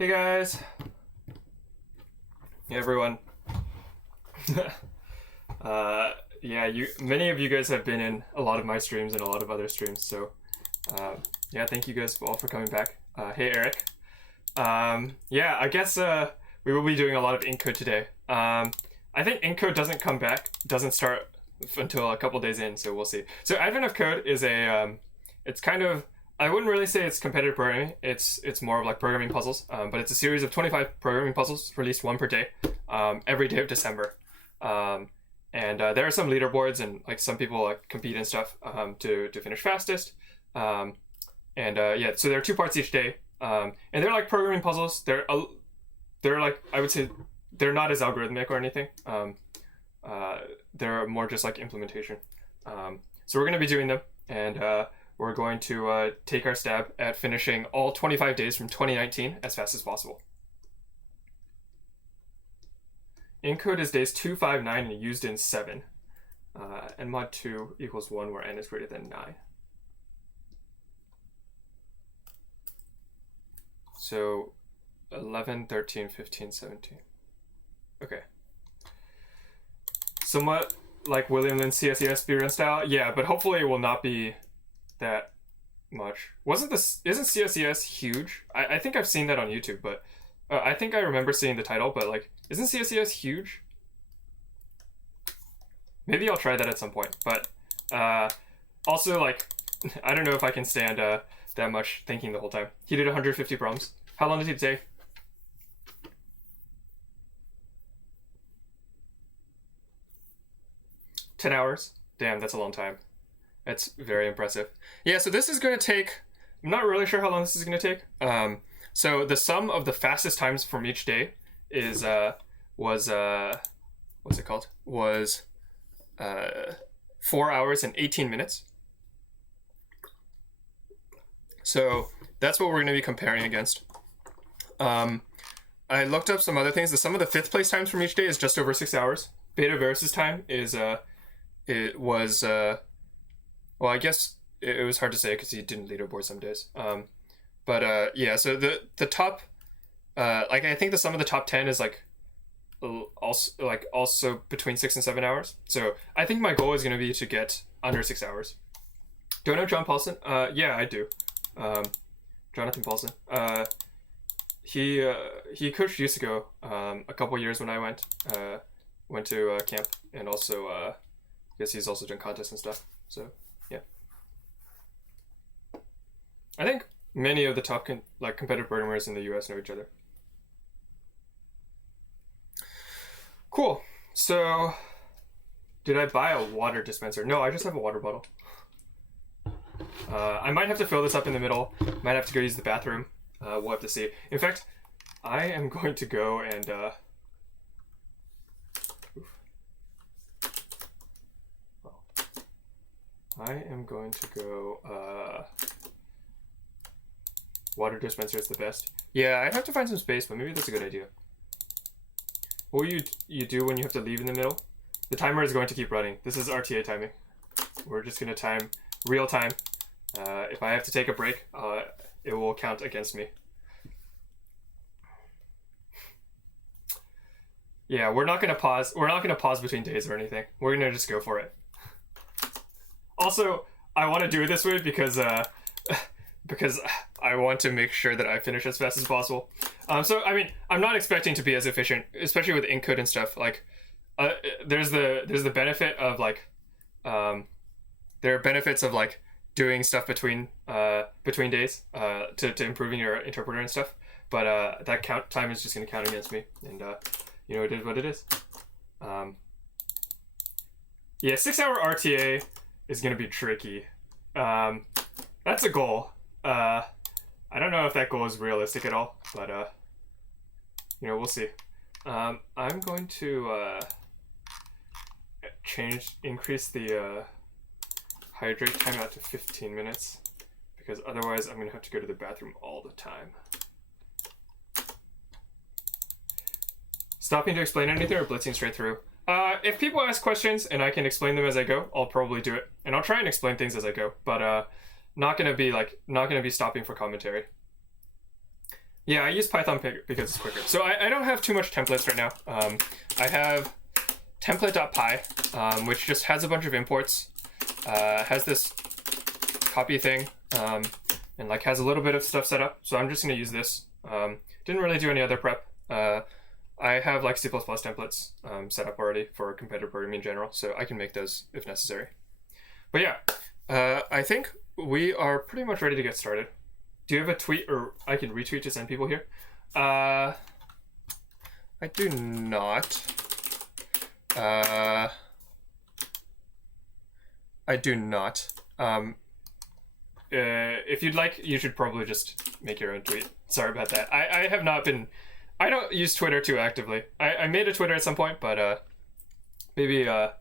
Hey guys. Hey everyone. Yeah, many of you guys have been in a lot of my streams and a lot of other streams, so yeah, thank you guys all for coming back. Hey Eric. Yeah, I guess we will be doing a lot of ink code today. I think ink code doesn't start until a couple days in, so we'll see. So Advent of Code is it's kind of, I wouldn't really say it's competitive programming. It's more of like programming puzzles, but it's a series of 25 programming puzzles, released one per day, every day of December. And there are some leaderboards, and like some people like compete and stuff to finish fastest. Yeah, so there are 2 parts each day, and they're like programming puzzles. They're like, I would say they're not as algorithmic or anything. They're more just like implementation. So we're going to be doing them, and we're going to take our stab at finishing all 25 days from 2019 as fast as possible. Encode is days 2, 5, 9, and used in 7. And mod 2 equals 1 where n is greater than 9. So 11, 13, 15, 17. Okay. Somewhat like William Lynn's CSES speedrun style. Yeah, but hopefully it will not be that much. Isn't CSES huge? I think I've seen that on YouTube, but I think I remember seeing the title, but like, isn't CSES huge? Maybe I'll try that at some point, but also like, I don't know if I can stand that much thinking the whole time. He did 150 problems. How long did he take? $10 hours. Damn, that's a long time. That's very impressive. Yeah, so this is going to take, I'm not really sure how long this is going to take. So the sum of the fastest times from each day is what's it called? Was 4 hours and 18 minutes. So that's what we're going to be comparing against. I looked up some other things. The sum of the 5th place times from each day is just over 6 hours. Beta Varus's time is well, I guess it was hard to say because he didn't leaderboard some days. Yeah, so the top, like I think the sum of the top 10 is like also between 6 and 7 hours. So I think my goal is going to be to get under 6 hours. Do I know John Paulson? Yeah, I do. Jonathan Paulson. He coached Yusugo a couple years when I went to camp, and also I guess he's also done contests and stuff. So yeah, I think many of the top competitive programmers in the US know each other. Cool. So, did I buy a water dispenser? No, I just have a water bottle. I might have to fill this up in the middle. Might have to go use the bathroom. We'll have to see. In fact, I am going to go and water dispenser is the best. Yeah, I'd have to find some space, but maybe that's a good idea. What will you do when you have to leave in the middle? The timer is going to keep running. This is RTA timing. We're just going to time real time. If I have to take a break, it will count against me. Yeah, we're not going to pause. We're not going to pause between days or anything. We're going to just go for it. Also, I want to do it this way because I want to make sure that I finish as fast as possible. So I mean, I'm not expecting to be as efficient, especially with ink code and stuff. Like, there's the benefit of like, there are benefits of like doing stuff between days to improving your interpreter and stuff. But that count time is just going to count against me, and you know, it is what it is. Yeah, 6-hour RTA is going to be tricky. That's a goal. I don't know if that goal is realistic at all, but you know, we'll see. I'm going to increase the hydrate time out to 15 minutes, because otherwise I'm going to have to go to the bathroom all the time. Stopping to explain anything or blitzing straight through? If people ask questions and I can explain them as I go, I'll probably do it, and I'll try and explain things as I go. But not gonna be stopping for commentary. Yeah, I use Python because it's quicker. So I don't have too much templates right now. I have template.py, which just has a bunch of imports, has this copy thing, and like has a little bit of stuff set up. So I'm just going to use this. Didn't really do any other prep. I have like C++ templates set up already for competitive programming in general, so I can make those if necessary. But yeah, I think we are pretty much ready to get started. Do you have a tweet, or I can retweet to send people here? I do not. I do not. If you'd like, you should probably just make your own tweet. Sorry about that. I have not been... I don't use Twitter too actively. I made a Twitter at some point, but maybe I'll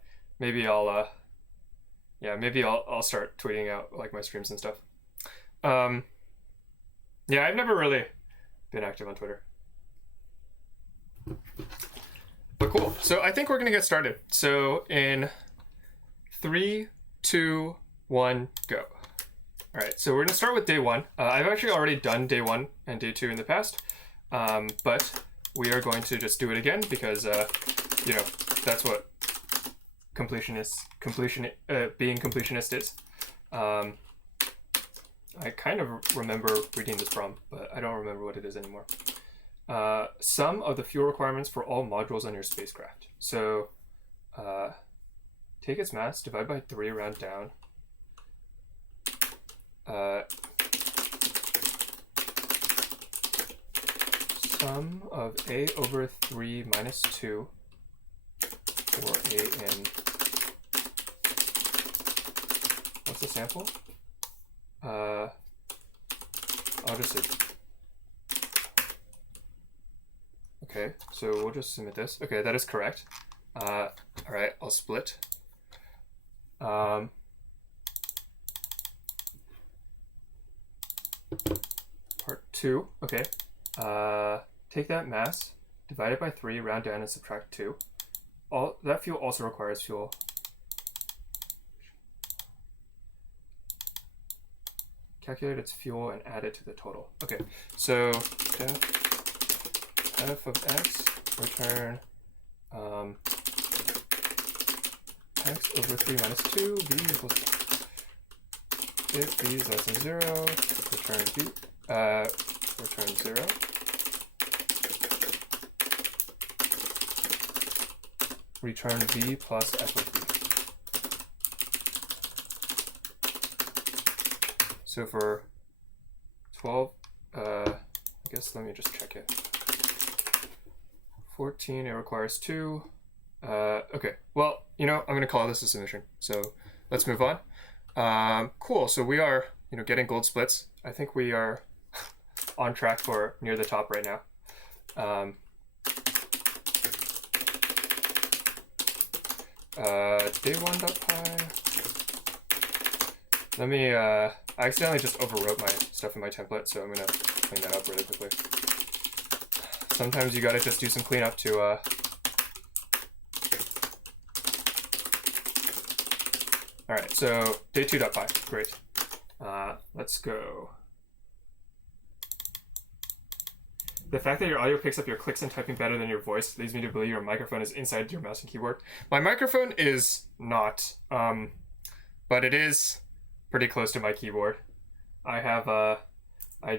start tweeting out like my streams and stuff. Yeah, I've never really been active on Twitter. But cool. So I think we're gonna get started. So in 3, 2, 1, go. All right, so we're gonna start with day 1. I've actually already done day 1 and day 2 in the past, but we are going to just do it again because you know, that's what being completionist is. I kind of remember reading this problem, but I don't remember what it is anymore. Sum of the fuel requirements for all modules on your spacecraft. So take its mass, divide by 3, round down. Sum of a over 3 minus 2 for a in... What's the sample? I'll just say... Okay, so we'll just submit this. Okay, that is correct. All right, I'll split. Part 2, okay. Take that mass, divide it by 3, round down and subtract 2. That fuel also requires fuel. Calculate its fuel and add it to the total. Okay, so f of x, return x over 3 minus 2, v equals x. If v is less than 0, return v, return 0. Return v plus f of v. So for 12, I guess let me just check it. 14, it requires 2. Okay, well, you know, I'm going to call this a submission. So let's move on. Cool, so we are, you know, getting gold splits. I think we are on track for near the top right now. Day1.py. Let me, I accidentally just overwrote my stuff in my template, so I'm gonna clean that up really quickly. Sometimes you gotta just do some cleanup to, Alright, so day2.py, great. Let's go. The fact that your audio picks up your clicks and typing better than your voice leads me to believe your microphone is inside your mouse and keyboard. My microphone is not, but it is pretty close to my keyboard. I have, I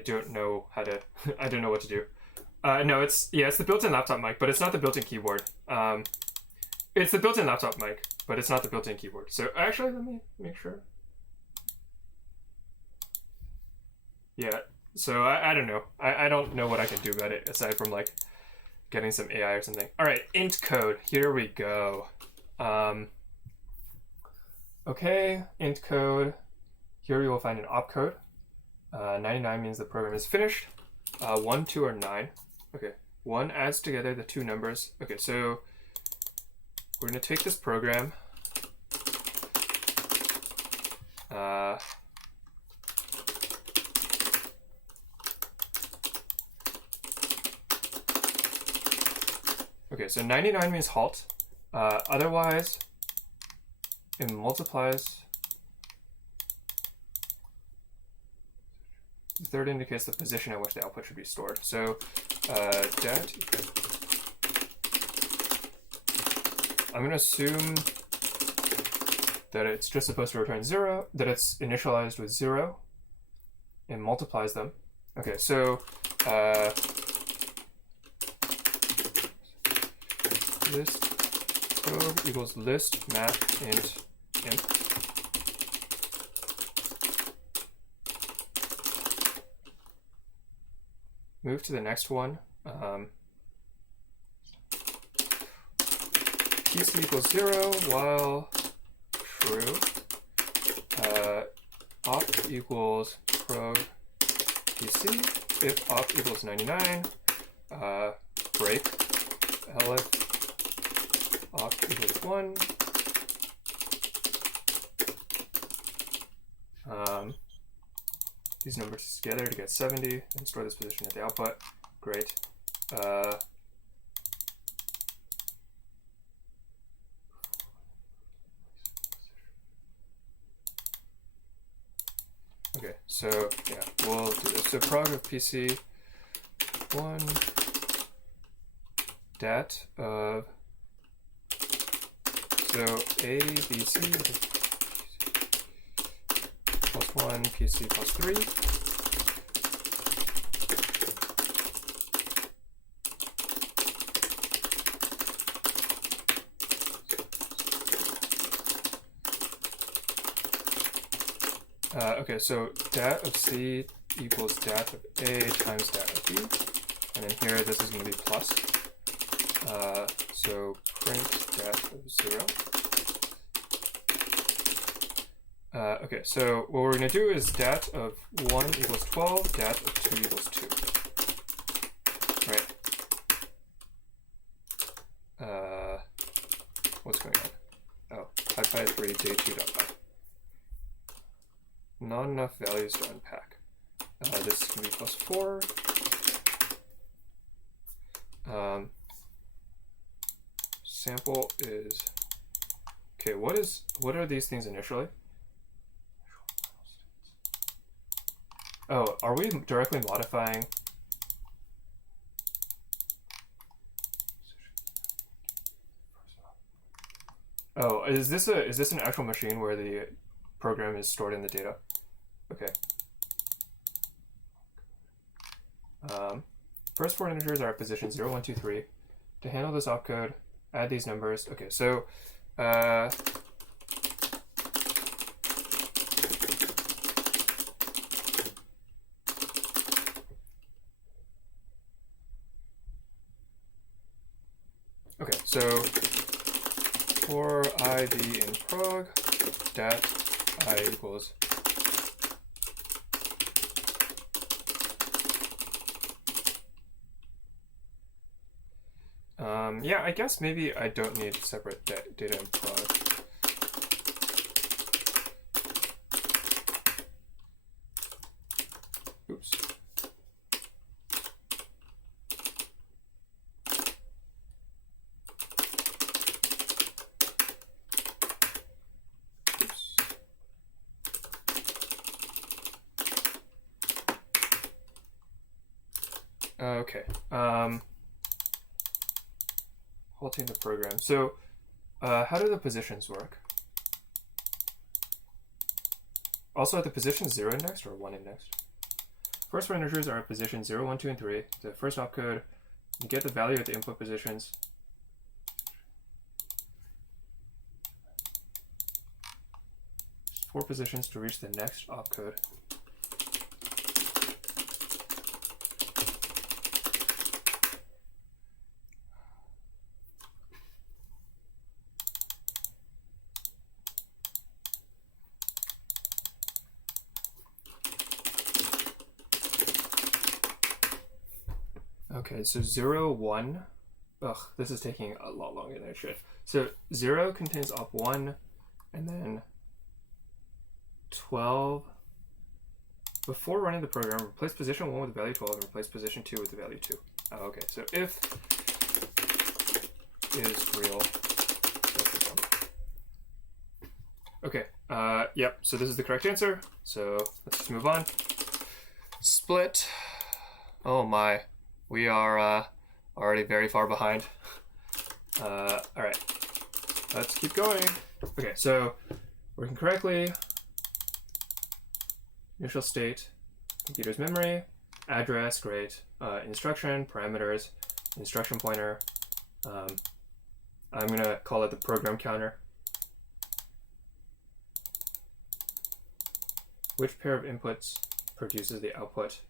don't know how to, I don't know what to do. No, it's the built-in laptop mic, but it's not the built-in keyboard. It's the built-in laptop mic, but it's not the built-in keyboard. So actually, let me make sure. Yeah. So I don't know. I don't know what I can do about it aside from like getting some AI or something. All right, int code. Here we go. Okay, int code. Here you will find an opcode. 99 means the program is finished. 1, 2, or 9. Okay, 1 adds together the two numbers. Okay, so we're gonna take this program. Okay, so 99 means halt. Otherwise, it multiplies The third indicates the position at which the output should be stored. So dat, I'm going to assume that it's just supposed to return 0, that it's initialized with 0, and multiplies them. Okay, so list probe equals list map int imp. Move to the next one. PC equals 0 while true. Op equals probe PC. If op equals 99, break elif op equals 1. These numbers together to get 70 and store this position at the output. Great. Okay, so yeah, we'll do this. So prog of PC 1 dat of so A, B, C plus 1, PC plus 3. Okay, so dat of C equals dat of A times dat of B. And then here this is going to be plus. So print dat of 0. Okay, so what we're going to do is dat of 1 equals 12, dat of 2 equals 2. Right. What's going on? Oh, pi3 day2.py. Not enough values to unpack. This is going to be plus 4. Sample is okay. What are these things initially? Oh, are we directly modifying? Oh, is this an actual machine where the program is stored in the data? Okay. First 4 integers are at position 0, 1, 2, 3. To handle this opcode, add these numbers. Okay, so okay, so for id in prog, dat I equals yeah, I guess maybe I don't need separate data in prog. Oops. Okay. Halting the program. So, how do the positions work? Also, are the positions 0 indexed or 1 indexed? First 4 integers are at position 0, 1, 2, and 3. The first opcode, you get the value at the input positions. There's 4 positions to reach the next opcode. Okay, so 0, 1. Ugh, this is taking a lot longer than it should. So 0 contains op 1, and then 12. Before running the program, replace position 1 with the value 12 and replace position 2 with the value 2. Oh, okay, so if is real. Okay, yep, so this is the correct answer. So let's just move on. split. Oh my, we are already very far behind. All right, let's keep going. Okay, so working correctly. Initial state, computer's memory, address, great. Instruction, parameters, instruction pointer. I'm gonna call it the program counter. Which pair of inputs produces the output?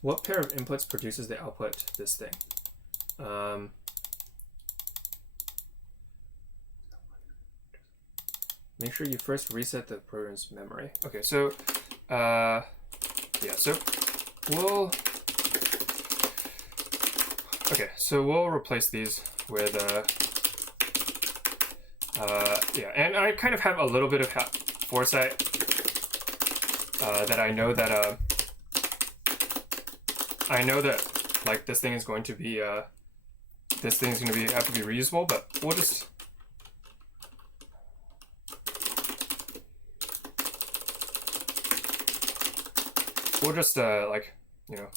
What pair of inputs produces the output, this thing? Make sure you first reset the program's memory. Okay, so, yeah, so we'll replace these with, yeah, and I kind of have a little bit of foresight that I know that, like, this thing is going to be, have to be reusable, but we'll just, like, you know,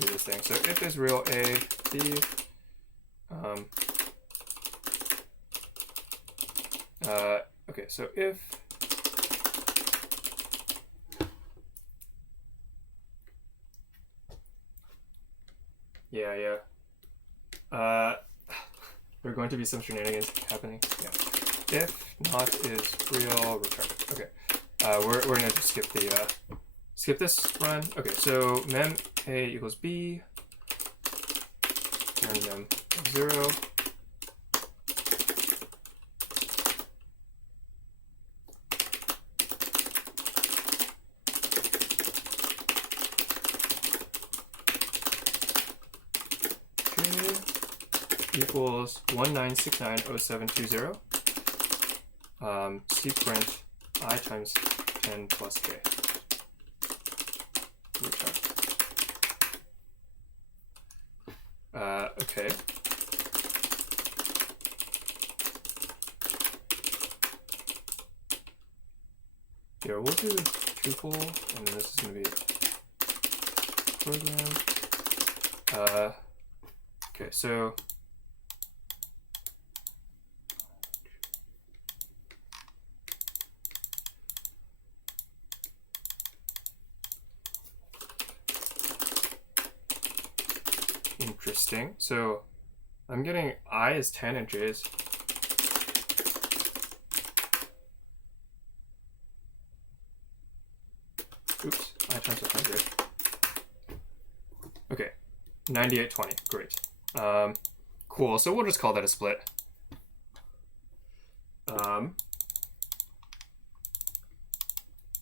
do this thing. So if is real A, B, okay, so if there are going to be some shenanigans happening. Yeah. If not is real, return. Okay. We're gonna just skip the skip this run. Okay, so mem A equals B, and mem 0. Equals 19690720. C print I times 10 plus J. Return. Okay. Here, we'll do tuple, and then this is going to be program. Okay, so interesting. So I'm getting I is 10 and J is oops, I times 100. Okay, 9820. Great. Cool. So we'll just call that a split.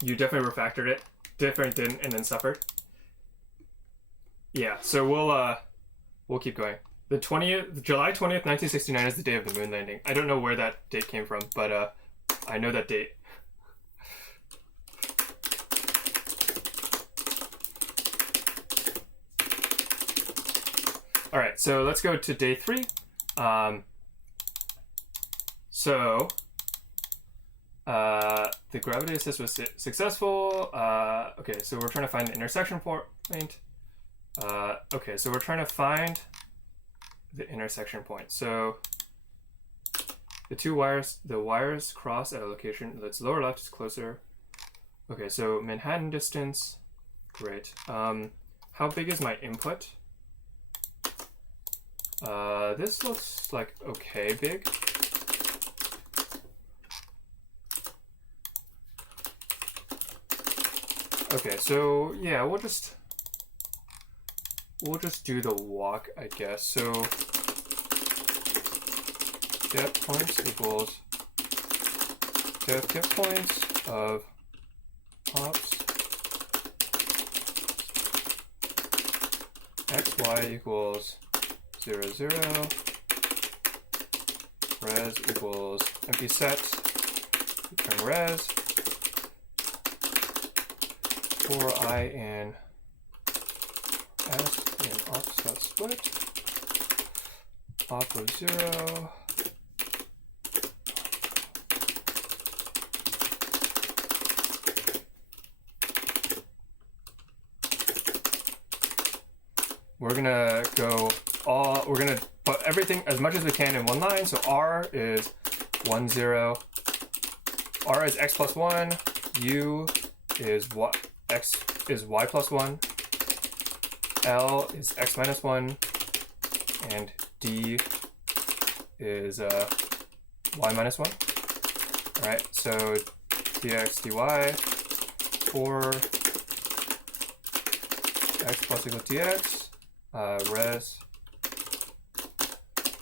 You definitely refactored it. Different didn't, and then suffered. Yeah. So we'll keep going. The July 20th, 1969 is the day of the moon landing. I don't know where that date came from, but I know that date. All right, so let's go to day 3. The gravity assist was successful. Okay, so we're trying to find the intersection point. Okay, so we're trying to find the intersection point. So the wires cross at a location that's lower left is closer. Okay, so Manhattan distance, great. How big is my input? This looks like okay big. Okay, so yeah, we'll just do the walk, I guess. So get points equals get points of hops xy equals 0, 0. Res equals empty set. Return res. For I in S in ops.split. Op of 0. we're gonna we're gonna put everything as much as we can in one line. So R is 1, 0. R is x plus 1. U is x is y plus 1. L is x minus 1. And D is y minus 1. All right, so dx dy for x plus equals dx, res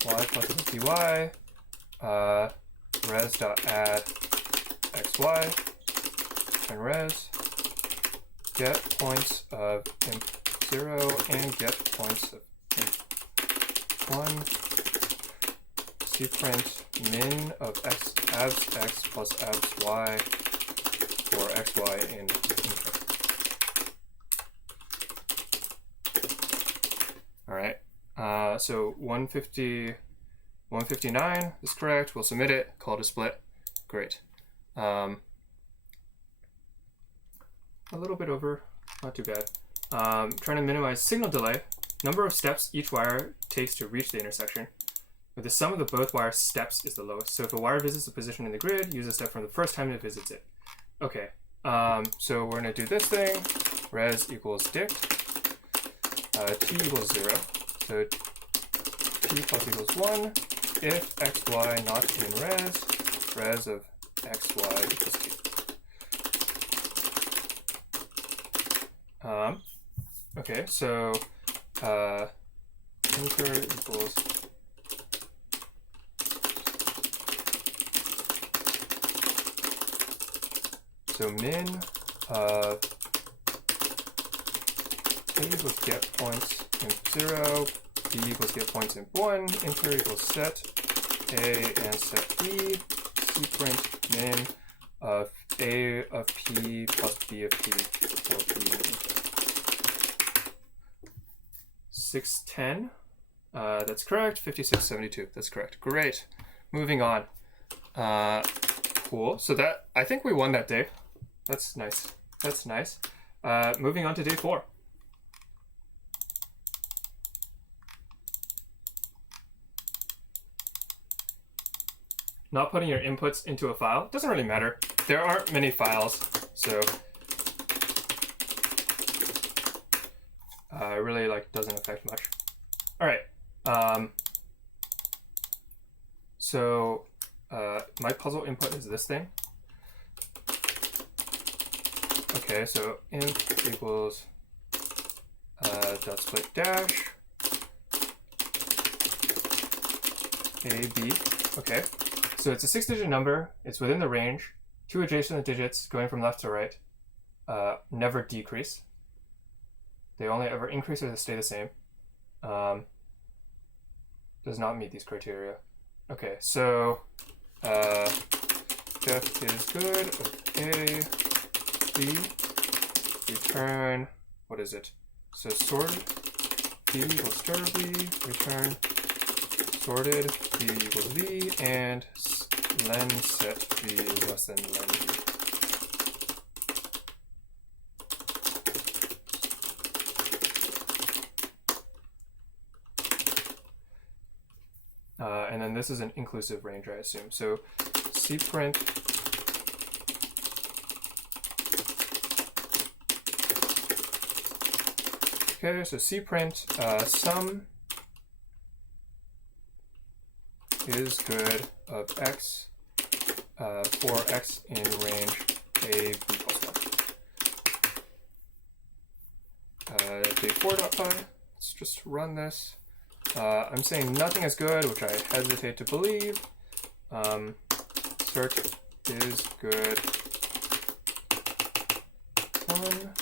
y plus equals dy, res dot add xy, and res get points of imp 0 and get points of imp 1. C print min of x abs x plus abs y for xy in input. All right, so 159 is correct. We'll submit it, call it a split. Great. A little bit over, not too bad. Trying to minimize signal delay. Number of steps each wire takes to reach the intersection, where the sum of the both wire steps is the lowest. So if a wire visits a position in the grid, use a step from the first time it visits it. Okay, so we're gonna do this thing. Res equals dict. T equals 0. So T plus equals 1 if xy not in res of xy equals T. Okay, so inter equals so min of A equals get points in 0, B equals get points in 1, inter equals set A and set B, C print min of A of P plus B of P for P in inter. 610, that's correct. 5672, that's correct. Great. Moving on. Cool. So that, I think we won that day. That's nice. That's nice. Moving on to day 4. Not putting your inputs into a file doesn't really matter. There aren't many files, so it really doesn't affect much. All right. So my puzzle input is this thing. Okay, so imp equals dot split dash AB. Okay, so it's a 6-digit number. It's within the range. 2 adjacent digits going from left to right never decrease. They only ever increase or they stay the same. Does not meet these criteria. Okay, so def is good of A, B, return, what is it? So sorted, B equals stir B, return sorted, B equals V, and len set V is less than len V. And then this is an inclusive range, I assume. So C print okay, so C print sum is good of x for x in range A, B plus 1. Day 4.py, let's just run this. I'm saying nothing is good, which I hesitate to believe. Cert is good. 1.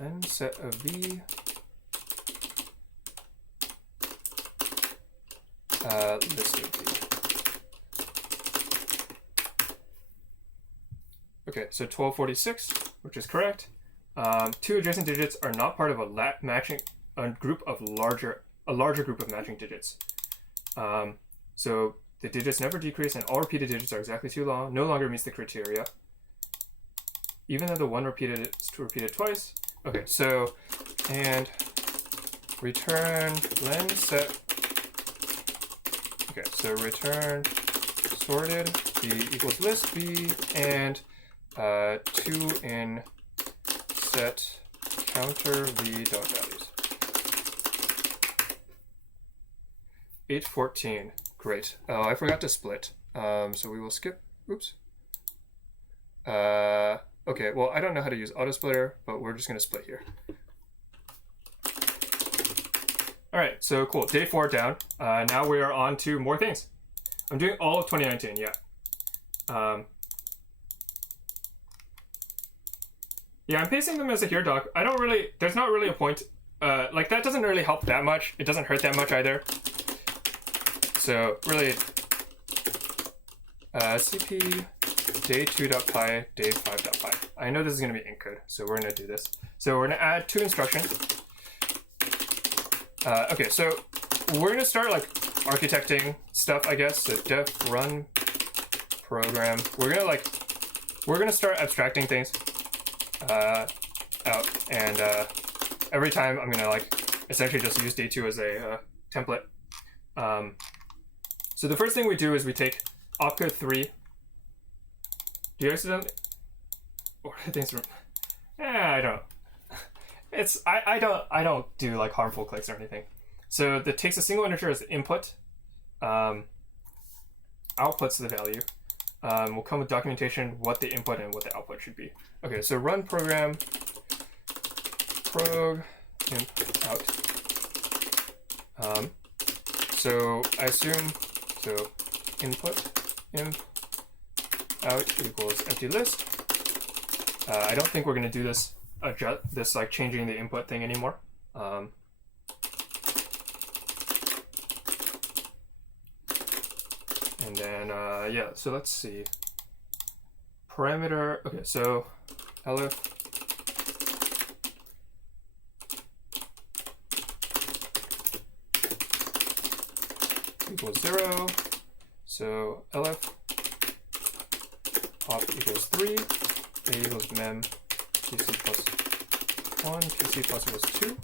Then set of V. List of V. Okay, so 1246, which is correct. 2 adjacent digits are not part of a larger group of matching digits. So the digits never decrease, and all repeated digits are exactly too long. No longer meets the criteria. Even though the one repeated twice, Okay, so, and return len set. Okay, so return sorted b equals list b and 2 in set counter v dot values. 814. Great. Oh, I forgot to split. So we will skip. Oops. Okay, well, I don't know how to use auto splitter, but we're just going to split here. All right, so cool. Day 4 down. Now we are on to more things. I'm doing all of 2019, yeah. Yeah, I'm pasting them as a here doc. I don't really, there's not really a point. Like, that doesn't really help that much. It doesn't hurt that much either. So, really, cp day 2.py, day 5.py. I know this is going to be ink code, so we're going to do this. So we're going to add 2 instructions. Okay, so we're going to start like architecting stuff, I guess. So def run program. We're going to start abstracting things out, and every time I'm going to like essentially just use day 2 as a template. So the first thing we do is we take opcode 3. Do you accidentally? Or things? I don't. It's I don't do like harmful clicks or anything. So that takes a single integer as input, outputs the value. Will come with documentation what the input and what the output should be. Okay, so run program prog imp out. So I assume so input imp out equals empty list. I don't think we're going to do this like changing the input thing anymore. And then yeah, so let's see. Parameter. Okay, so elif equals 0. So elif op equals 3, a equals mem, pc plus 1, pc plus equals 2.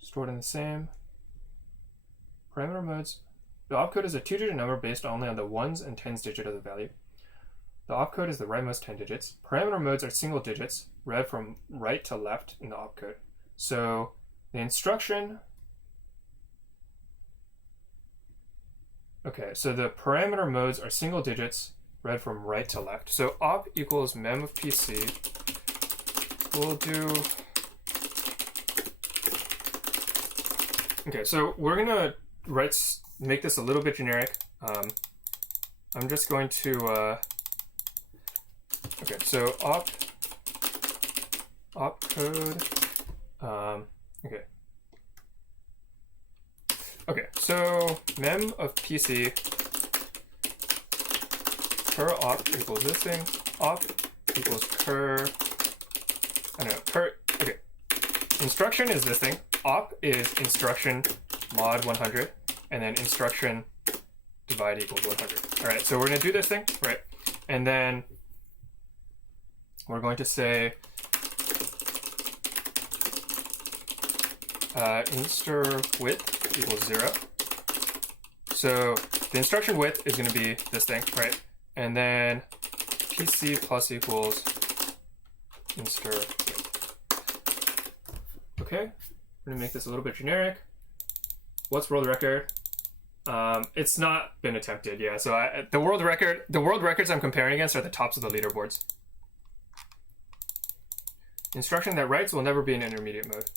Stored in the same. Parameter modes. The opcode is a 2-digit number based only on the 1s and 10s digit of the value. The opcode is the rightmost 10 digits. Parameter modes are single digits, read from right to left in the opcode. So the instruction, okay, so the parameter modes are single digits, read from right to left. So op equals mem of PC. We'll do, okay, so we're gonna make this a little bit generic. I'm just going to, okay, so opcode, okay. Okay, so mem of PC cur op equals this thing, op equals cur, I don't know, cur, okay. Instruction is this thing, op is instruction mod 100, and then instruction divide equals 100. All right, so we're gonna do this thing, right? And then we're going to say instr width equals 0. So the instruction width is going to be this thing, right? And then PC plus equals instr width. Okay, we're going to make this a little bit generic. What's world record? It's not been attempted, yeah. So the world records I'm comparing against are the tops of the leaderboards. Instruction that writes will never be in intermediate mode.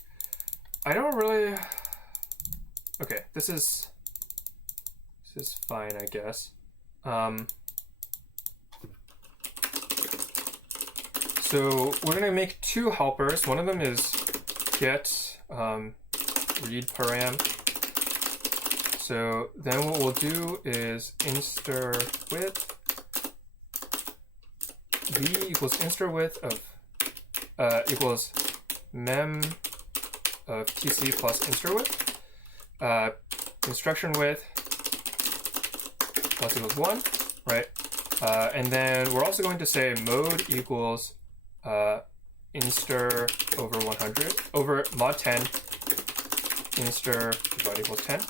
I don't really. Okay, this is fine, I guess. So we're gonna make 2 helpers. One of them is get read param. So then what we'll do is instr width v equals instr width of equals mem of PC plus instr width. instruction width plus equals 1, right? And then we're also going to say mode equals inster over 100 over mod 10 inster divide equals 10.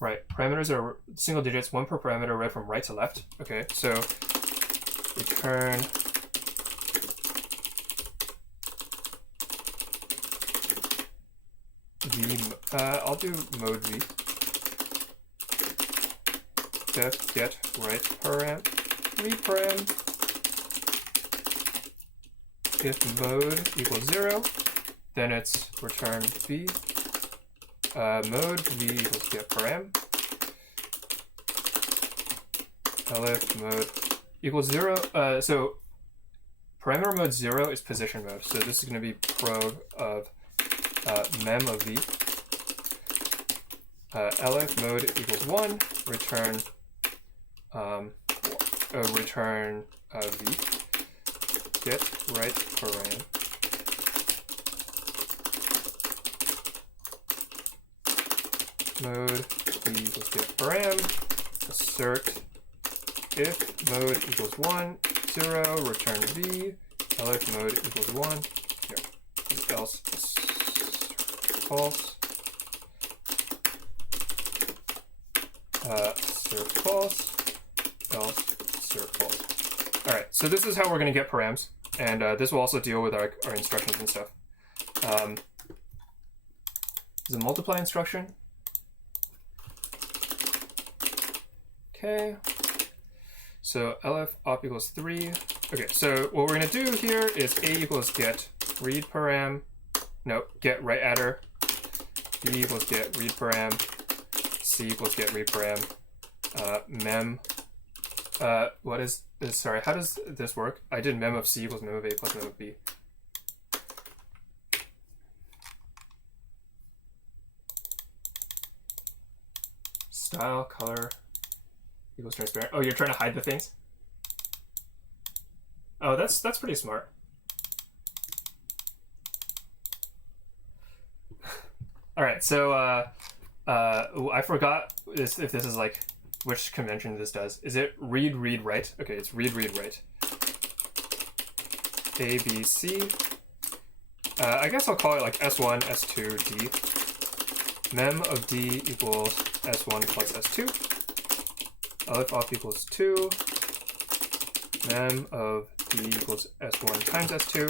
Right, parameters are single digits, one per parameter, read from right to left. Okay, so return v, I'll do mode v. Def get right param, read param. If mode equals 0, then it's return v. Mode v equals get param. Elif mode equals 0. So parameter mode 0 is position mode. So this is going to be prog of mem of v. Elif mode equals 1. Return return v. Get right param. Mode v equals get param. Assert if mode equals 1, 0, return v. Elif mode equals 1. Here. Else false. Assert false. Else assert false. Alright, so this is how we're going to get params, and this will also deal with our instructions and stuff. Is a multiply instruction. Okay. So elif op equals 3. Okay, so what we're going to do here is a equals get read param. No, get right adder. B equals get read param. C equals get read param. Mem. What is this? Sorry, how does this work? I did mem of C equals mem of A plus mem of B. Style, color, equals transparent. Oh, you're trying to hide the things? Oh, that's pretty smart. All right, so I forgot if this is like which convention this does. Is it read, read, write? Okay, it's read, read, write. A, B, C. I guess I'll call it like S1, S2, D. Mem of D equals S1 plus S2. Elif op equals 2. Mem of D equals S1 times S2.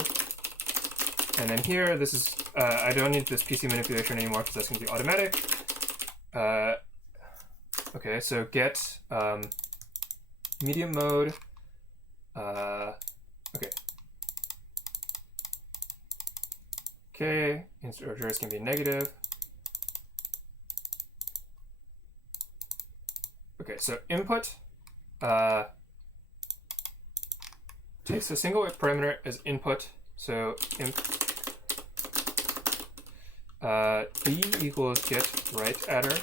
And then here, this is, I don't need this PC manipulation anymore because that's going to be automatic. Okay, so get medium mode. Okay. Okay, instructor is going to be negative. Okay, so input takes a single parameter as input. So imp d equals get right adder.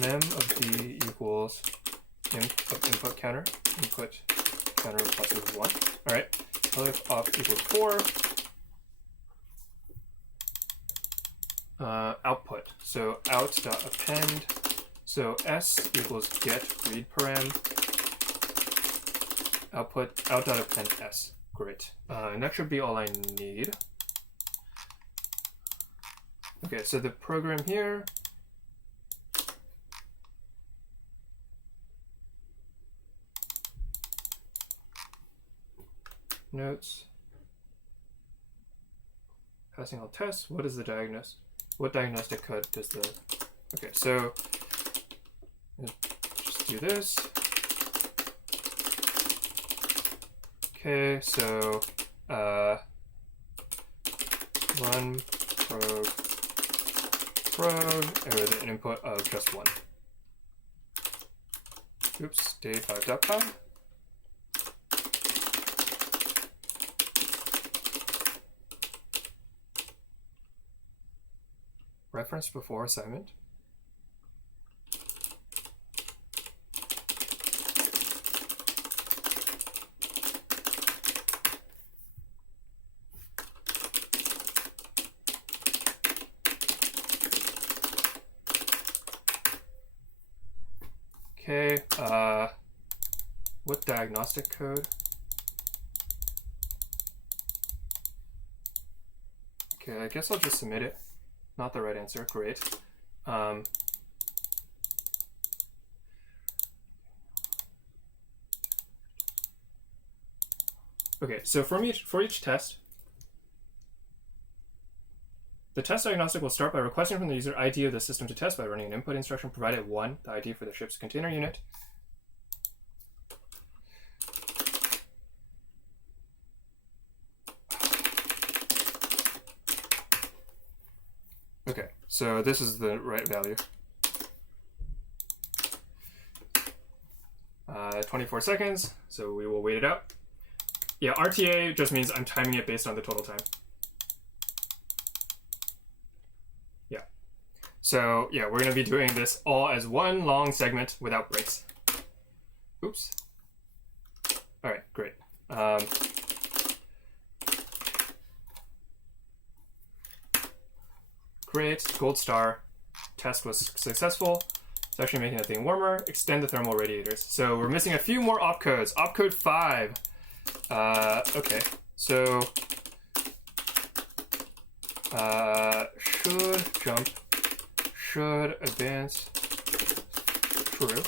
Mem of d equals imp of input counter. Input counter plus is 1. All right. Elif op equals 4. Output. So out dot append. So s equals get read param. Output out dot append s. Great. And that should be all I need. Okay, so the program here. Notes. Passing all tests. What is the diagnosis? What diagnostic code does the... Okay, so just do this. Okay, so run prog with an input of just 1. Oops, day5.py. Reference before assignment. Okay, what diagnostic code? Okay, I guess I'll just submit it. Not the right answer, great. Okay, so for each test, the test diagnostic will start by requesting from the user ID of the system to test by running an input instruction provided 1, the ID for the ship's container unit. Okay, so this is the right value. 24 seconds, so we will wait it out. Yeah, RTA just means I'm timing it based on the total time. Yeah. So yeah, we're gonna be doing this all as one long segment without breaks. Oops. All right, great. Great, gold star. Test was successful. It's actually making the thing warmer. Extend the thermal radiators. So we're missing a few more opcodes. Opcode 5. Okay, so should jump, should advance, true.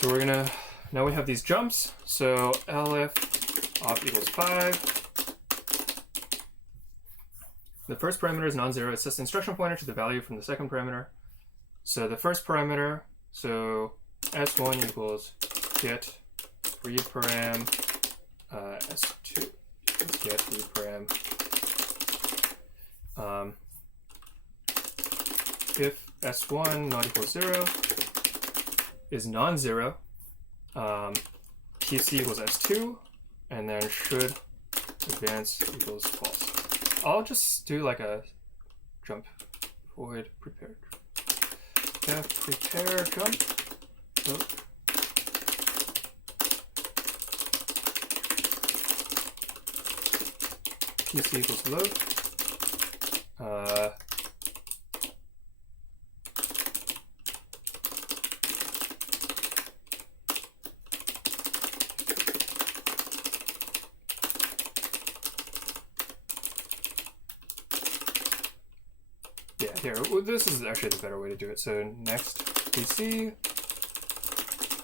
So we're gonna, now we have these jumps, so elif op equals 5. The first parameter is non-zero. It sets the instruction pointer to the value from the second parameter. So the first parameter, so s1 equals get reparam, s2 equals get reparam. If s1 not equals 0 is non-zero, pc equals s2, and then should advance equals false. I'll just do like a jump void prepared. Prepare jump. Oh. PC equals load. Yeah, here, this is actually the better way to do it. So next PC,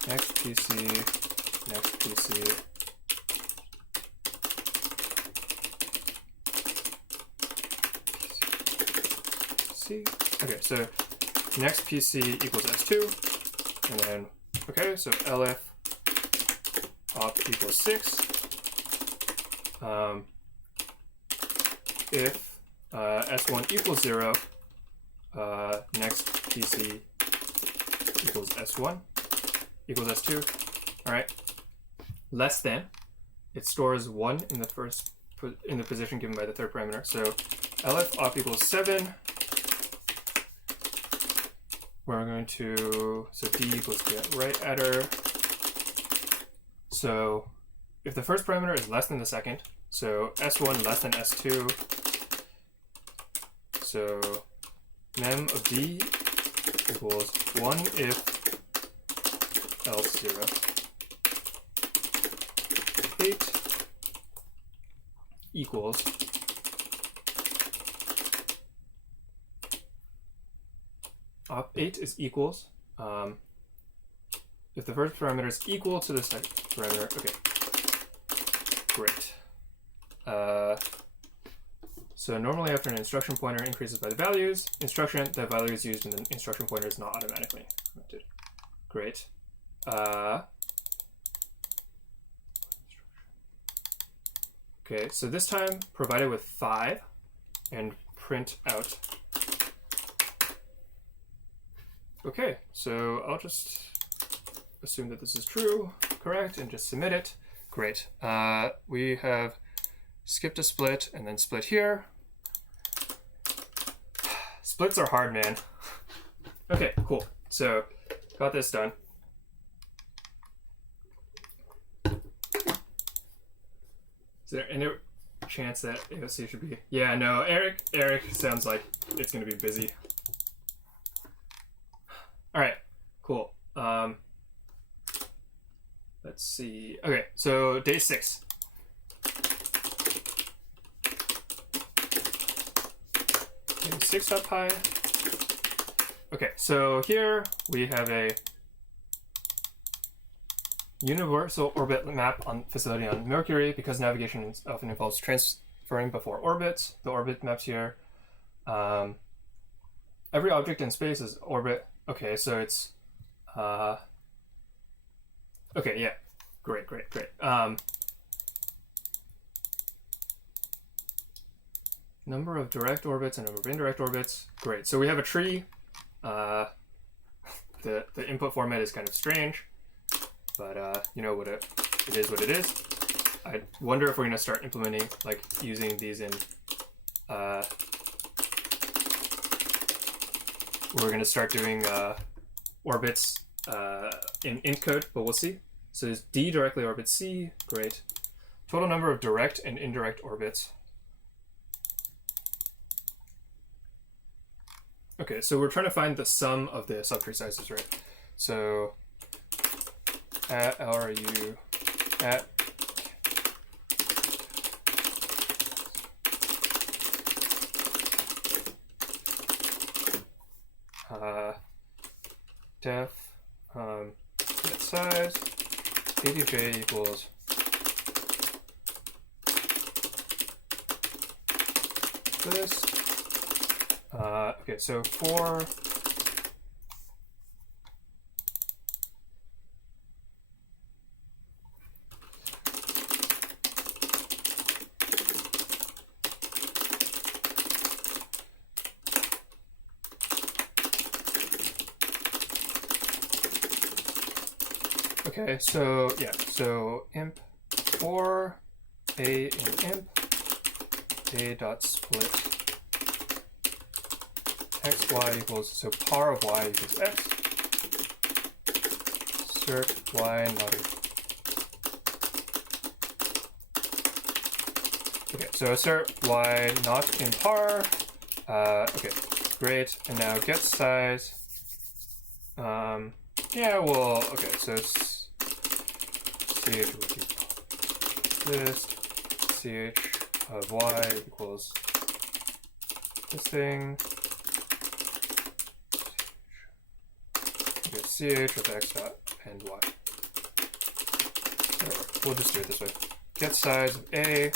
next PC, next PC. Okay, so next PC equals S2, and then, okay, so LF op equals 6. If S1 equals 0, next PC equals S1 equals S2. All right, less than, it stores 1 in the first, in the position given by the third parameter. So LF op equals 7. We're going to, so D equals get right adder. So if the first parameter is less than the second, so S1 less than S2, so mem of D equals 1 if else 0. 8 equals op 8 is equals, if the first parameter is equal to the second parameter, okay, great. So normally after an instruction pointer increases by the values, instruction, the value is used in the instruction pointer is not automatically implemented. Great. Okay, so this time provided with 5 and print out. Okay, so I'll just assume that this is true, correct, and just submit it. Great. We have skipped a split and then split here. Splits are hard, man. Okay, cool. So got this done. So, and chance that AOC should be... Yeah, no, Eric sounds like it's going to be busy. All right, cool. Let's see. Okay, so day 6. Day 6.py. Okay, so here we have a universal orbit map on facility on Mercury. Because navigation often involves transferring before orbits. The orbit maps here. Every object in space is orbit. Okay, so it's okay, yeah, great. Number of direct orbits and number of indirect orbits. Great. So we have a tree. The input format is kind of strange, but you know what it is what it is. I wonder if we're gonna start implementing, like, using these in we're gonna start doing orbits in int code, but we'll see. So there's D directly orbits C. Great. Total number of direct and indirect orbits. Okay, so we're trying to find the sum of the subtree sizes, right? So at LRU at def get size ADJ equals this. Okay, so for okay, so yeah, so imp for a in imp a dot split x y equals, so par of y equals x, assert y not equal. Okay, so assert y not in par. Okay, great. And now get size. Yeah, well, okay, so ch would equal this, ch of y equals this thing. Ch of x dot and y. So we'll just do it this way. Get size of a.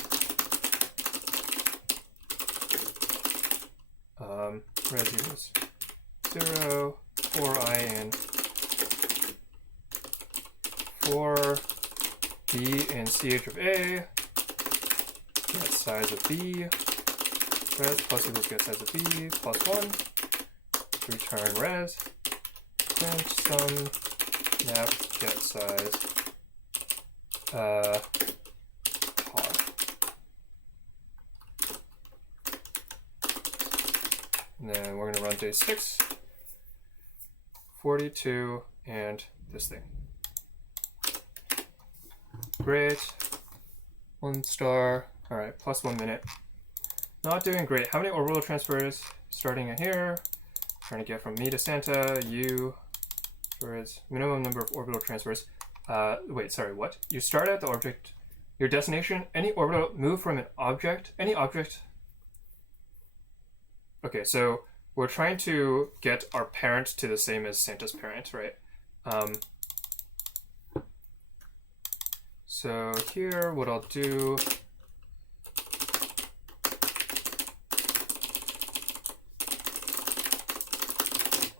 Res equals 0 for I in for b in ch of a. Get size of b. Res plus equals get size of b plus 1. Return res. Print sum map get size par. And then we're gonna run day 6, 42, and this thing. Great. 1 star. All right, plus 1 minute. Not doing great. How many orbital transfers starting at here? Trying to get from me to Santa, you, whereas minimum number of orbital transfers. Wait, sorry, what? You start at the object, your destination, any orbital, move from an object, any object. Okay, so we're trying to get our parent to the same as Santa's parent, right? So here, what I'll do,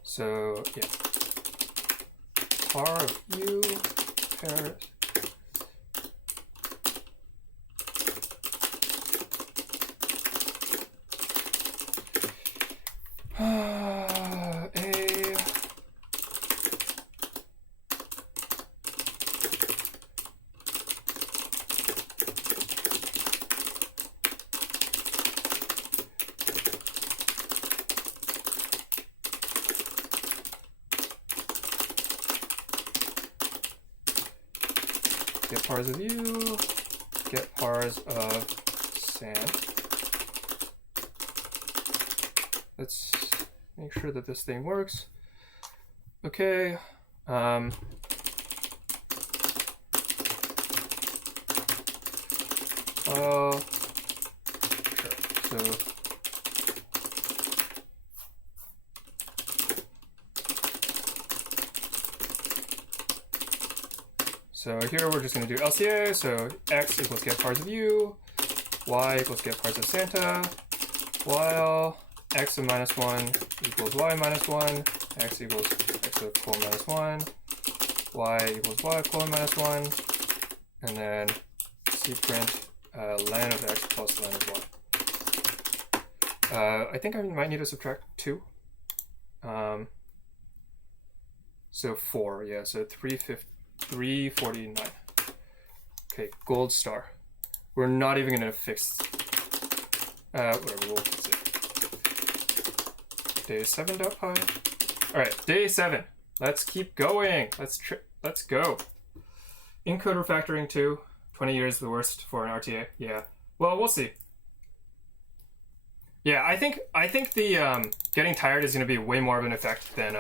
so yeah, par of you, parent, get pars of u, get pars of sand. Let's make sure that this thing works. Okay. Sure. So here we're just going to do LCA. So x equals get parts of u, y equals get parts of Santa, while x of -1 equals y -1, x equals x of colon -1, y equals y of colon -1, and then c print len of x plus len of y. I think I might need to subtract 2. So 4, yeah, so 349. Okay, gold star. We're not even gonna fix, whatever, we'll fix it. Day 7.py. All right, day 7. Let's keep going. Let's go. Encode refactoring 2. 20 years the worst for an RTA. Yeah. Well, we'll see. Yeah, I think the getting tired is going to be way more of an effect than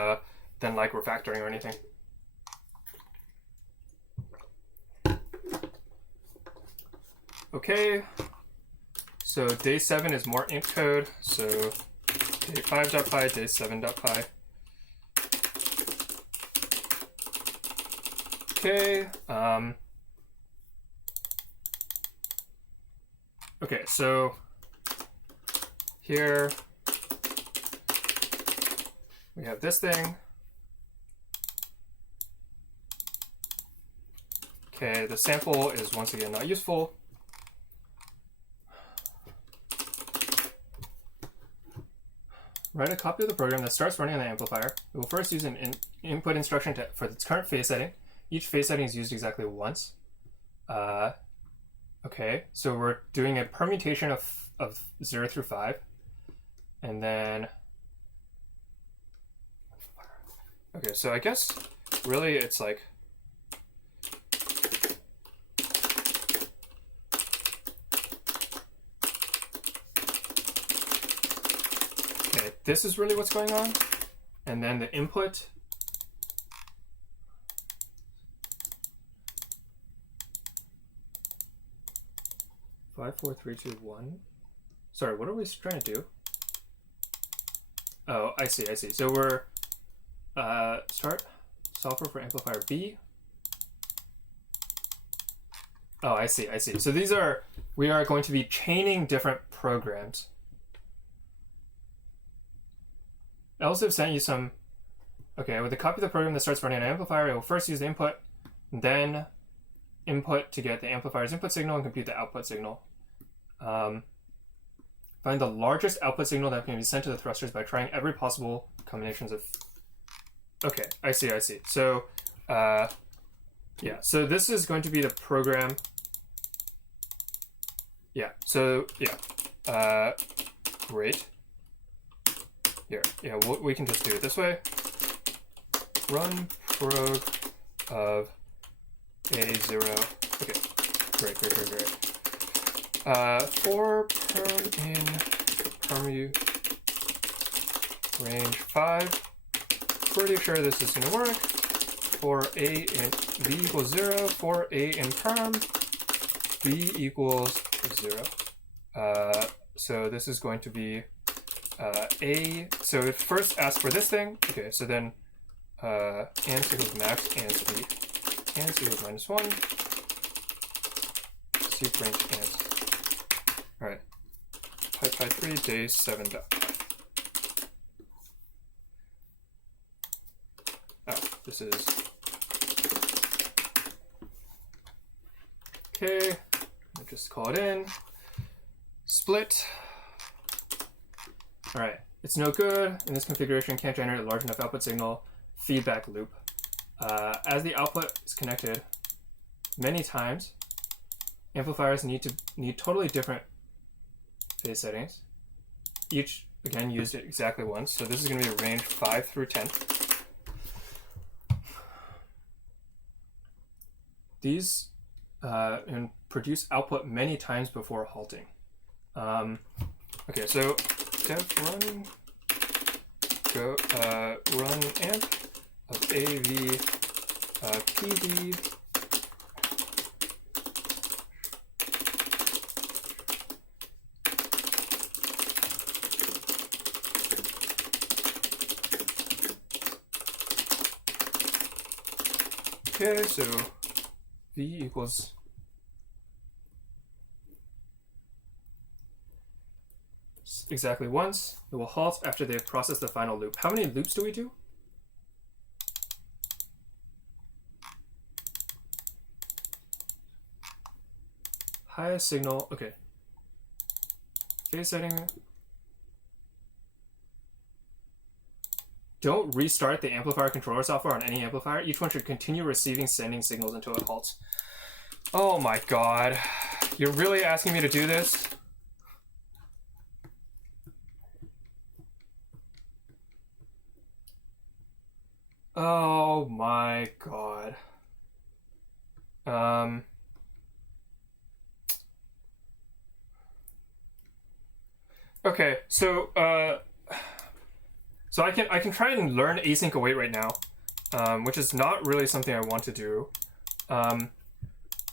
like refactoring or anything. Okay. So day 7 is more ink code. So day 5.py, day 7.py. Okay. Okay, so here we have this thing. Okay, the sample is once again not useful. Write a copy of the program that starts running on the amplifier. It will first use an input instruction for its current phase setting. Each phase setting is used exactly once. Okay, so we're doing a permutation of 0 through 5. And then, okay, so I guess really it's like, okay, this is really what's going on. And then the input, five, four, three, two, one. Sorry, what are we trying to do? Oh, I see. So we're start software for amplifier B. Oh, I see. So we are going to be chaining different programs. I also have sent you some, okay, with a copy of the program that starts running an amplifier, it will first use the input, then input to get the amplifier's input signal and compute the output signal. Find the largest output signal that can be sent to the thrusters by trying every possible combinations of... Okay, I see. So, yeah, so this is going to be the program. Yeah, so, yeah, great. Here, yeah, we can just do it this way. Run prog of A0. Okay, great. For perm in permu range 5. Pretty sure this is going to work. For A in B equals 0. For A in perm, B equals 0. So this is going to be A. So it first asks for this thing. Okay, so then ans equals max ans B. Ans equals -1. C print ans. All right. Pi3 day 7. Oh, this is okay. I'll just call it in. Split. All right. It's no good. In this configuration, can't generate a large enough output signal. Feedback loop. As the output is connected many times, amplifiers need totally different phase settings. Each, again, used it exactly once. So this is going to be a range 5 through 10. These and produce output many times before halting. Okay, so dev run go run amp of AV PV Okay, so V equals exactly once. It will halt after they've processed the final loop. How many loops do we do? Highest signal, okay. Phase setting. Don't restart the amplifier controller software on any amplifier. Each one should continue receiving sending signals until it halts. Oh my god. You're really asking me to do this? Oh my god. Okay, so I can try and learn async await right now, which is not really something I want to do.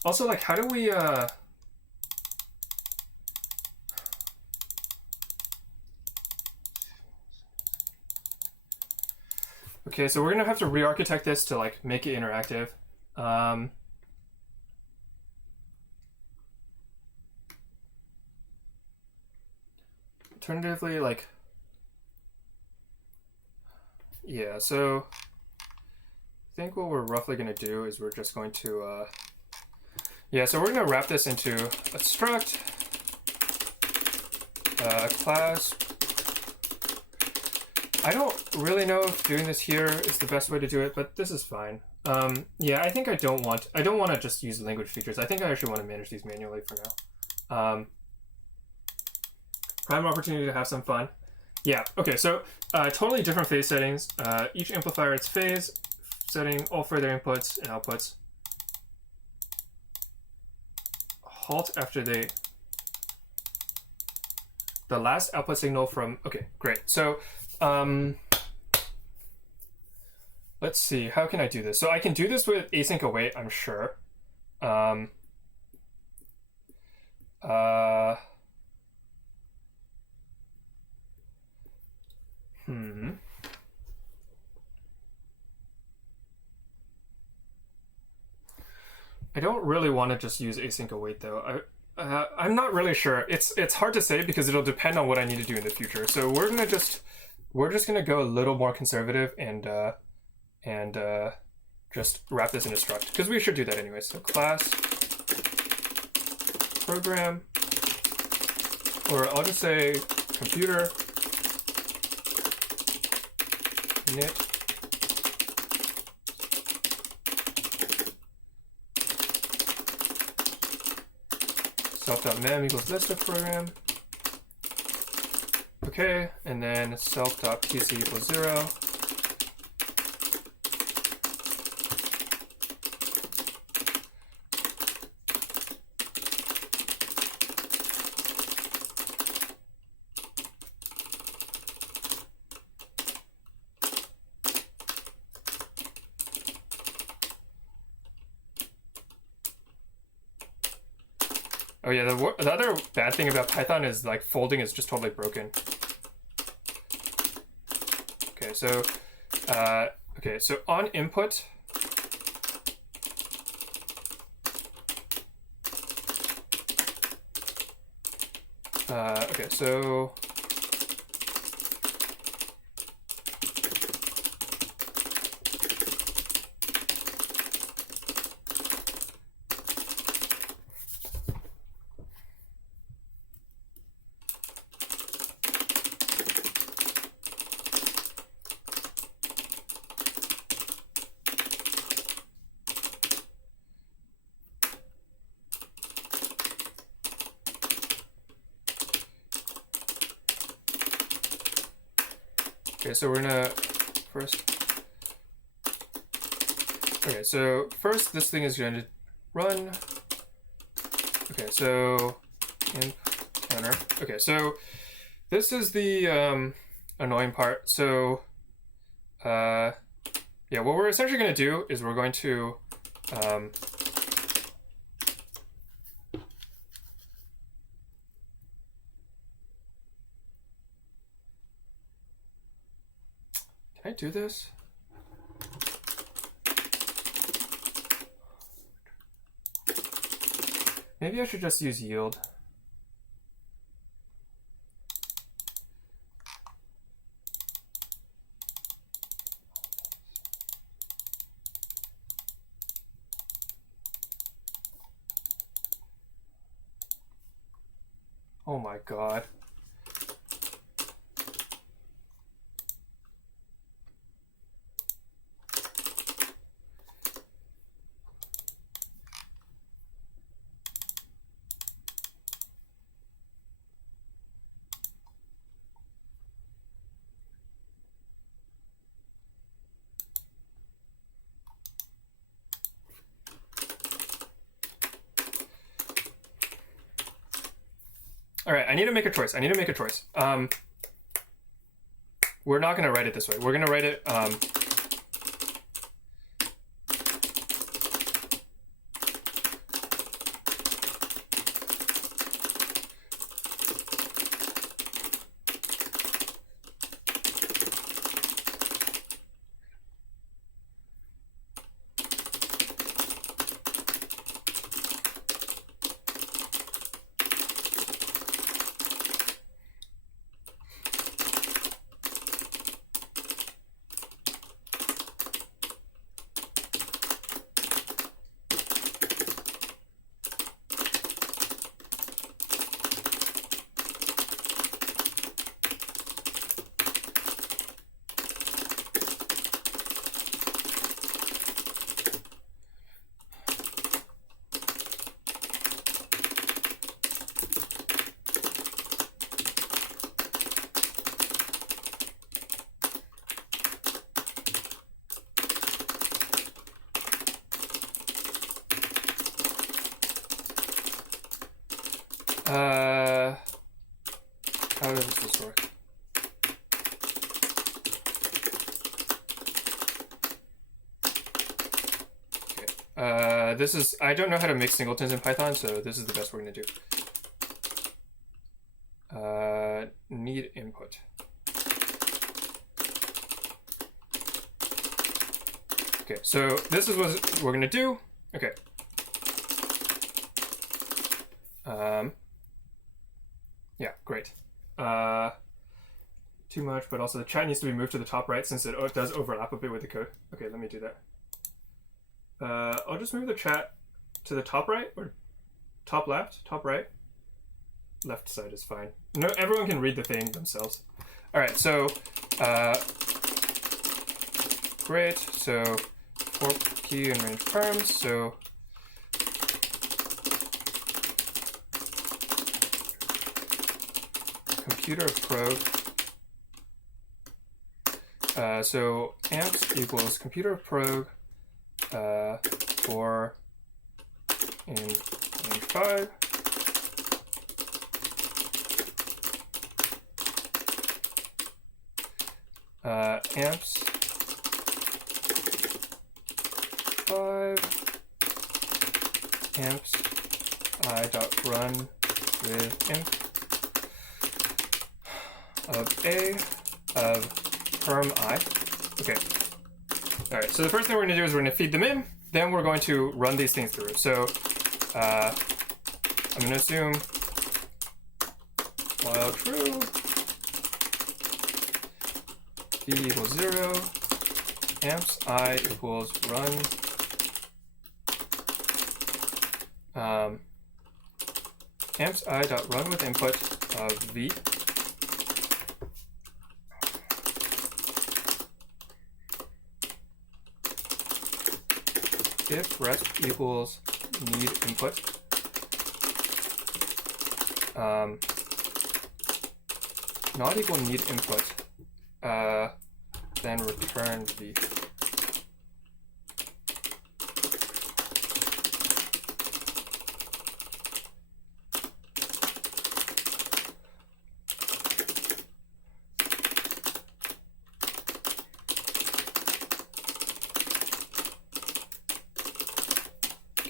Also, like, how do we Okay, so we're gonna have to re-architect this to like make it interactive. Alternatively, like, yeah, so I think what we're roughly going to do is we're just going to, yeah, so we're going to wrap this into a struct, class. I don't really know if doing this here is the best way to do it, but this is fine. Yeah, I think I don't want to just use language features. I think I actually want to manage these manually for now. Prime opportunity to have some fun. Yeah, okay, so totally different phase settings. Each amplifier its phase setting, all further inputs and outputs. Halt after the last output signal from, okay, great. So let's see, how can I do this? So I can do this with async await, I'm sure. I don't really want to just use async await though. I'm not really sure. It's hard to say because it'll depend on what I need to do in the future. So we're just gonna go a little more conservative and just wrap this in a struct because we should do that anyway. So class program, or I'll just say computer init self.mem equals list of program. Okay, and then self.pc equals 0. Oh yeah, the other bad thing about Python is like folding is just totally broken. Okay, so on input, okay, so so we're gonna first. Okay, so first this thing is going to run. Okay, so imp runner. Okay, so this is the annoying part. So yeah, what we're essentially going to do is we're going to can I do this? Maybe I should just use yield. Oh my god. All right, I need to make a choice. We're not going to write it this way. We're going to write it how does this work? Okay. This is, I don't know how to make singletons in Python, so this is the best we're going to do. Need input. Okay, so this is what we're going to do. Okay. Yeah, great. Too much, but also the chat needs to be moved to the top right since it does overlap a bit with the code. Okay, let me do that. I'll just move the chat to the top right or top left, top right. Left side is fine. No, everyone can read the thing themselves. All right, so great. So for key and range terms. So computer probe. So amps equals computer probe for in range 5. Amps 5 amps I dot run with imp of a of perm I. Okay. All right. So the first thing we're going to do is we're going to feed them in. Then we're going to run these things through. So I'm going to assume while true, b equals 0, amps I equals run amps I dot run with input of v. If resp equals need input, not equal need input, then return v.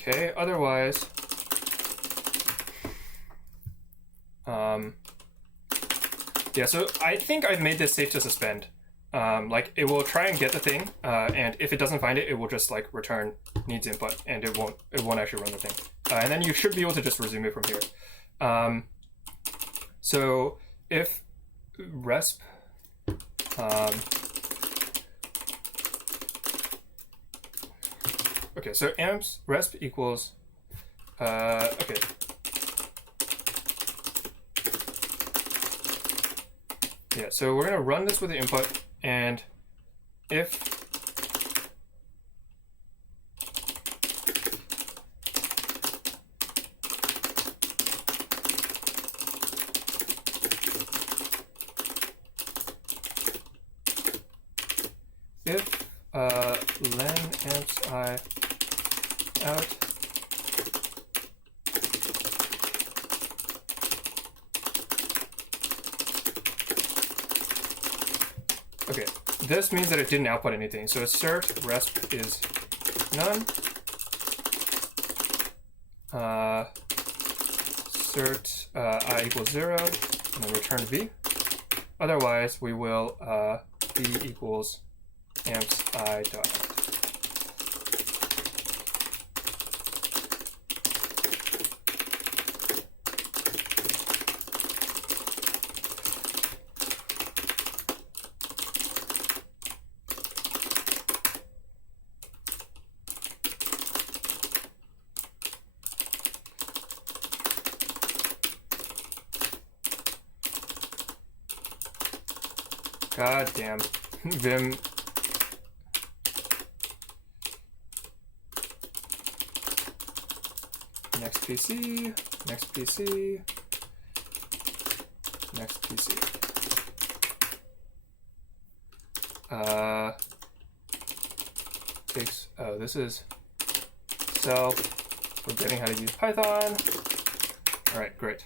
Okay, otherwise, yeah, so I think I've made this safe to suspend. Like, it will try and get the thing, and if it doesn't find it, it will just like return needs input, and it won't actually run the thing. And then you should be able to just resume it from here. So if resp okay, so amps resp equals okay. Yeah, so we're gonna run this with the input, and if len amps I out okay, this means that it didn't output anything. So assert resp is none. Assert I equals 0, and then return v. Otherwise, we will v equals amps I dot out. God damn. Vim. Next PC. Next PC. Next PC. Takes. Oh, this is self. Forgetting how to use Python. All right, great.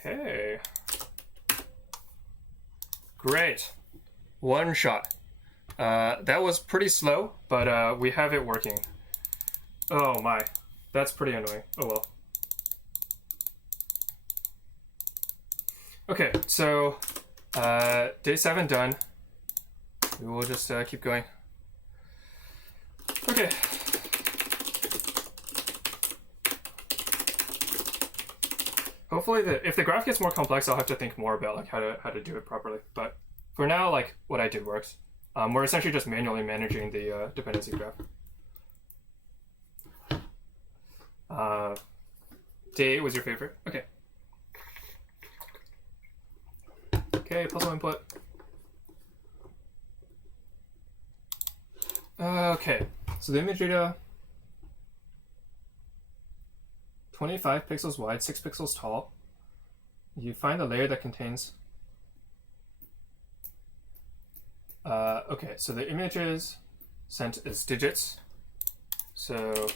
Okay. Great. One shot. That was pretty slow, but we have it working. Oh my. That's pretty annoying. Oh well. Okay, so day 7 done. We will just keep going. Okay. Hopefully, if the graph gets more complex, I'll have to think more about like how to do it properly. But for now, like what I did works. We're essentially just manually managing the dependency graph. Day 8 was your favorite. Okay. Okay, puzzle input. Okay, so the image data. 25 pixels wide, 6 pixels tall. You find the layer that contains... okay, so the image is sent as digits. So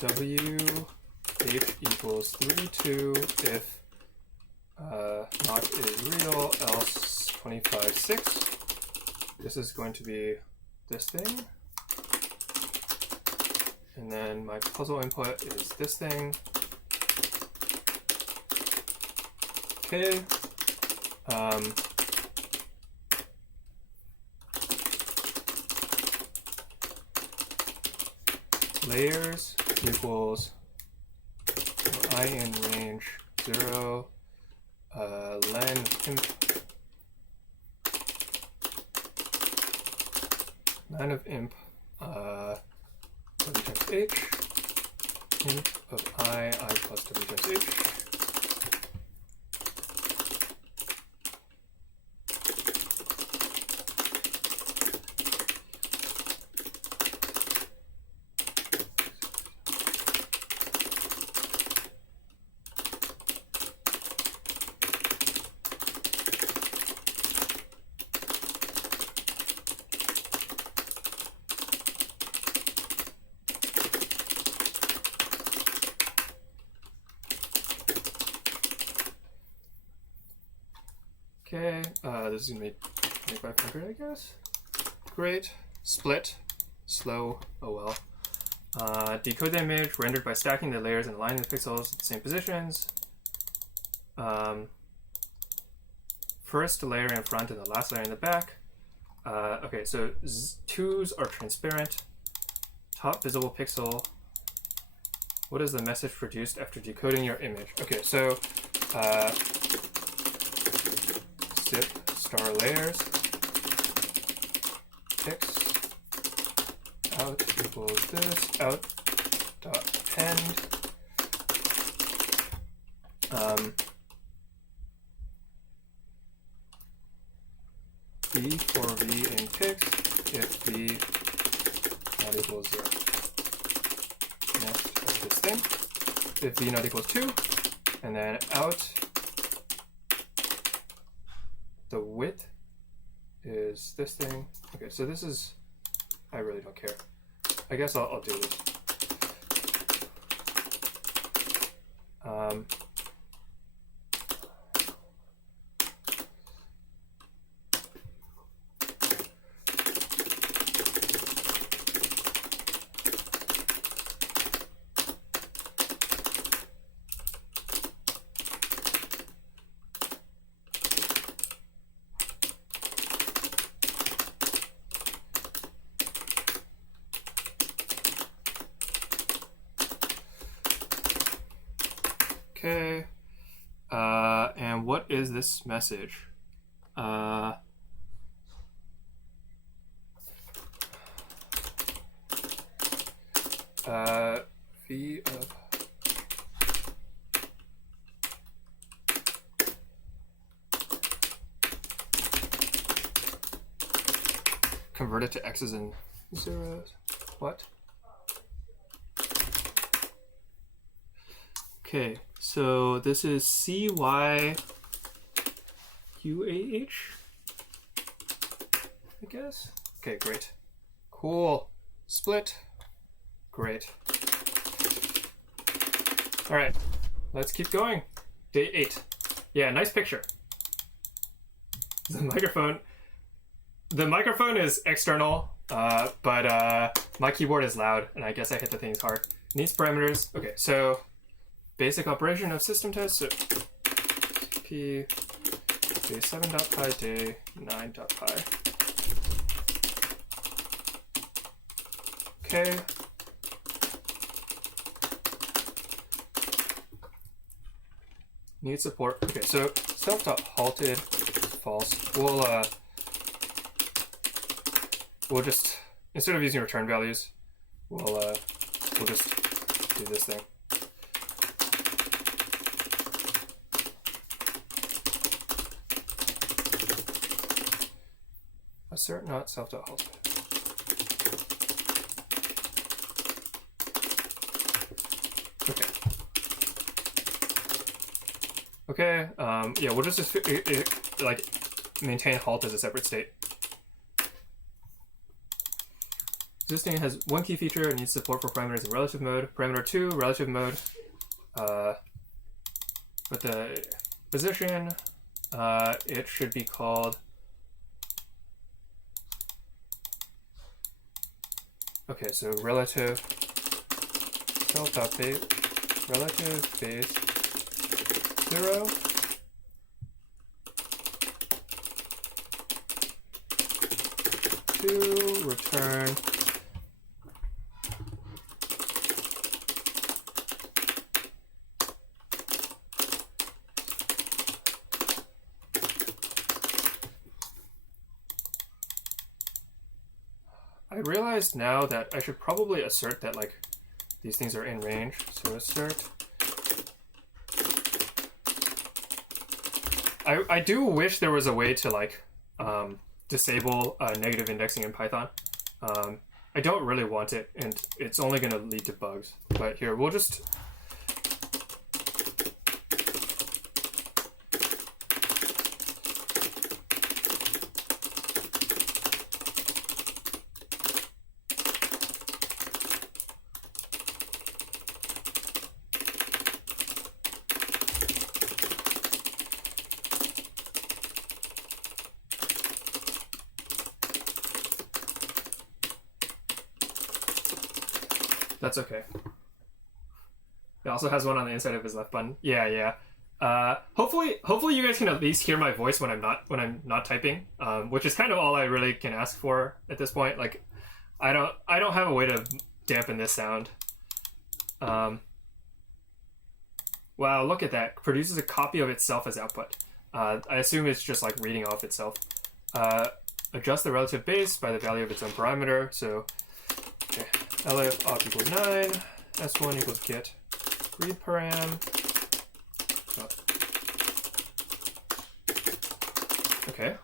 W H equals 32 if not is real, else 25 6. This is going to be this thing. And then my puzzle input is this thing. Okay. Layers equals I in range 0 len imp len of imp w times h imp of I plus w times h. Okay, this is gonna be 2500, I guess. Great. Split. Slow. Oh well. Decode the image rendered by stacking the layers and aligning the pixels at the same positions. First layer in front and the last layer in the back. Okay, so 2s are transparent. Top visible pixel. What is the message produced after decoding your image? Okay, so zip star layers pix out equals this out dot end v for v in pix if v not equals 0. Next of this thing, if v not equals 2, and then out the width is this thing. Okay, so this is, I really don't care. I guess I'll do this. Okay, and what is this message? V of convert it to x's and zeros. What? Okay, so this is CYUAH, I guess. Okay, great. Cool. Split. Great. All right, let's keep going. Day 8. Yeah, nice picture. The microphone is external, but my keyboard is loud, and I guess I hit the things hard. Needs parameters. Okay, so basic operation of system test. So p day 7.py, day 9.py. Okay. Need support. Okay, so self.halted false. We'll just, instead of using return values, we'll just do this thing. Assert not self.halted. Okay. Okay, yeah, we'll just like maintain halt as a separate state. Existing has one key feature and needs support for parameters in relative mode. Parameter 2, relative mode. With the position, it should be called. Okay, so relative self.base, relative base 0. To return I realized now that I should probably assert that like these things are in range. So assert. I do wish there was a way to like disable negative indexing in Python. I don't really want it, and it's only going to lead to bugs. But here, we'll just. That's okay. It also has one on the inside of his left button. Yeah. Hopefully you guys can at least hear my voice when I'm not typing, which is kind of all I really can ask for at this point. Like, I don't have a way to dampen this sound. Wow, look at that! Produces a copy of itself as output. I assume it's just like reading off itself. Adjust the relative base by the value of its own parameter. So, okay, lf op equals 9, s1 equals get read param. Okay.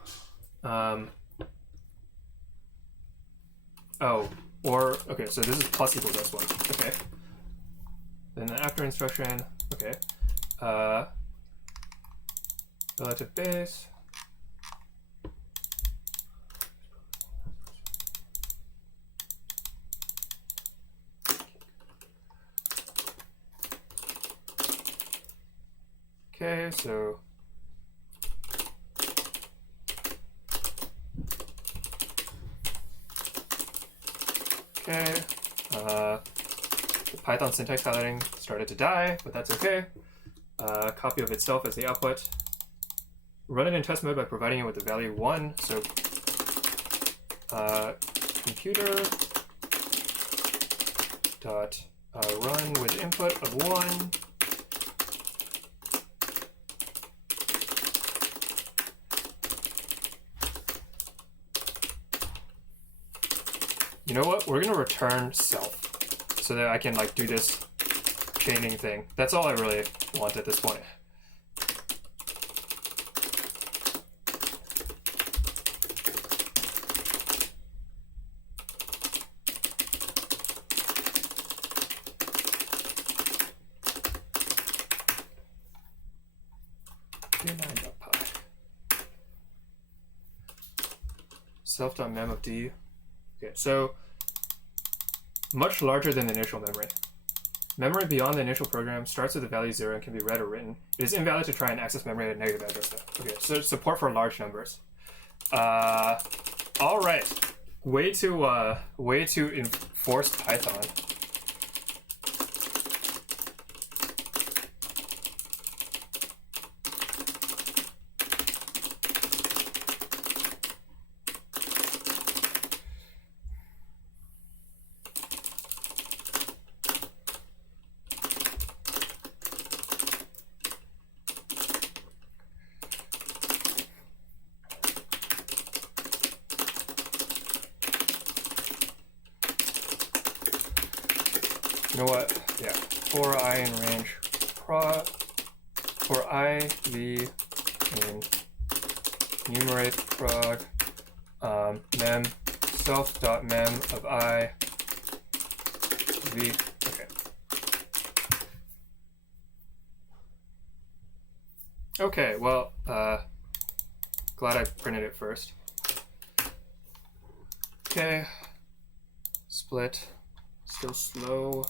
Okay, so this is plus equals s1. Okay. Then the after instruction, okay. Relative base. Okay, so okay, the Python syntax highlighting started to die, but that's okay. Copy of itself as the output. Run it in test mode by providing it with the value 1. So computer dot run with input of 1. You know what? We're gonna return self so that I can like do this chaining thing. That's all I really want at this point. Self.mem of d. Okay, so much larger than the initial memory. Memory beyond the initial program starts with the value 0 and can be read or written. It is invalid to try and access memory at a negative address though. Okay, so support for large numbers. All right, way to enforce Python. You know what? Yeah. For I in range for I v in enumerate prog mem self.mem of I v. Okay. Okay, well, glad I printed it first. Okay. Split. Still slow.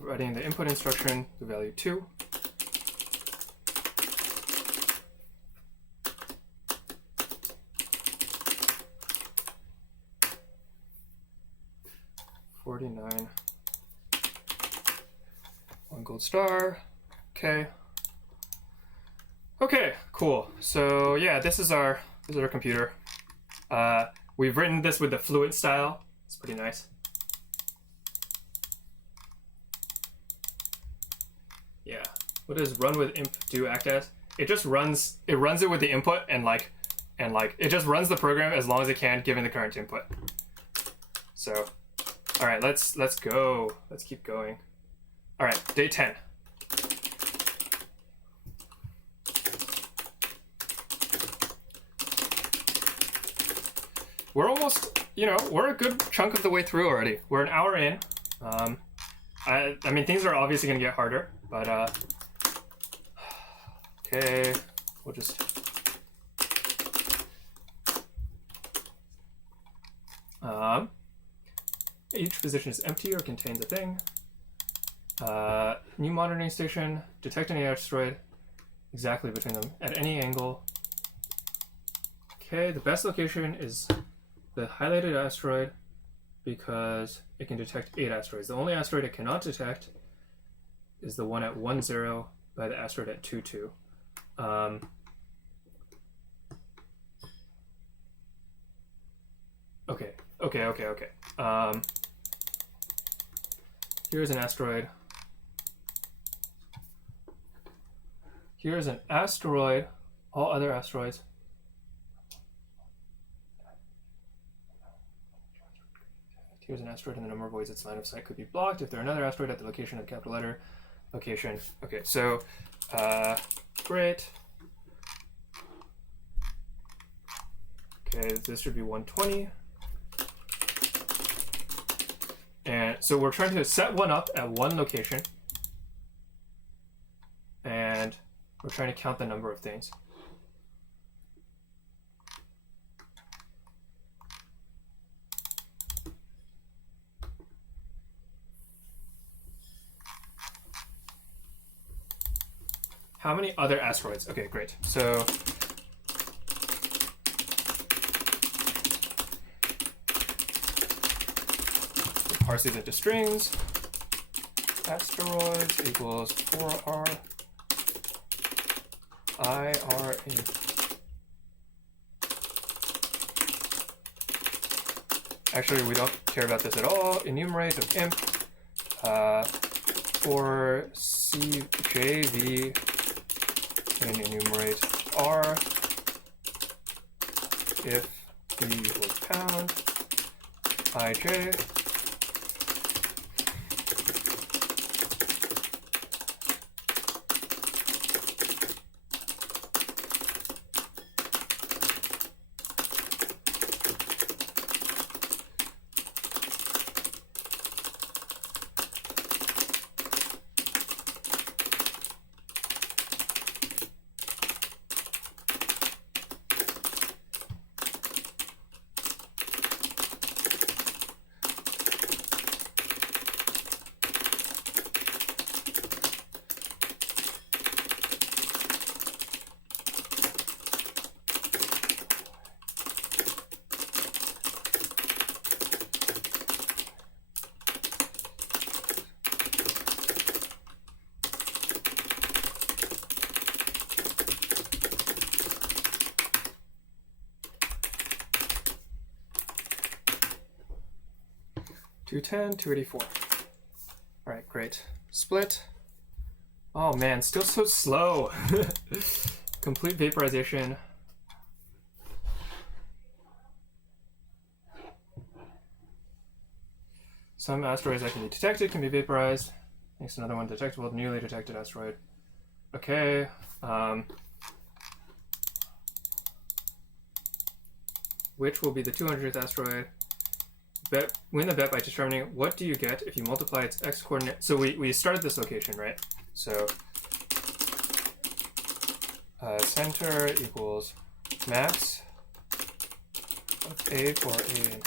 Writing the input instruction, the value 2. $49. 1 gold star. Okay. Okay, cool. So yeah, this is our computer. We've written this with the Fluent style. It's pretty nice. Yeah. What does run with imp do act as? It just runs it with the input and it just runs the program as long as it can given the current input. So all right, let's go. Let's keep going. All right, day 10. We're almost, we're a good chunk of the way through already. We're an hour in. I mean, things are obviously going to get harder, but okay, we'll just each position is empty or contains a thing. New monitoring station, detect any asteroid exactly between them at any angle. Okay, the best location is the highlighted asteroid because it can detect 8 asteroids. The only asteroid it cannot detect is the one at 1, 0 by the asteroid at 2, 2. Okay. Here's an asteroid. Here's an asteroid. All other asteroids. Here's an asteroid, and the number of ways its line of sight could be blocked if there are another asteroid at the location of the capital letter. Location. Okay, so great. Okay, this should be 120. And so we're trying to set one up at one location, and we're trying to count the number of things. How many other asteroids? Okay, great. So parse these into strings. Asteroids equals 4R IRA. Actually, we don't care about this at all. Enumerate of imp for CJV and enumerate R if B equals pound IJ. $210, $284. All right, great. Split. Oh man, still so slow. Complete vaporization. Some asteroids that can be detected can be vaporized. Next, another one detectable, newly detected asteroid. Okay. Which will be the 200th asteroid? Win the bet by determining what do you get if you multiply its x coordinate. So we started this location, right? So center equals max of A for A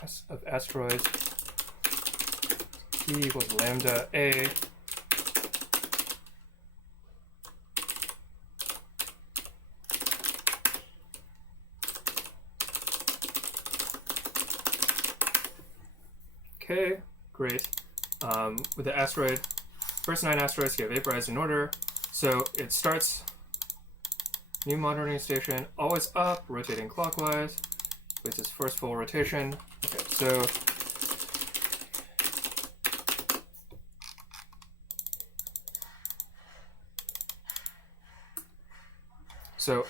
mass of asteroids. T equals lambda A. Okay, great. With the asteroid, first 9 asteroids get vaporized in order. So it starts new monitoring station, always up, rotating clockwise with its first full rotation. Okay, so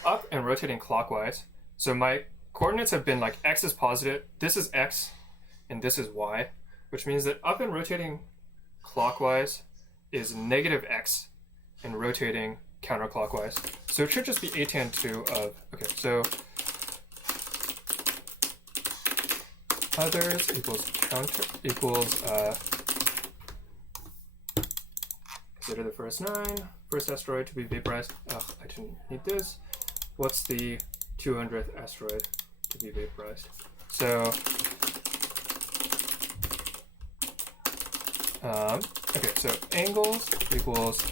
up and rotating clockwise. So my coordinates have been like x is positive, this is x, and this is y, which means that up and rotating clockwise is negative x and rotating counterclockwise. So it should just be atan 2 of, okay, so others equals counter equals, consider the first 9, first asteroid to be vaporized. Ugh, I didn't need this. What's the 200th asteroid to be vaporized? So, okay, so angles equals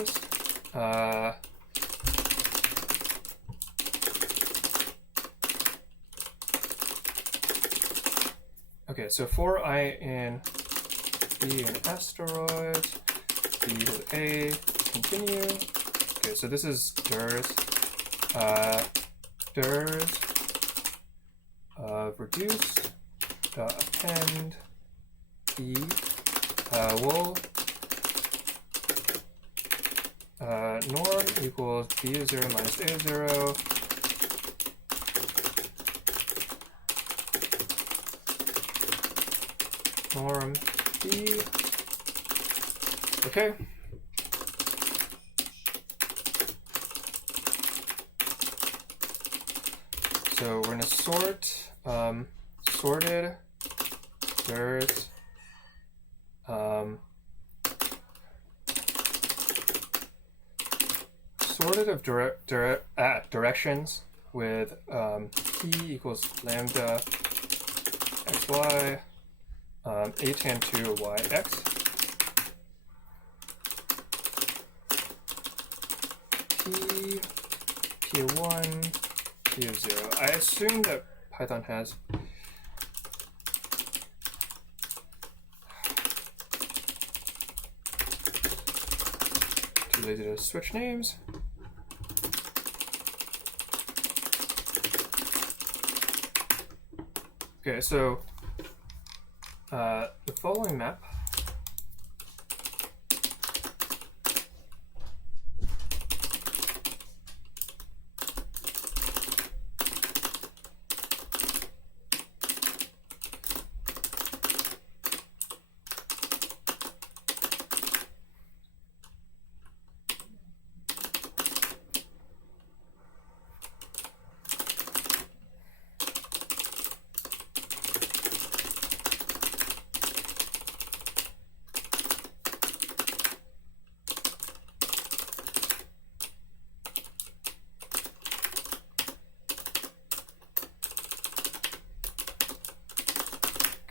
this. Okay, so for I in B in asteroids, B to A, continue. Okay, so this is dirs. Dirs of reduce append E will norm equals B of 0 minus A of 0. Norm B. Okay. So we're going to sort sorted dirs sorted of directions with t equals lambda xy a tan 2 yx p of 1 p of 0. I assume that Python has too lazy to switch names. Okay, so the following map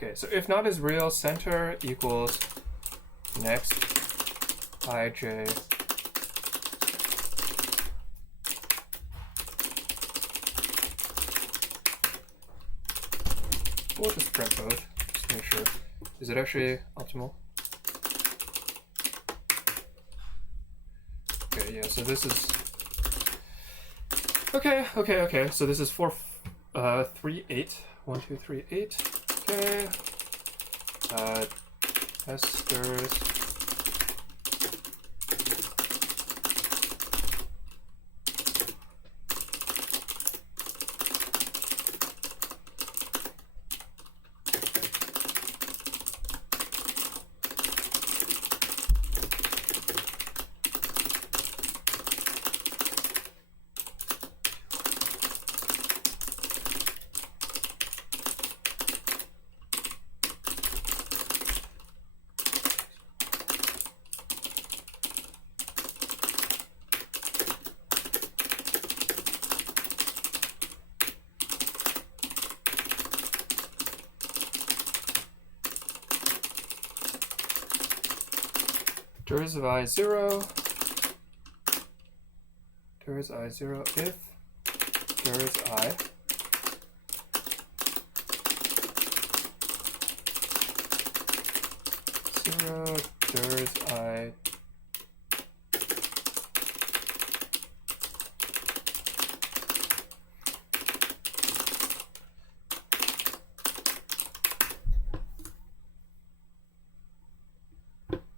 okay, so if not is real, center equals next ij we'll just print both just to make sure. Is it actually optimal? Okay, yeah, so this is okay, so this is 4 3 8 1 2 3 8. Okay, esters dirs of I0, dirs I0 if dirs I zero dirs I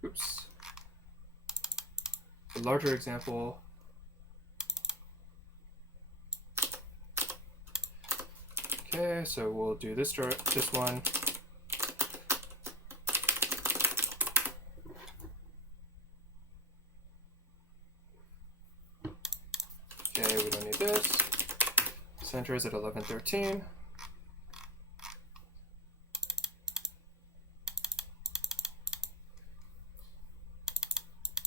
oops. A larger example. Okay, so we'll do this one. Okay, we don't need this. Center is at 1113.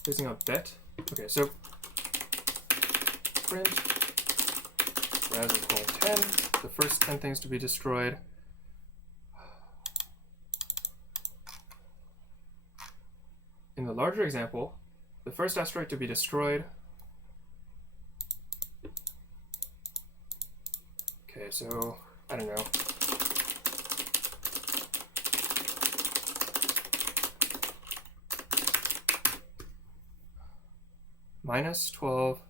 Using a bet. Okay, so print raz is equal to 10. The first 10 things to be destroyed. In the larger example, the first asteroid to be destroyed. Okay, so I don't know. Minus 12.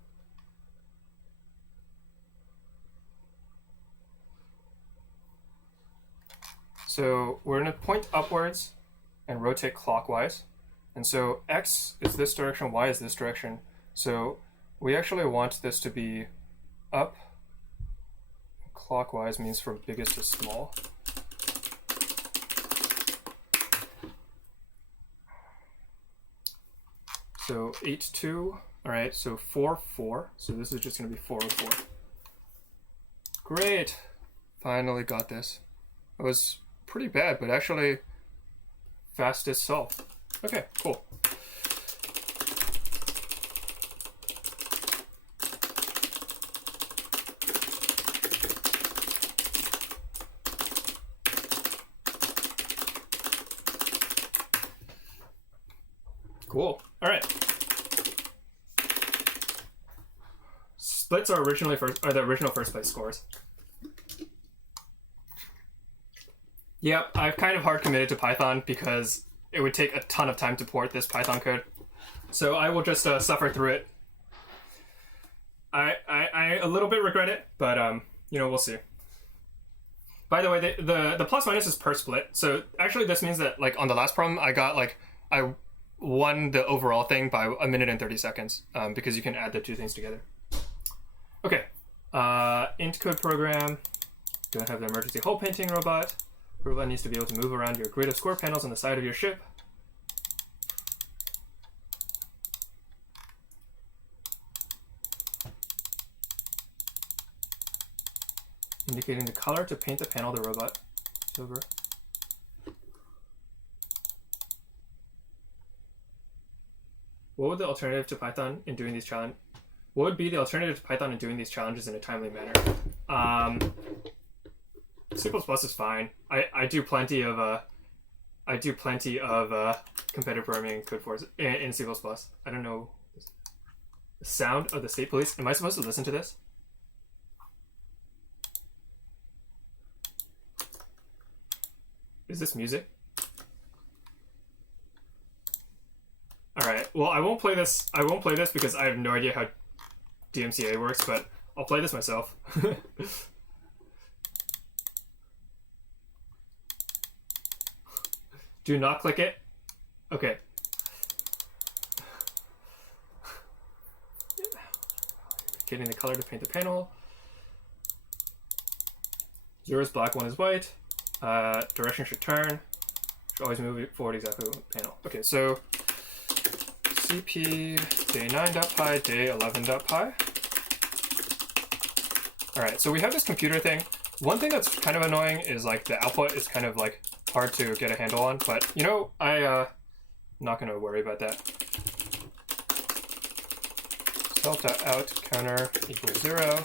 So we're going to point upwards and rotate clockwise. And so X is this direction, Y is this direction. So we actually want this to be up. Clockwise means from biggest to small. So 8, 2. All right, so 4, 4. So this is just going to be 4, 4. Great. Finally got this. It was pretty bad, but actually fastest solved. Okay, cool. Cool. All right. Splits are the original first place scores. Yep, I've kind of hard committed to Python because it would take a ton of time to port this Python code. So I will just suffer through it. I a little bit regret it, but you know, we'll see. By the way, the plus minus is per split. So actually this means that like on the last problem I won the overall thing by 1 minute and 30 seconds because you can add the two things together. Okay, int code program. Don't have the emergency hull painting robot. Robot needs to be able to move around your grid of score panels on the side of your ship. Indicating the color to paint the panel the robot is over. What would the alternative to Python in doing these challenges? What would be the alternative to Python in doing these challenges in a timely manner? C++ is fine. I do plenty of competitive programming code for in C++. I don't know the sound of the state police. Am I supposed to listen to this? Is this music? All right. Well, I won't play this. I won't play this because I have no idea how DMCA works, but I'll play this myself. Do not click it. Okay. Getting the color to paint the panel. 0 is black, 1 is white. Direction should turn. Should always move it forward exactly with the panel. Okay, so CP day9.py, day11.py. Alright, so we have this computer thing. One thing that's kind of annoying is like the output is kind of like hard to get a handle on, but you know, I'm not going to worry about that. Self.out counter equals 0.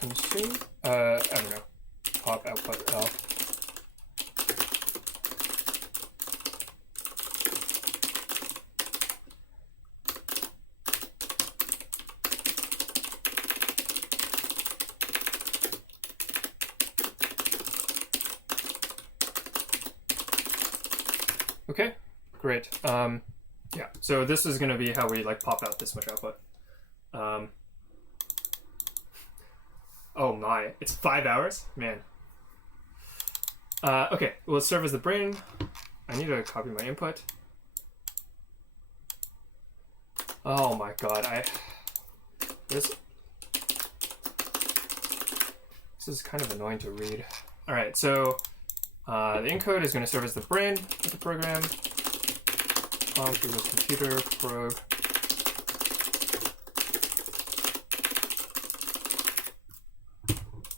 Consume, I don't know, pop output L. Okay, great. Yeah, so this is going to be how we like pop out this much output. Oh my, it's 5 hours? Man. Okay, we'll serve as the brain. I need to copy my input. Oh my god, this is kind of annoying to read. Alright, so the encode is going to serve as the brain of the program. Through the computer probe.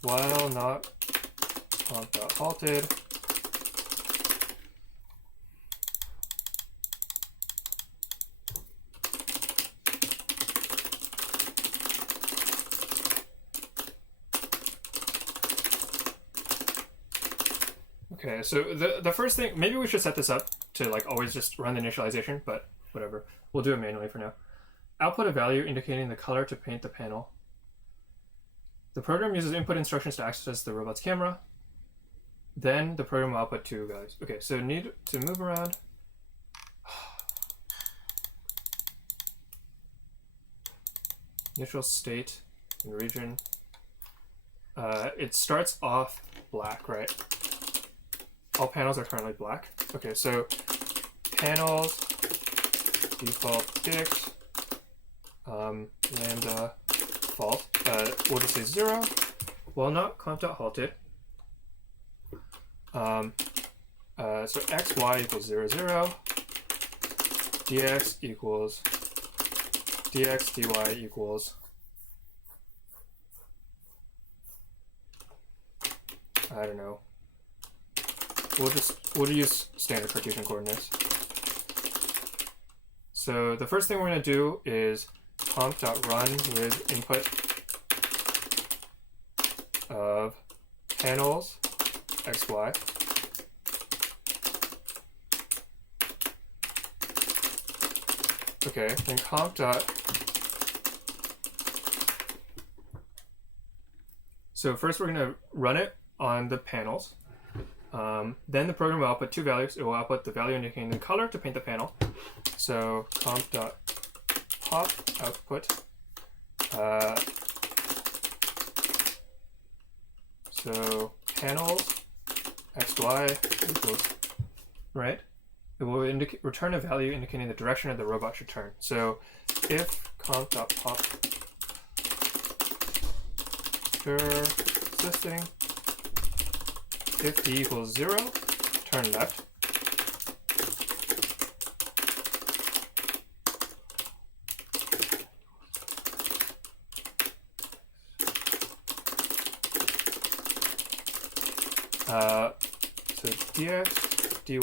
While not comp.halted. Okay, so the first thing, maybe we should set this up to like always just run the initialization, but whatever. We'll do it manually for now. Output a value indicating the color to paint the panel. The program uses input instructions to access the robot's camera. Then the program will output 2 values. Okay, so need to move around. Initial state and region. It starts off black, right? All panels are currently black. Okay, so panels, default dict, lambda, fault. We'll just say 0. Well, not comp.halted. So xy equals 0, 0. Dx equals dx, dy equals I don't know. We'll use standard Cartesian coordinates. So the first thing we're going to do is comp.run with input of panels xy. Okay, then so first we're going to run it on the panels. Then the program will output 2 values. It will output the value indicating the color to paint the panel. So comp.pop output. So panels xy equals, right? It will return a value indicating the direction of the robot should turn. So if comp.pop persisting, if d equals 0, turn left. So dx, dy,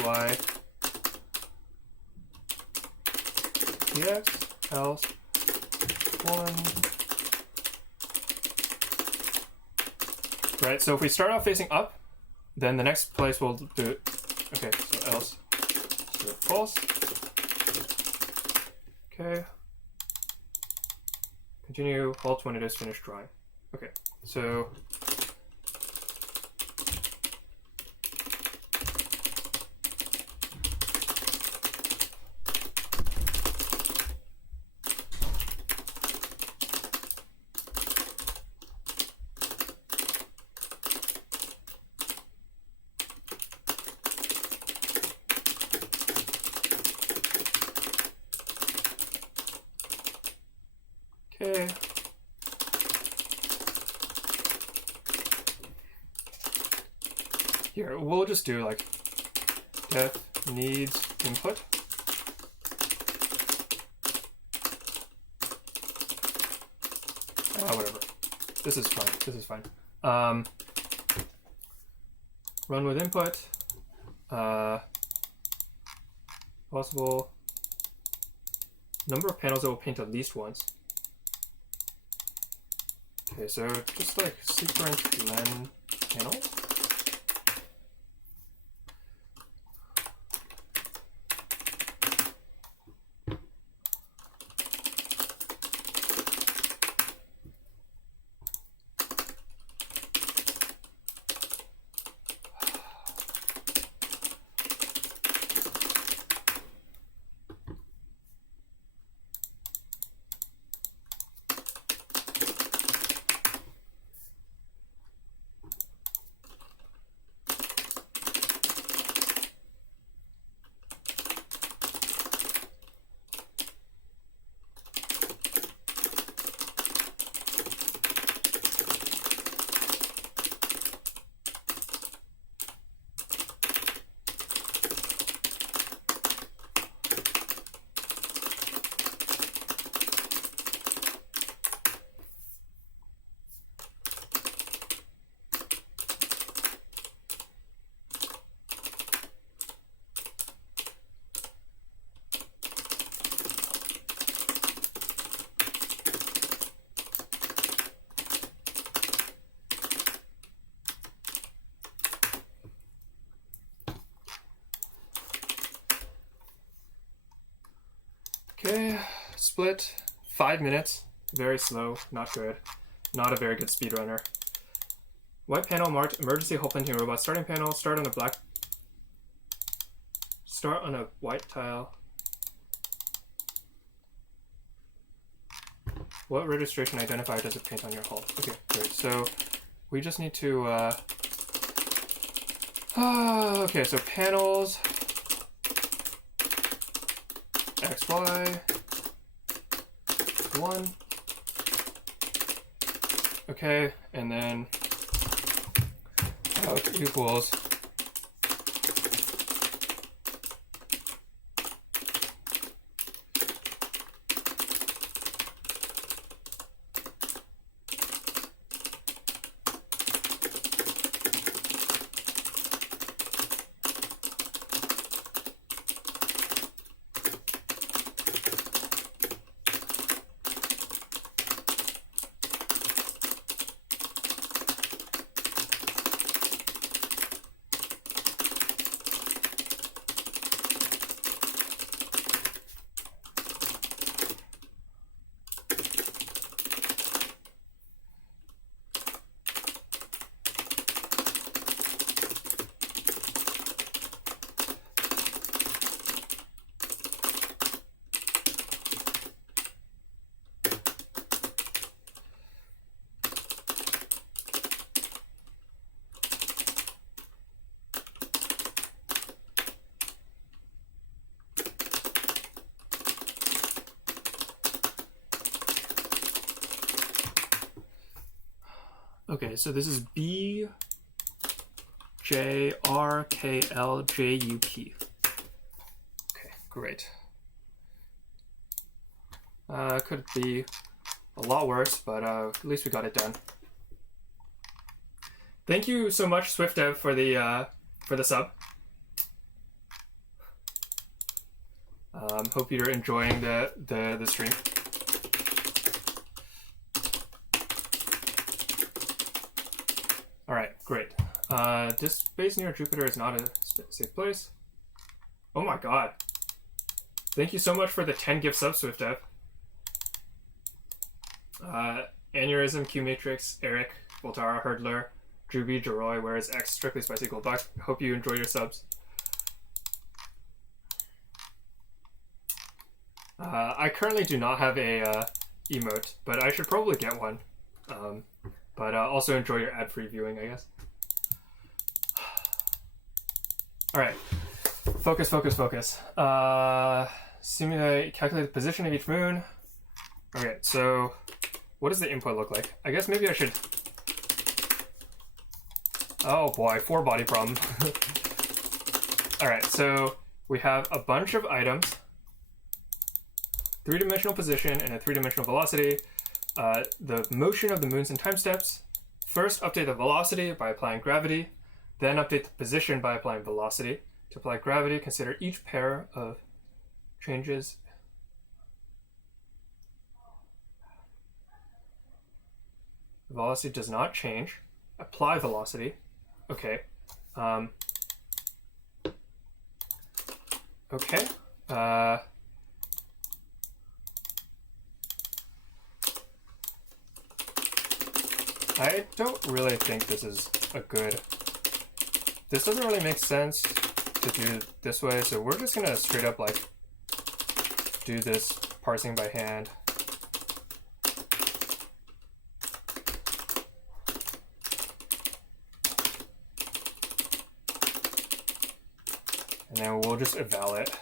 dx, else 1. Right, so if we start off facing up, then the next place we'll do it. Okay, so else, so false. Okay. Continue, halt when it is finished drawing. Okay, so okay. Here, we'll just do like def needs input. Whatever. This is fine. This is fine. Run with input. Possible number of panels that will paint at least once. Okay, so just like sequence len panels. Okay, split. 5 minutes. Very slow. Not good. Not a very good speedrunner. White panel marked emergency hole planting robot. Starting panel. Start on a black. Start on a white tile. What registration identifier does it paint on your hull? Okay, great. So we just need to. Okay, so panels. XY. 1. Okay, and then out equals okay, so this is B J R K L J U P. Okay, great. Could be a lot worse, but at least we got it done. Thank you so much, SwiftDev, for the sub. Hope you're enjoying the stream. All right, great. This space near Jupiter is not a safe place. Oh my god. Thank you so much for the 10 gift subs, SwiftDev. Aneurysm, Q Matrix, Eric, Voltara, Hurdler, Druby, Jeroy, Whereas X, Strictly Spicy Gold Buck. Hope you enjoy your subs. I currently do not have a emote, but I should probably get one. But also enjoy your ad-free viewing, I guess. All right, focus, focus, focus. Simulate, calculate the position of each moon. Okay, so what does the input look like? I guess maybe I should. Oh boy, 4 body problem. All right, so we have a bunch of items, 3-dimensional position and a 3-dimensional velocity. The motion of the moons in time steps. First, update the velocity by applying gravity. Then update the position by applying velocity. To apply gravity, consider each pair of changes. Velocity does not change. Apply velocity. Okay. Okay. I don't really think this is a good... This doesn't really make sense to do this way, so we're just gonna straight up like do this parsing by hand. And then we'll just eval it.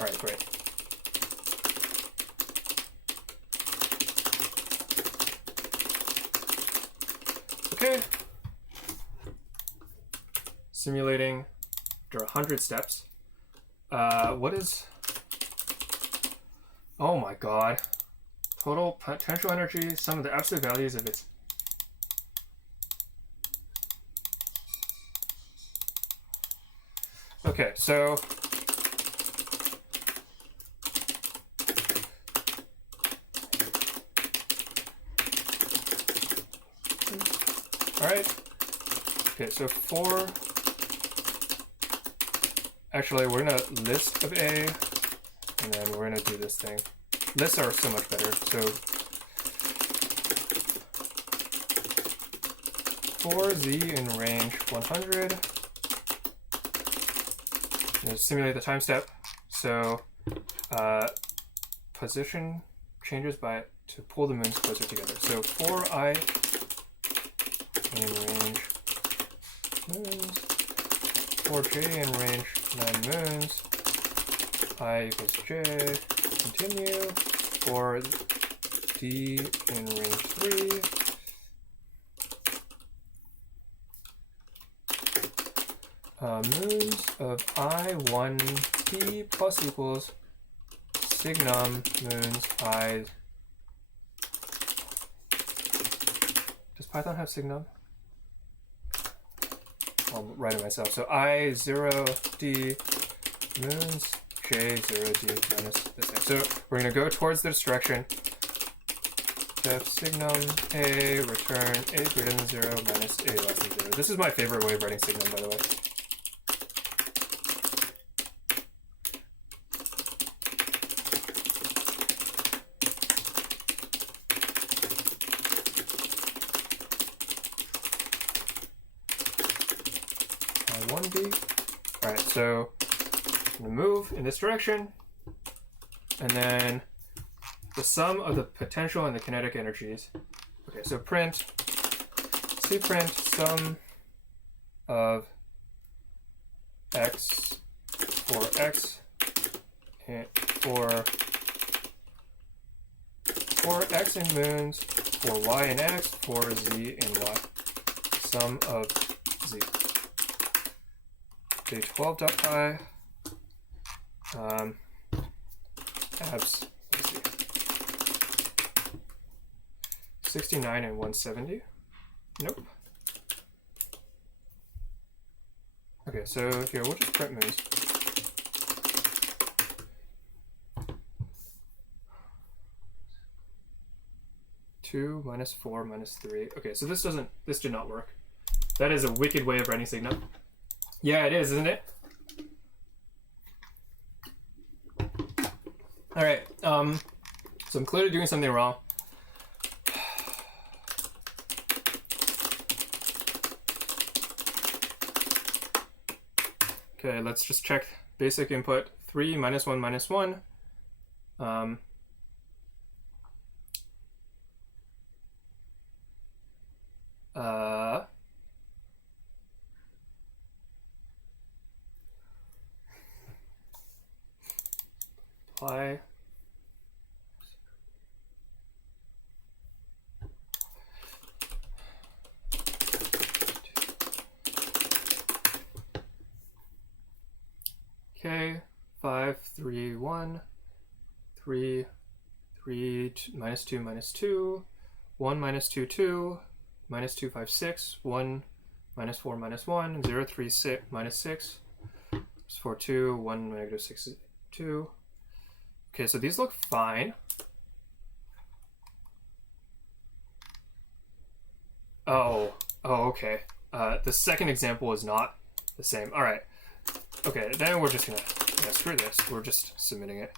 All right, great. Okay. Simulating after 100 steps. What is Oh my god. Total potential energy, sum of the absolute values of its... Okay, so... Alright. Okay, so for... Actually, we're gonna list of A, and then we're gonna do this thing. Lists are so much better. So for Z in range 100, simulate the time step. So position changes by to pull the moons closer together. So for I in range moons, for J in range 9 moons, I equals J, continue, for D in range 3, moons of I1T plus equals signum moons I. Does Python have signum? I'll write it myself. So I0D moons J0D minus this thing. So we're going to go towards this direction. Def signum A return A greater than 0 minus A less than 0. This is my favorite way of writing signum, by the way. I1D. Alright, so I'm going to move in this direction, and then the sum of the potential and the kinetic energies. Okay, so print, cprint sum of x for x and for x in moons, for y in x, for z in y. Sum of z. J12.py. Abs. Let's see. 69 and 170. Nope. Okay, so here we'll just print moons. Two minus 4 minus 3. Okay, so this did not work. That is a wicked way of writing signum. Yeah, it is, isn't it? All right. So I'm clearly doing something wrong. Okay, let's just check basic input. 3 minus 1 minus 1. Apply. Okay, 5, 3, 1, 3, 3, minus 2, minus 2, 1, minus 2, 2, minus 2, 5, 6, 1, minus 4, minus 1, 0, 3, 6, minus 6, 4, 2, 1, negative 6, 2. Okay, so these look fine. Oh, okay. The second example is not the same. All right. Okay, then we're just gonna screw this. We're just submitting it.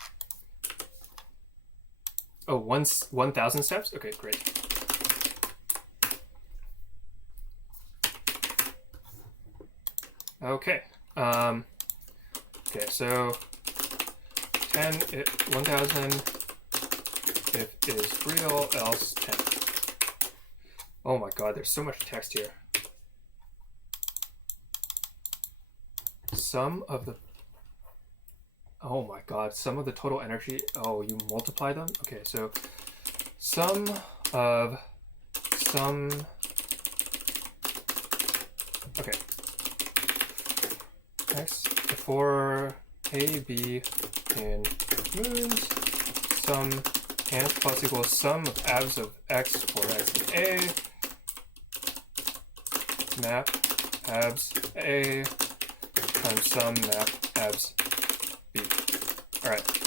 Oh, 1,000 steps? Okay, great. Okay. Okay, so 1,000 if is real, else 10. Oh my god, there's so much text here. Sum of the... Oh my god, sum of the total energy. Oh, you multiply them? Okay, so sum of some... Okay. Next, for A, B in moons, sum and plus equals sum of abs of x for x in A, map abs A times sum map abs B. All right.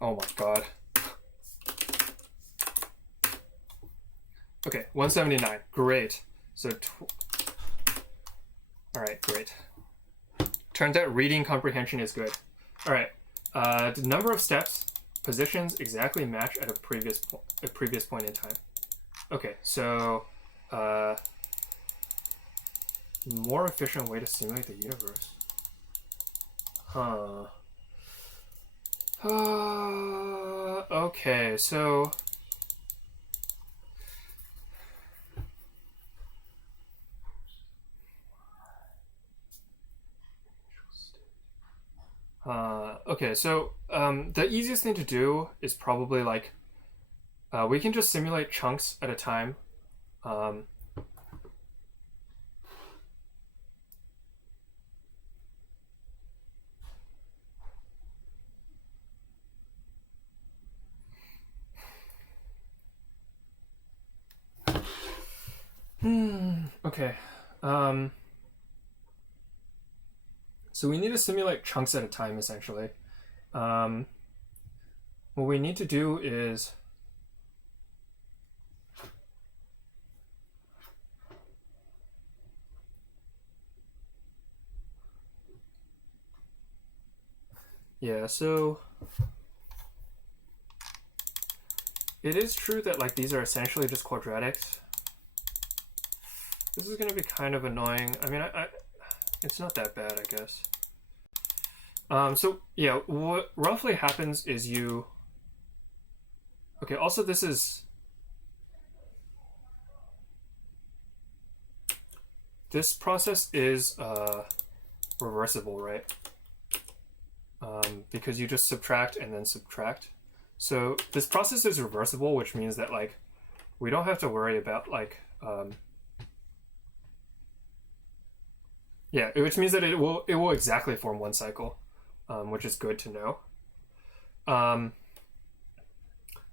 Oh my god. Okay, 179. Great. So, all right, great. Turns out reading comprehension is good. All right. The number of steps, positions exactly match at a previous point in time. Okay, so more efficient way to simulate the universe. Huh. Okay, so the easiest thing to do is probably like we can just simulate chunks at a time. Okay. So we need to simulate chunks at a time, essentially. What we need to do is so it is true that like these are essentially just quadratics. This is going to be kind of annoying. I mean, it's not that bad, I guess. So yeah, what roughly happens is you... Okay, also this is... This process is reversible, right? Because you just subtract and then subtract. So this process is reversible, which means that like we don't have to worry about like... yeah, which means that it will exactly form one cycle, which is good to know.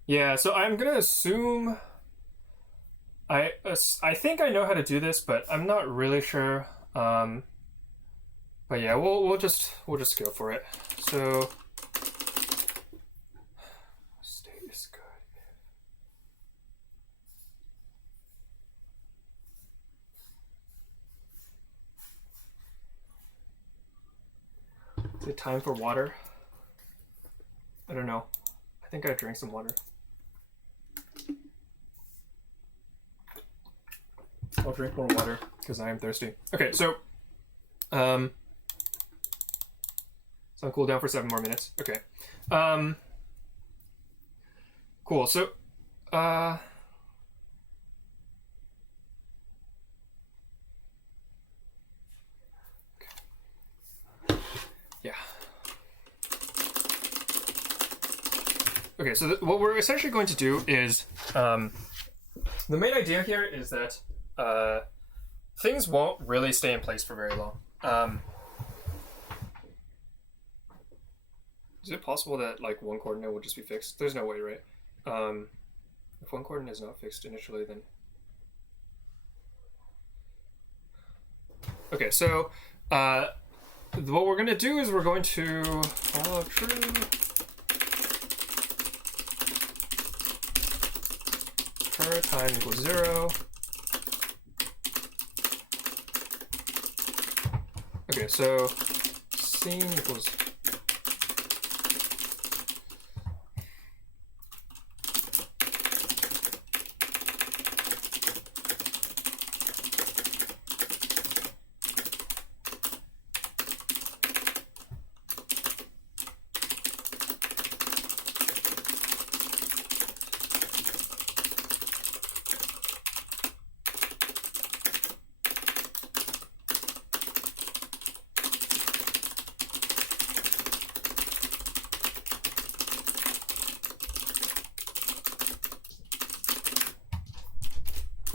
Yeah, so I'm gonna assume I think I know how to do this, but I'm not really sure. But yeah, we'll just go for it. So state is good. Is it time for water? I don't know. I think I drank some water. I'll drink more water because I am thirsty. Okay, so so I'll cool down for 7 more minutes. Okay. Cool. So yeah. Okay, so what we're essentially going to do is the main idea here is that things won't really stay in place for very long. Is it possible that like one coordinate will just be fixed? There's no way, right? If one coordinate is not fixed initially, then... Okay, so what we're going to do is we're going to follow true. Per time equals 0. Okay, so scene equals...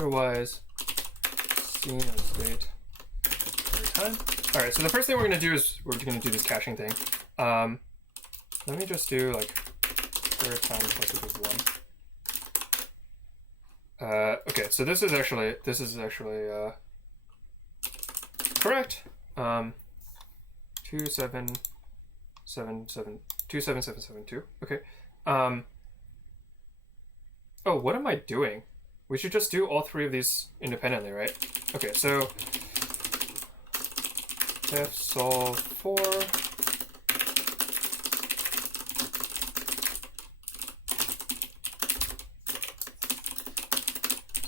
transfer-wise scene of state every time. All right, so the first thing we're going to do is we're going to do this caching thing. Let me just do like per time plus equals 1. Okay, so this is actually correct. 27772. Okay. Oh, what am I doing? We should just do all 3 of these independently, right? Okay, so def solve for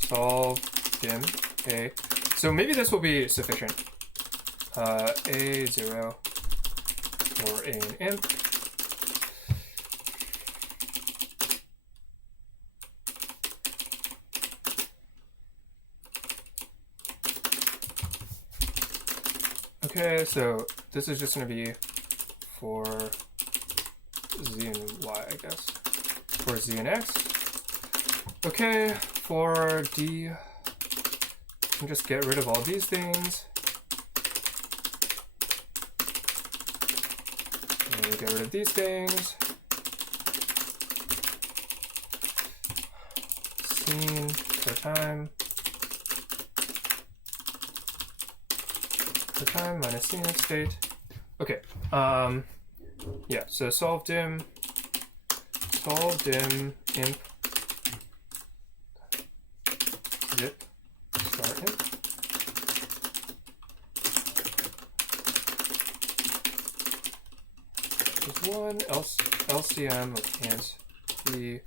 solve dim a. So maybe this will be sufficient. A0 or a in imp. Okay, so this is just going to be for z and y, I guess. For z and x. Okay, for d, I can just get rid of all these things. And get rid of these things. Scene per time. Time minus scene of state. Okay. Yeah, so solve dim imp zip star imp. There's one else LCM of hands the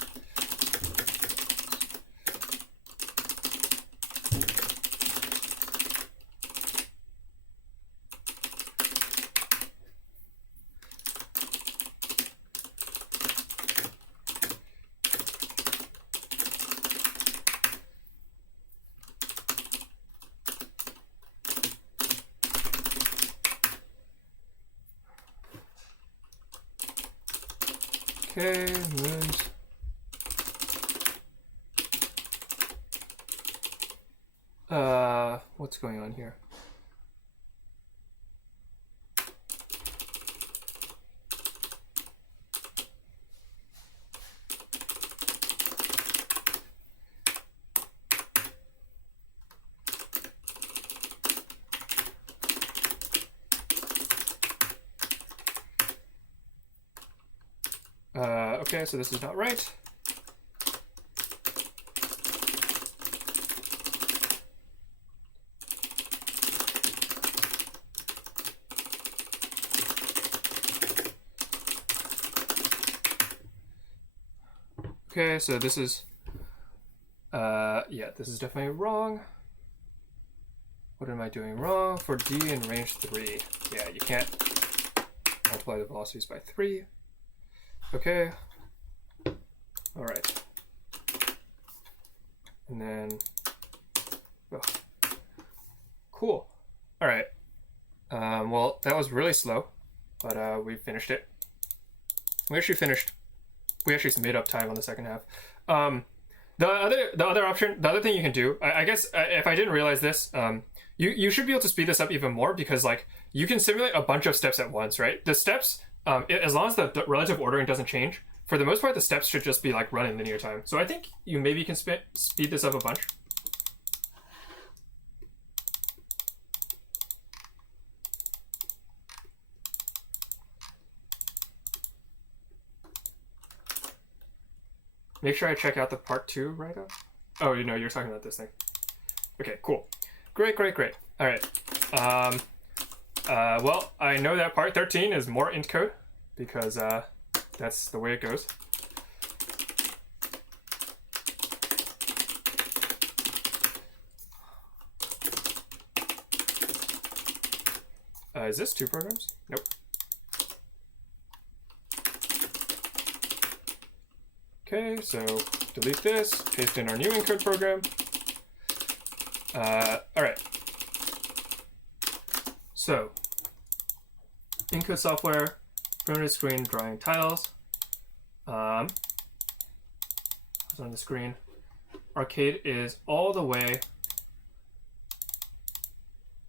okay, moons. What's going on here? Okay, so this is not right. Okay, so this is, yeah, this is definitely wrong. What am I doing wrong? For D in range 3. Yeah, you can't multiply the velocities by 3. Okay. All right. And then, oh. Cool. All right. Well, that was really slow, but we finished it. We actually made up time on the second half. The other thing you can do, I guess, if I didn't realize this, you should be able to speed this up even more, because like you can simulate a bunch of steps at once, right? The steps, as long as the relative ordering doesn't change, for the most part, the steps should just be like run in linear time. So I think you maybe can speed this up a bunch. Make sure I check out the part 2 right up. Oh, you know, you're talking about this thing. Okay, cool. Great. All right. Well, I know that part 13 is more int code, because that's the way it goes. Is this 2 programs? Nope. Okay, so delete this, paste in our new encode program. All right. So, encode software, primitive screen drawing tiles. What's on the screen? arcade is all the way.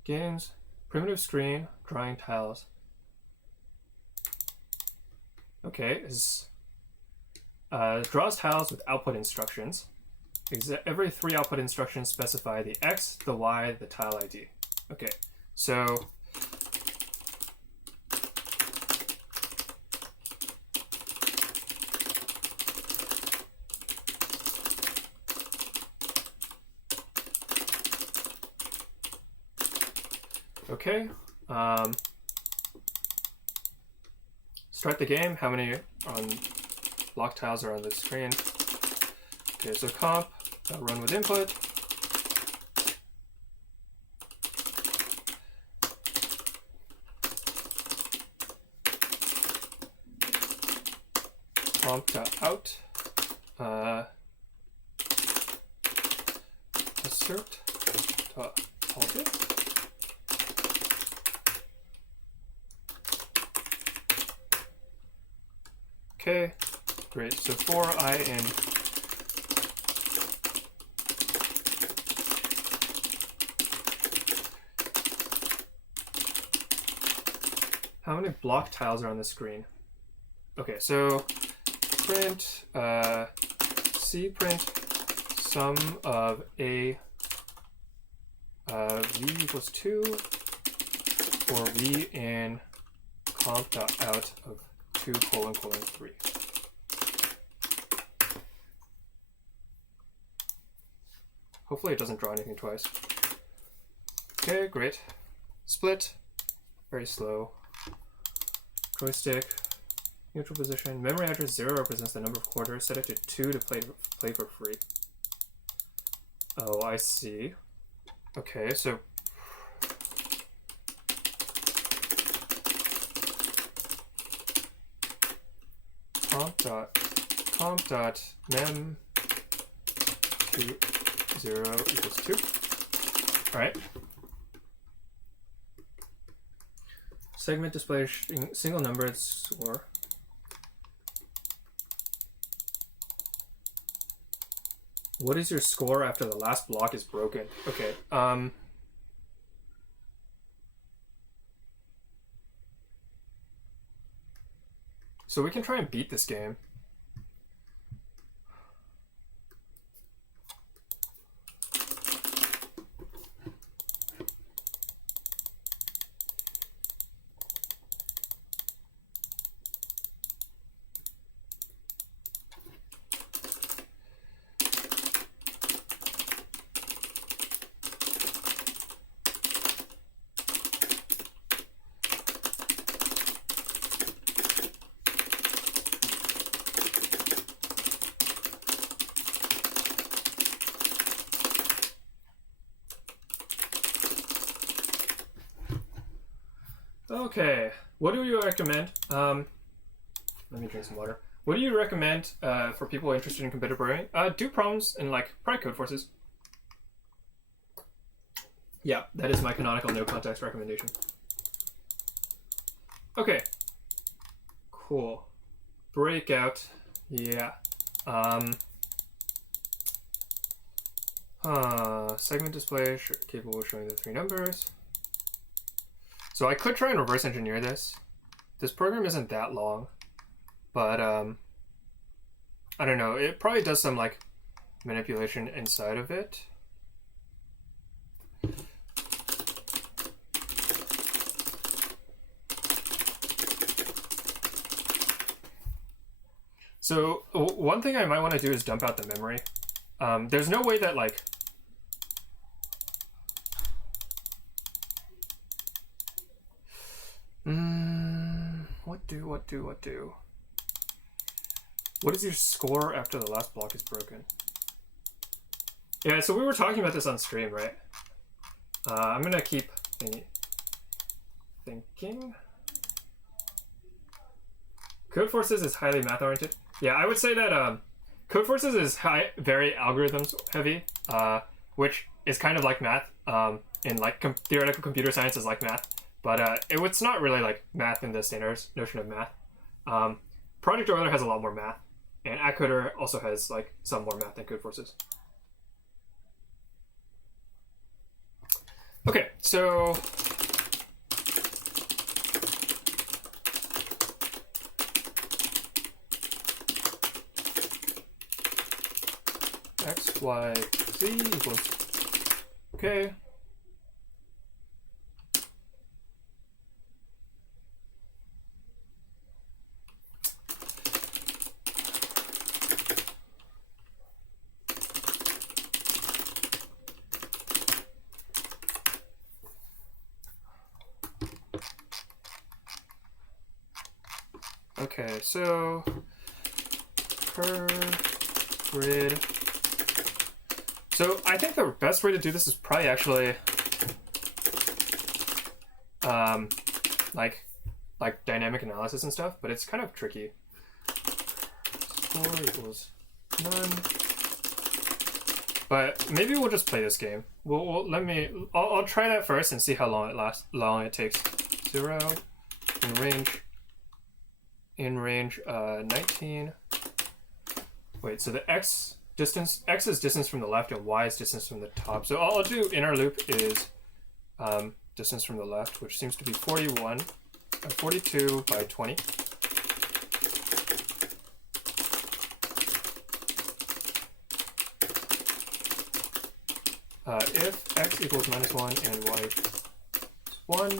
Games, primitive screen, drawing tiles. Okay, is draws tiles with output instructions. Every 3 output instructions specify the X, the Y, the tile ID. Okay, so okay, start the game. How many block tiles are on the screen? Okay, so comp, run with input. Comp.out, assert, halted. Okay, great. So for I in how many block tiles are on the screen? Okay, so print C print sum of a v equals 2 or v in comp.out of 2::3. Hopefully it doesn't draw anything twice. Okay, great. Split, very slow. Joystick, neutral position. Memory address 0 represents the number of quarters. Set it to 2 to play for free. Oh, I see. Okay, so comp.mem to 0 equals 2. All right. Segment display single numbered score. What is your score after the last block is broken? Okay. So we can try and beat this game. Okay, what do you recommend? Let me drink some water. What do you recommend for people interested in competitive programming? Do problems in probably code forces. Yeah, that is my canonical no context recommendation. Okay, cool. Breakout, yeah. Segment display capable of showing the 3 numbers. So I could try and reverse engineer this. This program isn't that long, but I don't know. It probably does some manipulation inside of it. So one thing I might want to do is dump out the memory. There's no way that what do? What is your score after the last block is broken? Yeah, so we were talking about this on stream, right? I'm gonna keep thinking. Code Forces is highly math oriented. Yeah, I would say that Code Forces is very algorithms heavy, which is kind of like math. In theoretical computer science is like math. But it's not really math in the standard notion of math. Project Euler has a lot more math, and AtCoder also has some more math than Code Forces. Okay, so x, y, z equals, okay. Okay, so per grid. So I think the best way to do this is probably actually like dynamic analysis and stuff, but it's kind of tricky. Score equals none. But maybe we'll just play this game. I'll try that first and see how long it lasts. Long it takes. 0 in range 19. Wait, so the x is distance from the left and y is distance from the top. So all I'll do inner loop is distance from the left, which seems to be 42 by 20. If x equals -1 and y is 1,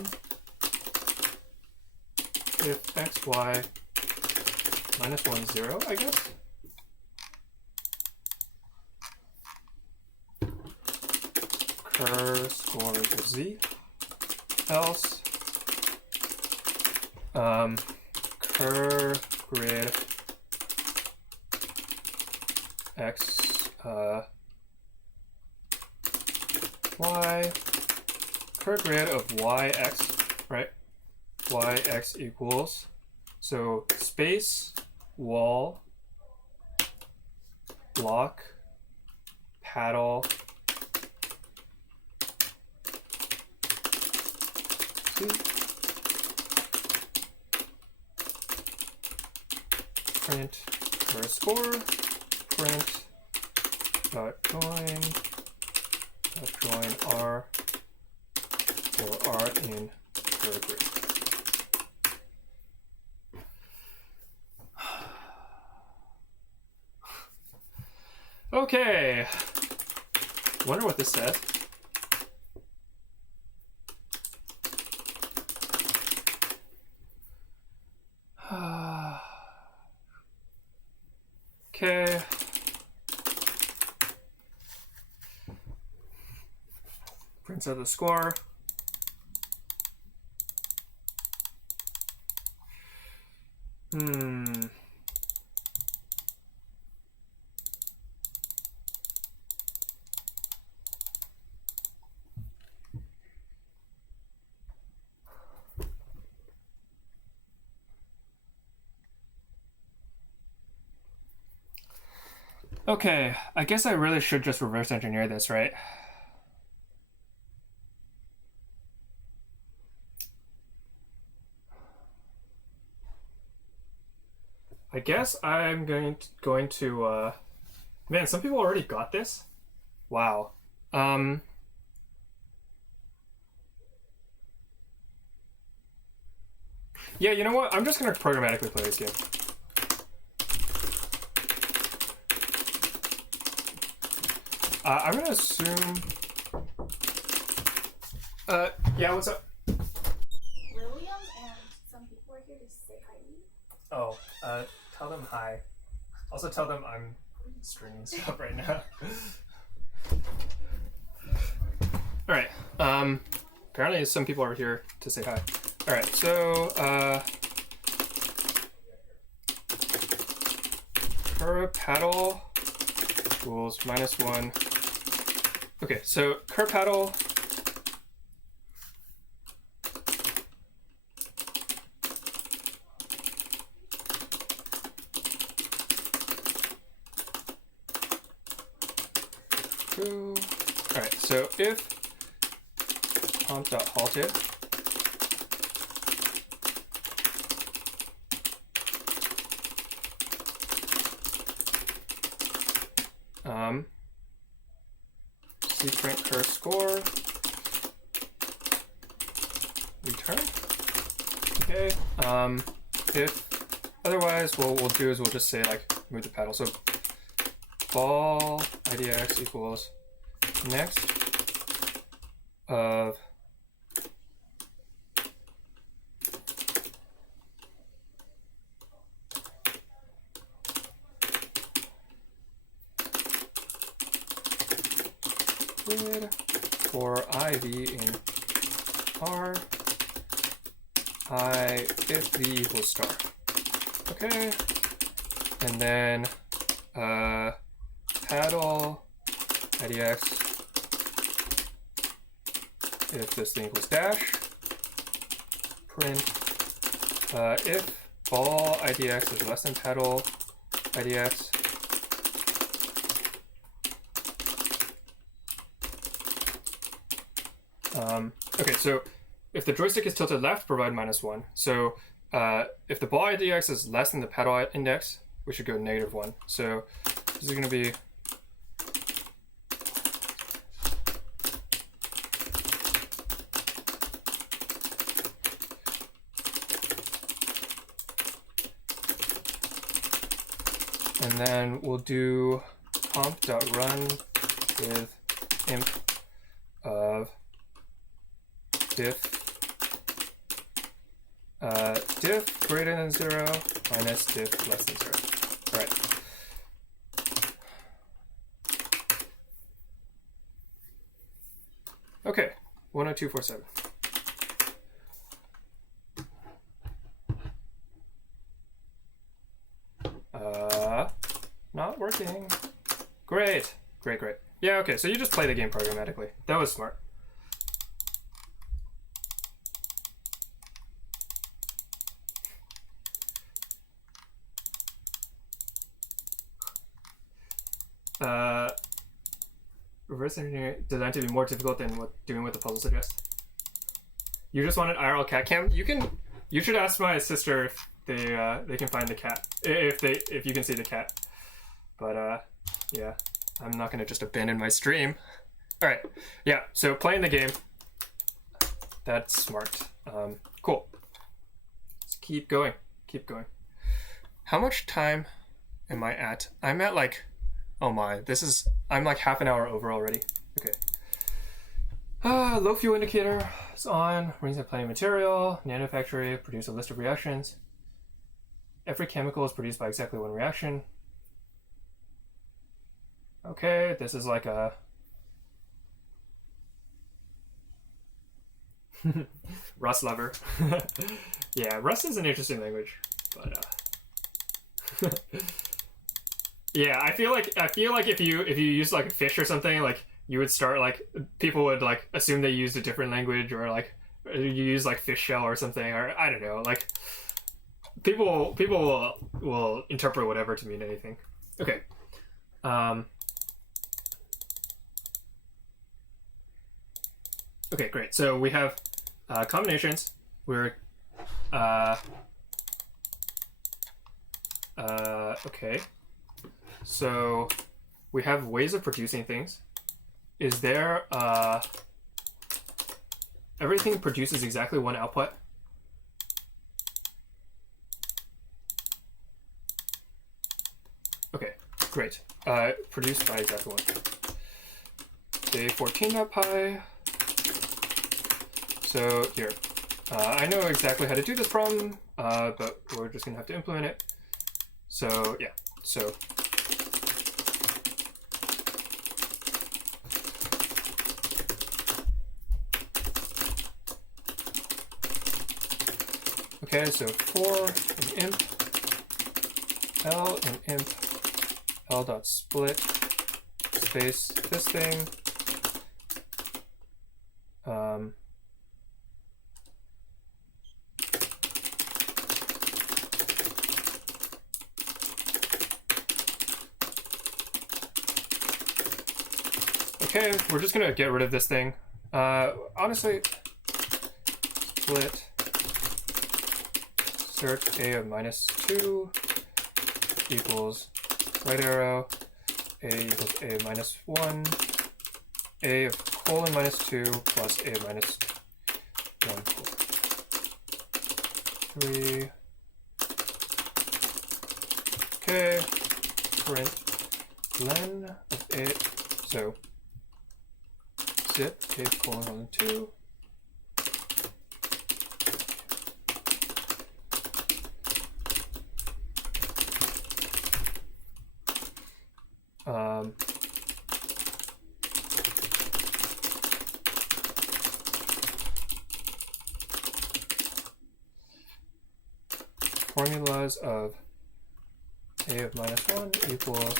if x, y, -1, 0, I guess. Cur score equals z. Else, cur grid x, y, cur grid of yx, right? Yx equals, so space, wall, block, paddle, print for a score, print join r for r in per grid. Okay, wonder what this says. Okay. Prints out the score. Okay, I guess I really should just reverse engineer this, right? I guess I'm going to man, some people already got this? Wow. Yeah, you know what? I'm just gonna programmatically play this game. I'm gonna assume. Yeah, what's up? William and some people are here to say hi to you. Oh, tell them hi. Also tell them I'm streaming stuff right now. Alright, apparently some people are here to say hi. Alright, so, cur paddle equals -1. Okay, so cur paddle Alright, so if prompt.halted cprint cur score return. Okay. If otherwise, what we'll do is we'll just say like move the paddle. So ball idx equals next of for IV in R, I if V equals star. Okay, and then paddle idx if this thing equals dash, print if ball idx is less than paddle idx, okay, so if the joystick is tilted left, provide -1. So if the ball idx is less than the paddle index, we should go -1. So this is going to be and then we'll do comp.run with imp of diff diff greater than 0 minus diff less than 0. All right. Okay, 10247. Not working. Great. Yeah, okay, so you just play the game programmatically. That was smart. Reverse engineering designed to be more difficult than what doing what the puzzle suggests. You just wanted IRL cat cam? You should ask my sister if they can find the cat. If you can see the cat. But yeah, I'm not gonna just abandon my stream. All right, yeah. So playing the game. That's smart. Cool. Let's keep going. How much time am I at? I'm at like, oh my, I'm like half an hour over already. Okay. Low fuel indicator is on. Rings of plenty material. Nanofactory produce a list of reactions. Every chemical is produced by exactly one reaction. Okay, this is like a Rust lover. Yeah, Rust is an interesting language, but yeah, I feel like if you use like a fish or something, like you would start like people would like assume they used a different language, or like you use like fish shell or something, or I don't know, like people will interpret whatever to mean anything. Okay. Okay, great. So we have combinations. We're okay. So we have ways of producing things. Is there everything produces exactly one output? Okay, great. Produced by exactly one. Day14.py. So here, I know exactly how to do this problem, but we're just gonna have to implement it. So yeah, so okay, so for an imp L and imp L dot split space this thing. Okay, we're just gonna get rid of this thing. Honestly, split search a of -2 equals right arrow, a equals a of -1, a of colon -2 plus a of -1. 3. Okay, print len of 8. So zip a colon 2. Formulas of a of -1 equals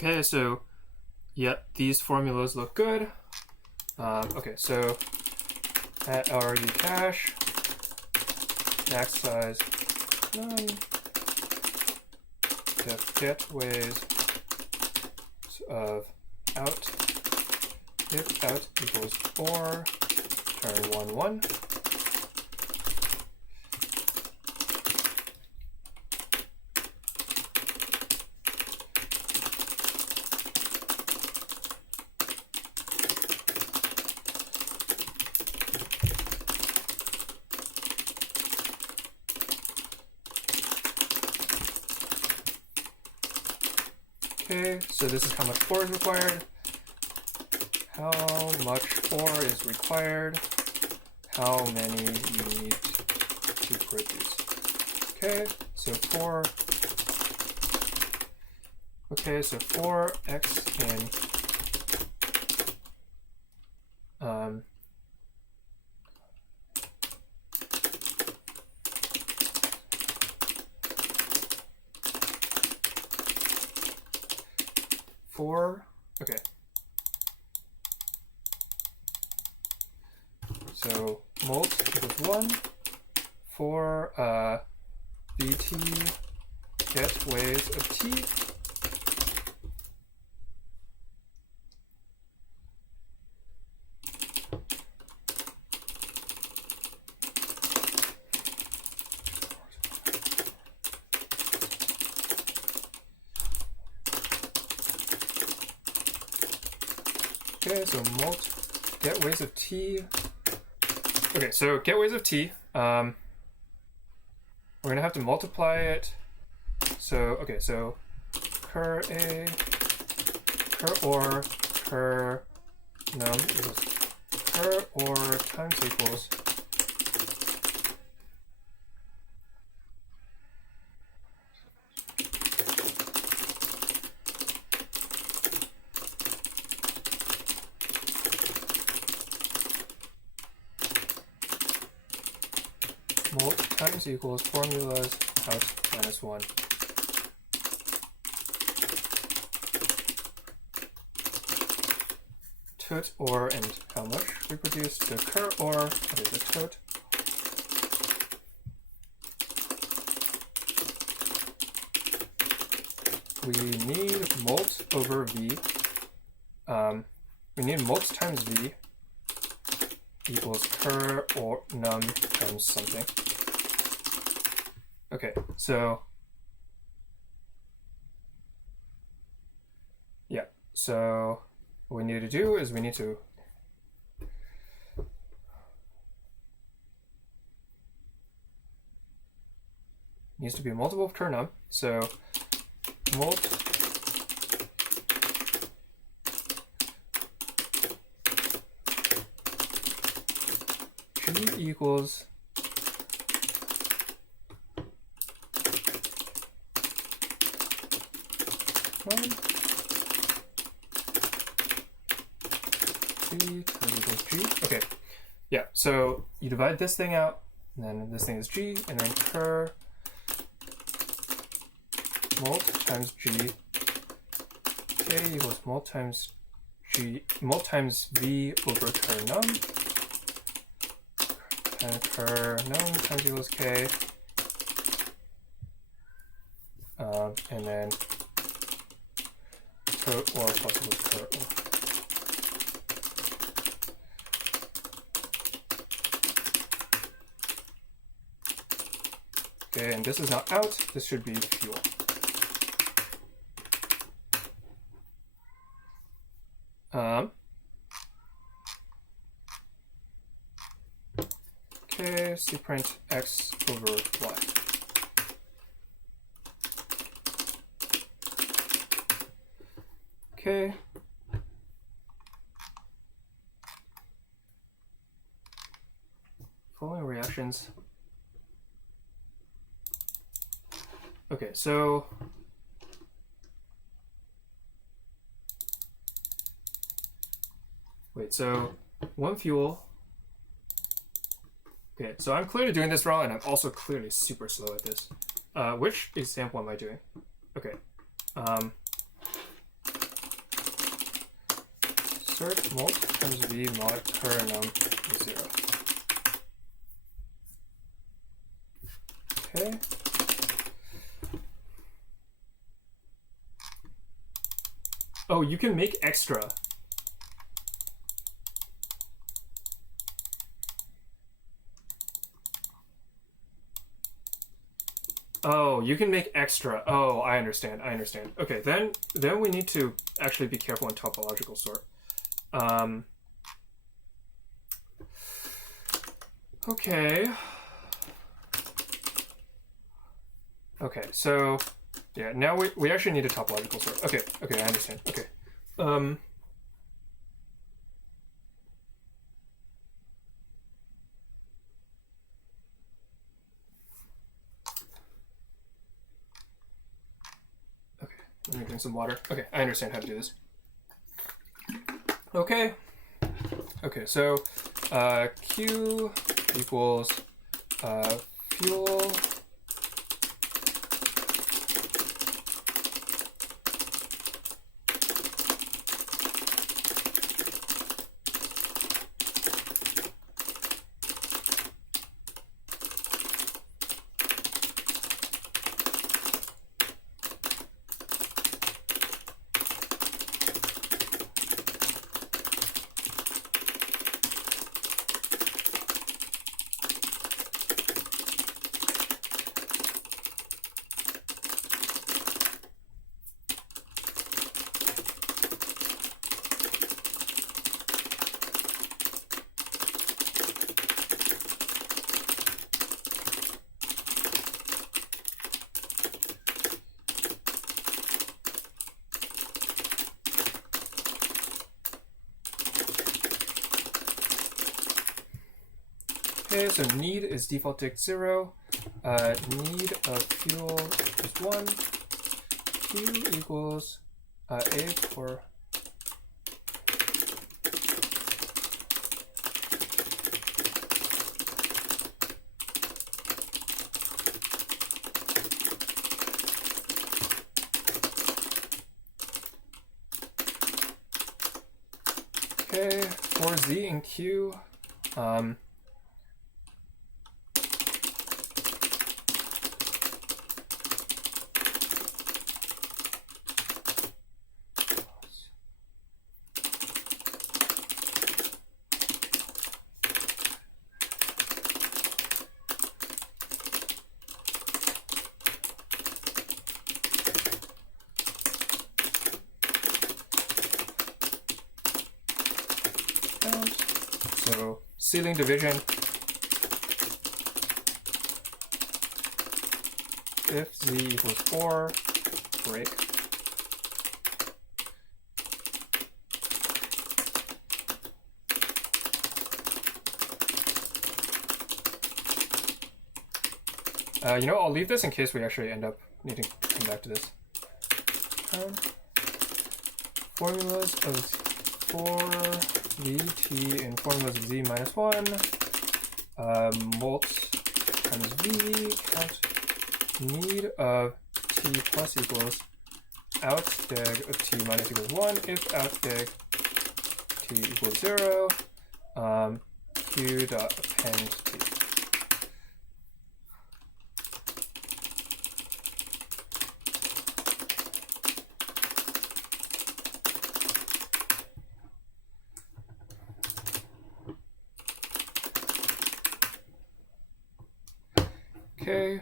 okay, so yeah, these formulas look good. Okay, so at our cache, max size none, def get ways of out, if out equals 4, turn 1 1. Okay, so this is how much 4 is required. How much 4 is required? How many you need to produce? Okay, so 4. Okay, so 4x in 4. Okay. So molt equals 1 for vt get ways of t. Okay, so molt get ways of t. Okay, so get ways of t. We're gonna have to multiply it. So okay, so cur a, cur or, cur num equals cur or times equals molt times equals formulas out -1. Tot or and how much we produce. The cur or, okay, the tot. We need molt over v. We need molt times v equals cur or num times something. Okay, so yeah, so what we need to do is we need to needs to be a multiple of cur num. So molt g equals g equals g. Okay, yeah. So you divide this thing out, and then this thing is g, and then cur molt times g k equals mult times v over cur num. And cur num times equals k. And then cur or plus equals cur or. Okay, and this is not out. This should be fuel. Okay, cprint x over y. Okay. Following reactions. Okay, so wait, so one fuel. Okay, so I'm clearly doing this wrong, and I'm also clearly super slow at this. Which example am I doing? Okay. Cert mult times v mod cur num is 0. Okay. Oh, you can make extra. Oh, you can make extra. Oh, I understand. Okay, then we need to actually be careful in topological sort. Okay. Okay, so yeah, now we actually need a topological sort. Okay, I understand. Okay. Let me drink some water. Okay, I understand how to do this. Okay, so Q equals fuel Okay, so need is default tick 0. Need of fuel is 1. Q equals A for okay, for Z and Q, so ceiling division. If Z equals 4, break. I'll leave this in case we actually end up needing to come back to this. Formulas of for Vt and formulas of Z minus 1. Mult times V count need of T plus equals out deg of t minus equals 1 if out deg t equals 0, q dot append t. Okay,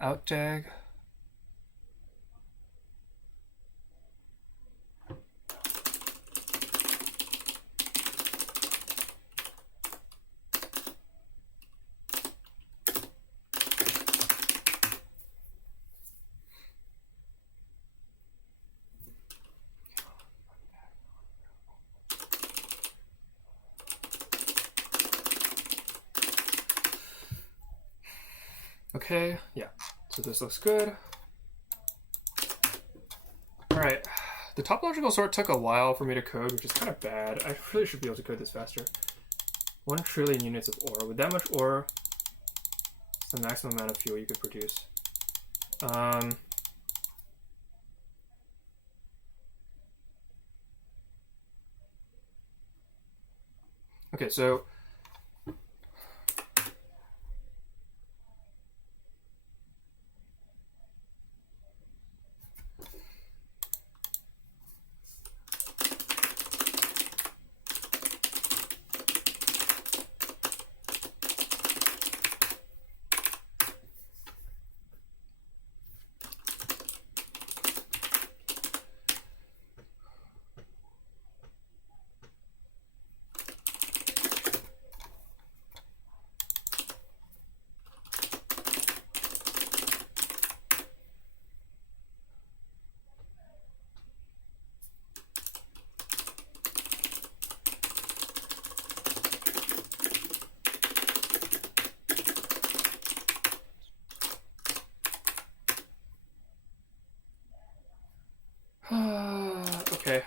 out deg. Okay, yeah, so this looks good. All right, the topological sort took a while for me to code, which is kind of bad. I really should be able to code this faster. 1 trillion units of ore. With that much ore, it's the maximum amount of fuel you could produce. Okay, so okay,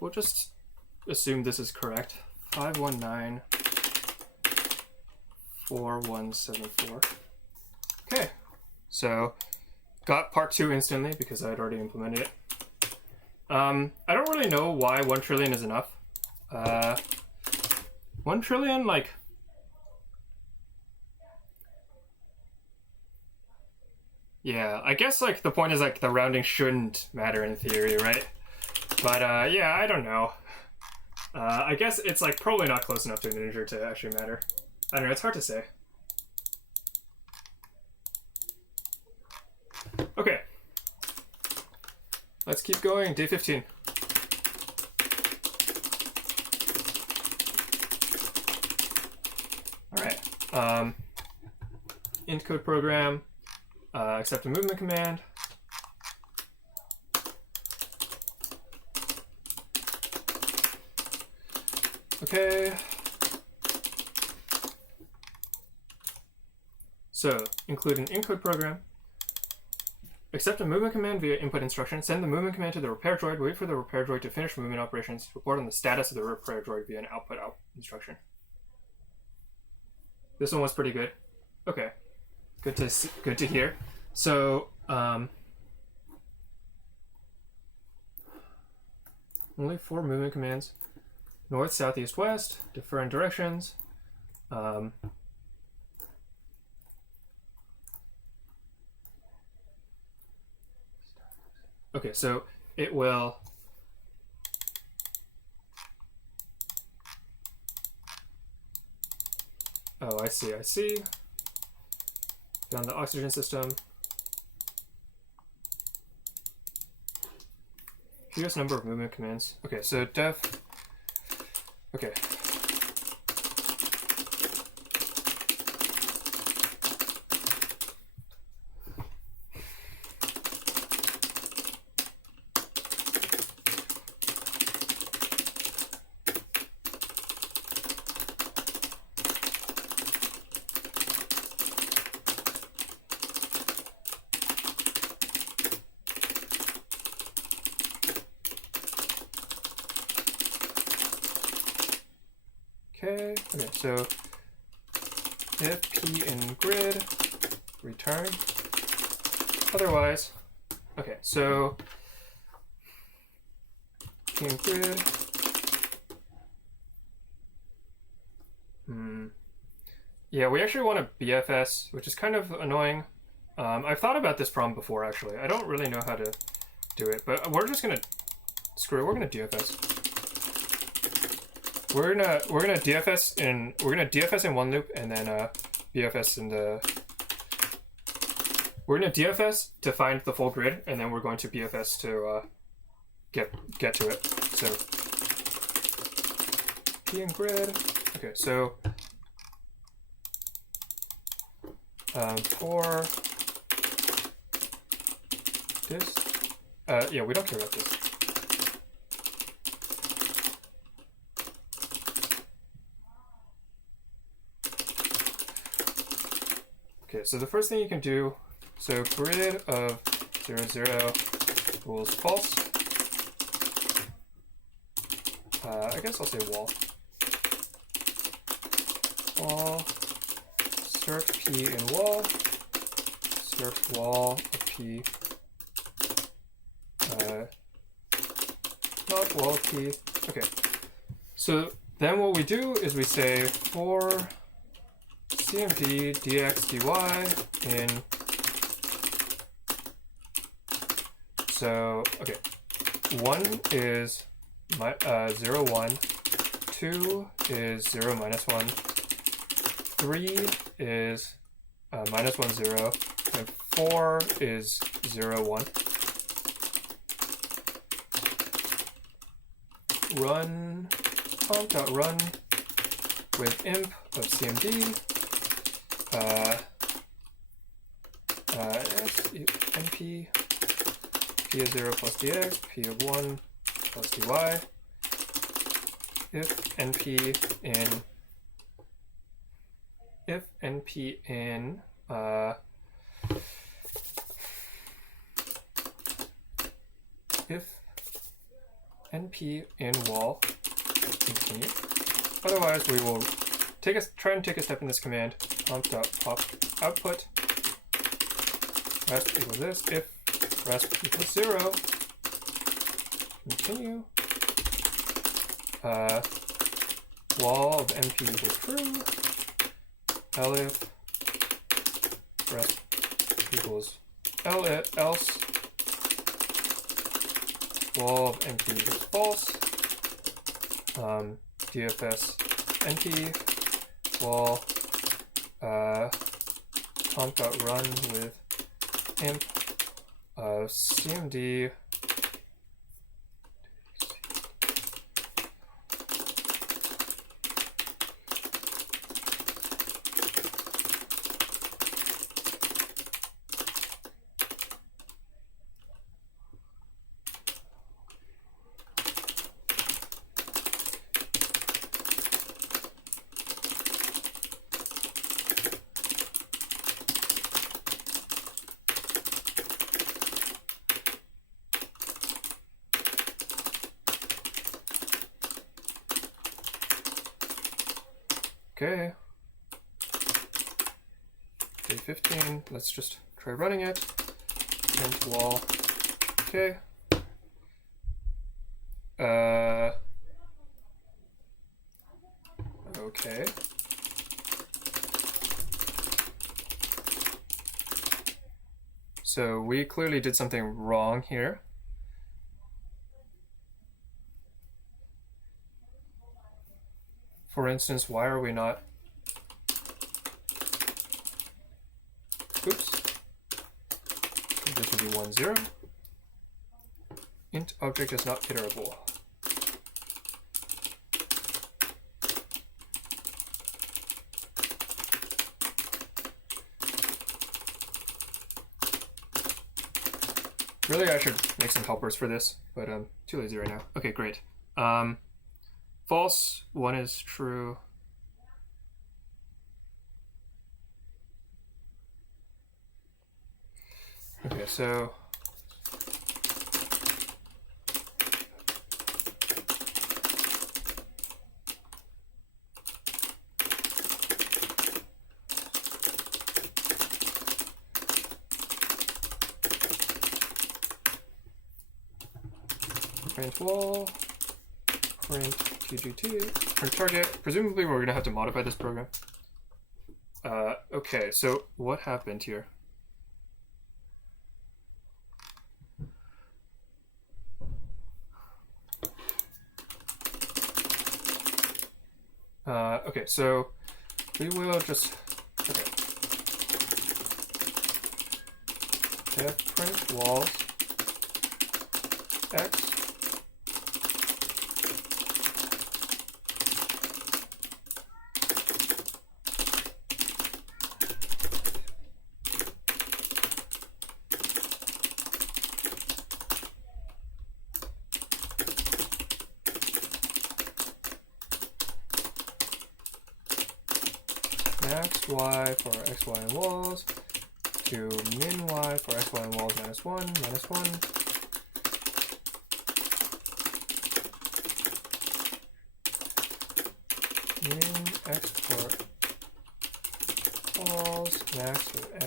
we'll just assume this is correct. 5194174. Okay, so got part 2 instantly because I had already implemented it. I don't really know why 1 trillion is enough. 1 trillion, like, yeah, I guess like the point is like the rounding shouldn't matter in theory, right? But yeah, I don't know. I guess it's like probably not close enough to an integer to actually matter. I don't know, it's hard to say. Okay. Let's keep going. Day 15. All right. Int code program. Accept a movement command. Okay. So include an encode program. Accept a movement command via input instruction. Send the movement command to the repair droid. Wait for the repair droid to finish movement operations. Report on the status of the repair droid via an output out instruction. This one was pretty good. Okay, good to hear. So only 4 movement commands: north, south, east, west, different directions. Okay, so it will oh, I see. Found the oxygen system. Here's number of movement commands. Okay, so def. Okay. Okay, so if p in grid, return. Otherwise, okay, so p in grid. Yeah, we actually want a BFS, which is kind of annoying. I've thought about this problem before, actually. I don't really know how to do it, but we're just gonna screw it. We're gonna DFS. We're gonna DFS in one loop and then BFS in the. We're gonna DFS to find the full grid, and then we're going to BFS to get to it. So P in grid. Okay, so for this, yeah, we don't care about this. Okay, so the first thing you can do, so grid of 0, 0 equals false. I guess I'll say wall. Wall, circ p in wall, circ wall of p, not wall of p. Okay, so then what we do is we say for cmd dx dy in, so okay, 1 is 0, 1, 2 is 0, -1, 3 is -1, 0, and 4 is 0, 1. Run conf.run with imp of cmd np p of 0 plus dx, p of 1 plus dy, if np in if np in wall, continue. Otherwise, we will try and take a step in this command. Conf.pop output resp equals this. If resp equals 0, continue. Wall of np equals true. Elif resp equals else. Wall of np equals false. DFS np wall conf.run with imp cmd Okay. Day 15. Let's just try running it. Int wall. Okay. Okay. So we clearly did something wrong here. For instance, why are we not? Oops. This would be 1, 0. Int object is not iterable. Really, I should make some helpers for this, but I'm too lazy right now. Okay, great. False, 1 is true. Okay, so print wall, print TGT, print target. Presumably we're gonna have to modify this program. Okay, so what happened here? Okay, so we will just, okay. F print walls X. Max y for x, y, and walls to min y for x, y, and walls minus 1, minus 1. Min x for walls, max for x.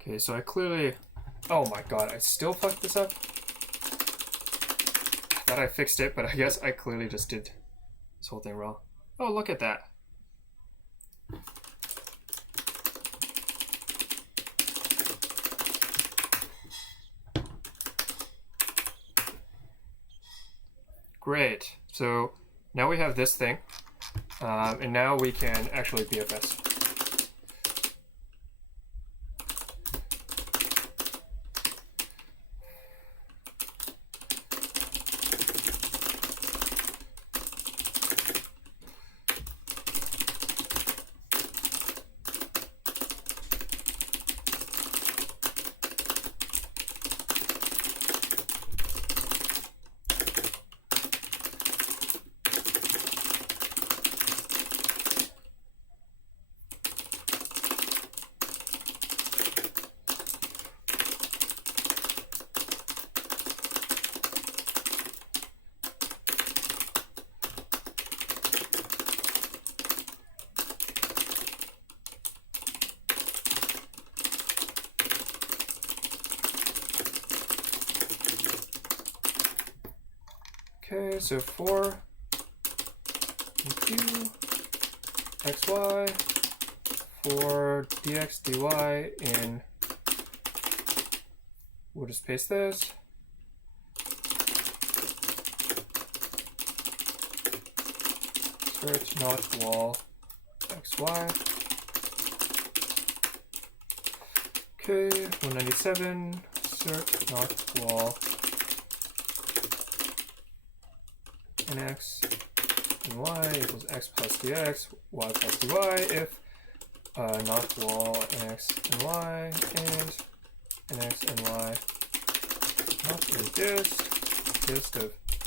Okay, so I clearly, oh my god, I still fucked this up. I thought I fixed it, but I guess I clearly just did this whole thing wrong. Oh, look at that. Great. So now we have this thing, and now we can actually BFS. Okay, so for q xy for dx dy in, we'll just paste this. Search not wall xy. Okay, 197, search not wall nx and y equals x plus dx, y plus dy if not wall nx and y and nx and y not in dist of x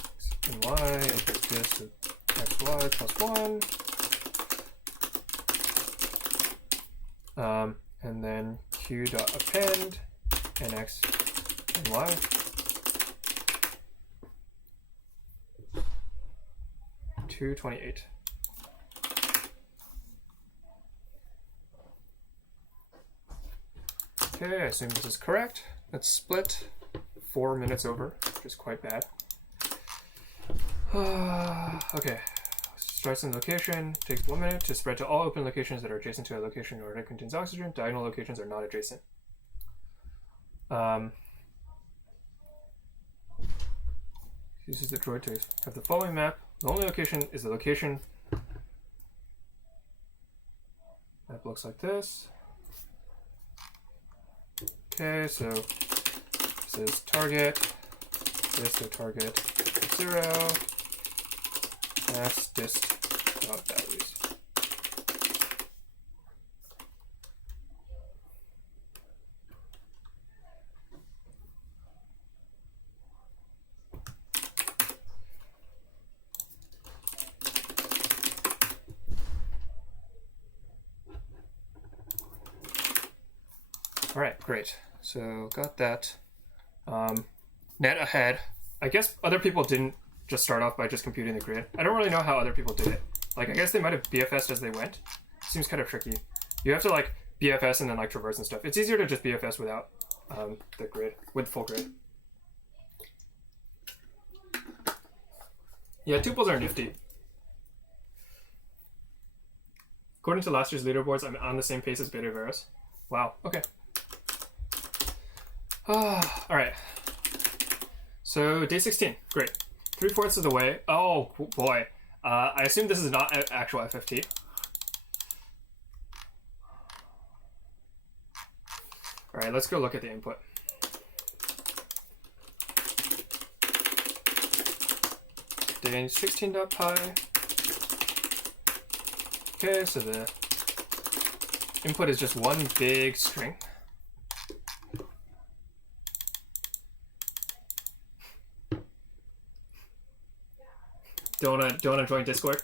and y equals dist of xy plus 1. And then q dot append nx and y. $228. Okay, I assume this is correct. Let's split 4 minutes over, which is quite bad. Okay, starts in the location, takes 1 minute to spread to all open locations that are adjacent to a location or that contains oxygen. Diagonal locations are not adjacent. Uses the droid to have the following map. The only location is the location. Map looks like this. Okay, so this is target. This is target 0. That's dist dot batteries. All right, great. So got that. Net ahead. I guess other people didn't just start off by just computing the grid. I don't really know how other people did it. Like, I guess they might have BFS'd as they went. Seems kind of tricky. You have to like BFS and then like traverse and stuff. It's easier to just BFS without the grid, with full grid. Yeah, tuples are nifty. According to last year's leaderboards, I'm on the same pace as Beta Varus. Wow, okay. All right. So day 16, great. 3/4 of the way. Oh boy. I assume this is not an actual FFT. All right, let's go look at the input. Day 16.py. Okay, so the input is just one big string. Don't wanna join Discord?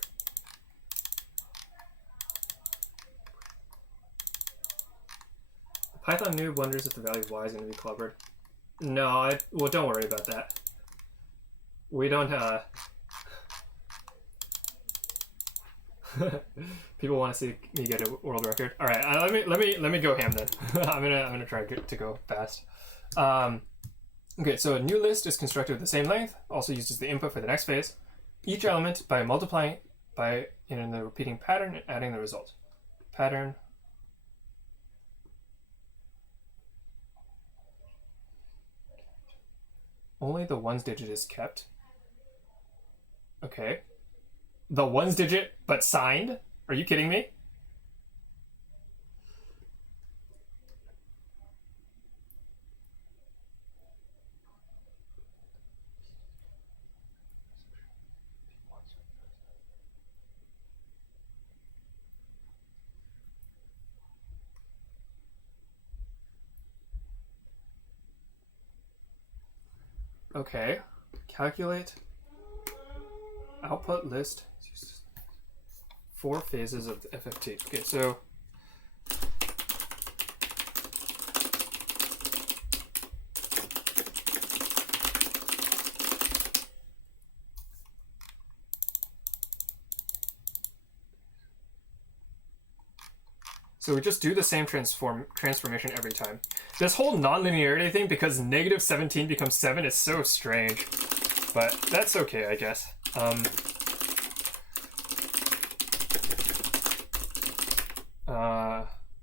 Python noob wonders if the value of y is going to be clobbered. No, well, don't worry about that. We don't. People want to see me get a world record. All right, let me go ham then. I'm gonna try to go fast. Okay, so a new list is constructed with the same length. Also uses the input for the next phase. Each element by multiplying by in the repeating pattern and adding the result. Pattern. Only the ones digit is kept. Okay. The ones digit, but signed? Are you kidding me? Okay. Calculate output list. 4 phases of the FFT. Okay, so we just do the same transformation every time. This whole non-linearity thing, because negative 17 becomes 7, is so strange. But that's okay, I guess.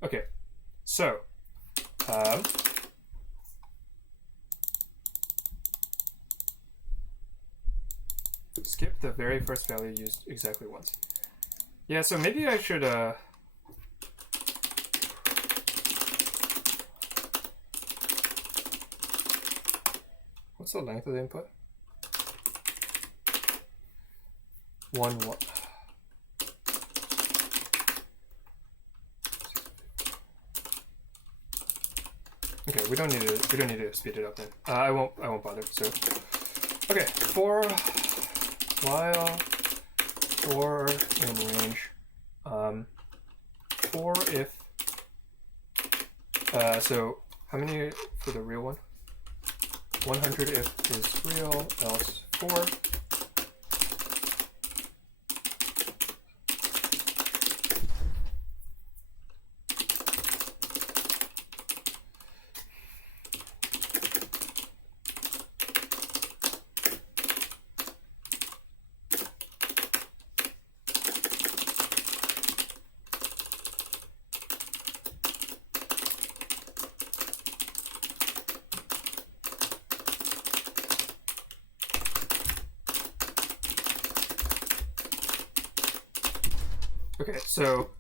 Okay, so skip the very first value used exactly once. Yeah, so maybe I should what's the length of the input? 1 1. Okay, we don't need to speed it up then. I won't bother. So, okay, for while for in range, for if. So how many for the real one? 100 if is real, else for. Okay, so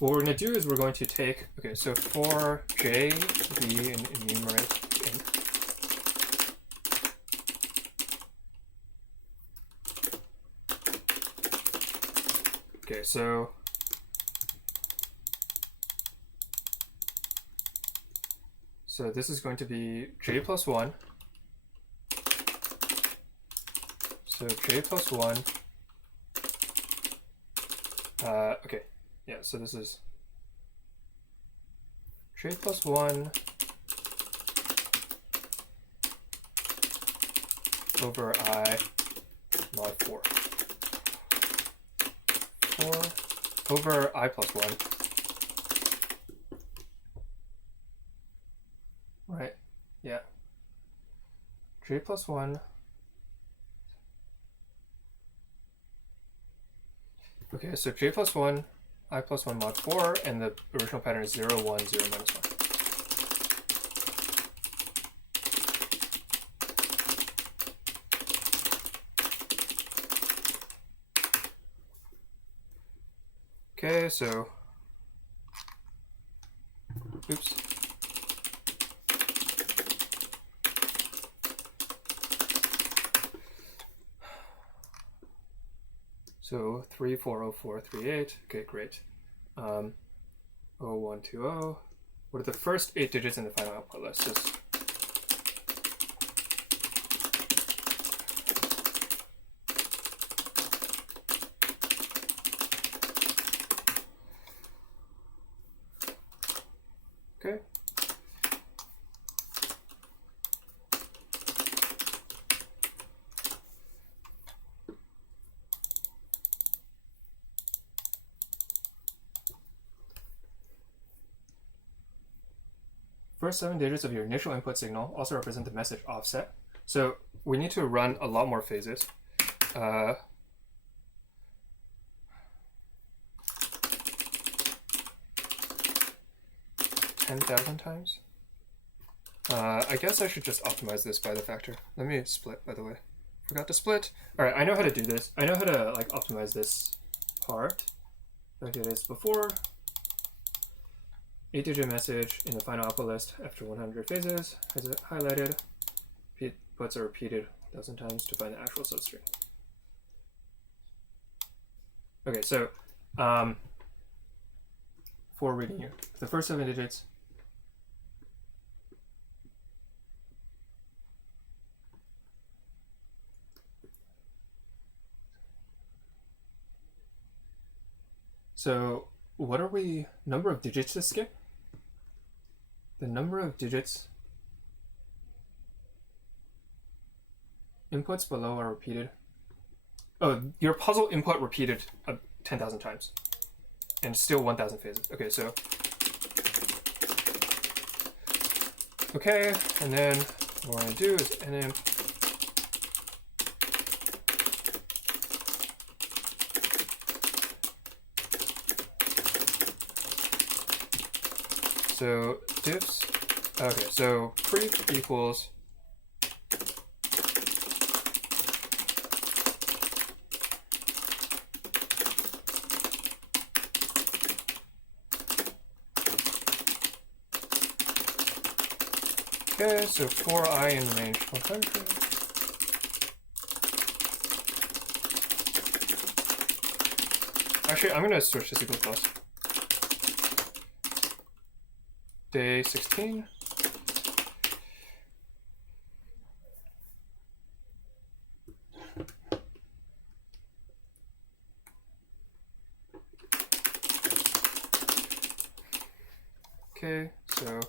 what we're going to do is we're going to take, okay, so for j, v, and enumerate int. Okay, so this is going to be j plus 1. So j plus 1. Okay, yeah, so this is j plus 1 over I mod 4. 4 over I plus 1. Right, yeah. J plus 1. Okay, so j plus 1, I plus 1 mod 4, and the original pattern is 0, 1, 0, minus 1. Okay, so, oops. So 340438, okay, great. 0120. What are the first 8 digits in the final output list? Just okay. First 7 digits of your initial input signal also represent the message offset. So we need to run a lot more phases. 10,000 times. I guess I should just optimize this by the factor. Let me split, by the way. Forgot to split. All right, I know how to do this. I know how to like optimize this part. Like it is before. 8-digit message in the final output list after 100 phases has it highlighted. Puts are repeated 1,000 times to find the actual substring. Okay, so for reading here, the first 7 digits. So what are we, number of digits to skip? The number of digits inputs below are repeated. Oh, your puzzle input repeated 10,000 times and still 1,000 phases. Okay, so okay, and then what we're gonna do is nm so diffs. Okay, so pre equals okay, so for I in range 100. Actually, I'm gonna switch to equals plus. Day 16. Okay, so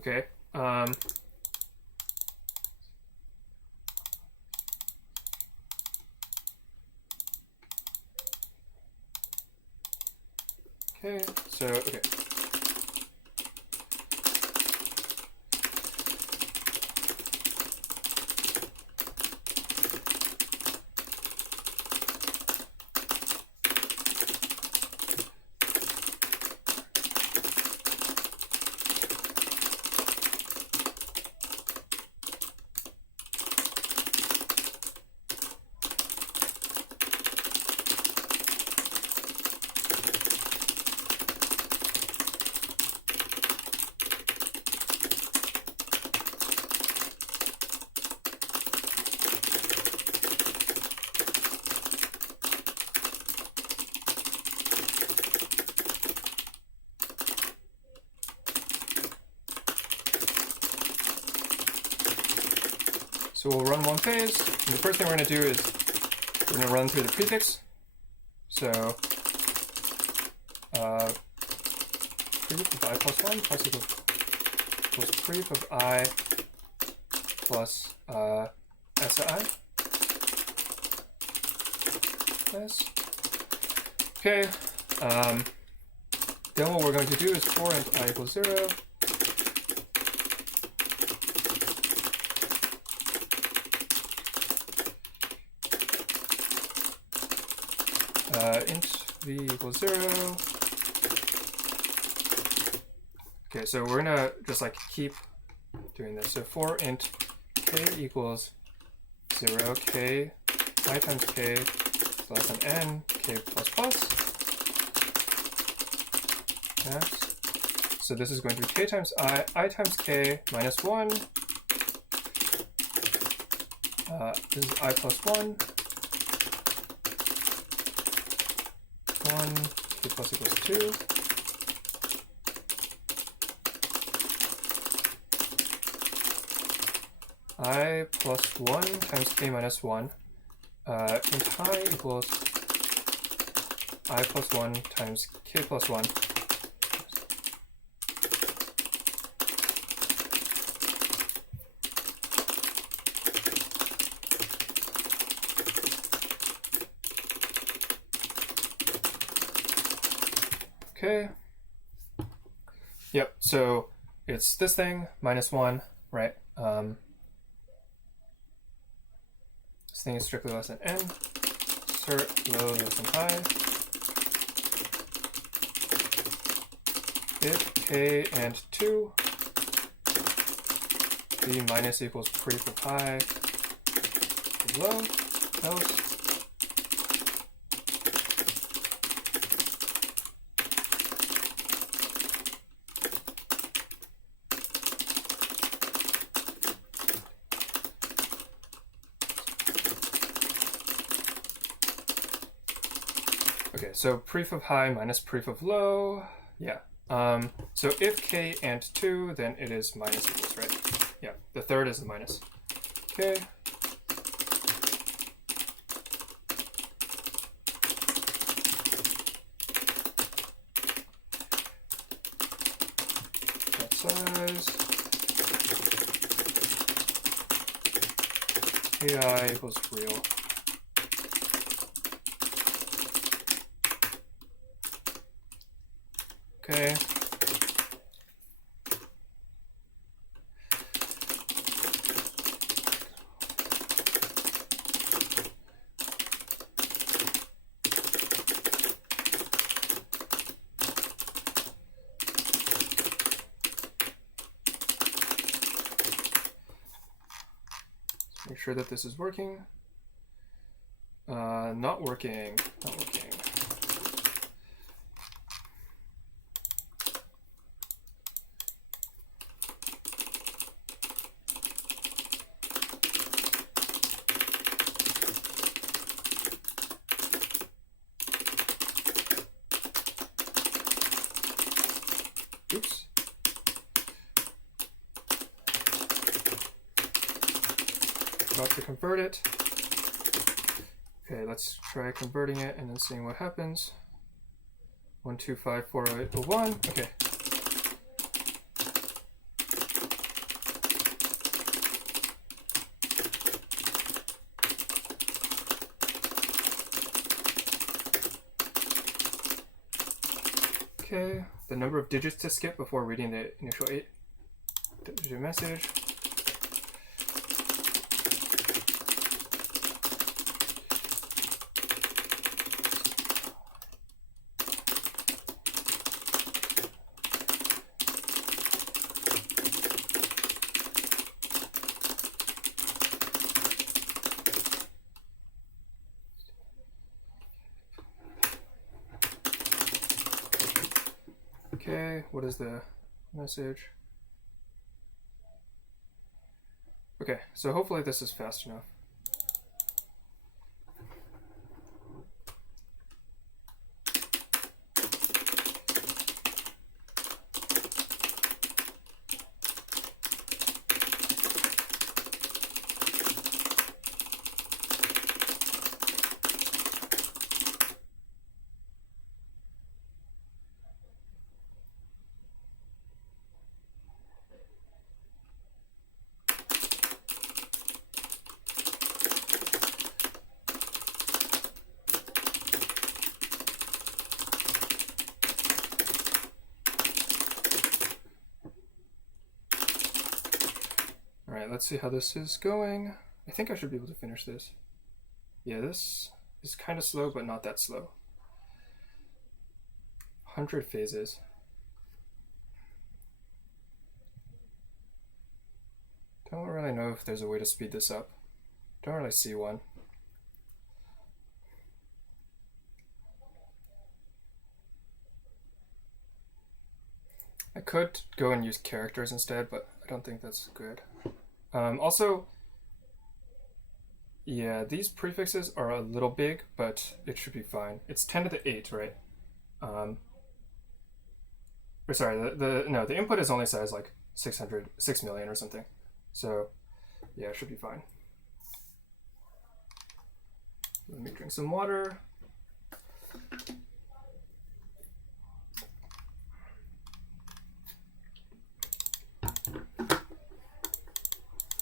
okay. Okay, so okay. So we'll run one phase, and the first thing we're going to do is we're going to run through the prefix. So prefix of I plus 1 plus equals prefix of I plus SI. Yes. Okay. Then what we're going to do is for int I equals 0. Int v equals 0. Okay, so we're gonna just like keep doing this. So for int k equals 0, k I times k is less than n, k plus plus. Yes. So this is going to be k times I times k minus 1. This is I plus 1. 1, k plus equals 2. I plus 1 times k minus 1. Int I equals I plus 1 times k plus 1. Okay. Yep, so it's this thing, minus 1, right? This thing is strictly less than n. Assert low less than high. If k and 2, the minus equals prefix of high is low, else. Okay, so pref of high minus pref of low, yeah. So if k and 2, then it is minus equals, right? Yeah, the third is the minus. Okay. That size. Ai equals real. Okay. Make sure that this is working. Not working. Not working. Oops. About to convert it. Okay, let's try converting it and then seeing what happens. 1254801. Okay. Okay, the number of digits to skip before reading the initial 8-digit message. Okay, what is the message? Okay, so hopefully this is fast enough. Alright, let's see how this is going. I think I should be able to finish this. Yeah, this is kind of slow, but not that slow. 100 phases. Don't really know if there's a way to speed this up. Don't really see one. I could go and use characters instead, but I don't think that's good. Also, yeah, these prefixes are a little big, but it should be fine. It's 10 to the 8, right? Or sorry, the input is only size like 6 million or something. So, yeah, it should be fine. Let me drink some water.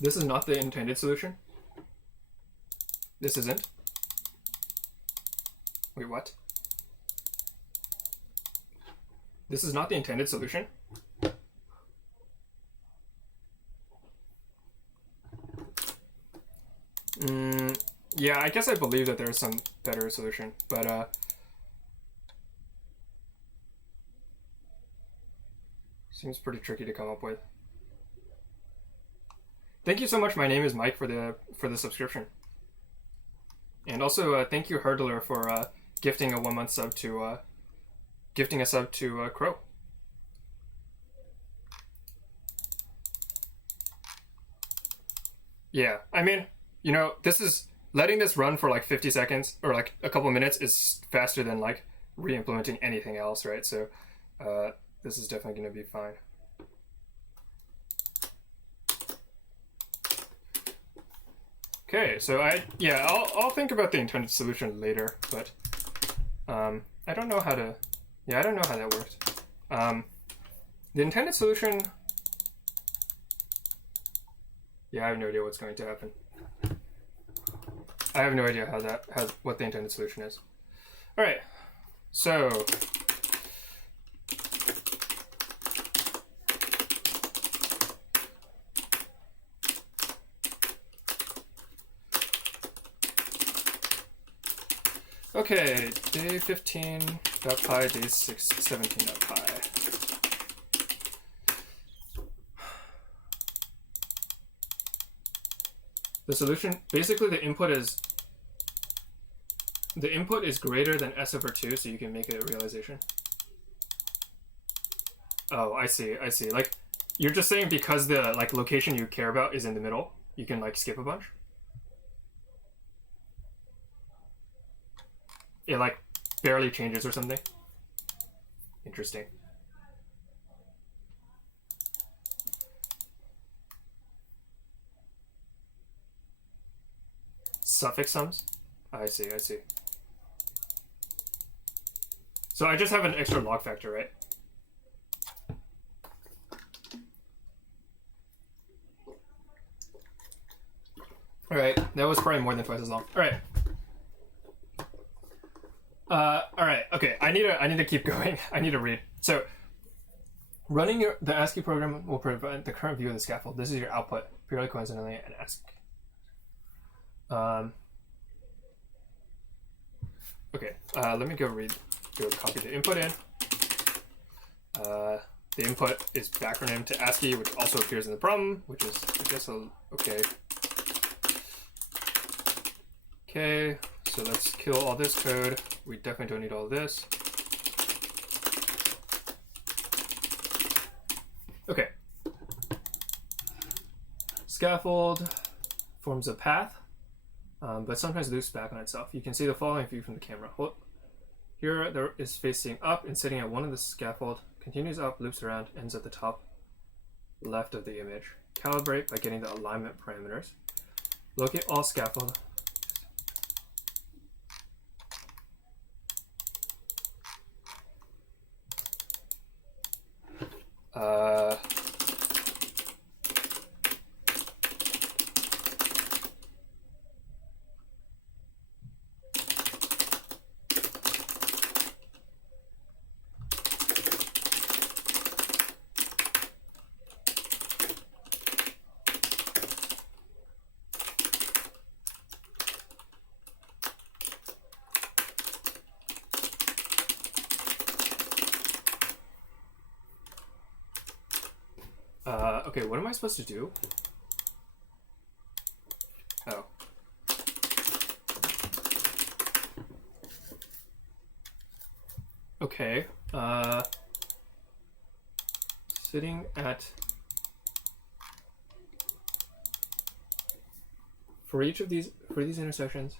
This is not the intended solution. This isn't. Wait, what? This is not the intended solution? Yeah, I guess I believe that there's some better solution, but seems pretty tricky to come up with. Thank you so much. My name is Mike for the subscription, and also thank you Hurdler for gifting a 1 month sub to Crow. Yeah, I mean, you know, this is letting this run for like 50 seconds or like a couple minutes is faster than like re-implementing anything else, right? So this is definitely going to be fine. Okay, so I'll think about the intended solution later, but I don't know how to. Yeah, I don't know how that worked. The intended solution. Yeah, I have no idea what's going to happen. I have no idea what the intended solution is. All right, so. Okay, day 15.py, day 17.py. The solution, basically the input is greater than s over 2, so you can make a realization. Oh, I see. Like, you're just saying because the like location you care about is in the middle, you can like skip a bunch? It like barely changes or something? Interesting. Suffix sums? I see. So I just have an extra log factor, right? All right, that was probably more than twice as long. All right. All right. Okay. I need to keep going. I need to read. So, running the ASCII program will provide the current view of the scaffold. This is your output, purely coincidentally, and ASCII. Okay. Let me go copy the input in. The input is backronym to ASCII, which also appears in the problem, which is I guess okay. Okay. So let's kill all this code. We definitely don't need all this. Okay. Scaffold forms a path, but sometimes loops back on itself. You can see the following view from the camera. Here there is facing up and sitting at one of the scaffold, continues up, loops around, ends at the top left of the image. Calibrate by getting the alignment parameters. Locate all scaffold. Okay, what am I supposed to do? Oh. Okay, sitting at... For these intersections,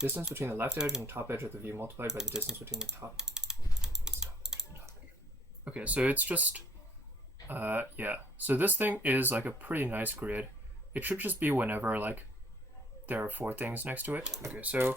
distance between the left edge and top edge of the view multiplied by the distance between the top edge. Okay, so it's just, yeah. So this thing is like a pretty nice grid. It should just be whenever like there are 4 things next to it. Okay, so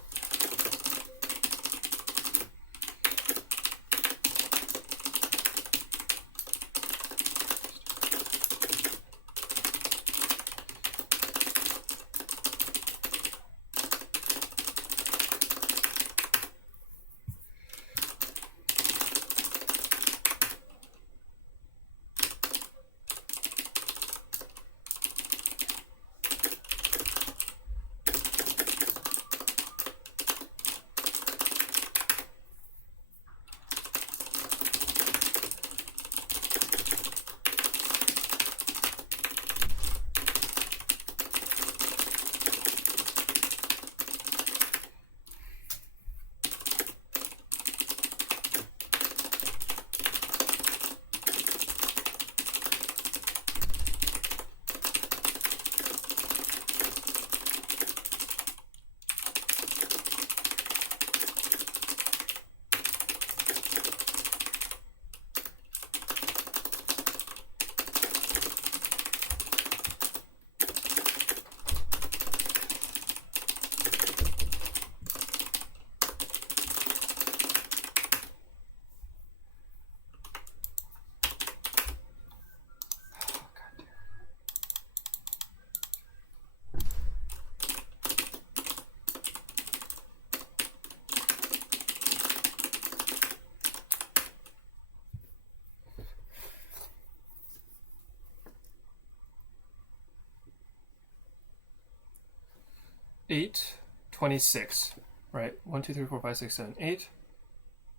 eight, 26, right? 1, 2, 3, 4, 5, 6, 7, 8.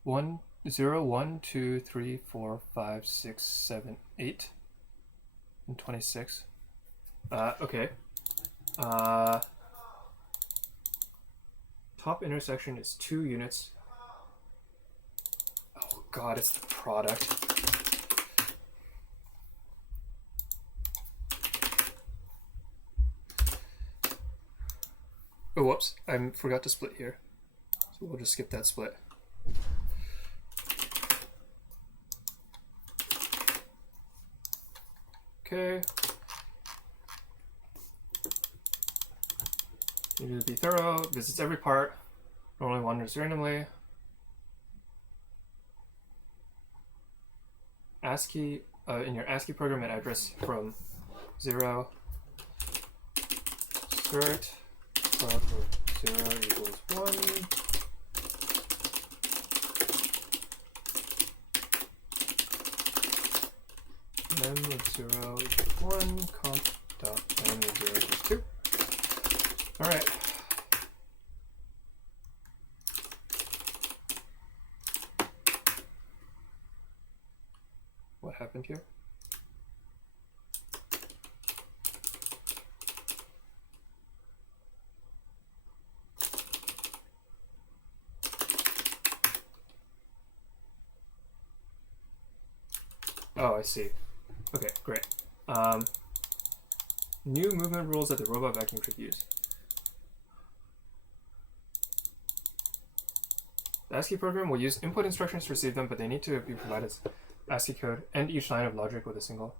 1, 0, 1, 2, 3, 4, 5, 6, 7, 8, and 26. Okay. Top intersection is 2 units. Oh god, it's the product. Oh, whoops. I forgot to split here. So we'll just skip that split. Okay. Need to be thorough, visits every part, normally wanders randomly. ASCII, in your ASCII program at address from 0, assert from 0 equals 1. Mem of 0 equals 1, comp dot mem of 0 equals 2. Alright. What happened here? Oh, I see. Okay, great. New movement rules that the robot vacuum should use. The ASCII program will use input instructions to receive them, but they need to be provided as ASCII code and each line of logic with a single.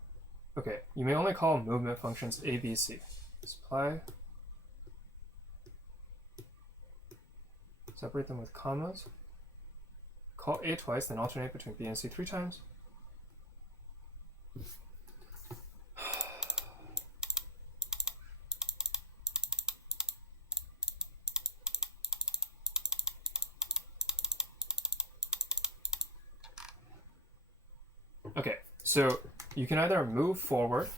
Okay, you may only call movement functions A, B, C. Supply. Separate them with commas. Call A twice, then alternate between B and C 3 times. Okay, so you can either move forward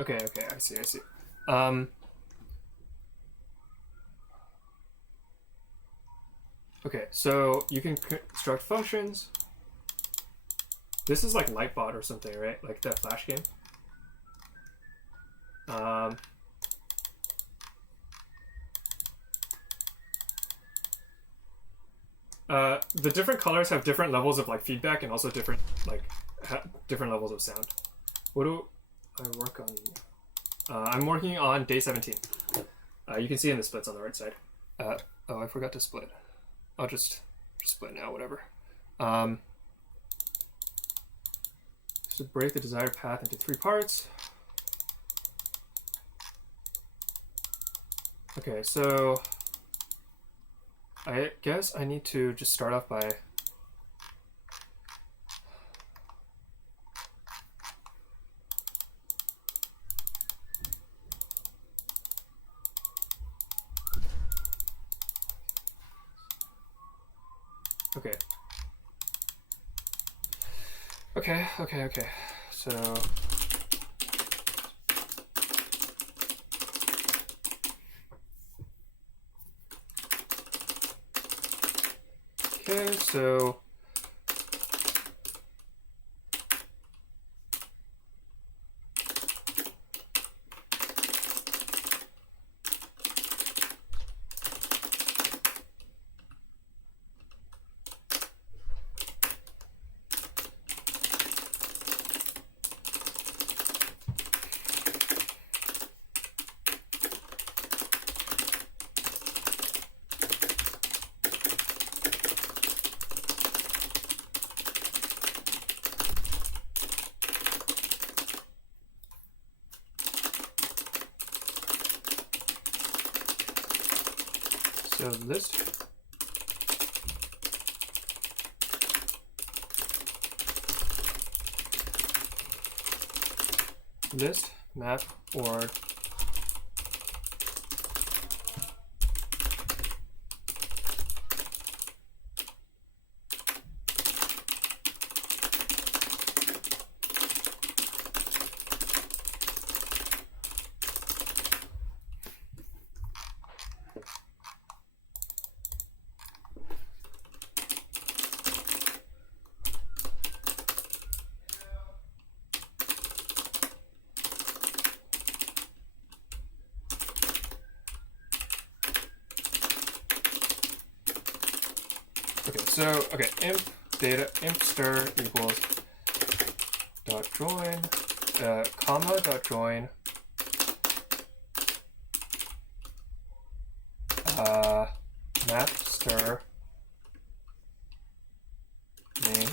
Okay, I see. Okay, so you can construct functions. This is like Lightbot or something, right? Like that Flash game. The different colors have different levels of like feedback and also different different levels of sound. What do I work on? I'm working on day 17. You can see in the splits on the right side. Oh, I forgot to split. I'll just split now, whatever. So break the desired path into 3 parts. Okay, so I guess I need to just start off by Okay. So so list map or imp data imp stir equals dot join comma dot join map stir main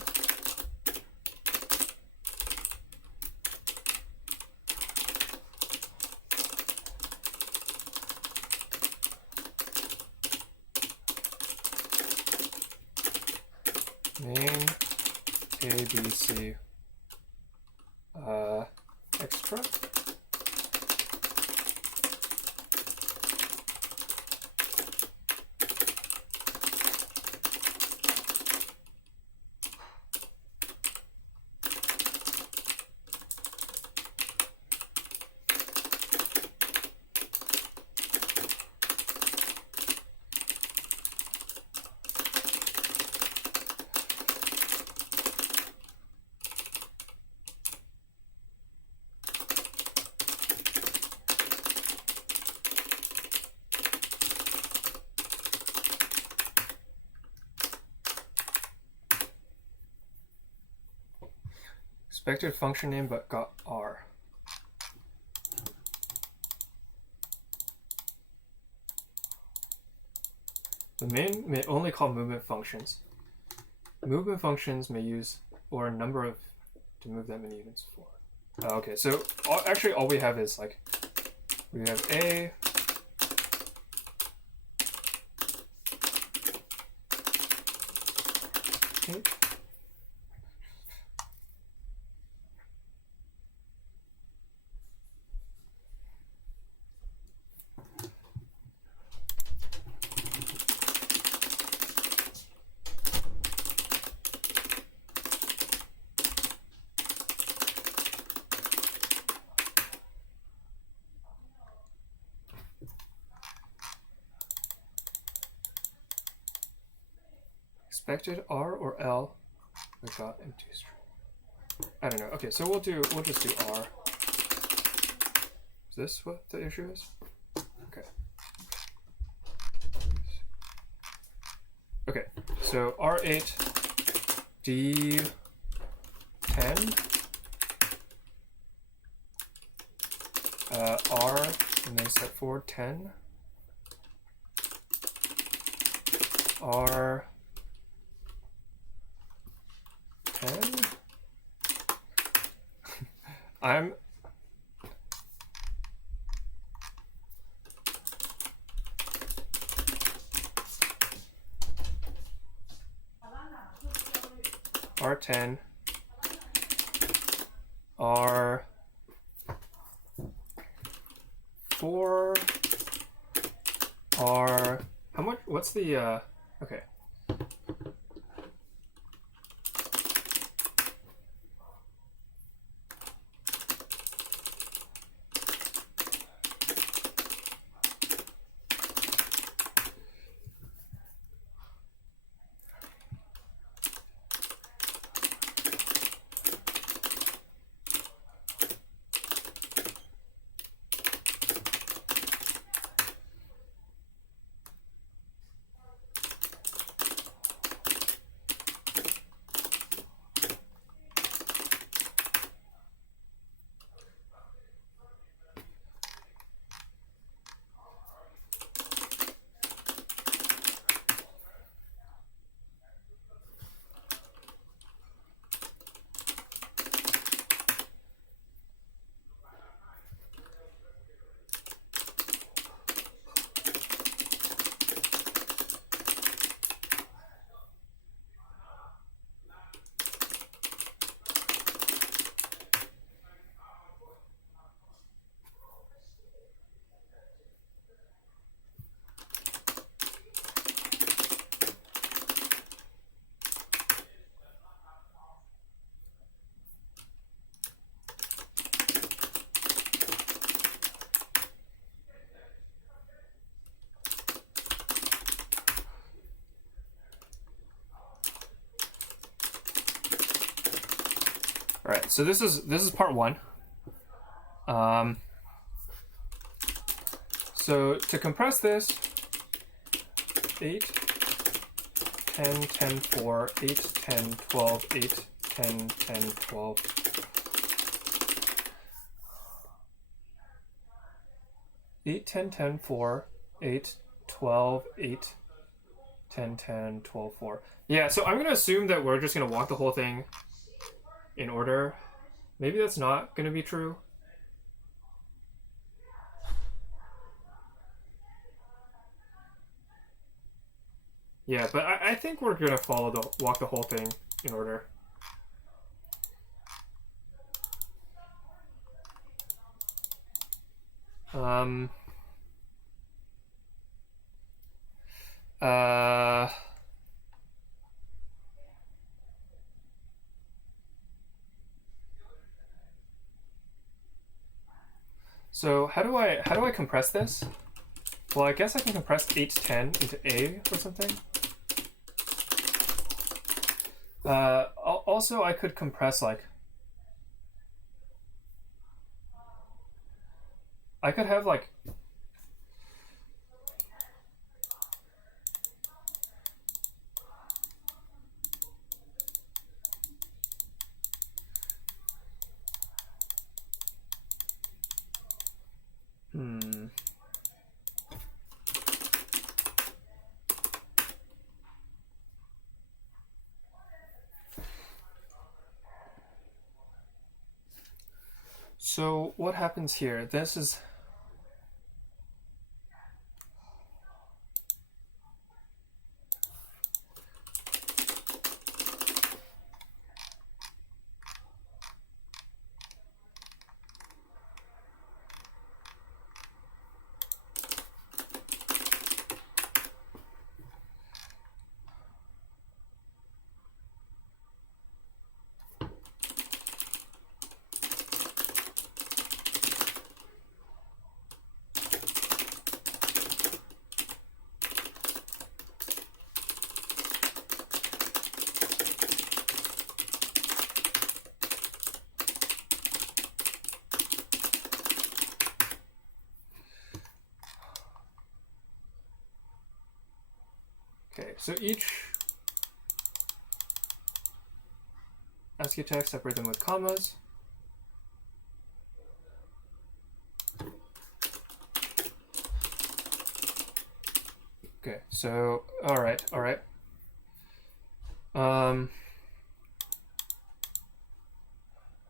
main ABC extra. Expected function name but got R. The main may only call movement functions. Movement functions may use or a number of to move them in units for. Okay, so actually all we have is like we have A. H. expected R or L we got into string. I don't know. Okay, so we'll just do R. Is this what the issue is? Okay. Okay, so R8 D10 R and then set forward 10 R 10 I'm R10 R 4 R how much what's the okay. All right, so this is part one. So to compress this, 8, 10, 10, 4, 8, 10, 12, 8, 10, 10, 12. 8, 10, 10, 4, 8, 12, 8, 10, 10, 12, 4. Yeah, so I'm going to assume that we're just going to walk the whole thing in order. Maybe that's not going to be true. Yeah, but I think we're going to walk the whole thing in order. So how do I compress this? Well, I guess I can compress 8 to 10 into A or something. Also, I could compress like I could have like So what happens here? This is Okay, so each ASCII text, separate them with commas. Okay, so all right.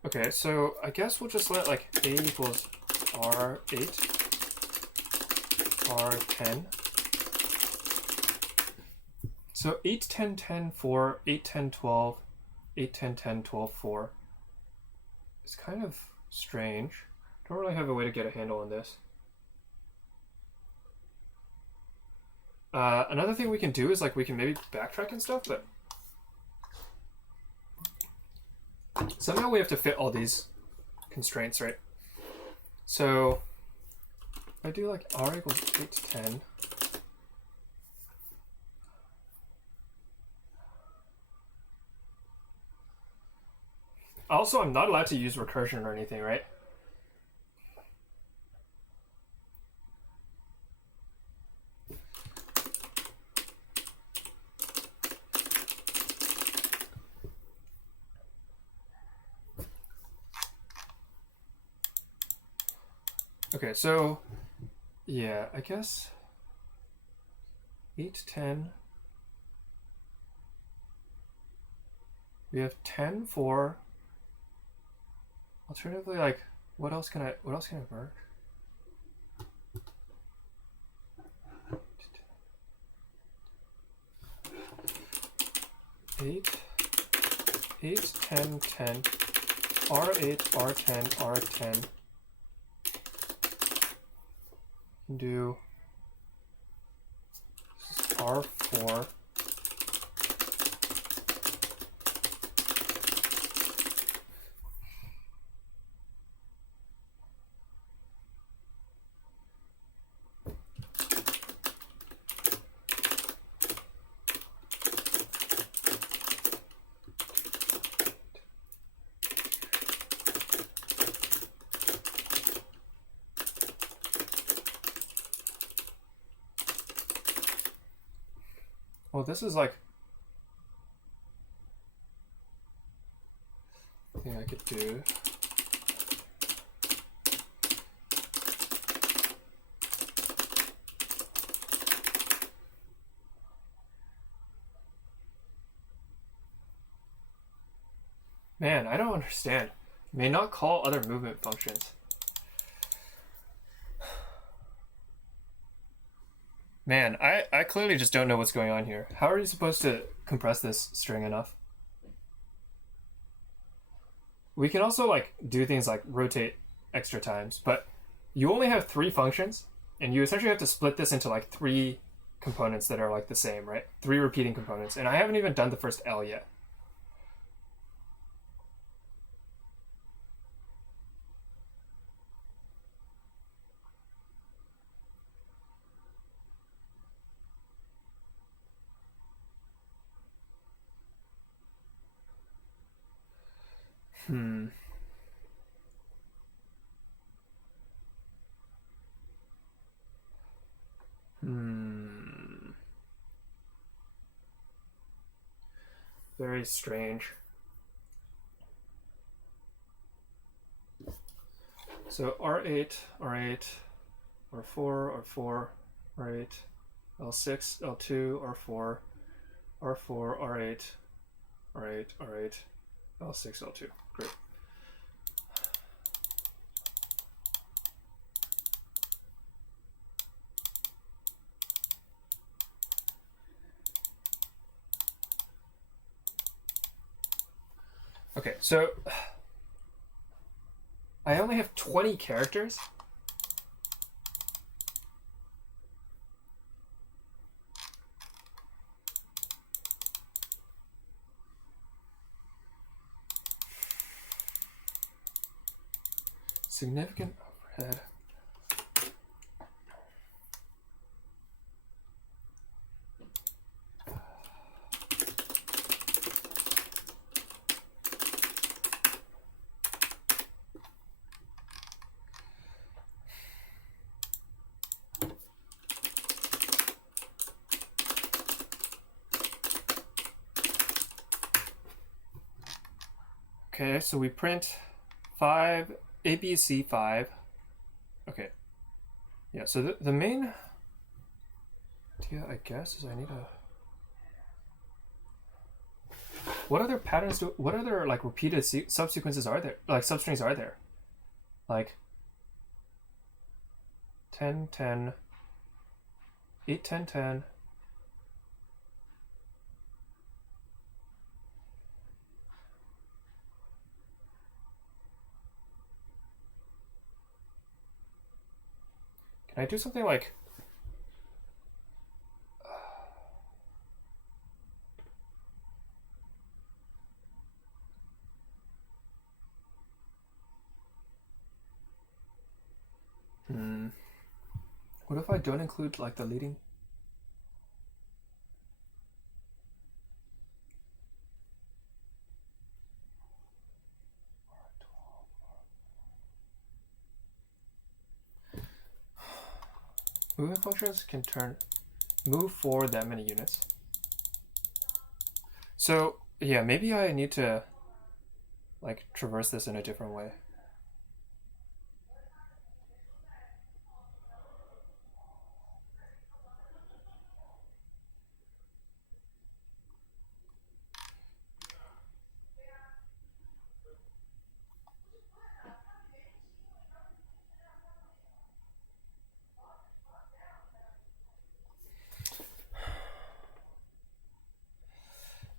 Okay, so I guess we'll just let like a equals r8, r10. So 8, 10, 10, 4, 8, 10, 12, 8, 10, 10, 12, 4. It's kind of strange. Don't really have a way to get a handle on this. Another thing we can do is like we can maybe backtrack and stuff, but somehow we have to fit all these constraints, right? So if I do like r equals 8 to 10. Also, I'm not allowed to use recursion or anything, right? Okay, so yeah, I guess 8, 10. We have 10, 4. Alternatively, like, what else can I merge? 8, 8, 10, 10, R8, R10, R10. Can do R4. Well, this is like thing I could do. Man, I don't understand. May not call other movement functions. Man, I clearly just don't know what's going on here. How are you supposed to compress this string enough? We can also like do things like rotate extra times, but you only have 3 functions, and you essentially have to split this into like 3 components that are like the same, right? 3 repeating components, and I haven't even done the first L yet. Very strange. So R8, R8, R4, R4, R8, L6, L2, R4, R4, R8, R8, R8, L6, L2. Great. Okay, so I only have 20 characters. Significant overhead. Okay, so we print 5, ABC5. Okay. Yeah, so the main idea, I guess, is I need a... What other patterns do... What other, like, repeated subsequences are there? Like, substrings are there? Like, 10, 10, 8, 10, 10. Can I do something like... What if I don't include, like, the leading... Moving functions can move forward that many units. So, yeah, maybe I need to, like, traverse this in a different way.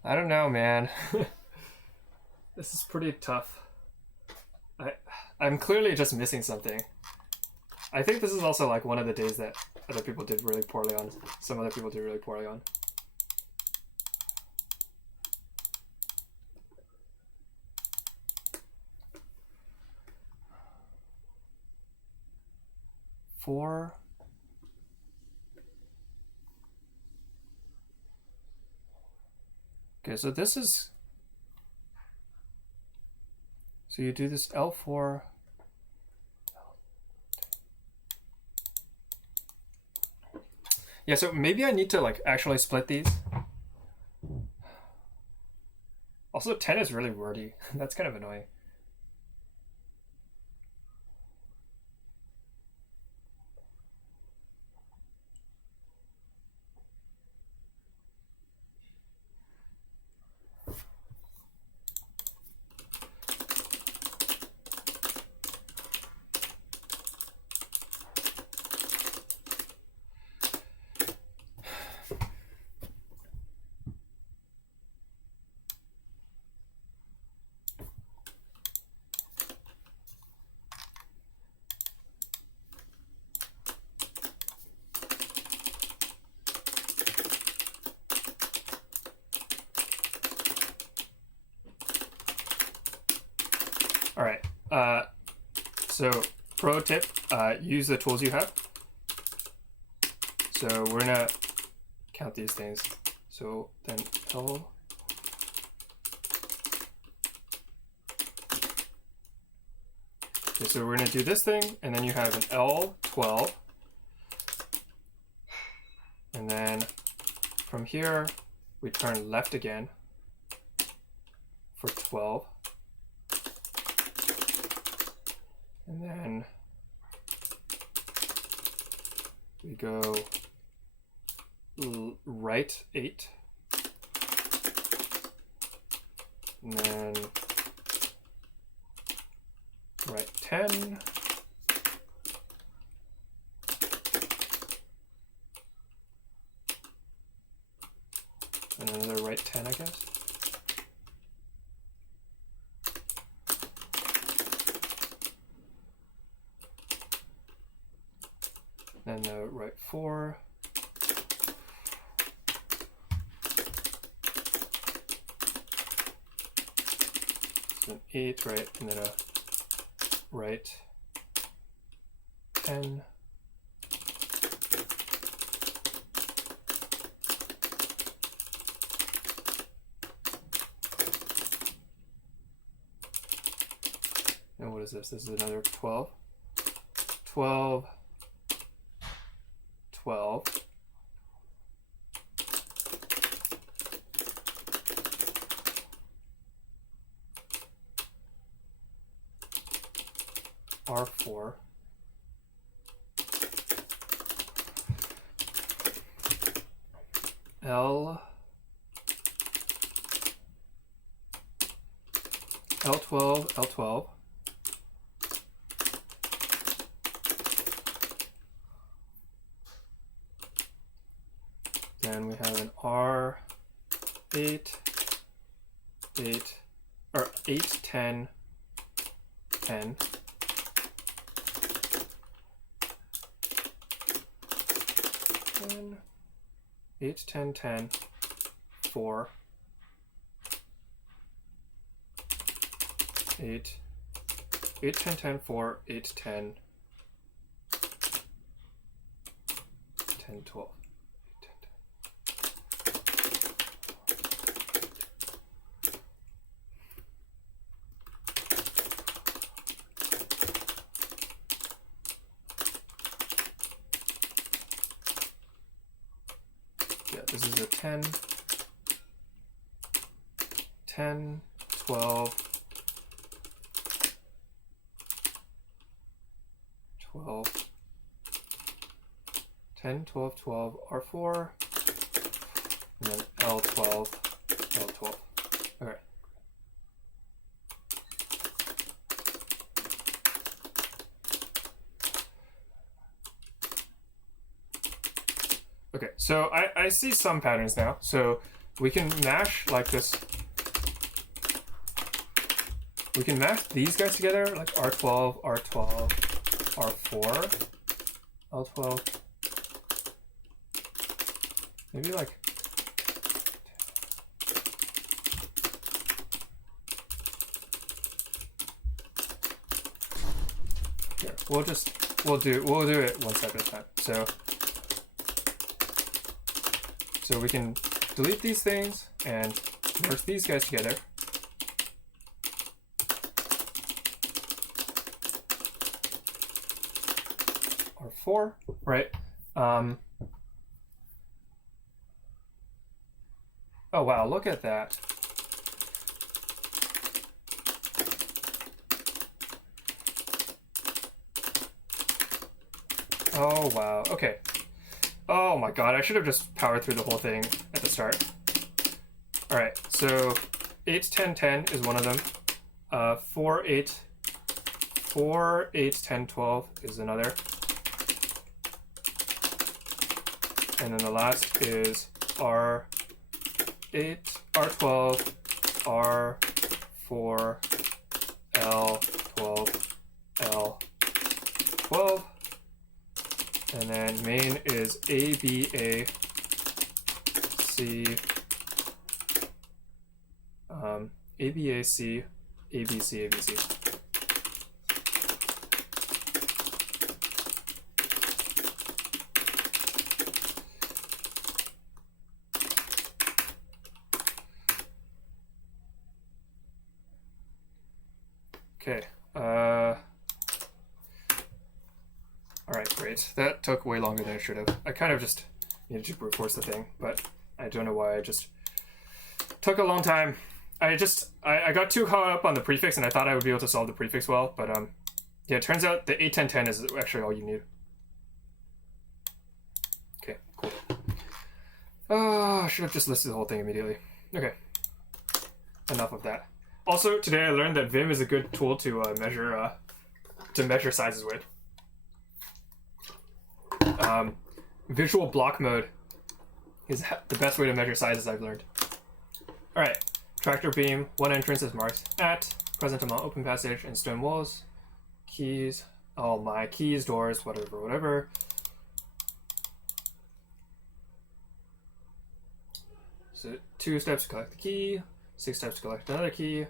I don't know, man. This is pretty tough. I'm clearly just missing something. I think this is also like one of the days that other people did really poorly on. Some other people did really poorly on. Four. Okay, so this is... So you do this L4... Yeah, so maybe I need to like actually split these. Also, 10 is really wordy. That's kind of annoying. All right. So pro tip: use the tools you have. So we're gonna count these things. So then L. Okay, so we're gonna do this thing, and then you have an L12, and then from here we turn left again for 12. And then we go right 8. And then right 10. And another right 10, I guess. Then right 4. So an 8, right, and then a right 10. And what is this? This is another 12. 12. 12. R4. L, L12, L12. Then we have an R8, 8, or 8, 10, 10. 10, 8, 10, 10, 4, 8, 8, 10, 10, 4, 8, 10, 10, 12. Yeah, this is a 10, 10, 12, 12, 10, 12, 12, R4, and then L12, L12. Okay. Okay, so I see some patterns now. So we can mash like this. We can mash these guys together, like R12, R12, R4, L12. Maybe like here. We'll do it one step at a time. So we can delete these things and merge these guys together. R4, right? Oh wow, look at that. Oh wow, okay. Oh my god, I should have just powered through the whole thing at the start. Alright, so 8, 10, 10 is one of them. 4, 8, 10, 12 is another. And then the last is R8, R12, R4, L12, L12. And then main is A, B, A, C, A, B, A, C, A, B, C, A, B, C. Okay. Alright, great. That took way longer than it should have. I kind of just needed to brute force the thing, but I don't know why. It just took a long time. I got too caught up on the prefix, and I thought I would be able to solve the prefix well, but yeah, it turns out the 8, 10, 10 is actually all you need. Okay, cool. I should have just listed the whole thing immediately. Okay. Enough of that. Also, today I learned that Vim is a good tool to measure sizes with. Visual block mode is the best way to measure sizes, I've learned. Alright, tractor beam, one entrance is marked at, present amount open passage, and stone walls, keys, oh my, keys, doors, whatever. So 2 steps to collect the key, 6 steps to collect another key,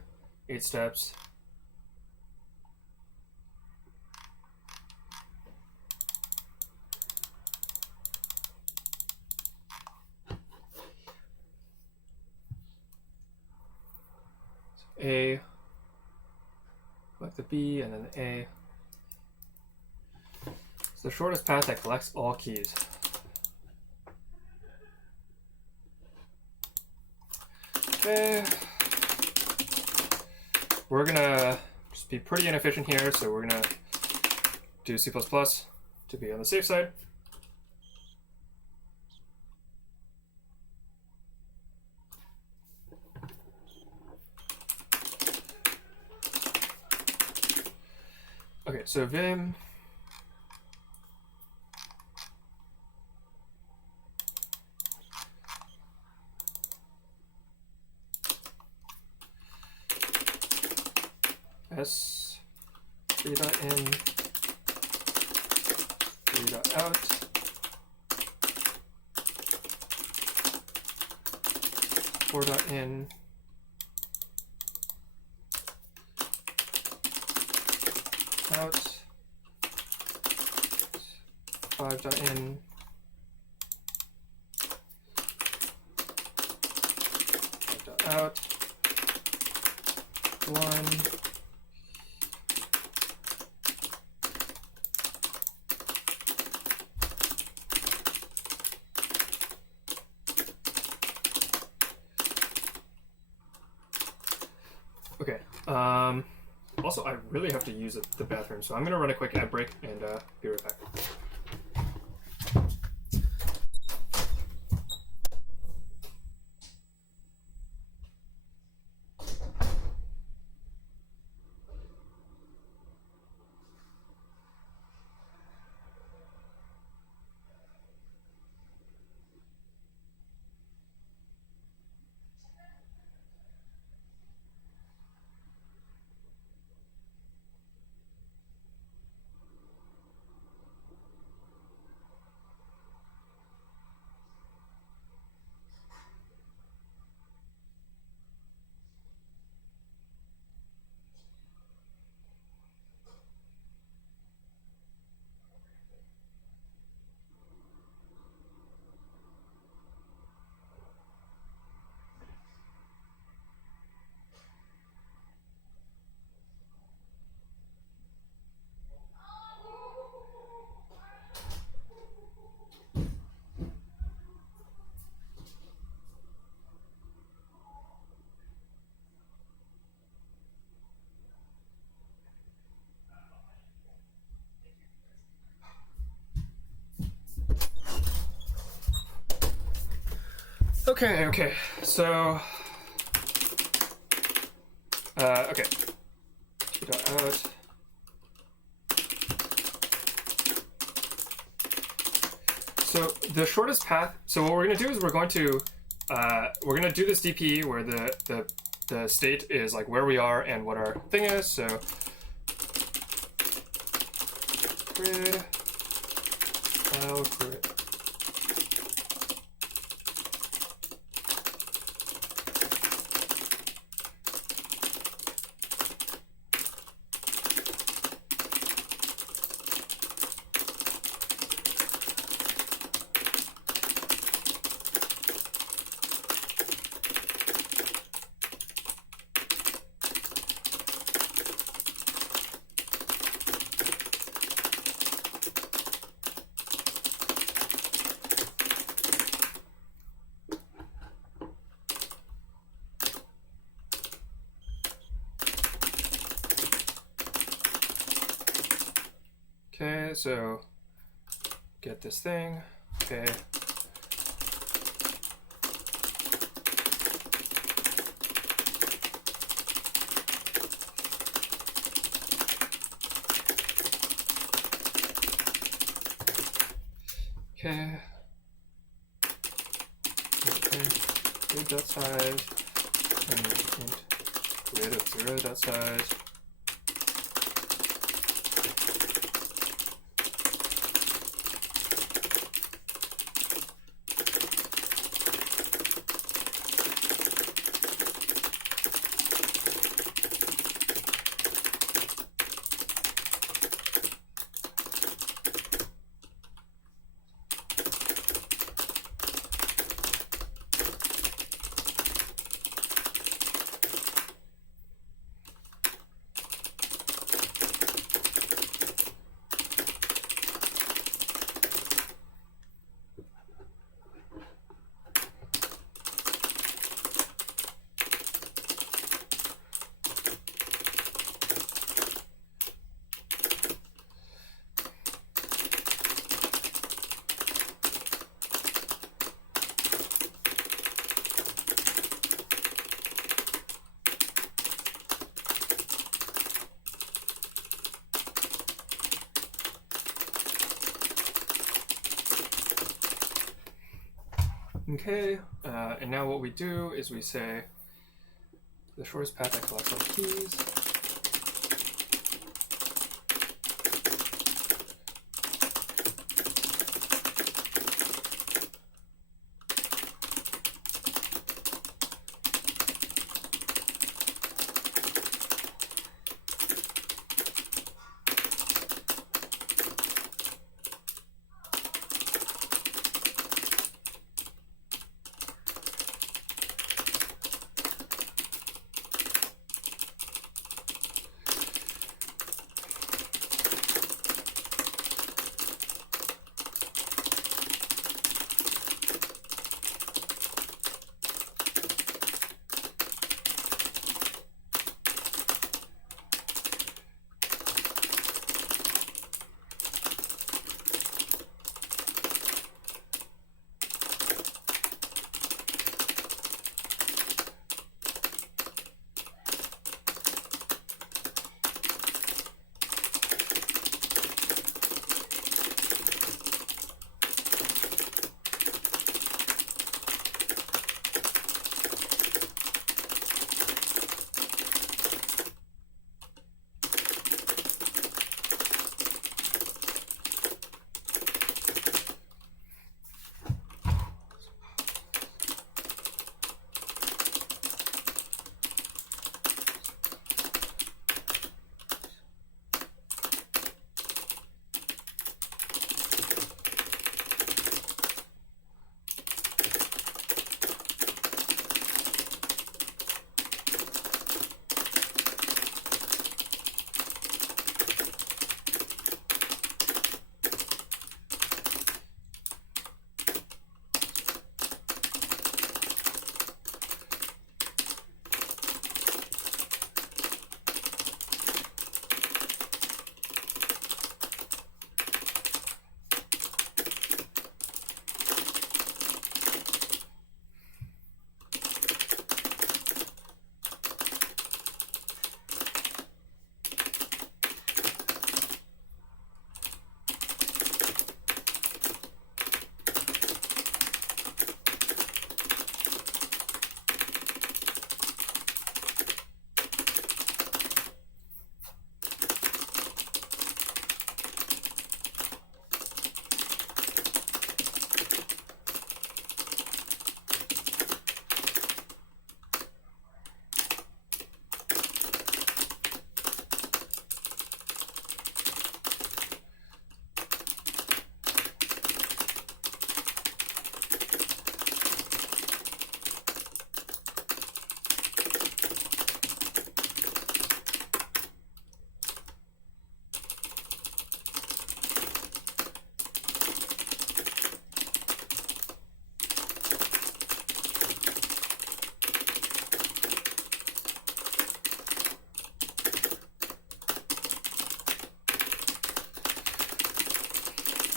8 steps. A, collect the B, and then the A. It's the shortest path that collects all keys. Okay. We're gonna just be pretty inefficient here, so we're gonna do C++ to be on the safe side. Okay, so vim s 3.in 3.out 4.in out 5.in out 1 Okay. Also, I really have to use the bathroom, so I'm going to run a quick ad break and be right back. Okay, so okay, out. So the shortest path. So what we're gonna do is we're gonna do this DP where the state is like where we are and what our thing is. So grid file grid. Okay, so get this thing. Okay. Okay. Grid dot size and grid of 0 dot size. Okay, and now what we do is we say the shortest path that collects all the keys.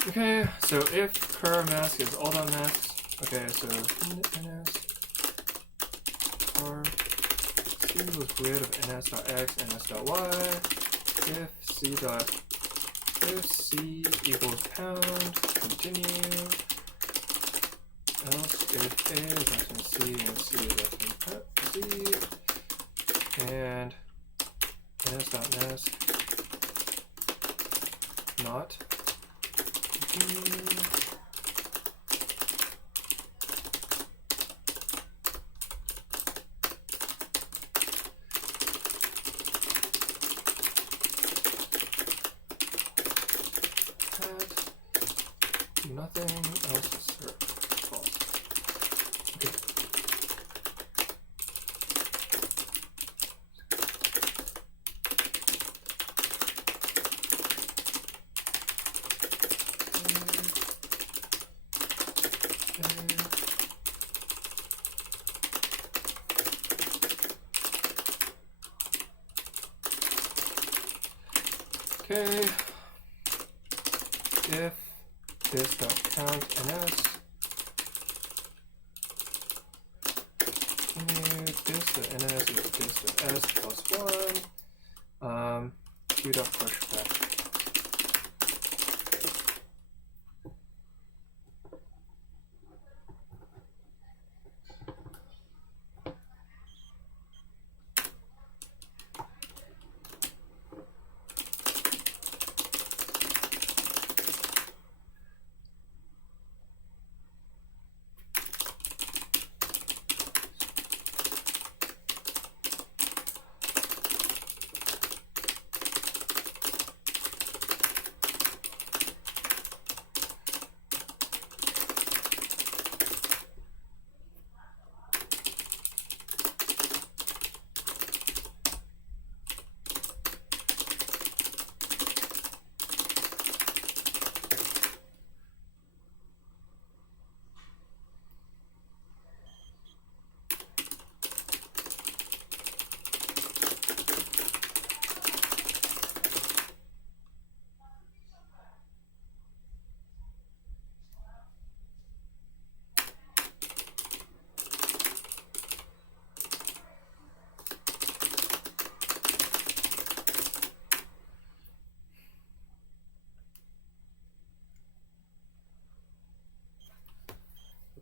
Okay, so if cur mask is all dot masks, okay, so ns car c was grid of ns.x, ns.y, if c equals pound, continue, else if a is less than c and c is less than z, and ns.mask not nothing else is false. Okay. Okay. If this dot count ns, this dot ns is this dot s plus 1, q dot push back.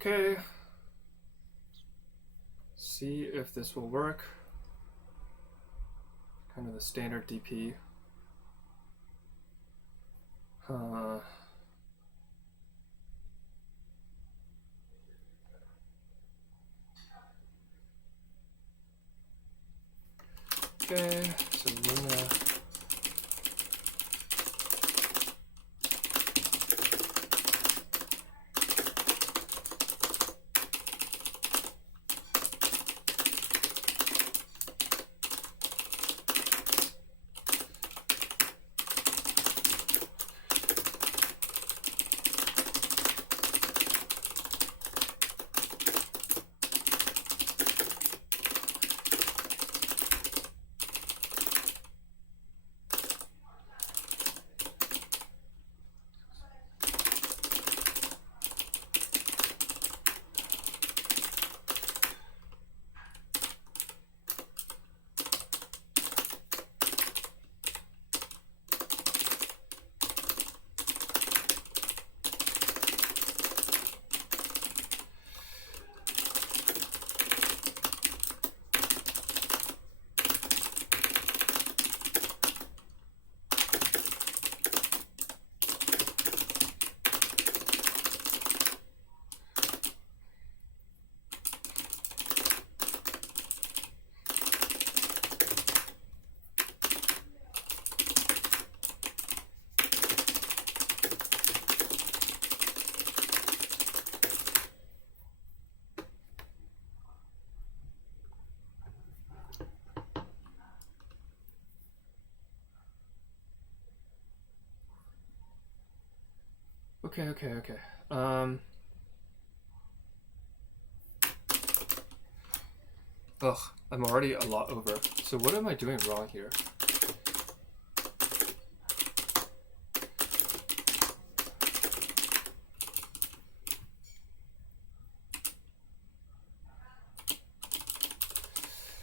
Okay. See if this will work. Kind of the standard DP. Okay, so we're gonna Okay. Ugh, I'm already a lot over. So what am I doing wrong here?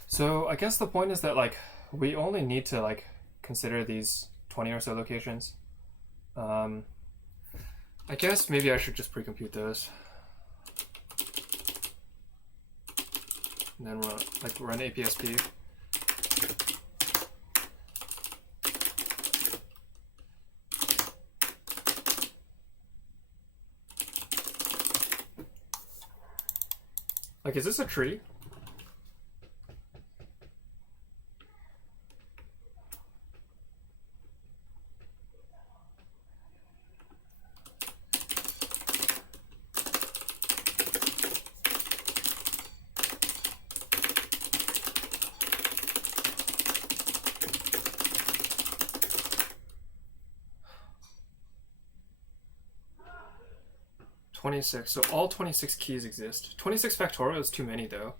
So I guess the point is that like we only need to like consider these 20 or so locations. I guess maybe I should just pre-compute those. And then run APSP. Like, is this a tree? So all 26 keys exist. 26 factorial is too many though.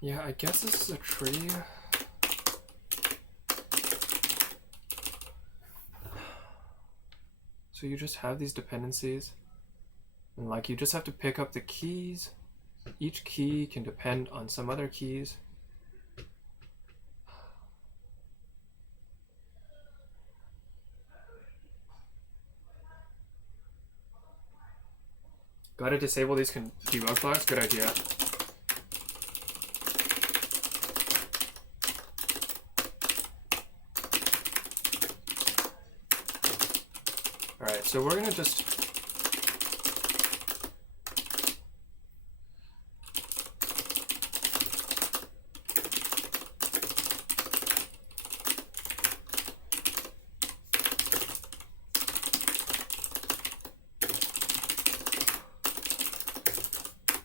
Yeah, I guess this is a tree. So you just have these dependencies and like you just have to pick up the keys. Each key can depend on some other keys. Gotta disable these debug flags. Good idea. Alright, so we're gonna just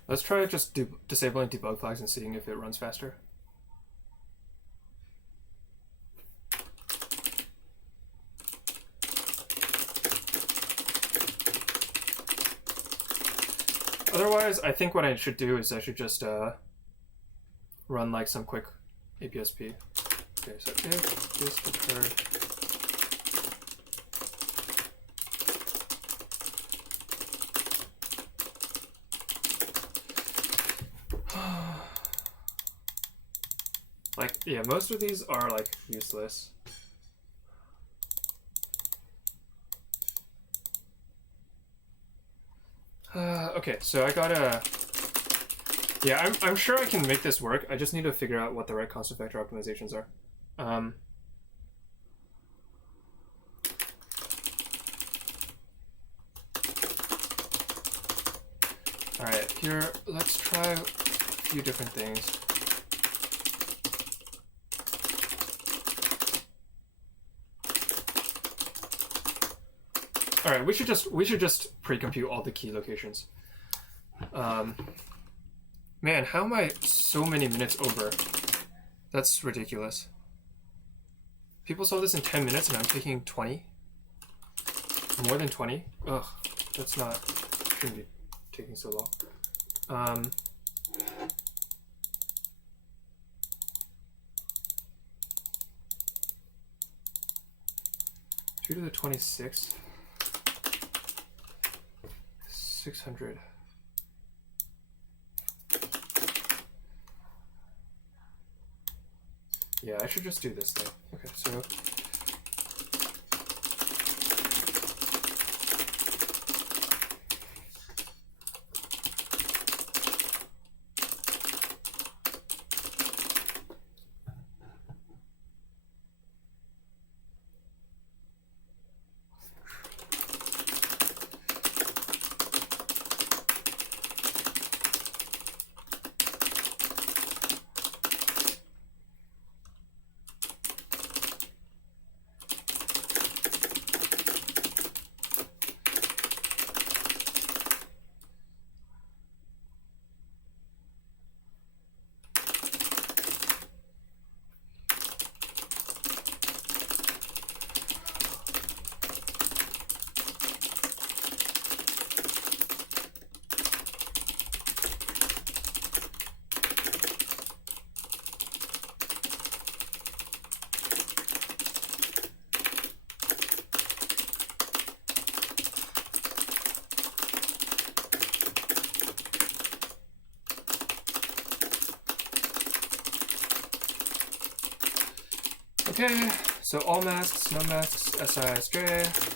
let's try just disabling debug flags and seeing if it runs faster. Otherwise, I think what I should do is I should just run like some quick APSP. Okay, so if this occurred, like, yeah, most of these are like useless. Okay, so I gotta... Yeah, I'm sure I can make this work. I just need to figure out what the right constant vector optimizations are. Alright, here, let's try a few different things. Alright, we should just pre-compute all the key locations. Man, how am I so many minutes over? That's ridiculous. People solve this in 10 minutes and I'm taking 20? More than 20? Ugh, that's not... shouldn't be taking so long. 2 to the 26. 600. Yeah, I should just do this though. Okay, so okay, so all masks, no masks, SISJ.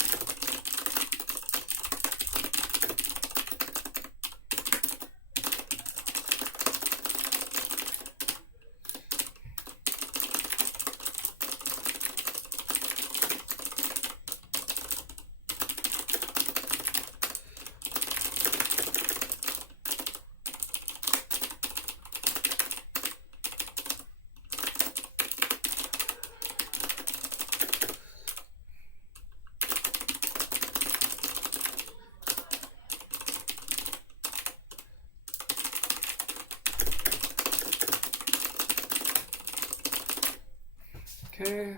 Okay.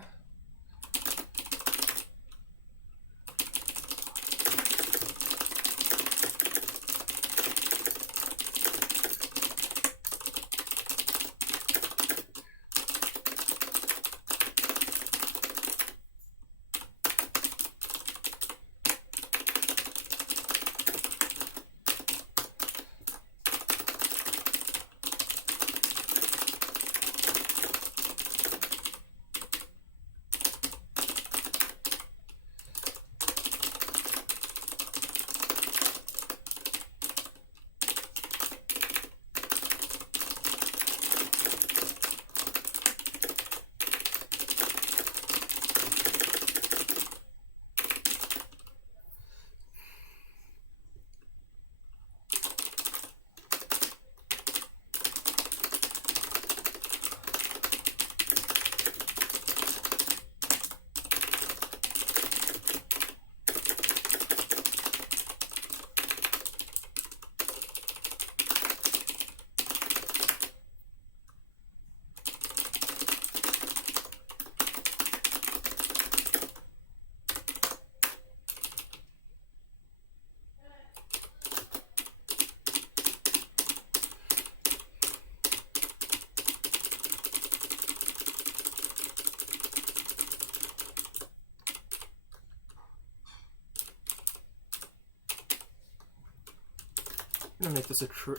I'm gonna make this a true.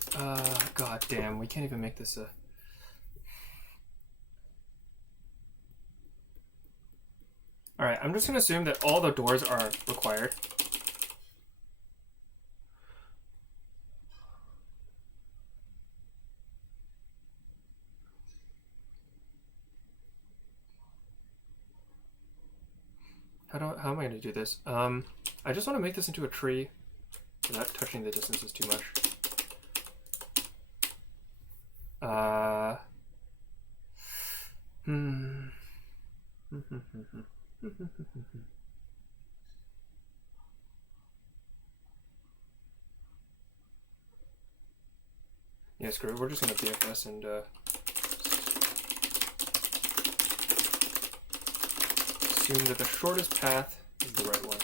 God damn, we can't even make this a. Alright, I'm just gonna assume that all the doors are required. how am I going to do this? I just want to make this into a tree without touching the distances too much. Yeah, screw it. We're just gonna BFS and assume that the shortest path is the right one.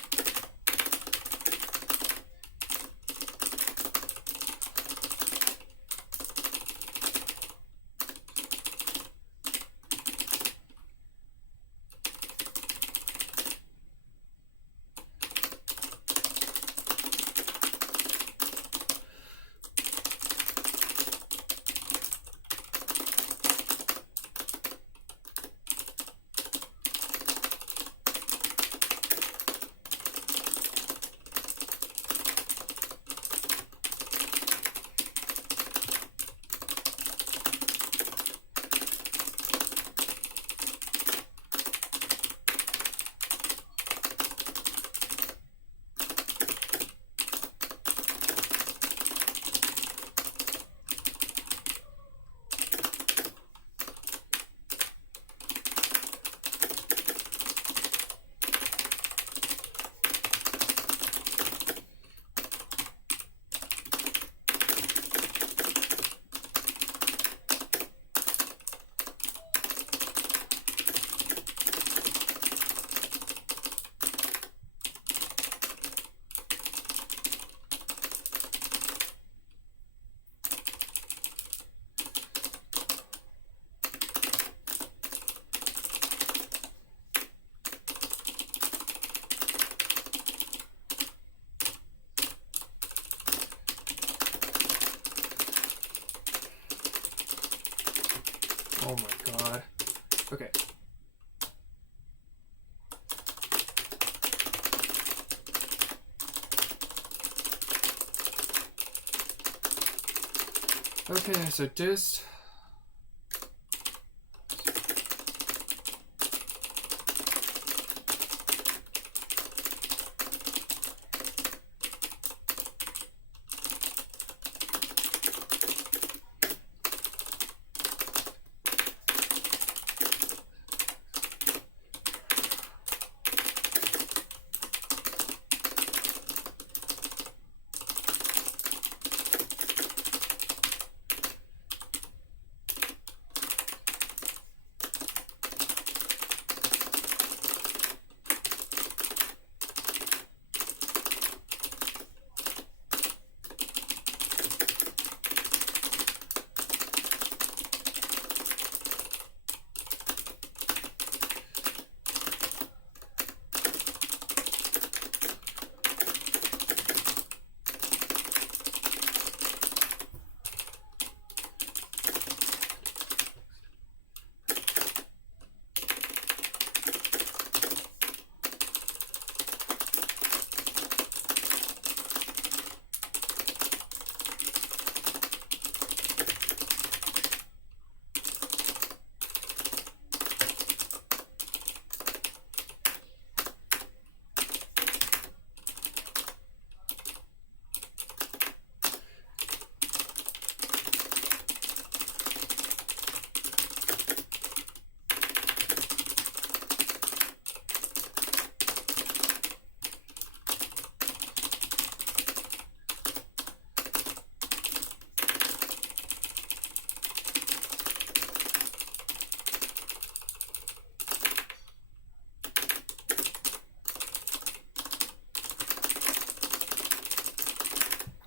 Oh my god. Okay. Okay, so dist.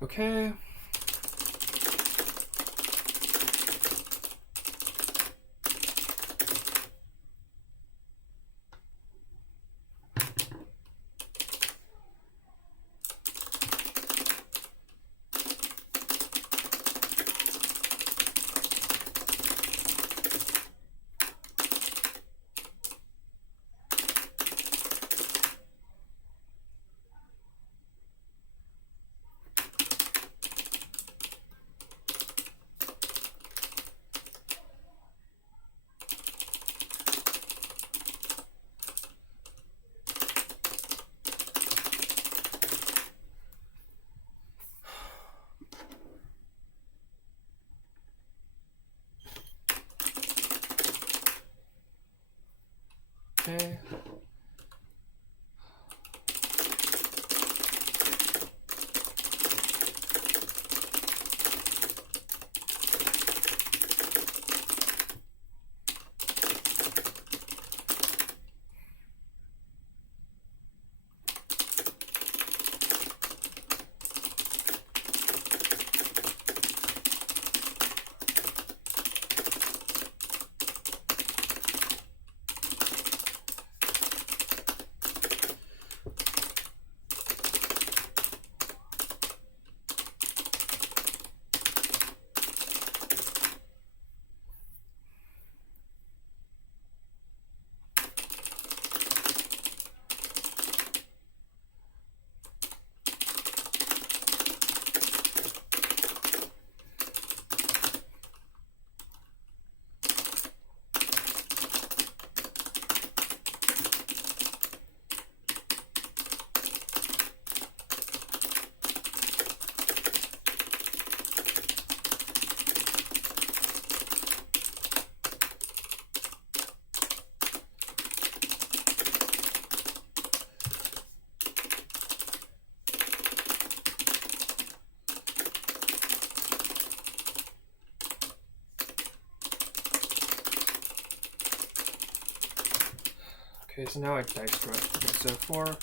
Okay. Okay, so now I dice roll. Okay, so 4.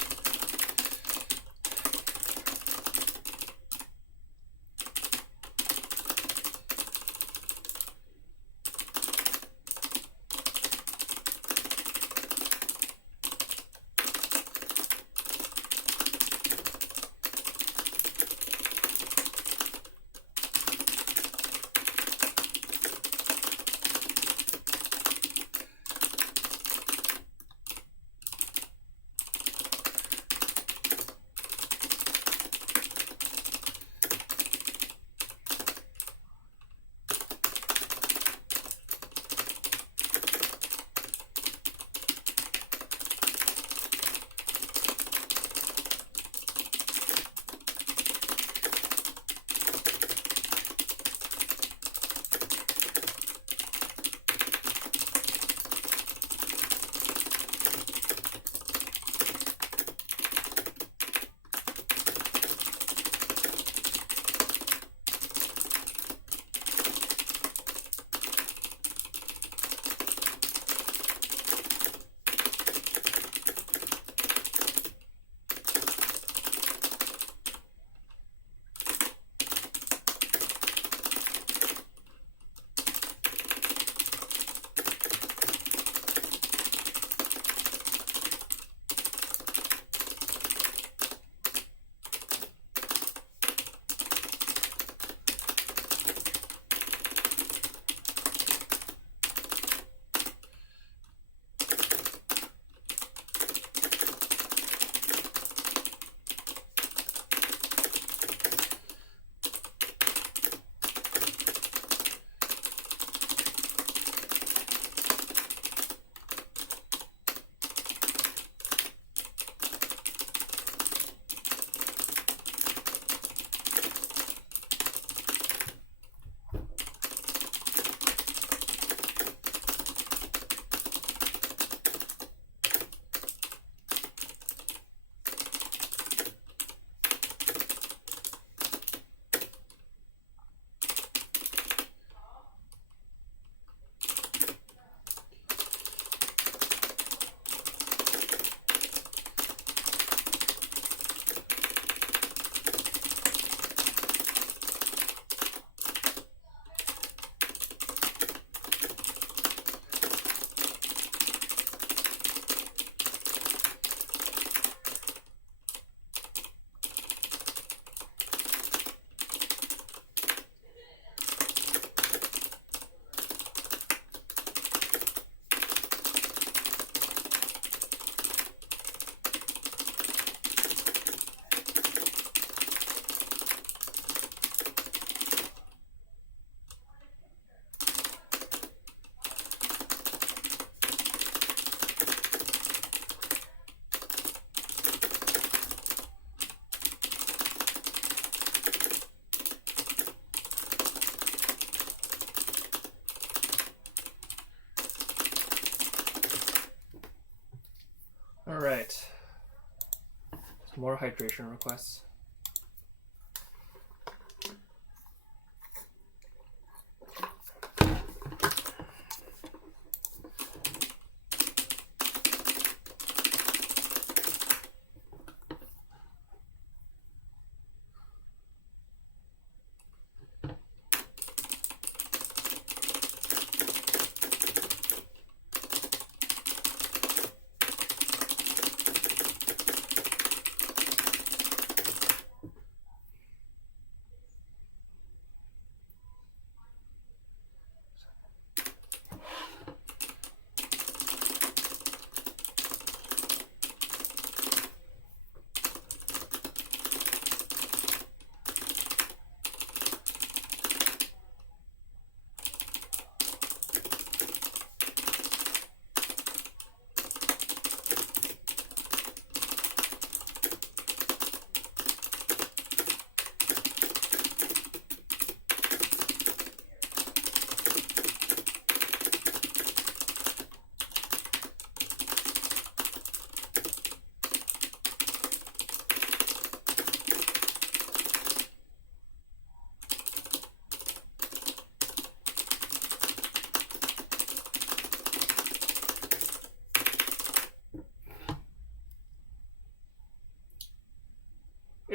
All right. Some more hydration requests.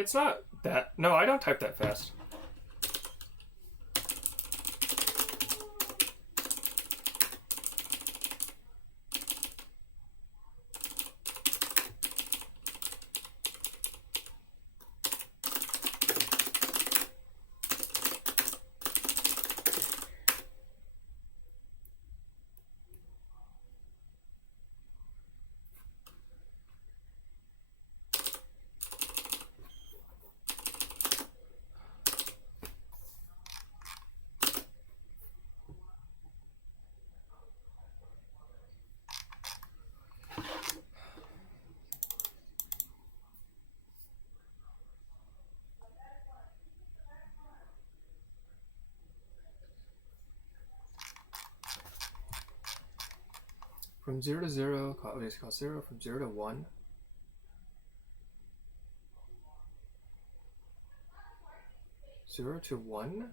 it's not that. No, I don't type that fast. From 0 to 0, obviously cost 0. From 0 to 1. 0 to 1?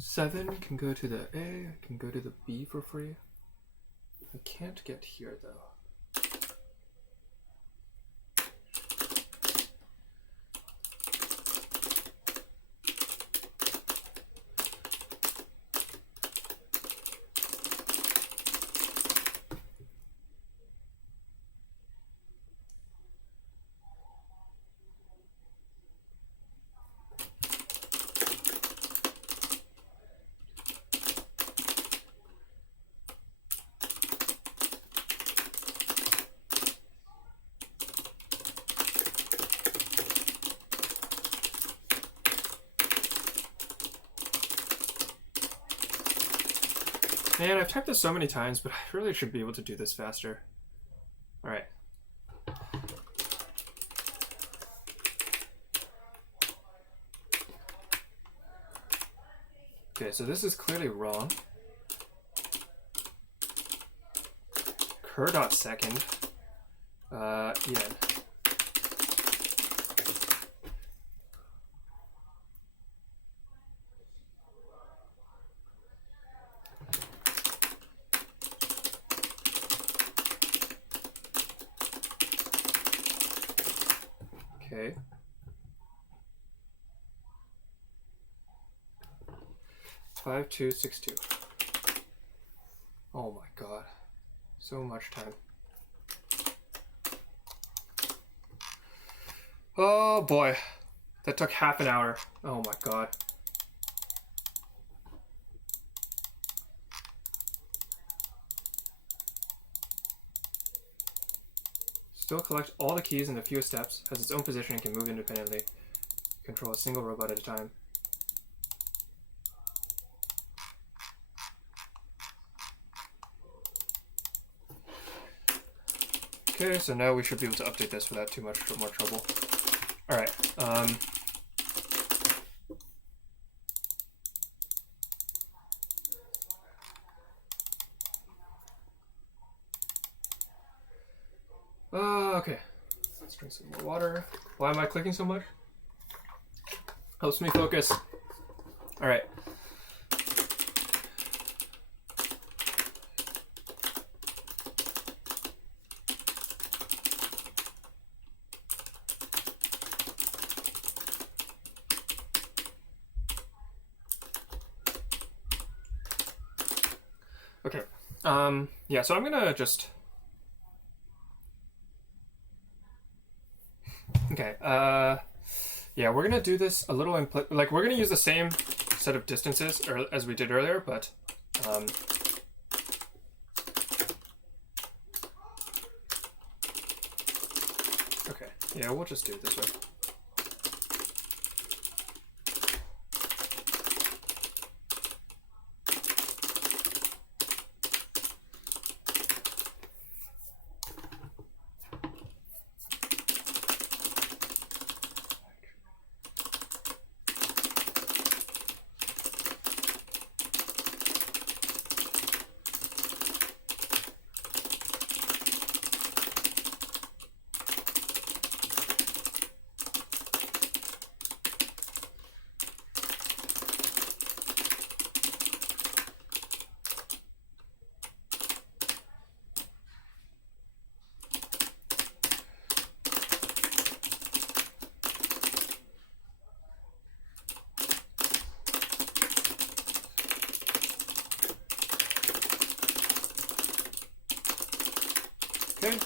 Seven can go to the A, can go to the B for free. I can't get here though. Man, I've typed this so many times, but I really should be able to do this faster. Alright. Okay, so this is clearly wrong. Cur.second. Yen. Okay. Five, 2, 6, 2. Oh my god. So much time. Oh boy. That took half an hour. Oh my god. Still collect all the keys in the fewest steps, has its own position and can move independently. Control a single robot at a time. Okay, so now we should be able to update this without too much more trouble. Alright, okay. Let's drink some more water. Why am I clicking so much? Helps me focus. All right. Okay. Yeah, so I'm gonna just... Okay, yeah, we're gonna do this a little like, we're gonna use the same set of distances as we did earlier, but, okay, yeah, we'll just do it this way. Okay.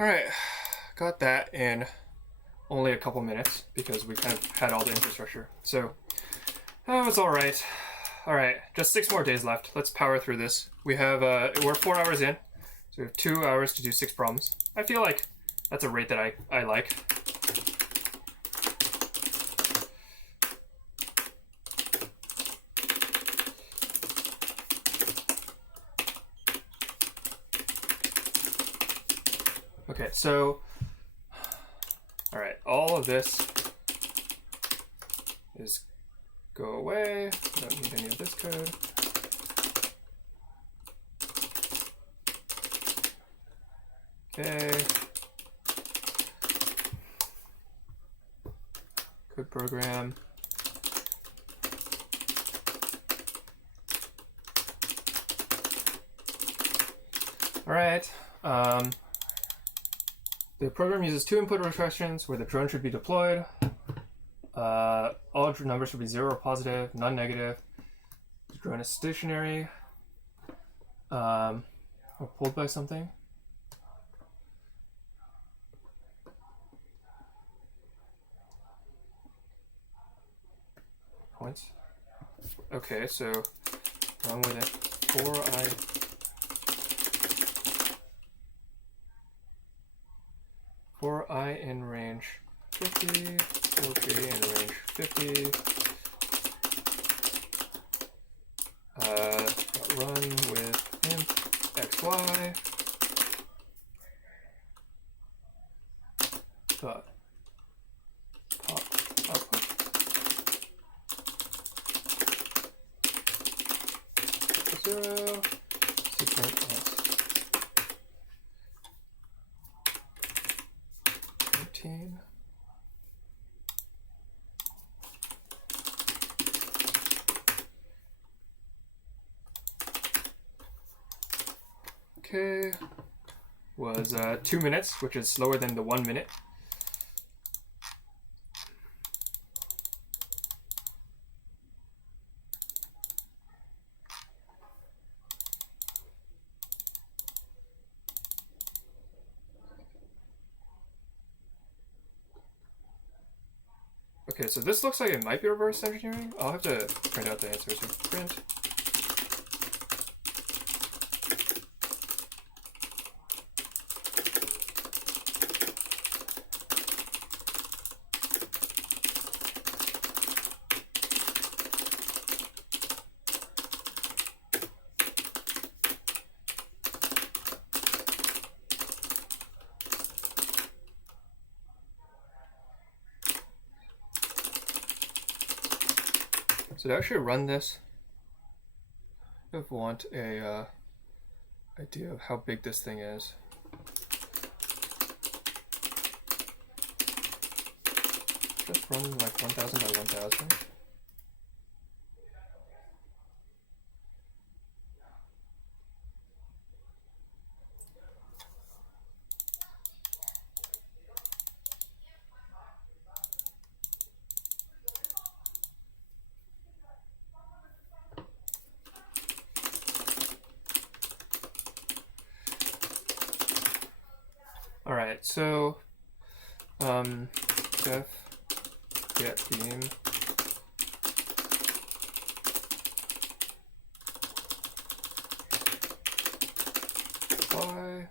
All right, got that in. only a couple minutes because we kind of had all the infrastructure. So that was all right. All right, just 6 more days left. Let's power through this. We have we're 4 hours in, so we have 2 hours to do 6 problems. I feel like that's a rate that I like. Okay, so all right, all of this is go away. Don't need any of this code. Okay. Code program. All right. The program uses 2 input instructions where the drone should be deployed. All numbers should be 0 or positive, none negative. The drone is stationary. Or pulled by something. Points. Okay, so wrong with it. 4i in range 50, 4j in range 50. Run with int xy. Dot pop output. Zero. Sequence s. 13. Okay, was 2 minutes, which is slower than the 1 minute. Okay, so this looks like it might be reverse engineering. I'll have to print out the answers. So print. So to actually run this, I want a idea of how big this thing is. Just run like 1000 by 1000. All right, so def get beam y.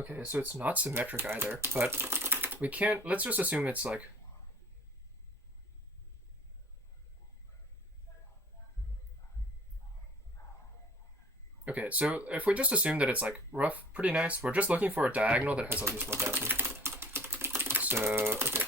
Okay, so it's not symmetric either, but we can't, let's just assume it's like, okay, so if we just assume that it's like rough, pretty nice, we're just looking for a diagonal that has at least 1000. So, okay.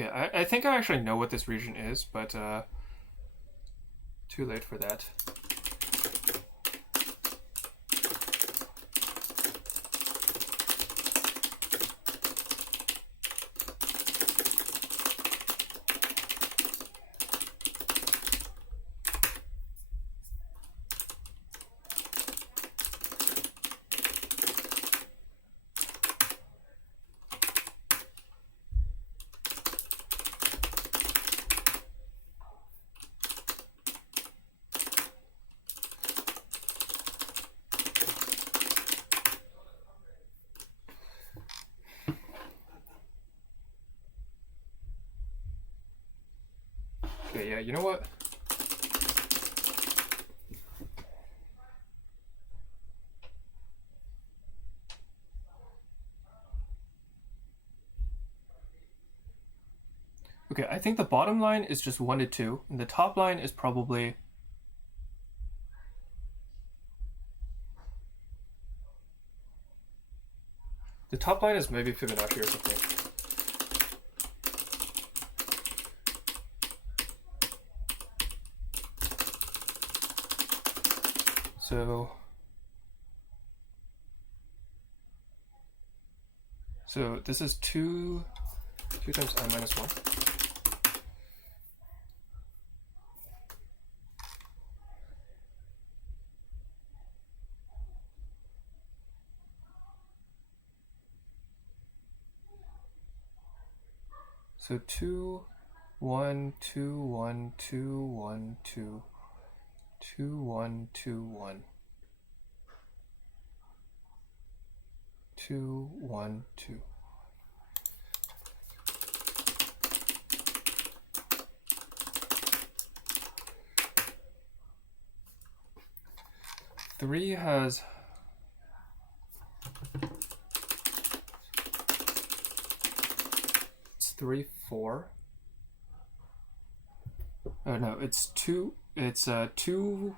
Okay, I think I actually know what this region is, but too late for that. Okay, yeah, you know what? Okay, I think the bottom line is just 1 to 2, and the top line is probably... The top line is maybe Fibonacci or something. So this is 2 times I minus 1. So 2, 1, 2, 1, 2, 1, 2, 2, 1, 2, 1. 2, 1, 2. Three has it's 3, 4. Oh no, it's 2. It's 2.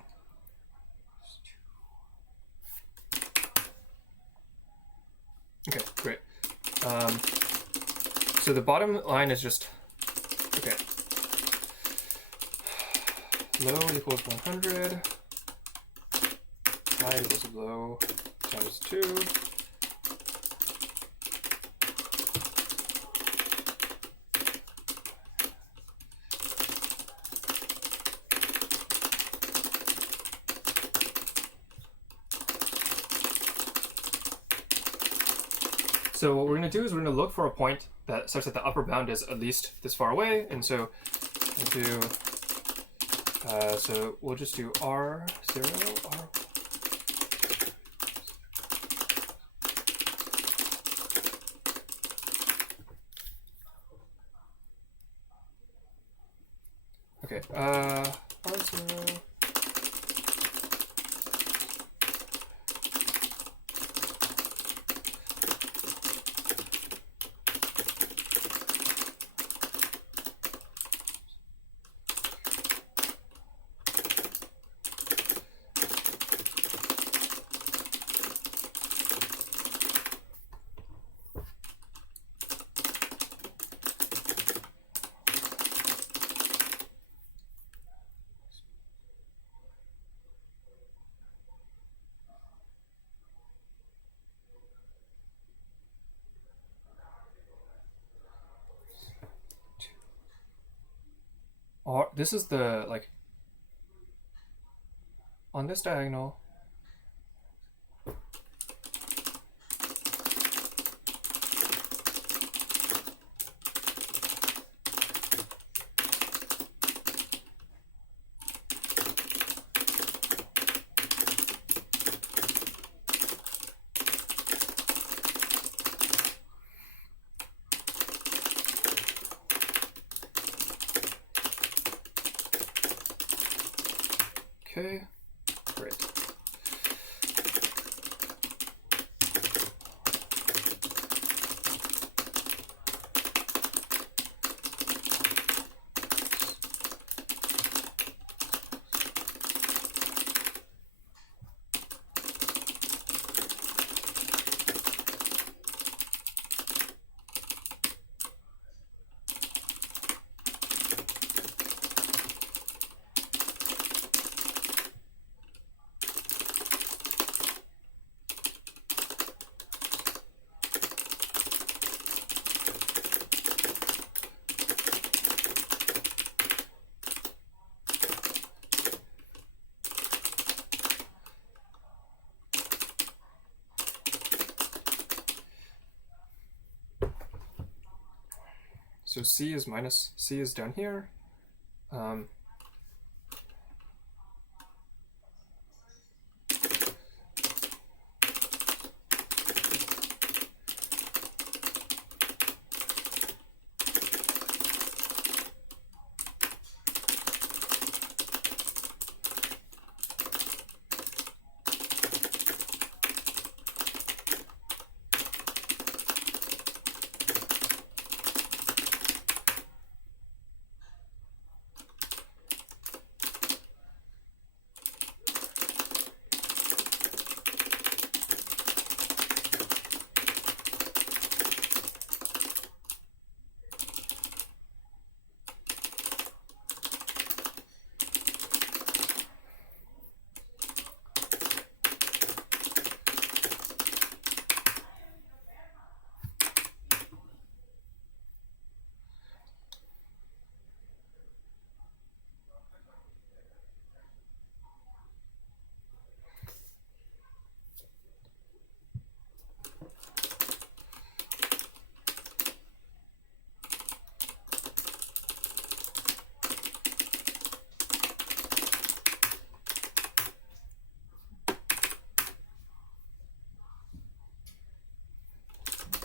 Okay, great. So the bottom line is just okay. Low equals 100. High equals low times 2. So what we're going to do is we're going to look for a point that such that the upper bound is at least this far away, and so we'll do so we'll just do R0 R. Okay, R0. This is the, like, on this diagonal. Okay, great. So C is down here.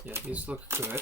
Yeah, these look good.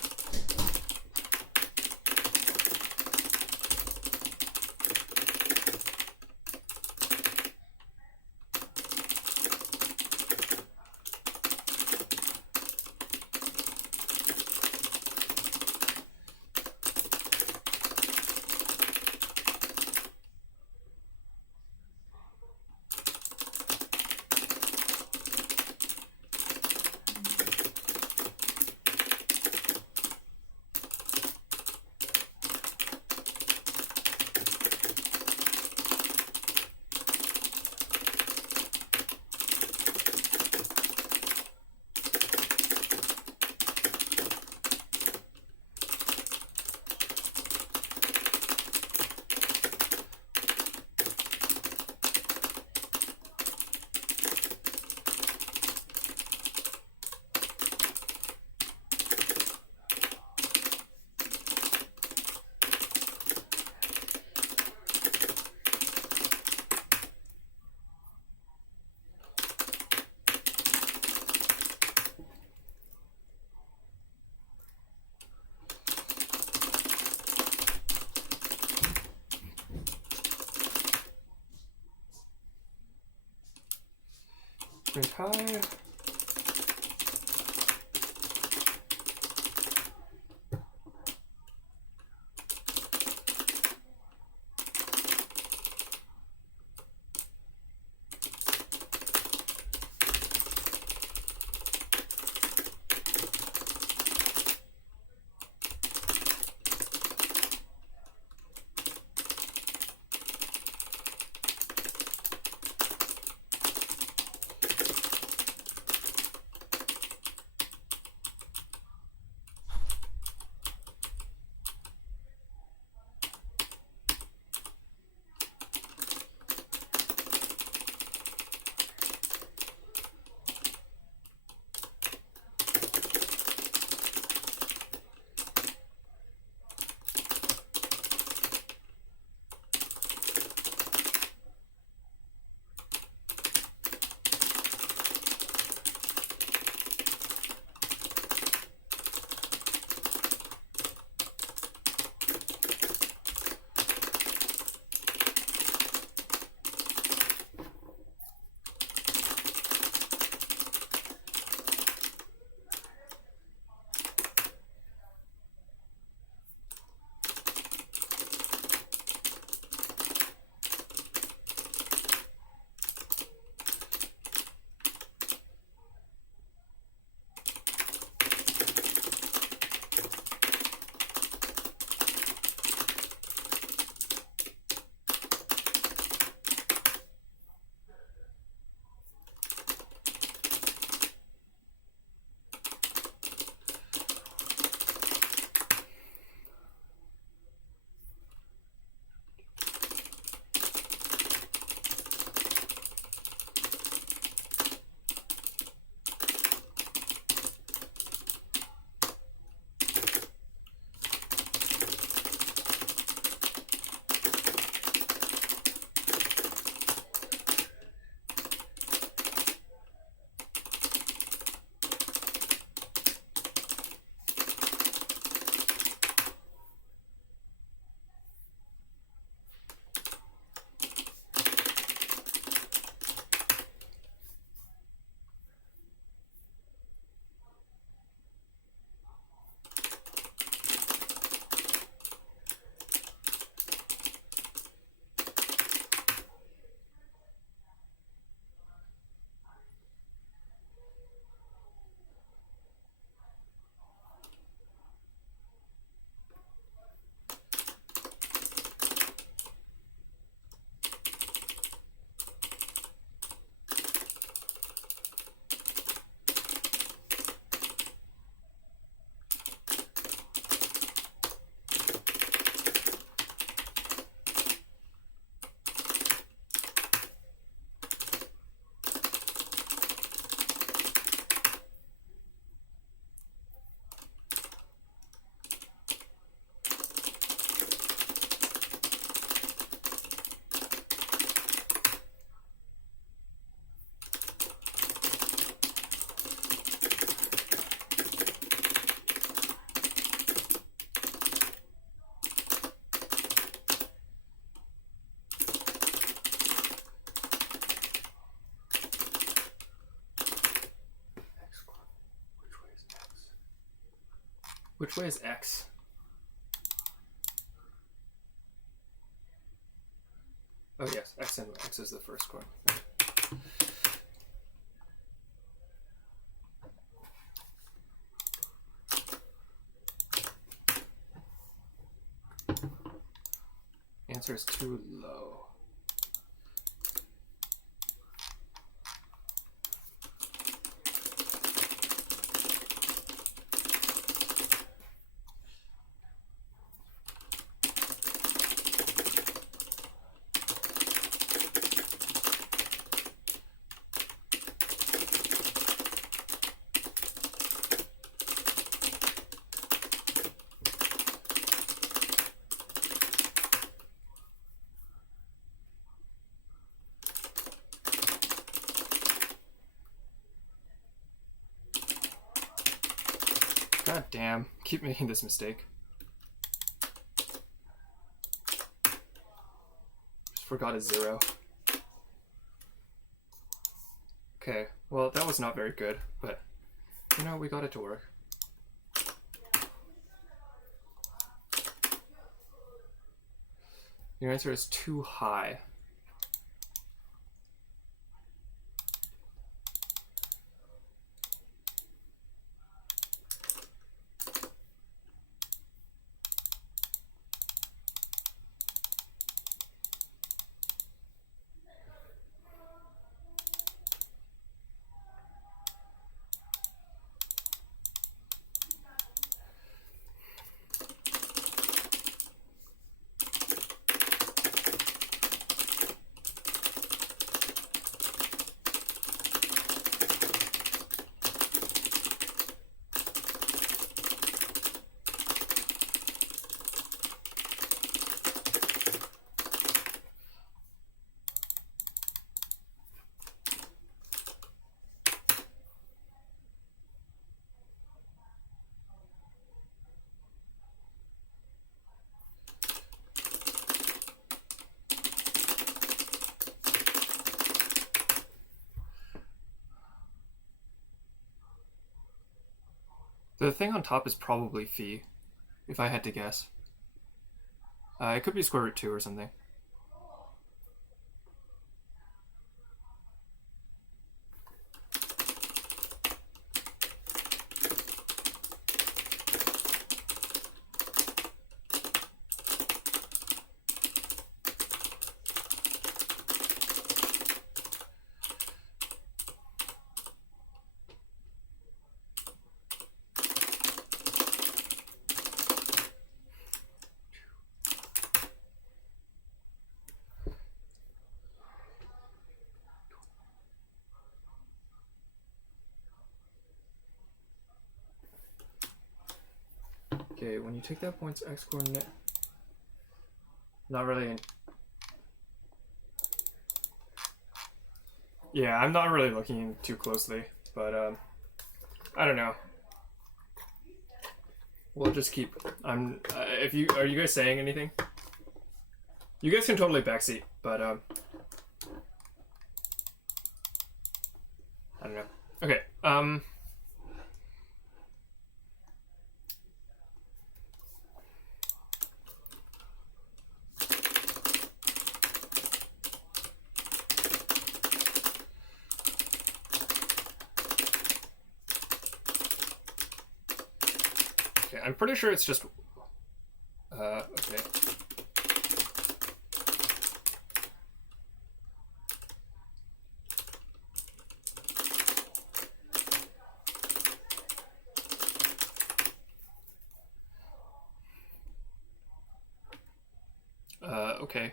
Print high. Which way is X? Oh yes, X and X is the first coin. Answer is too low. God damn, keep making this mistake. Just forgot a 0. Okay, well that was not very good, but you know, we got it to work. Your answer is too high. The thing on top is probably phi, if I had to guess. It could be square root 2 or something. Okay, when you take that point's x coordinate, not really in. Yeah, I'm not really looking too closely, but I don't know. We'll just keep. If you are you guys saying anything? You guys can totally backseat, but I don't know. Okay. I'm pretty sure it's just okay. Okay.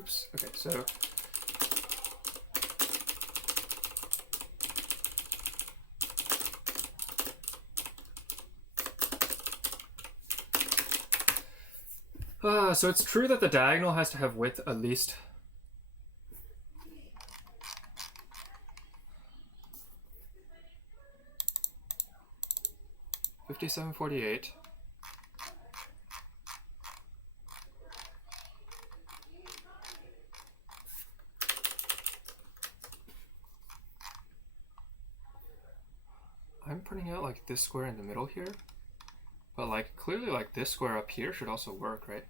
Oops. Okay, so so it's true that the diagonal has to have width at least 5748. I'm printing out like this square in the middle here, but like clearly like this square up here should also work, right?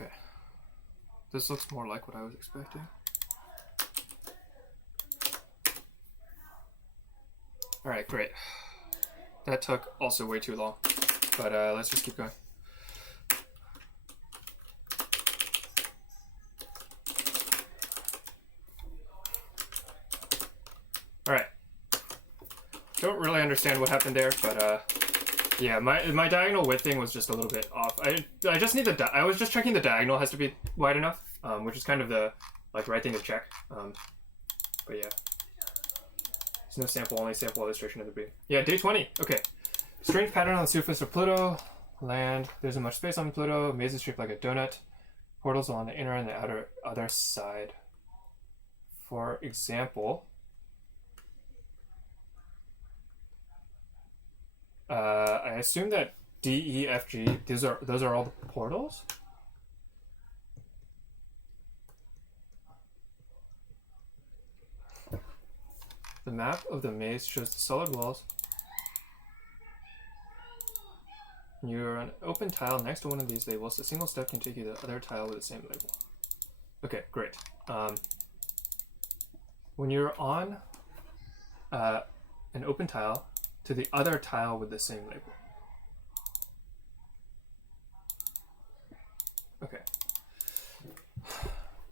Okay, this looks more like what I was expecting. All right, great. That took also way too long, but let's just keep going. All right. Don't really understand what happened there, but yeah, my diagonal width thing was just a little bit off. I just need I was just checking the diagonal has to be wide enough, which is kind of the right thing to check. But yeah, there's no sample, only sample illustration of the beam. Yeah, day 20. Okay, strange pattern on the surface of Pluto. Land. There isn't much space on Pluto. Maze is shaped like a donut. Portals along the inner and the other side. For example. I assume that D, E, F, G, those are all the portals? The map of the maze shows the solid walls. You're on an open tile next to one of these labels. A single step can take you to the other tile with the same label. Okay, great. When you're on an open tile, to the other tile with the same label. Okay.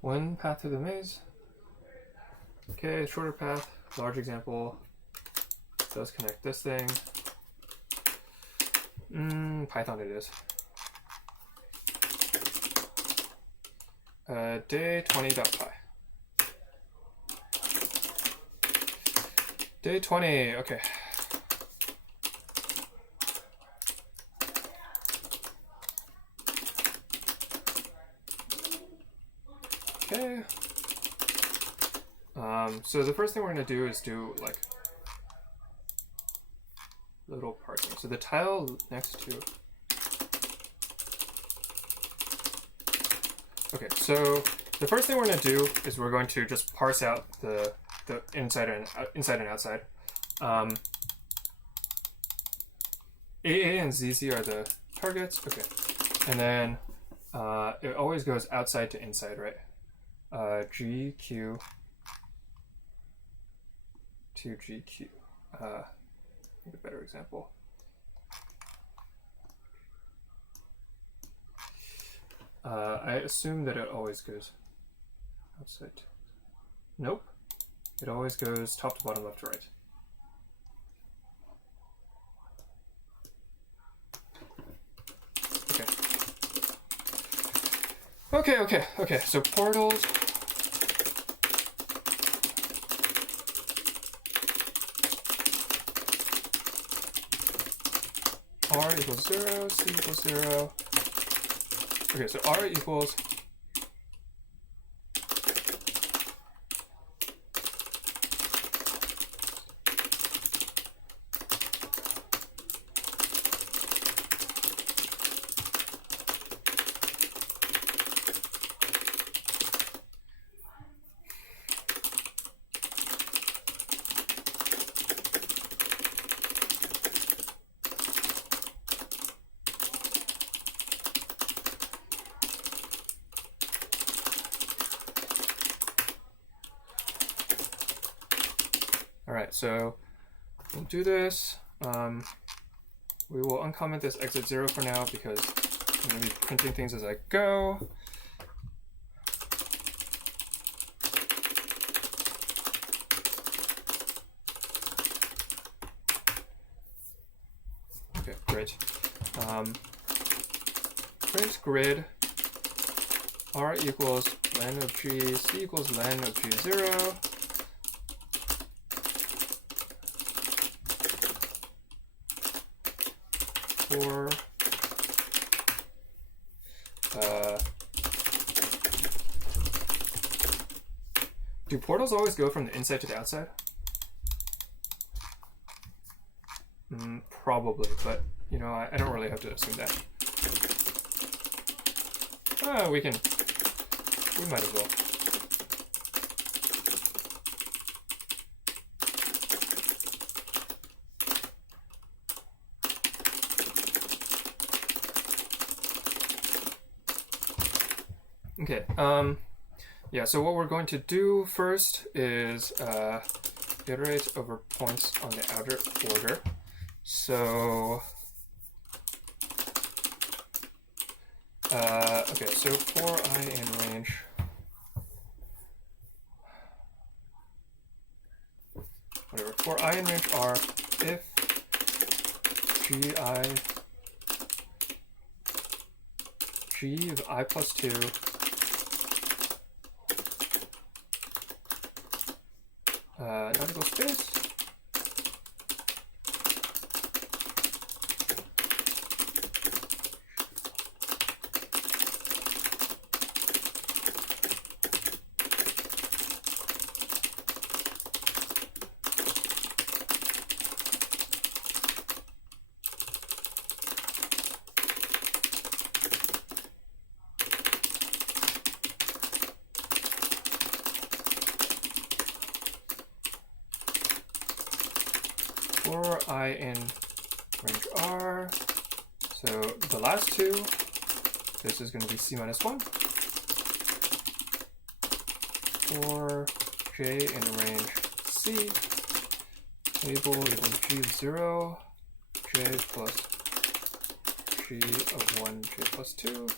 One path through the maze. Okay, shorter path, large example. Does connect this thing. Python it is. Day 20.py. Day 20, okay. Okay. So the first thing we're going to do is do like little parsing. So the tile next to. Okay, so the first thing we're going to do is we're going to just parse out the inside and outside. AA and ZZ are the targets. Okay, and then it always goes outside to inside, right? GQ to GQ. I think a better example. I assume that it always goes outside. Nope. It always goes top to bottom, left to right. Okay. So portals. R equals 0, C equals 0. Okay, so R equals right, so we'll do this. We will uncomment this exit 0 for now because I'm going to be printing things as I go. Okay, great. Print grid R equals len of G, C equals len of G0. For do portals always go from the inside to the outside? Probably, but you know, I don't really have to assume that. We might as well. Okay, yeah, so what we're going to do first is iterate over points on the outer order. So, okay, so for I in range, whatever, for I in range R, if G of I plus 2 not equal space. For I in range R, so the last two, this is going to be C minus 1. For J in range C, table equals G of 0, J plus G of 1, J plus 2.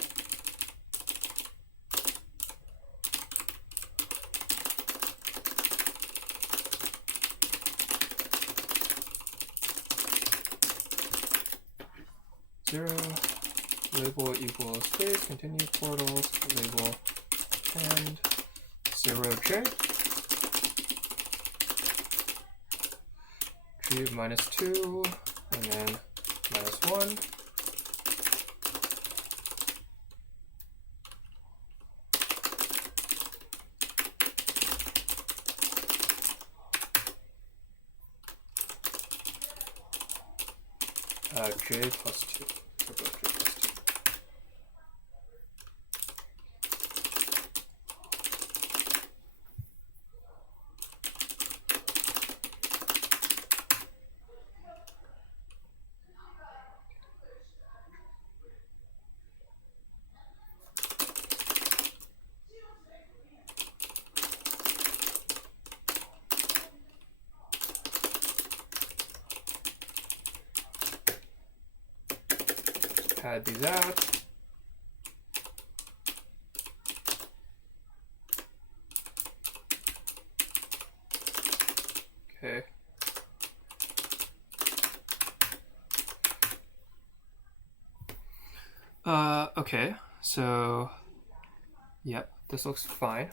Zero, label equals space, continue portals, label, and 0J. G of minus 2, and then minus 1. J plus 2. J plus 2. Pad these out. Okay. Okay, so, yep, this looks fine.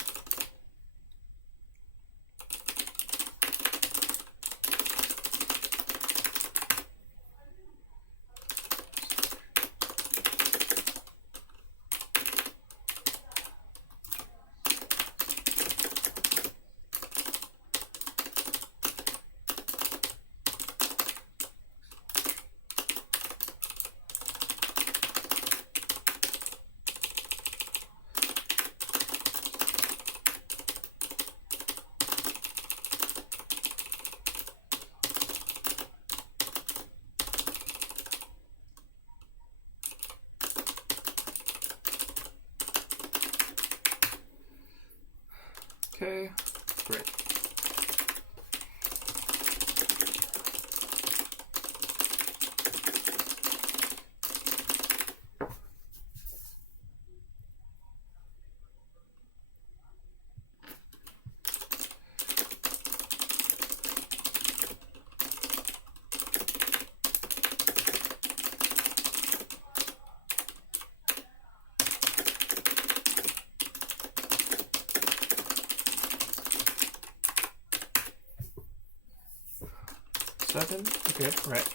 Okay, great. button. Okay, right.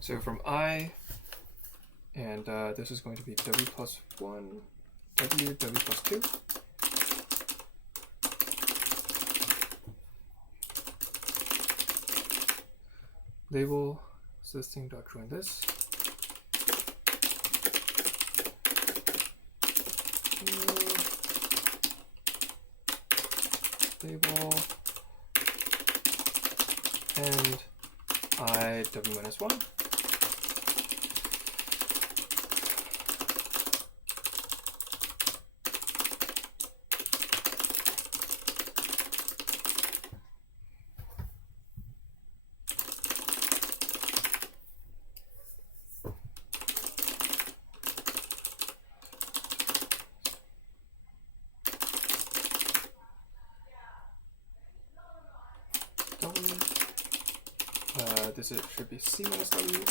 So from I, and this is going to be W plus 1, W plus 2. Label, so this thing dot join this. Label, and I W minus 1. This should be C minus W.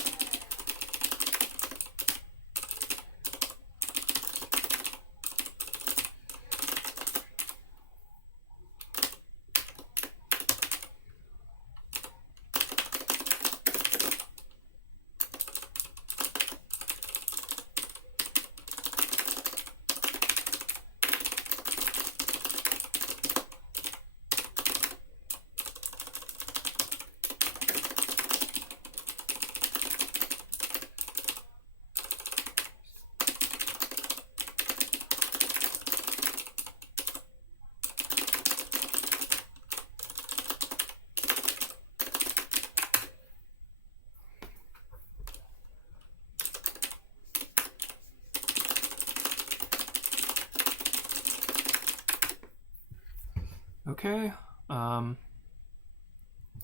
Okay,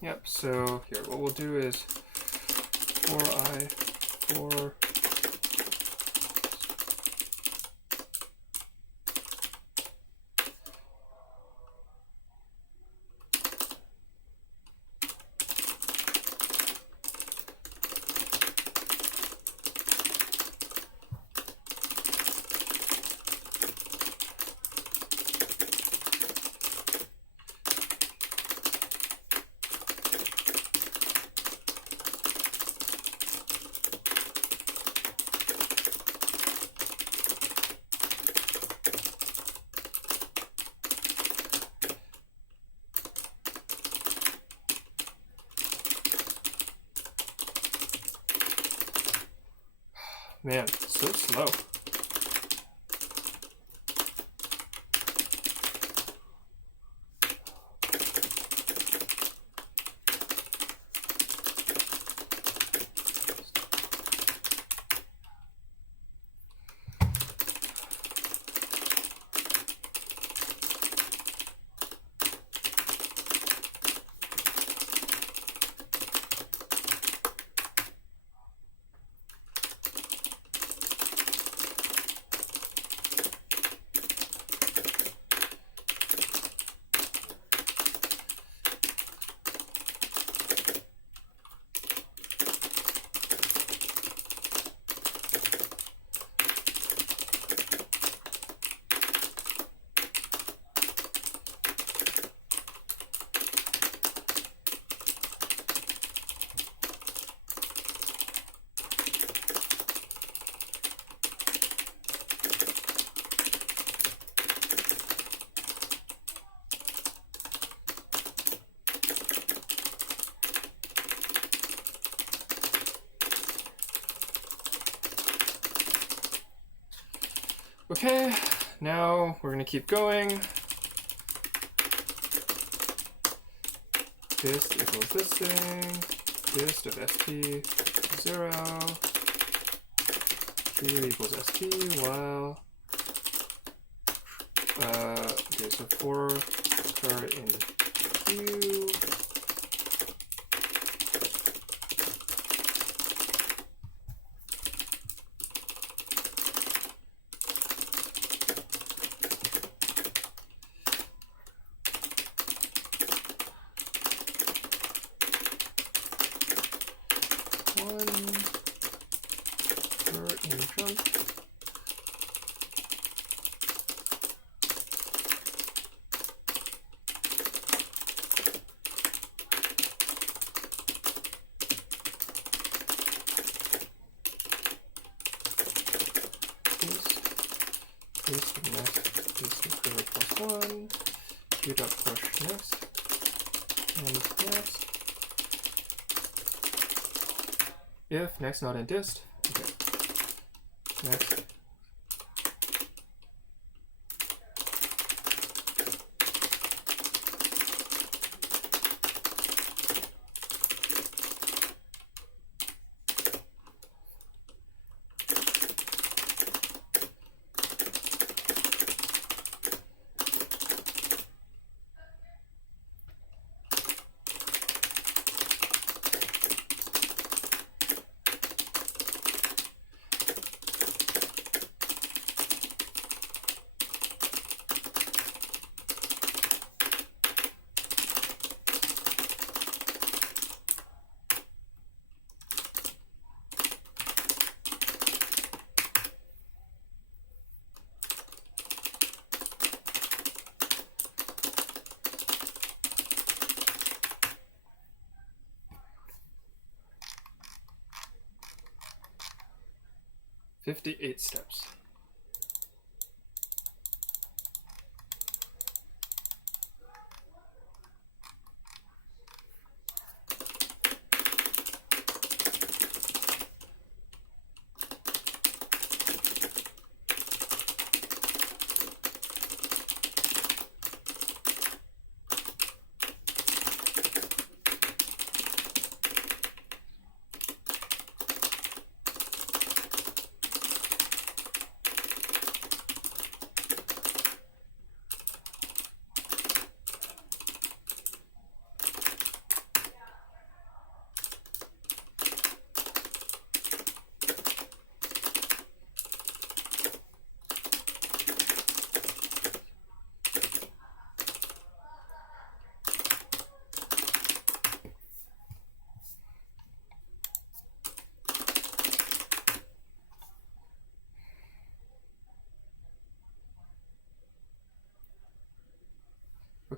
yep, so here, what we'll do is for I, for man, so slow. Okay, now we're gonna keep going. Dist equals this thing, dist of st 0, q equals st, while, okay, so for start in q, paste next, paste equal plus 1, q dot push next, and next. If next not in dist, okay. Next. $58 steps.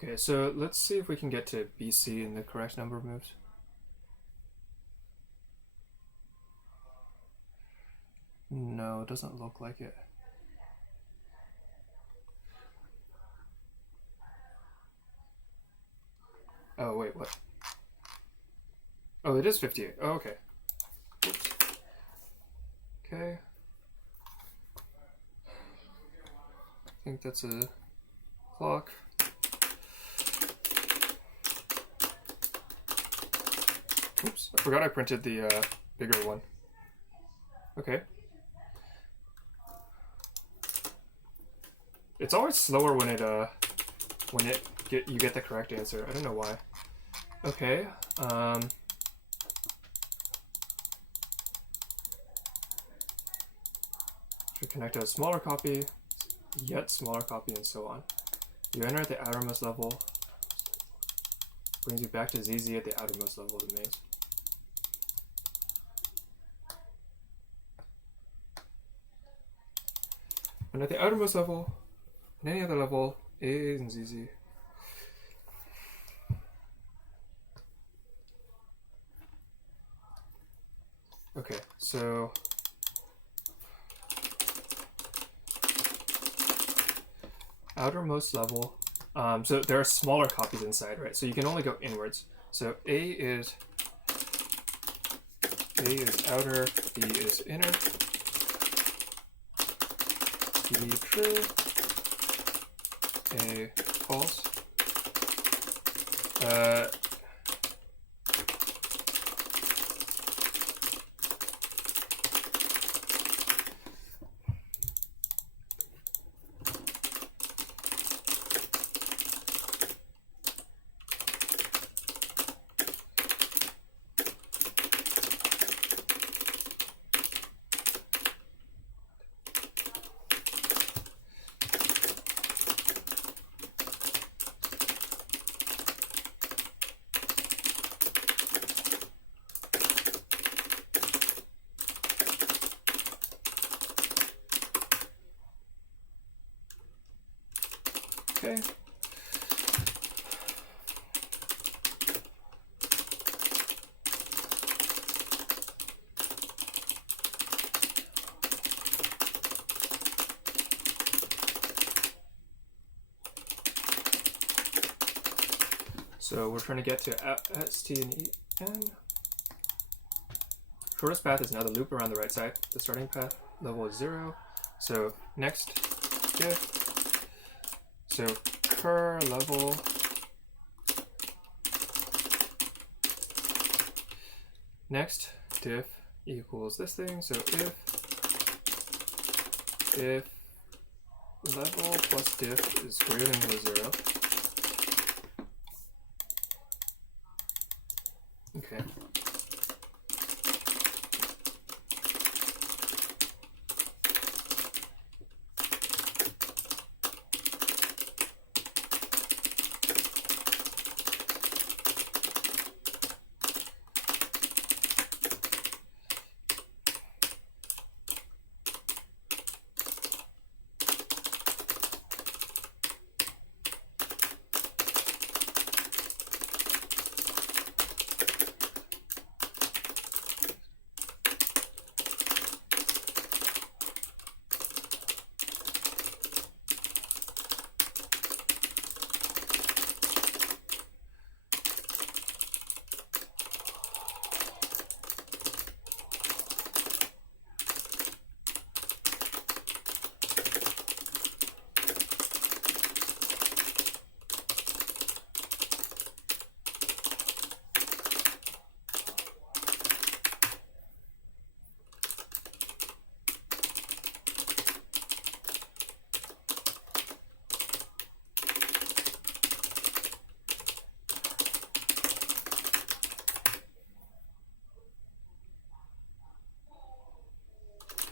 Okay, so let's see if we can get to BC in the correct number of moves. No, it doesn't look like it. Oh, wait, what? Oh, it is 58. Oh, okay. Oops. Okay. I think that's a clock. Oops, I forgot I printed the bigger one. Okay. It's always slower when you get the correct answer. I don't know why. Okay. Should connect to a smaller copy, yet smaller copy, and so on. You enter at the outermost level. Brings you back to ZZ at the outermost level of the maze. And at the outermost level, and any other level, is in ZZ. Okay, so outermost level. So there are smaller copies inside, right? So you can only go inwards. So A is outer, B is inner. B true, A false. Okay. So we're trying to get to ST and EN. Shortest path is now the loop around the right side. The starting path level is 0. So next diff. So cur level. Next diff equals this thing. So if level plus diff is greater than equal to 0. Okay.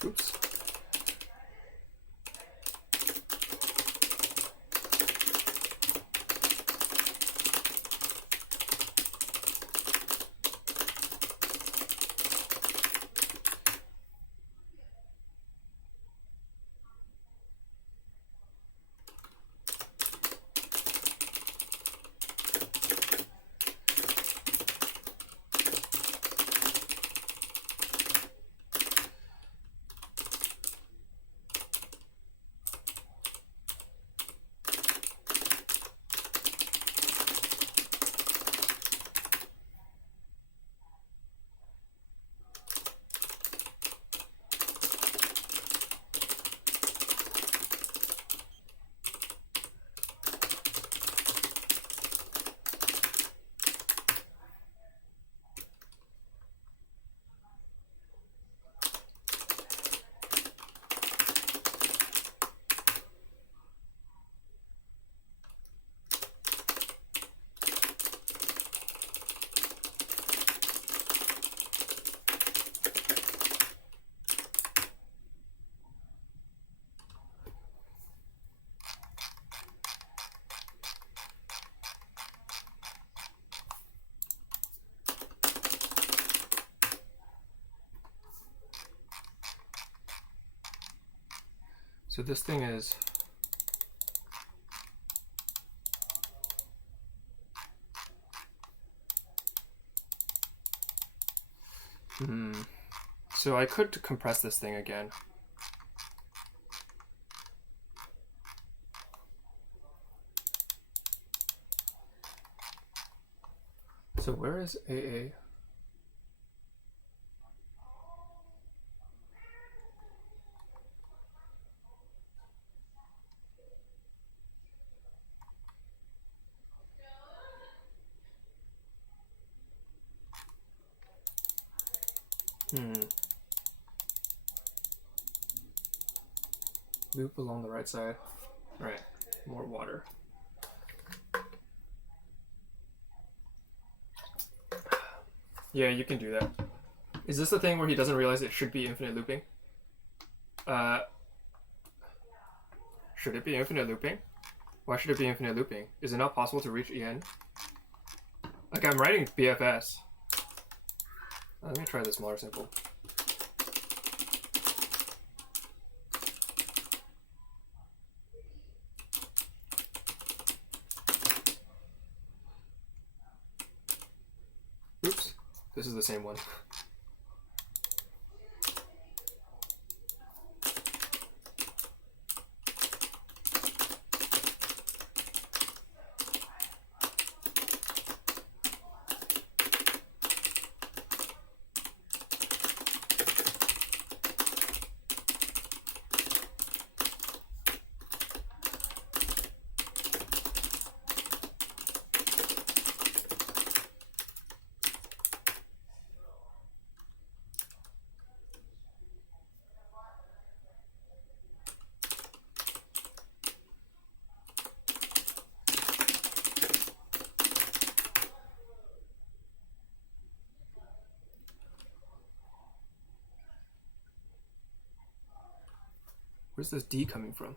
Oops. So this thing is so I could compress this thing again. So where is AA? Loop along the right side. Right, more water. Yeah, you can do that. Is this the thing where he doesn't realize it should be infinite looping? Should it be infinite looping? Why should it be infinite looping? Is it not possible to reach EN? Like, I'm writing BFS. Let me try this smaller simple. Oops, this is the same one. Where's this D coming from?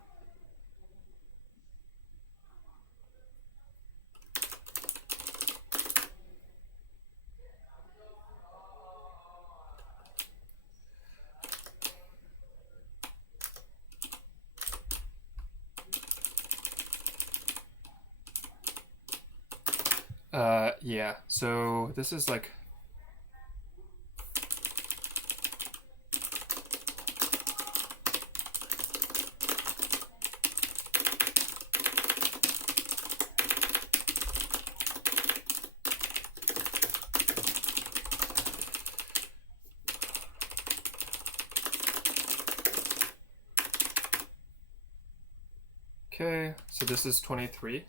Yeah, so this is like... Okay, so this is 23.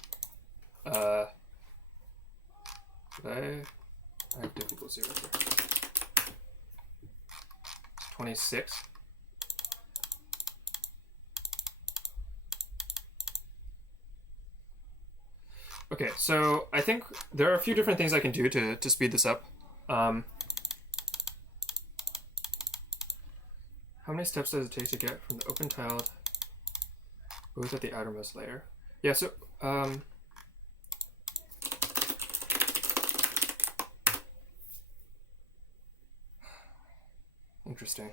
I have difficult 0 here. 26. Okay, so I think there are a few different things I can do to speed this up. How many steps does it take to get from the open tiled both at the outermost layer? Yeah, so interesting.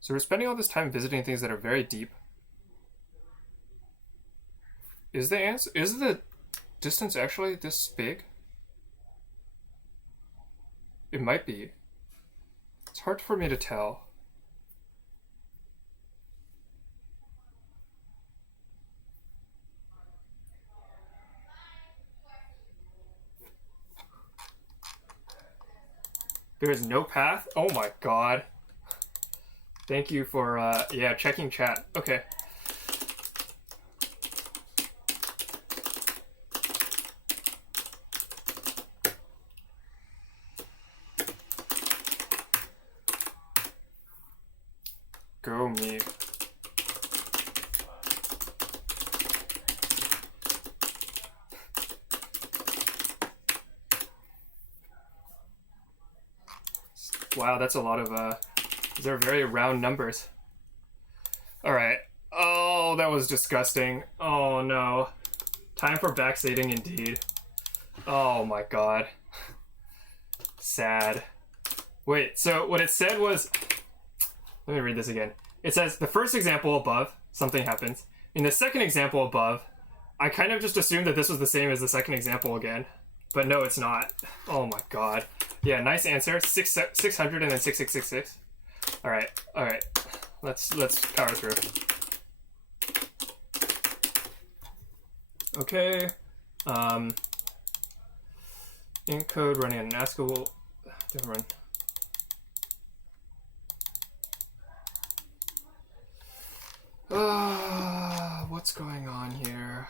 So we're spending all this time visiting things that are very deep. Is the distance actually this big? It might be. It's hard for me to tell. There is no path? Oh my god. Thank you for, yeah, checking chat. Okay. Go me. Wow, that's a lot of, these are very round numbers. Alright. Oh, that was disgusting. Oh no. Time for backstating indeed. Oh my god. Sad. Wait, so what it said was... Let me read this again. It says, the first example above, something happens. In the second example above, I kind of just assumed that this was the same as the second example again. But no, it's not. Oh my god. Yeah, nice answer. 600 and then 6666. Alright, alright. Let's power through. Okay. Encode running an ASCII. Different. What's going on here?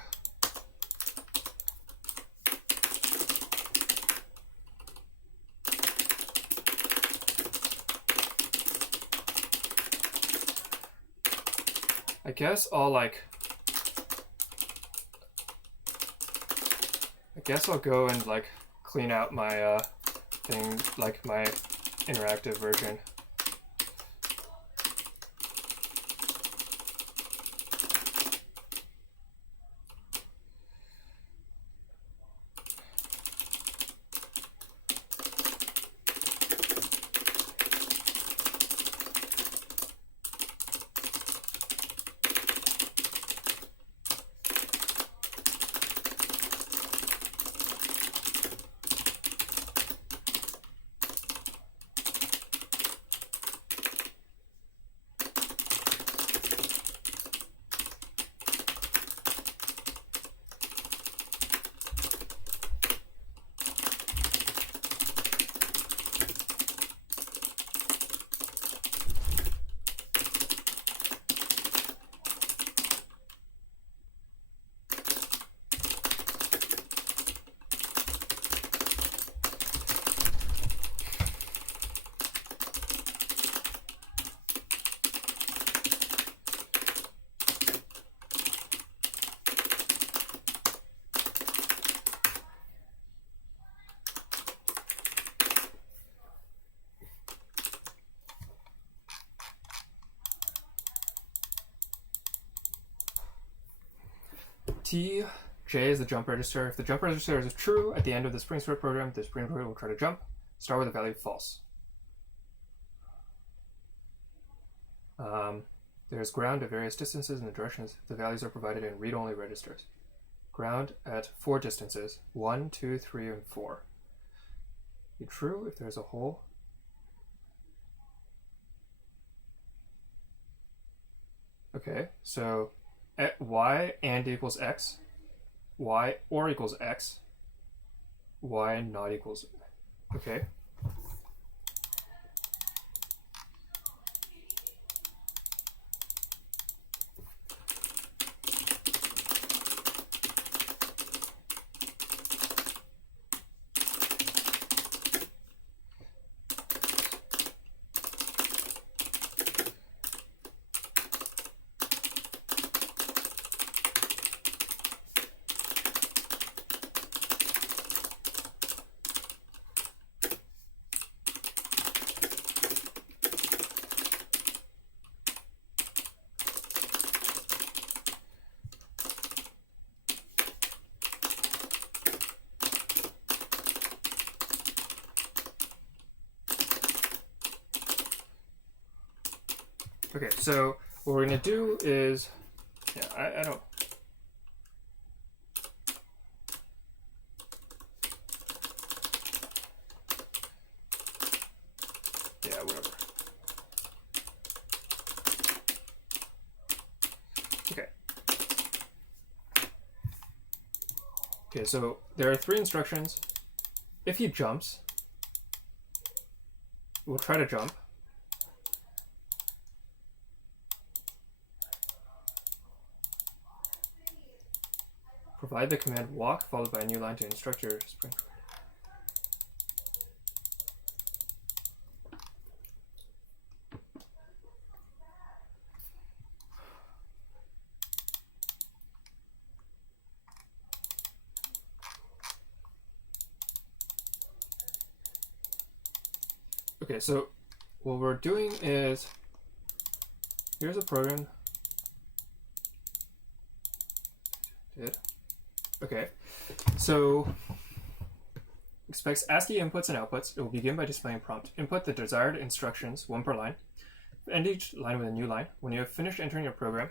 I guess I'll go and like clean out my thing, like my interactive version. T, J is the jump register. If the jump register is true at the end of the spring script program, the spring program will try to jump. Start with a value false. There's ground at various distances in the directions. The values are provided in read-only registers. Ground at 4 distances, 1, 2, 3, and 4. Be true if there's a hole. Okay, so at y and equals x, y or equals x, y not equals, okay. Okay, so what we're going to do is, yeah, I don't, yeah, whatever. Okay. Okay, so there are 3 instructions. If he jumps, we'll try to jump. Provide the command walk followed by a new line to instruct your spring. Okay, so what we're doing is, here's a program. Okay, so expects ASCII inputs and outputs. It will begin by displaying prompt. Input the desired instructions, 1 per line. End each line with a new line. When you have finished entering your program,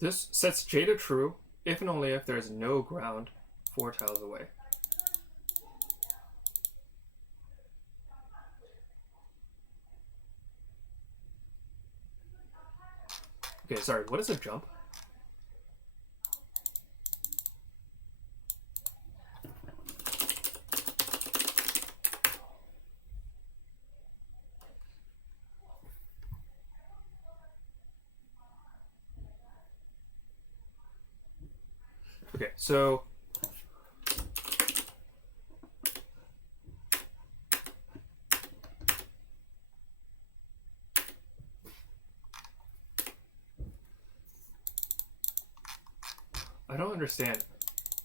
this sets J to true if and only if there is no ground 4 tiles away. Okay, sorry, what is a jump? Okay, so I don't understand.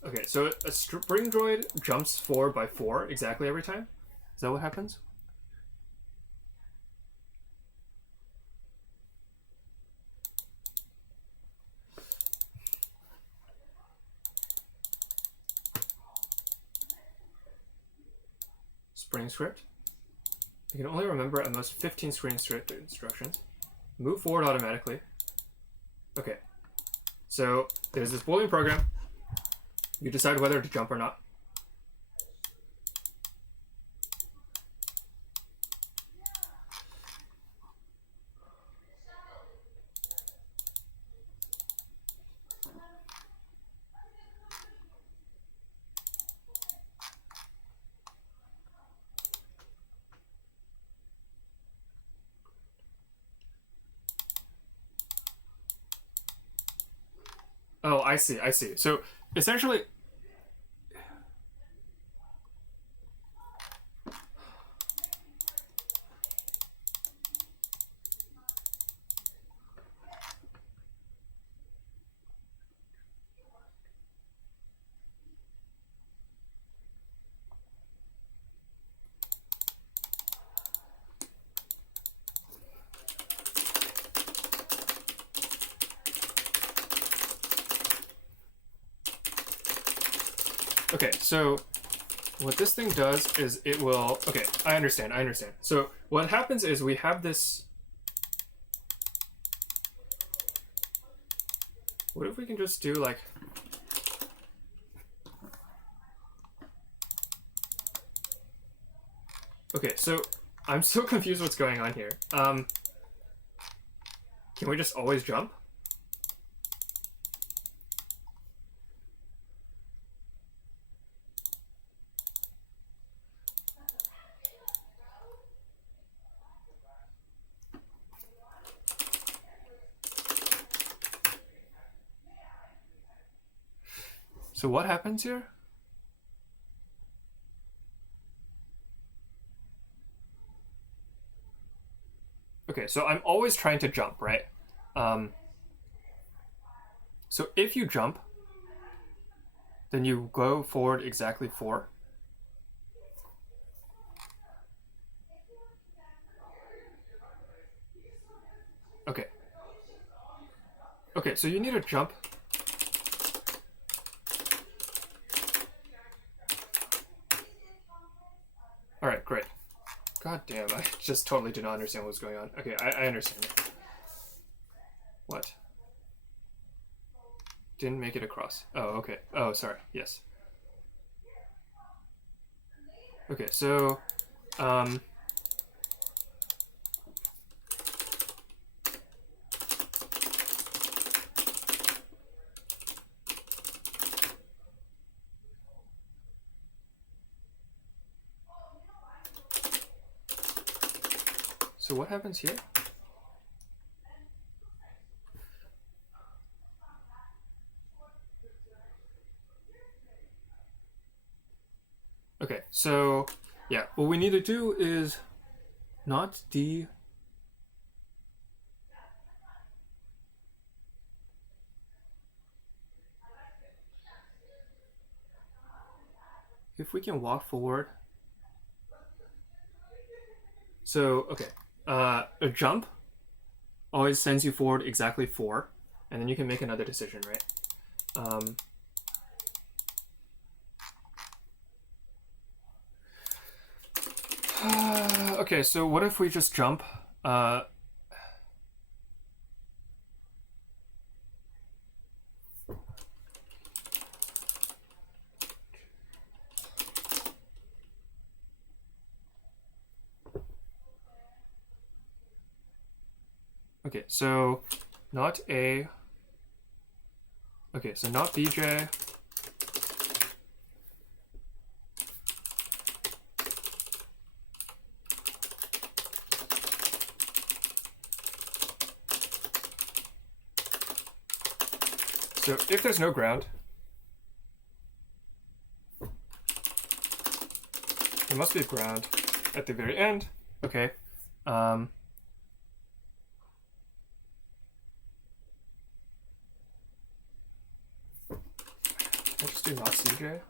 Okay, so a spring droid jumps 4 by 4 exactly every time? Is that what happens? Spring script. You can only remember at most 15 spring script instructions. Move forward automatically. Okay, so there's this Boolean program. You decide whether to jump or not. Oh, I see. I see. So essentially, okay. So what this thing does is it will. Okay, I understand. I understand. So what happens is we have this. What if we can just do like. Okay, so I'm so confused what's going on here. Can we just always jump? So what happens here? Okay, so I'm always trying to jump, right? So if you jump, then you go forward exactly 4. Okay. Okay, so you need to jump. Alright, great. God damn, I just totally did not understand what was going on. Okay, I understand. What? Didn't make it across. Oh, okay. Oh, sorry. Yes. Okay, so, so what happens here? Okay, so yeah, what we need to do is not D. If we can walk forward. So, okay, a jump always sends you forward exactly 4, and then you can make another decision, right? Okay, so what if we just jump? Okay, so not A. Okay, so not BJ. So if there's no ground, there must be a ground at the very end. Okay. I just do not CJ.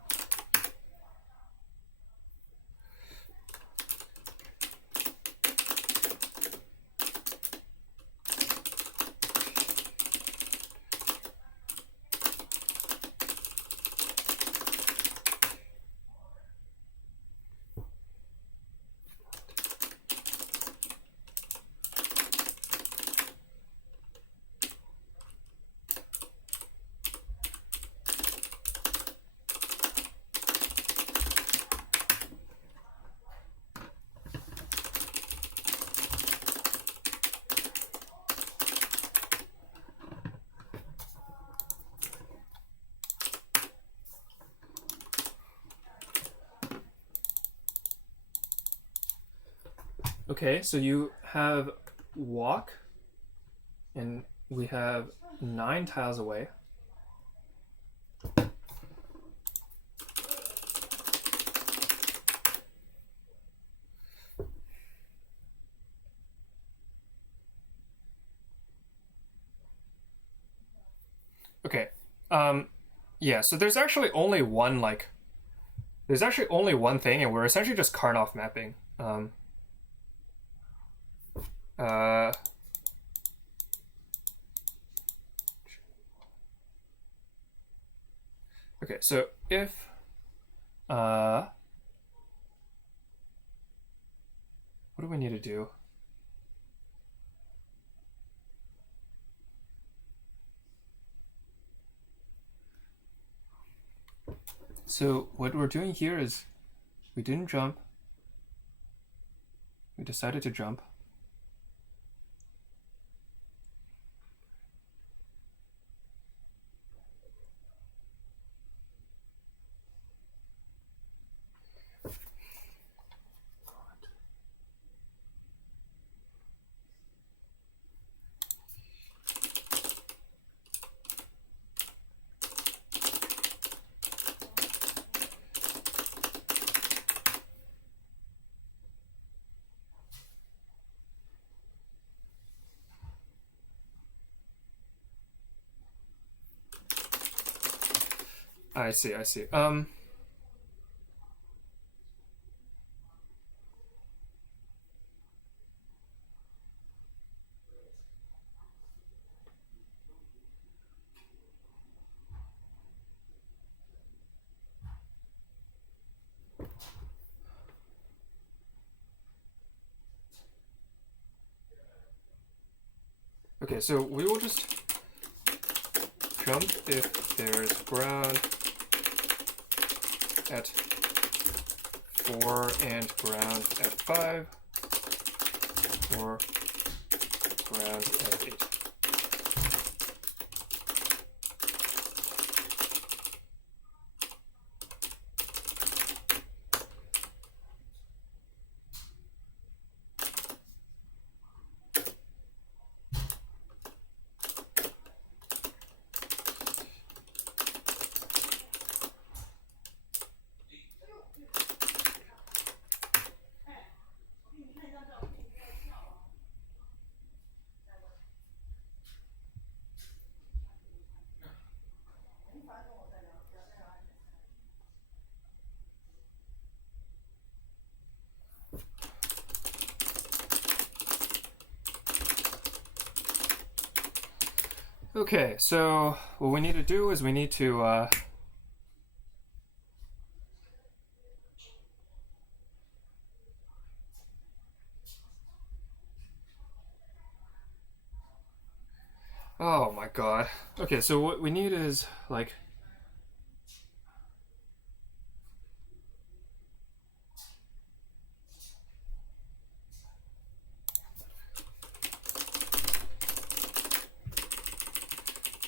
Okay, so you have walk, and we have 9 tiles away. Yeah, so there's actually only one thing, and we're essentially just Karnoff mapping. Uh, okay, so if what do we need to do? So what we're doing here is we didn't jump. We decided to jump. I see, I see. Okay, so we will just jump if there's ground at 4 and ground at 5, or ground at 8. Okay, so what we need to do is we need to oh my god. Okay, so what we need is like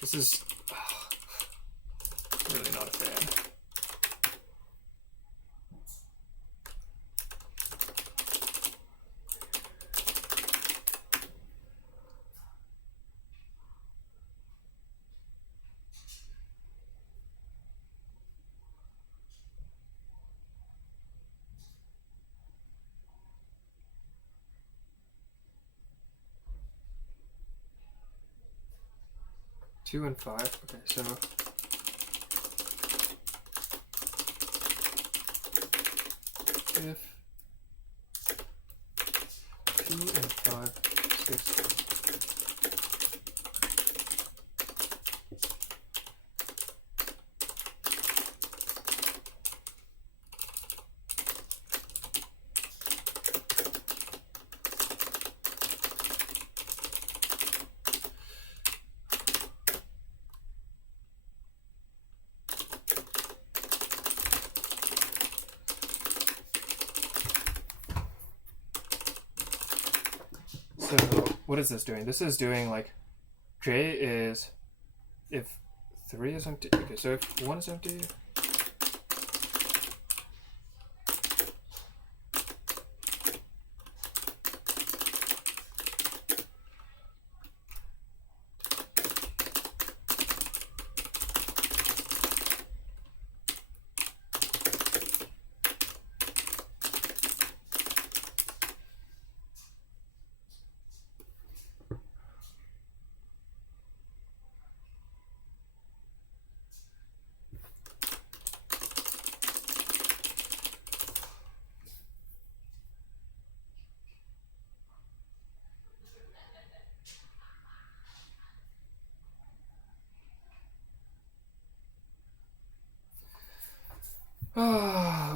this is really not a fan. Two and 5. Okay, so if 2 and 5, 6. So what is this doing? This is doing like J is if 3 is empty. Okay, so if 1 is empty.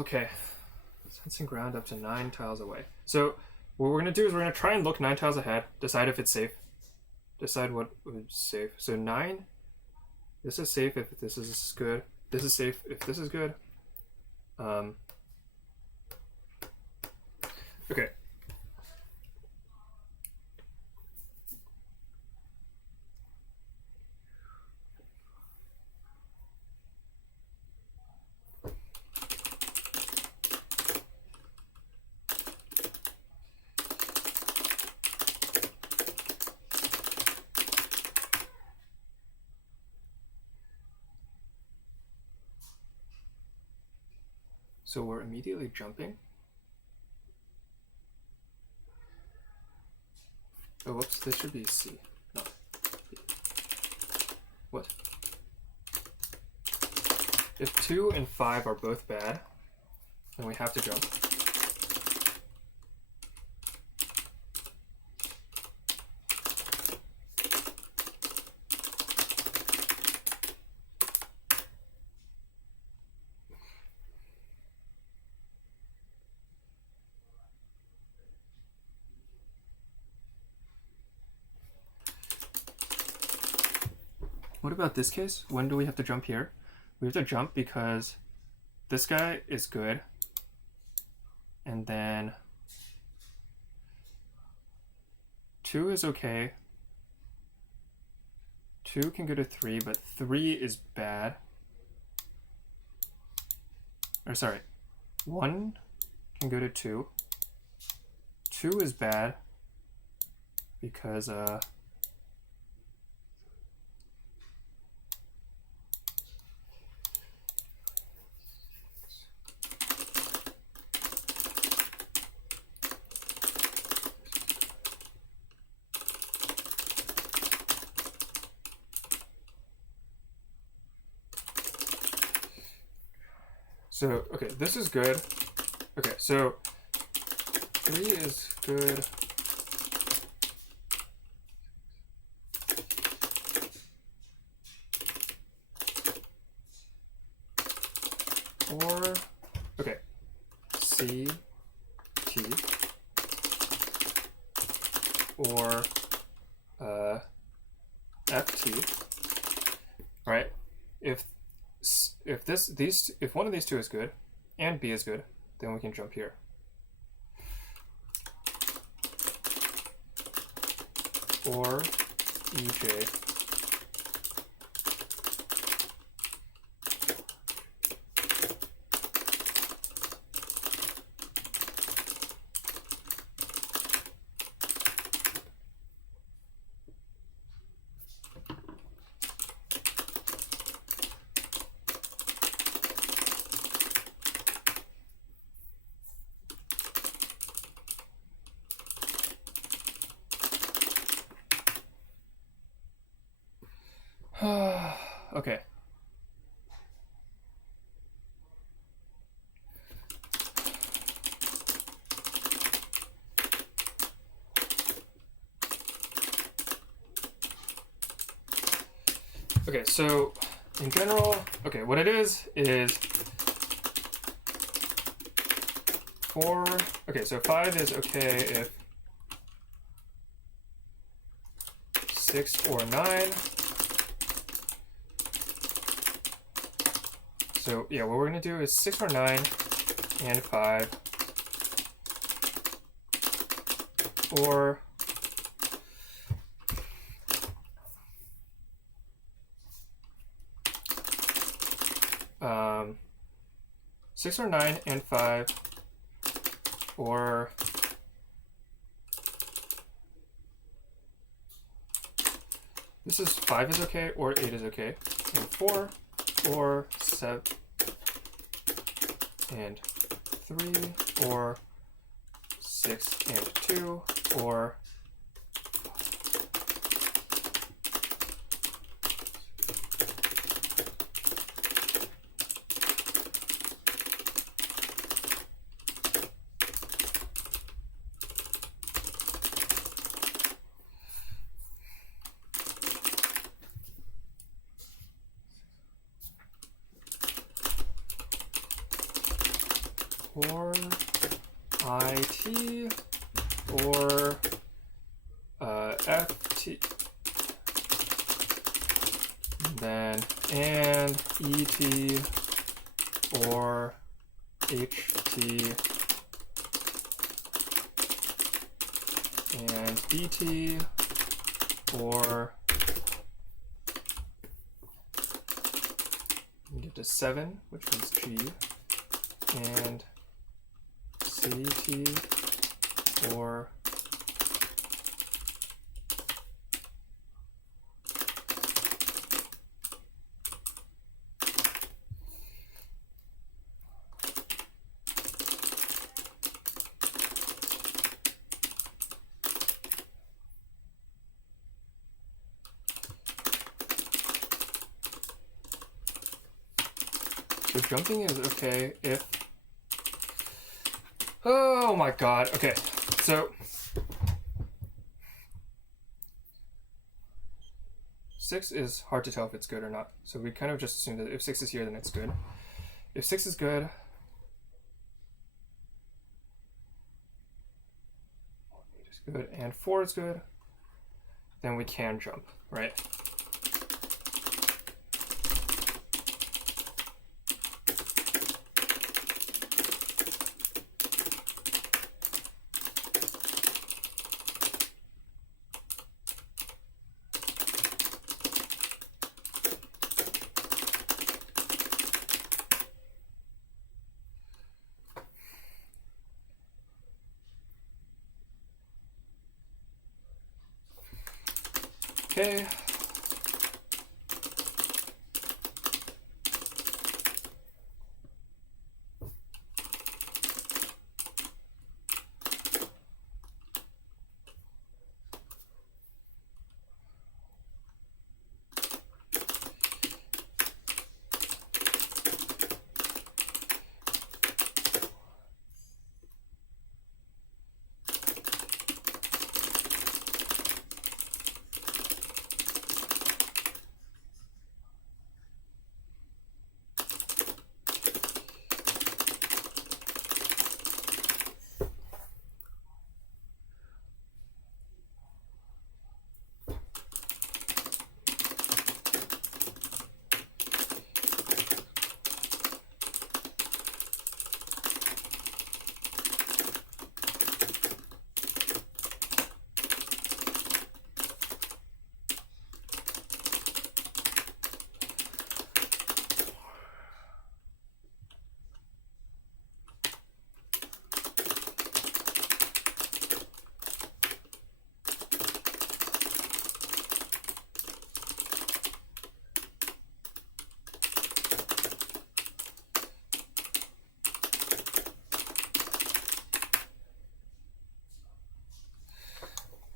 Okay. Sensing ground up to 9 tiles away. So what we're gonna do is we're gonna try and look 9 tiles ahead, decide if it's safe. Decide what is safe. So 9, this is safe if this is good. This is safe if this is good. Okay. So we're immediately jumping. Oh, whoops, this should be C. No. What? If 2 and 5 are both bad, then we have to jump. What about this case? When do we have to jump here? We have to jump because this guy is good. And then 2 is okay. 2 can go to 3, but 3 is bad. Or sorry, 1 can go to 2. 2 is bad because so, okay, this is good. Okay, so 3 is good. Or, okay, C, T, or F, T, right? If one of these two is good and B is good, then we can jump here. Or EJ. Okay. Okay, so in general, okay, what it is 4, okay, so 5 is okay if 6 or 9. So yeah, what we're gonna do is 6 or 9 and 5, or 6 or 9 and 5, or this is 5 is okay, or 8 is okay, and 4, or 7 and 3, or 6 and 2, or or IT or FT, then and ET or HT and BT or get to 7, which is G, and CT or so jumping is okay if, oh my god, okay, so 6 is hard to tell if it's good or not, so we kind of just assume that if 6 is here then it's good. If 6 is good, 8 is good, and 4 is good, then we can jump, right? Okay.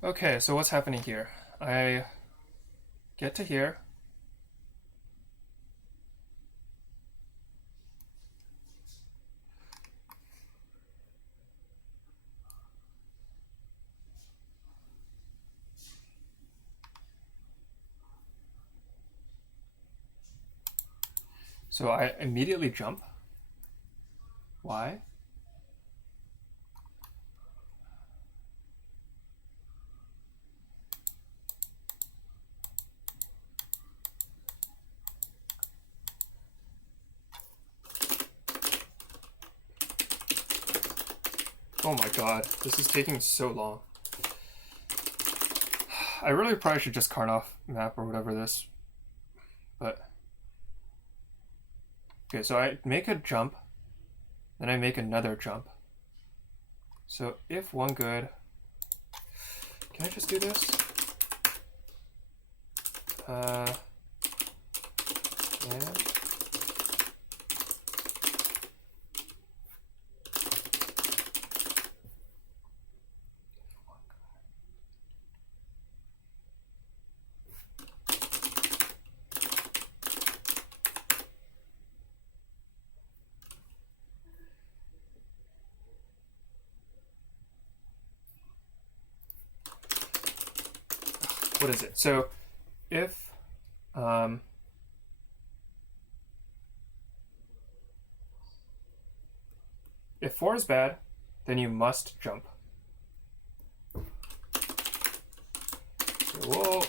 Okay, so what's happening here? I get to here. So I immediately jump. Why? Oh my god, this is taking so long. I really probably should just Karnoff map or whatever this, but... Okay, so I make a jump, then I make another jump. So if one good... Can I just do this? Yeah. What is it? So if 4 is bad, then you must jump. So we'll...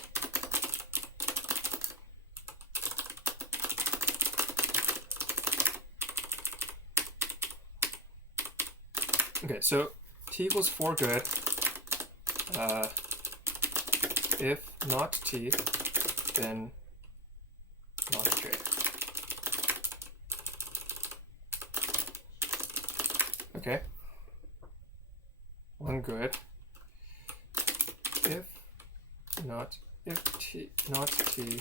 Okay, so t equals 4 good. If not t, then not j. Okay. 1 good. If t not t.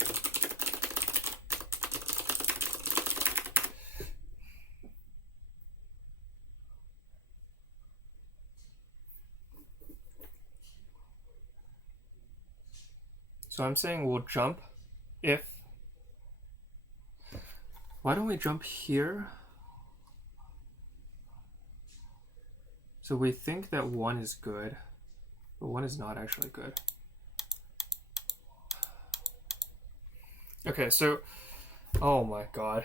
So I'm saying we'll jump if... Why don't we jump here? So we think that 1 is good, but 1 is not actually good. Okay, so... Oh my god.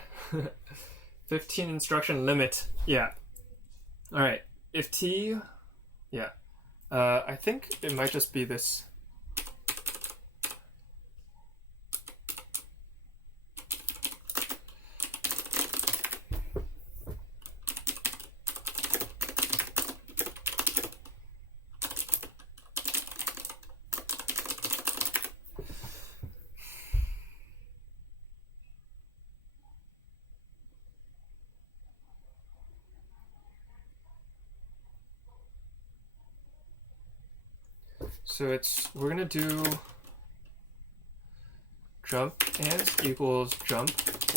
15 instruction limit. Yeah. Alright, if t... Yeah. I think it might just be this... So we're gonna do jump and equals jump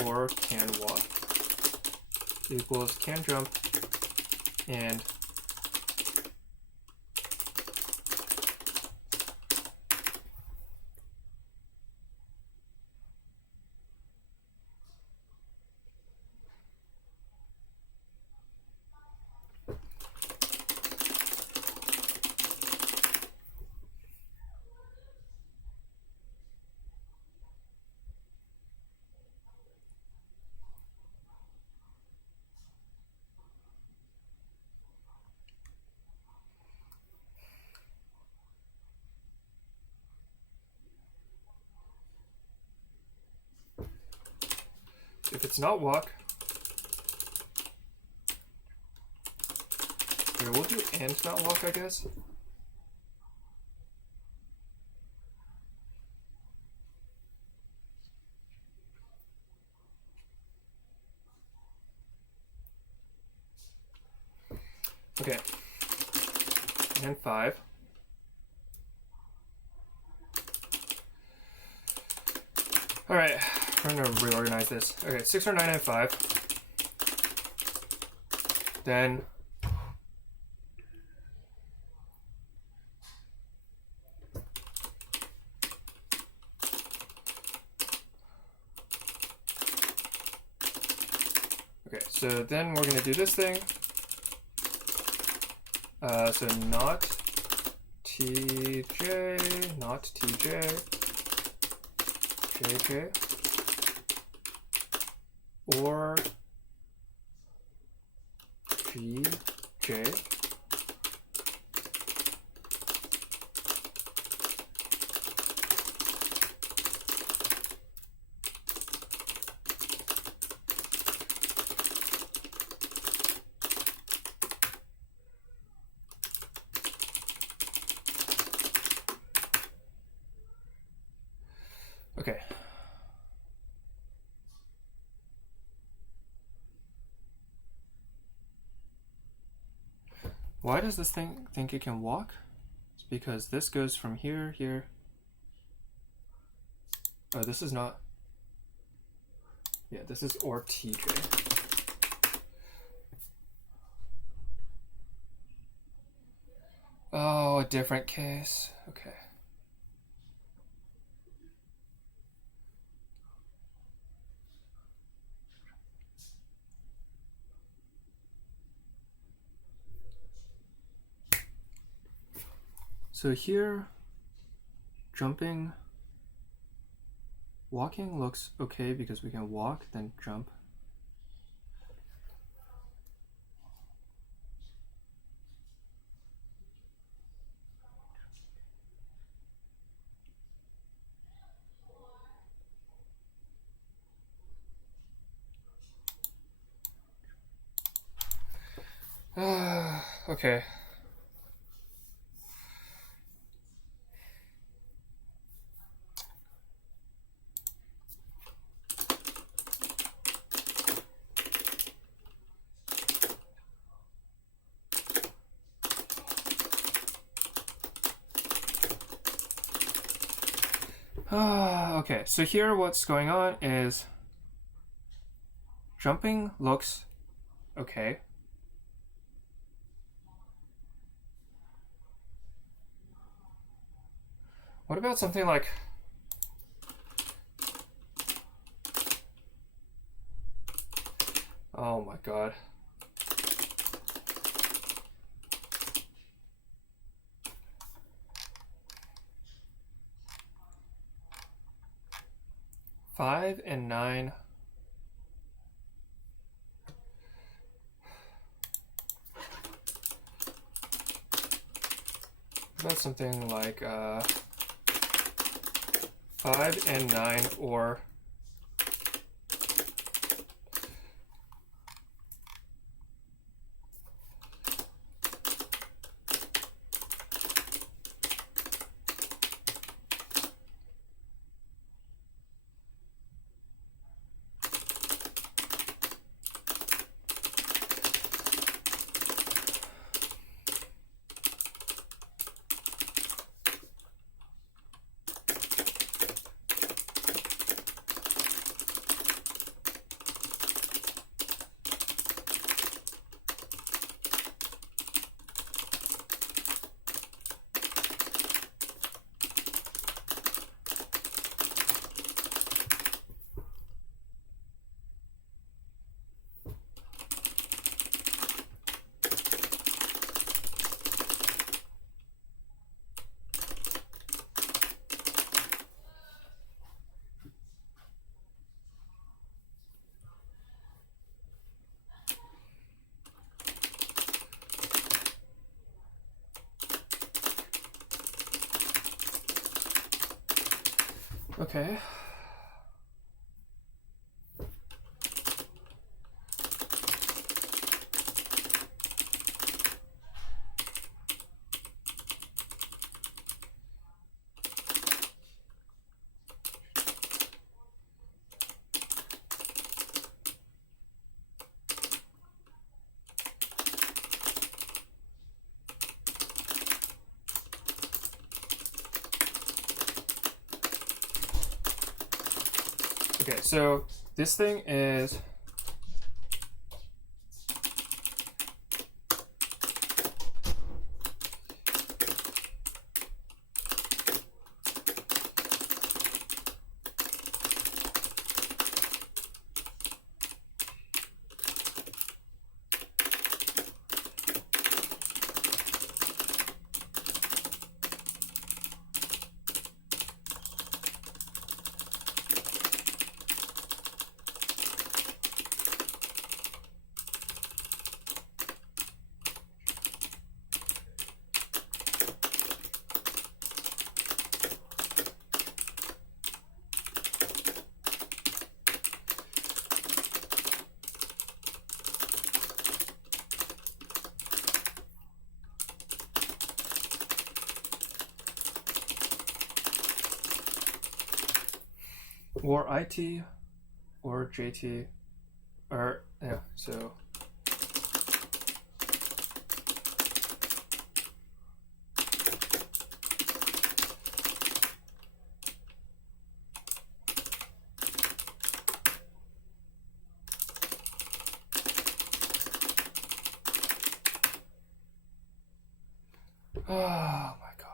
or can walk equals can jump and if it's not walk, here we'll do and not walk, I guess. Okay, and 5. All right, we're gonna reorganize this. Okay, 6 or 9 and 5. Then okay, so then we're gonna do this thing. So not tj, not tj, jj, or gj. Okay. Why does this thing think it can walk? It's because this goes from here, here. Oh, this is not. Yeah, this is or TJ. Oh, a different case. Okay. So here, jumping, walking looks okay because we can walk, then jump. Okay. Okay, so here what's going on is jumping looks okay. What about something like... Oh my god. Five and 9. What about something like 5 and 9 or... Okay. Okay, so this thing is... or IT or JT or yeah, so oh my god.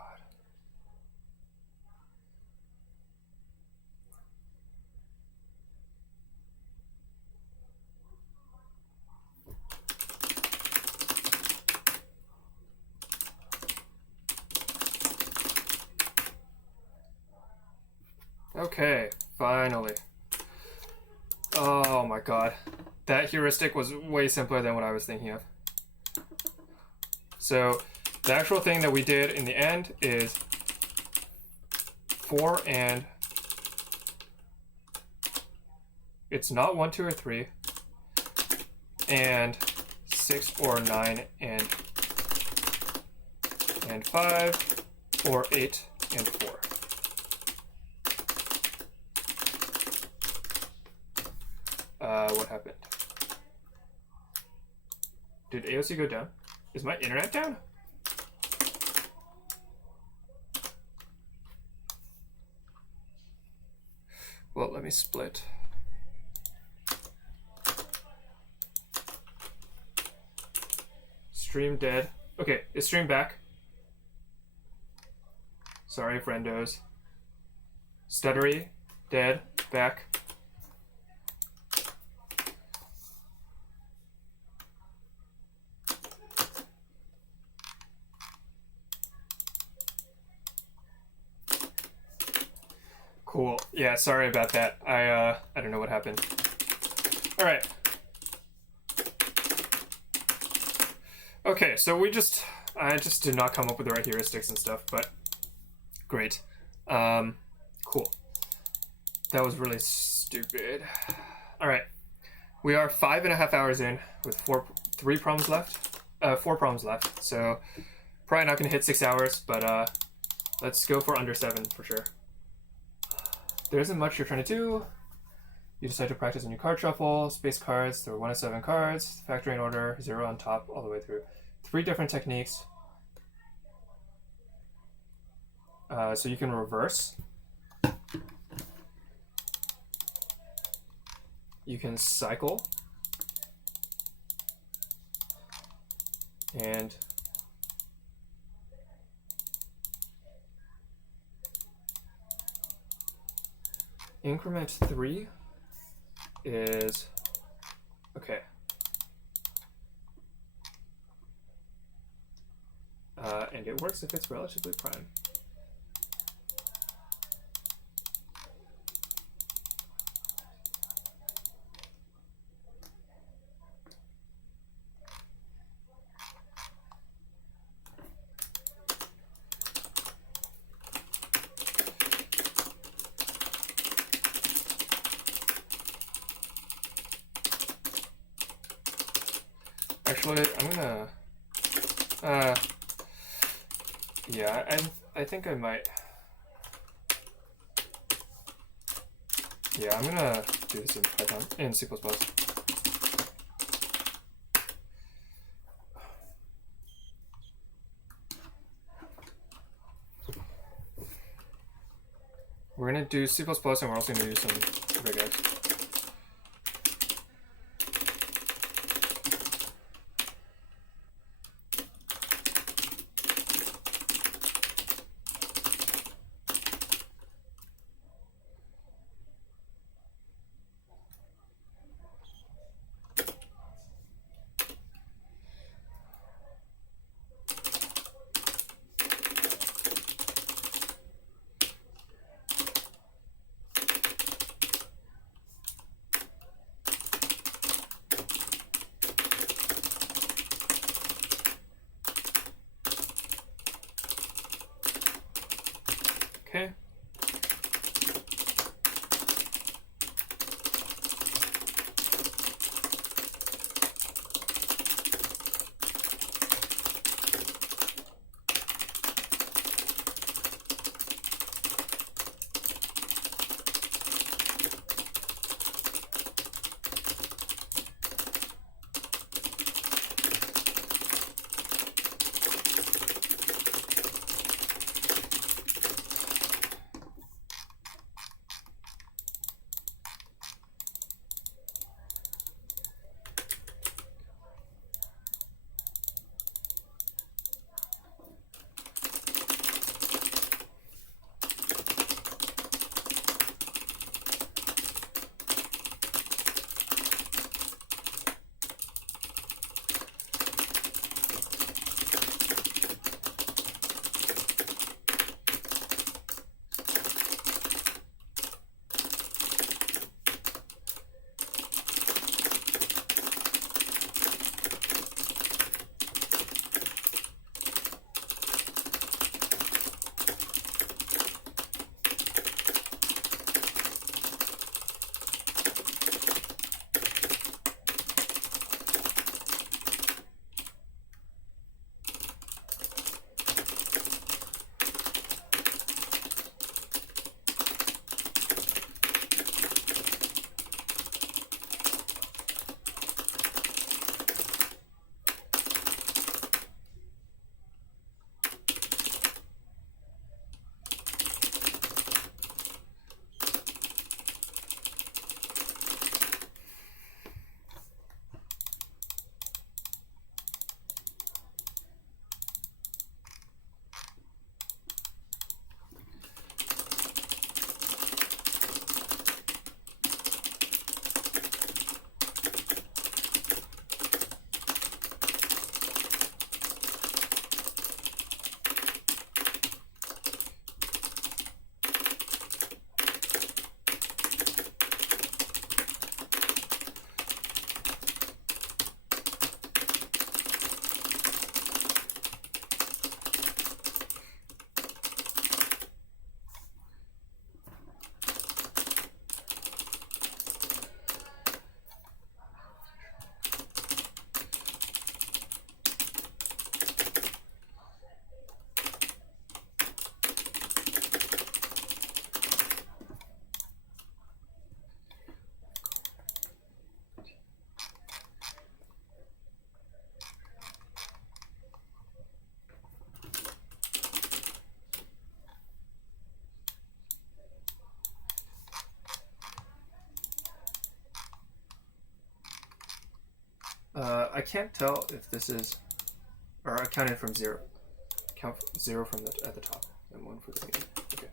Okay, finally. Oh my god. That heuristic was way simpler than what I was thinking of. So the actual thing that we did in the end is 4 and it's not 1, 2, or 3, and 6 or 9 and 5 or 8 and 4. What happened? Did AOC go down? Is my internet down? Well, let me split. Stream dead. Okay, is stream back? Sorry, friendos. Stuttery, dead, back. Cool. Yeah, sorry about that. I don't know what happened. All right. Okay, so I just did not come up with the right heuristics and stuff, but great. Cool. That was really stupid. All right. We are 5.5 hours in with 4 problems left. So probably not going to hit 6 hours, but let's go for under 7 for sure. There isn't much you're trying to do. You decide to practice a new card shuffle, space cards. There were 1 of 7 cards, factory in order, 0 on top, all the way through. 3 different techniques. So you can reverse. You can cycle. And increment 3 is okay. And it works if it's relatively prime. Actually, I'm gonna, yeah, I think I might, yeah, I'm gonna do this in Python, in C++. We're gonna do C++ and we're also gonna do some regex. Okay. I can't tell if this is, or I counted from 0. Count 0 from at the top, and 1 for the median. Okay.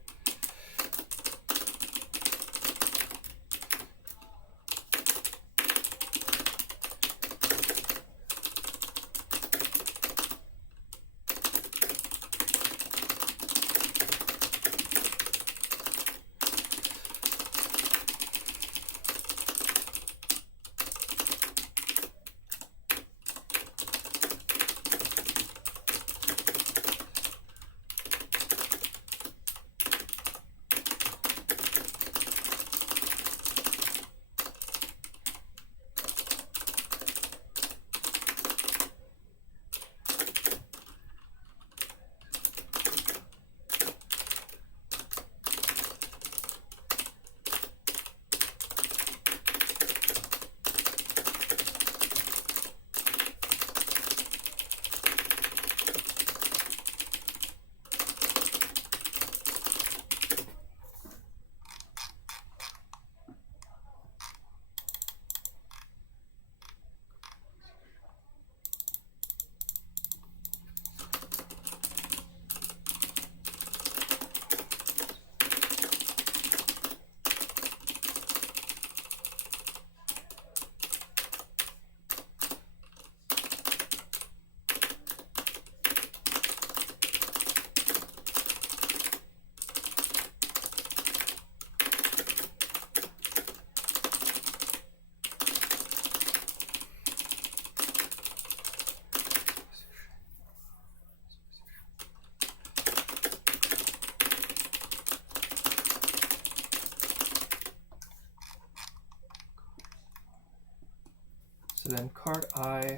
So then card I,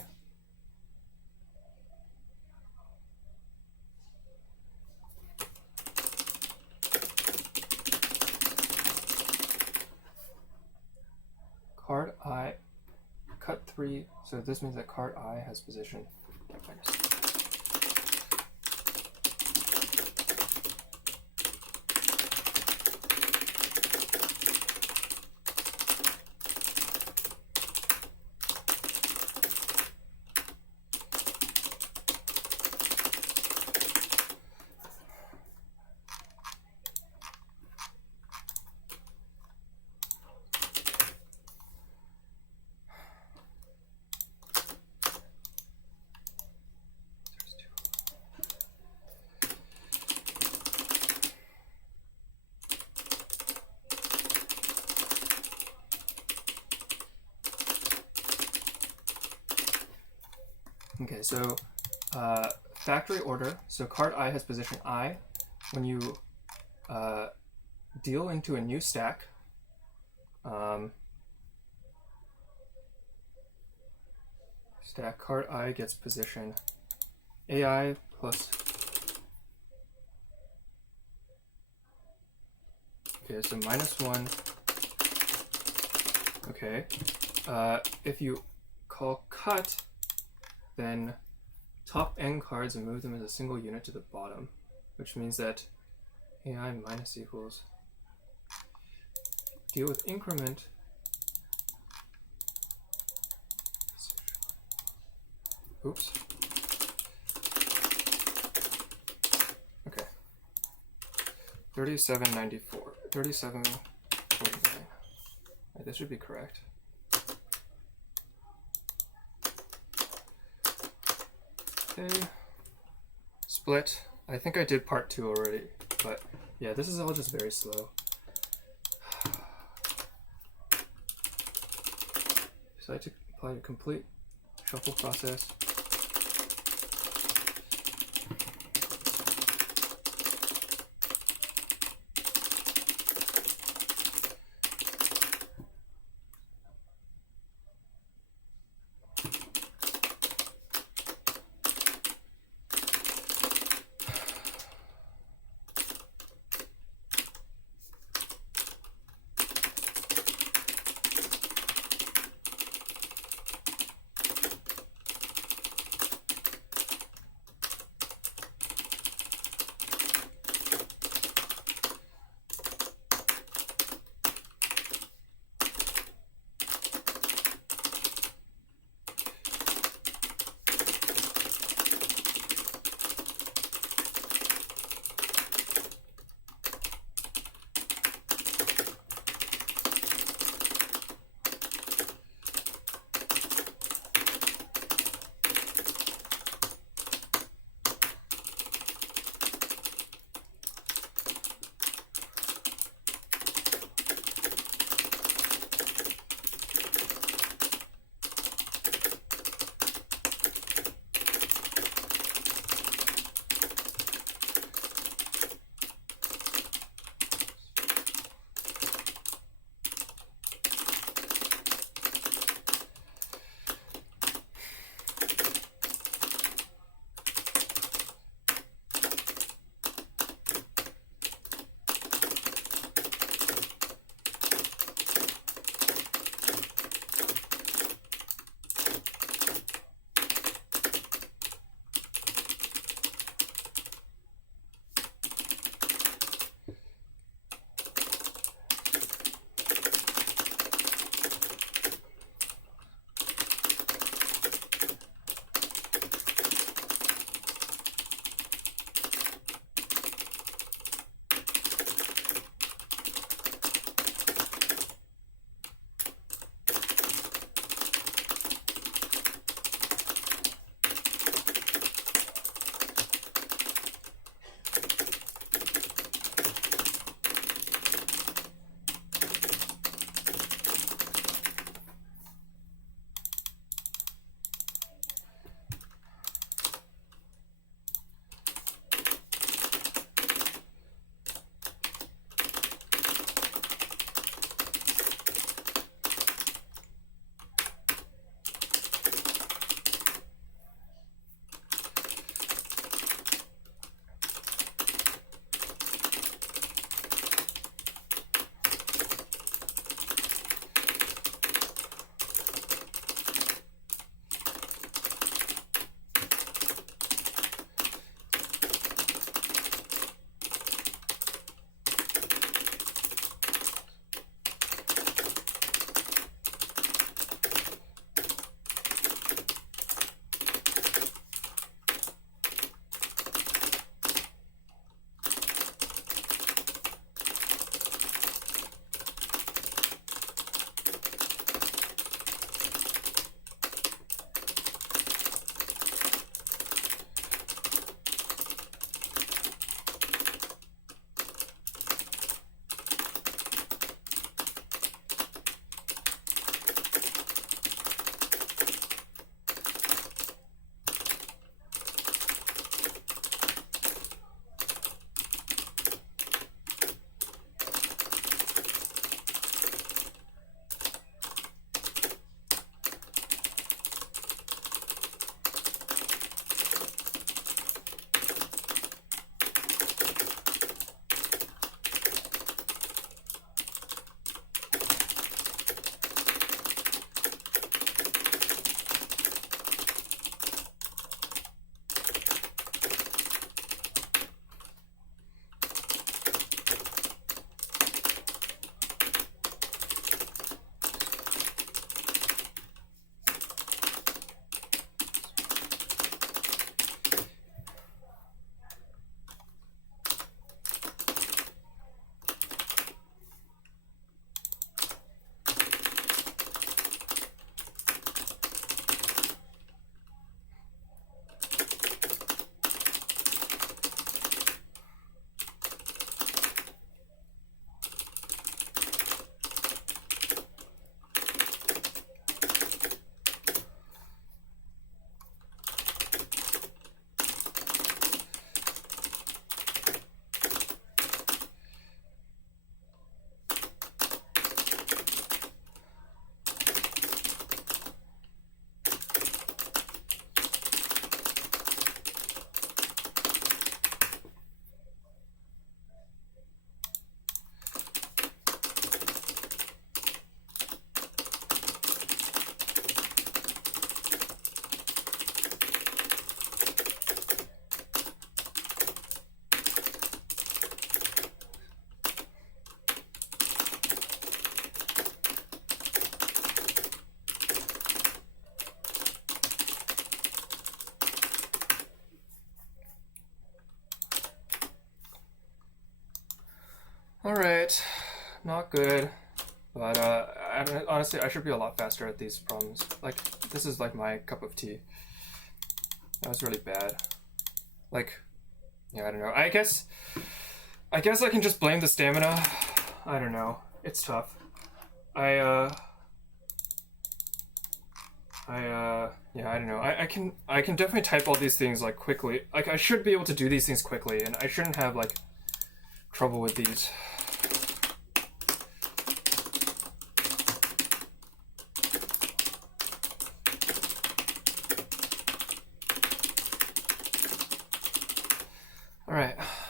cut 3, so this means that card I has position -3. Okay, so factory order. So card I has position I. When you deal into a new stack, stack card I gets position AI plus. Okay, so -1. Okay. If you call cut, then top n cards and move them as a single unit to the bottom, which means that AI minus equals deal with increment oops. Okay. 3794. 3749. Right, this should be correct. Okay. Split. I think I did part 2 already, but yeah, this is all just very slow. So I had to apply a complete shuffle process. Alright, not good. But honestly, I should be a lot faster at these problems. Like, this is like my cup of tea. That was really bad. Like, yeah, I don't know. I guess I can just blame the stamina. I don't know. It's tough. Yeah, I don't know. I can definitely type all these things like quickly. Like, I should be able to do these things quickly, and I shouldn't have like trouble with these.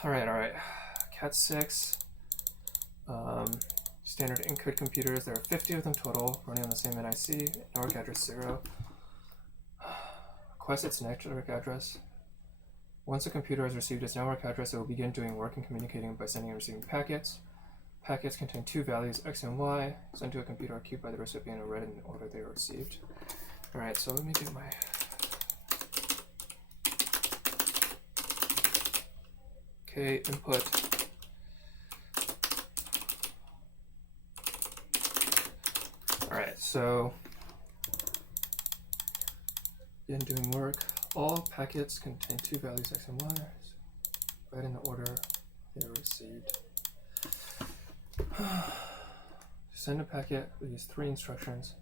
All right. Cat 6. Standard encode computers. There are 50 of them total, running on the same NIC. Network address 0. Request its network address. Once a computer has received its network address, it will begin doing work and communicating by sending and receiving packets. Packets contain two values, X and Y. Sent to a computer are queued by the recipient and read in the order they were received. Alright, so let me do my... Okay, input. Alright, so... in doing work, all packets contain two values, X and Y. Read in the order they were received. Send a packet with these three instructions.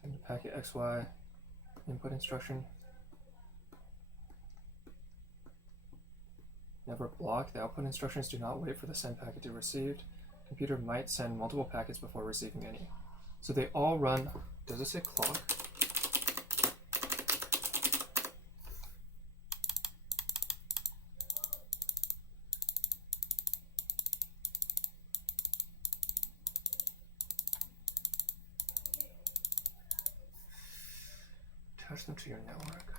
Send a packet XY, input instruction. Never block. The output instructions do not wait for the send packet to be received. Computer might send multiple packets before receiving any. So they all run, does it say clock? Attach them to your network.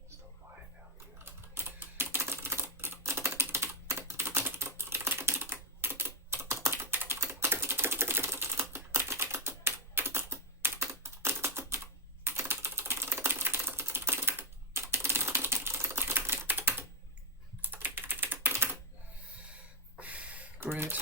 That's the Y value. Great.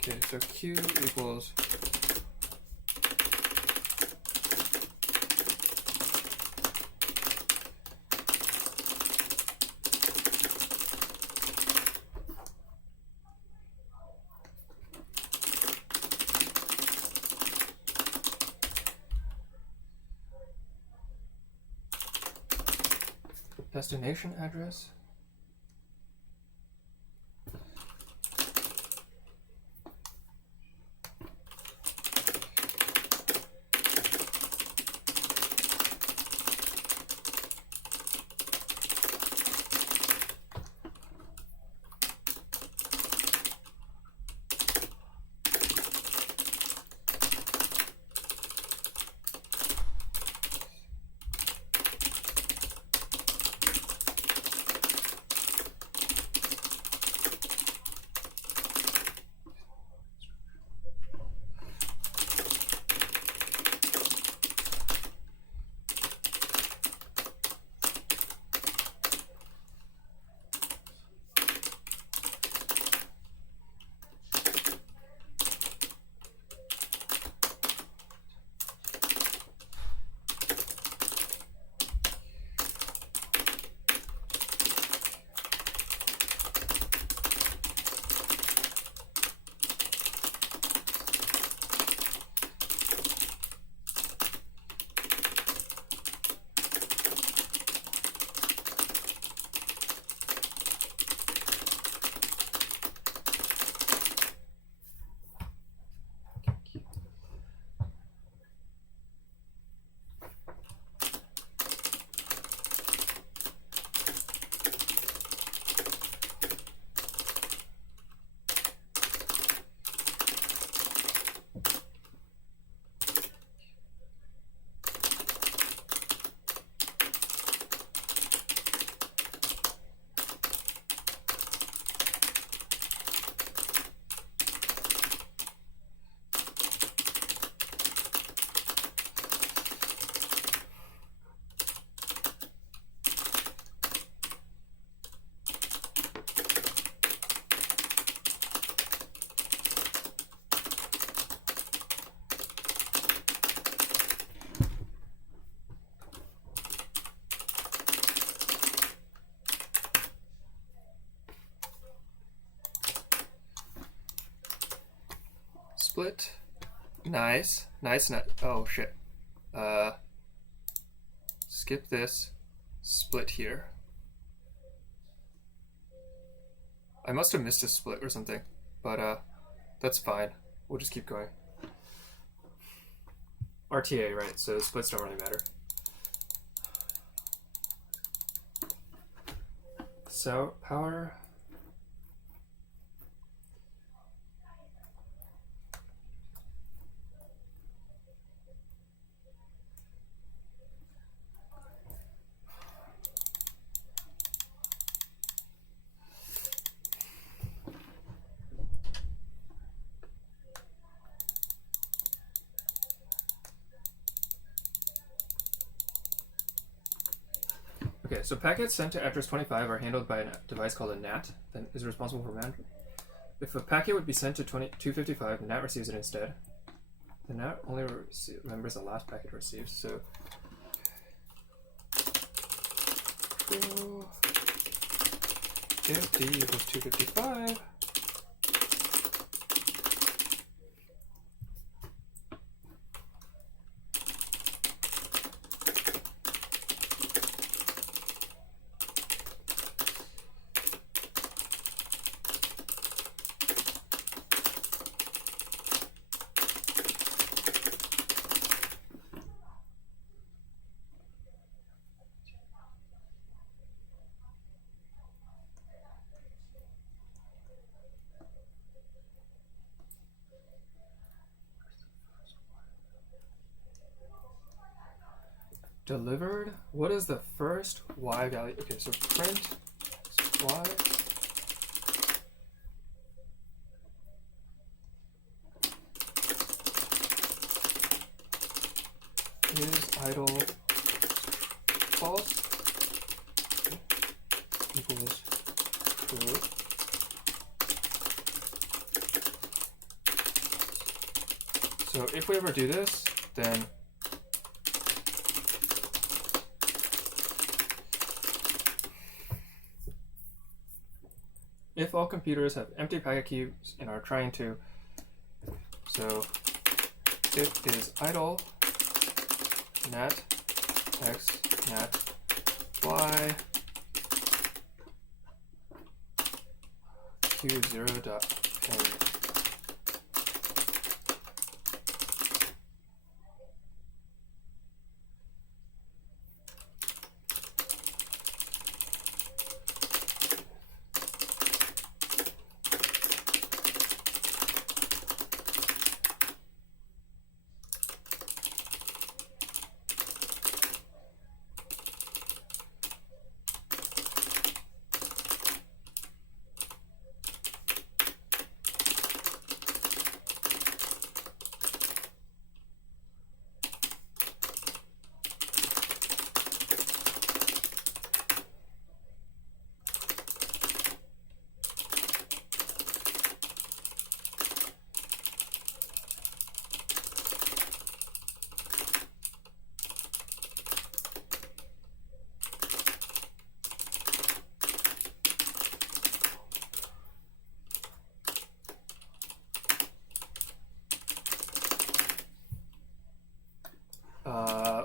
Okay, so Q equals destination address. split. Nice. Nice. Oh, shit. Skip this. Split here. I must have missed a split or something, but that's fine. We'll just keep going. RTA, right? So splits don't really matter. So power. Okay, so packets sent to address 25 are handled by a device called a NAT that is responsible for management. If a packet would be sent to 255, the NAT receives it instead. The NAT only remembers the last packet received, so... If D equals 255... Delivered? What is the first Y value? Okay, so print Y is idle false equals true. So if we ever do this, then if all computers have empty packet queues and are trying to, so if is idle nat x nat y q0 dot n.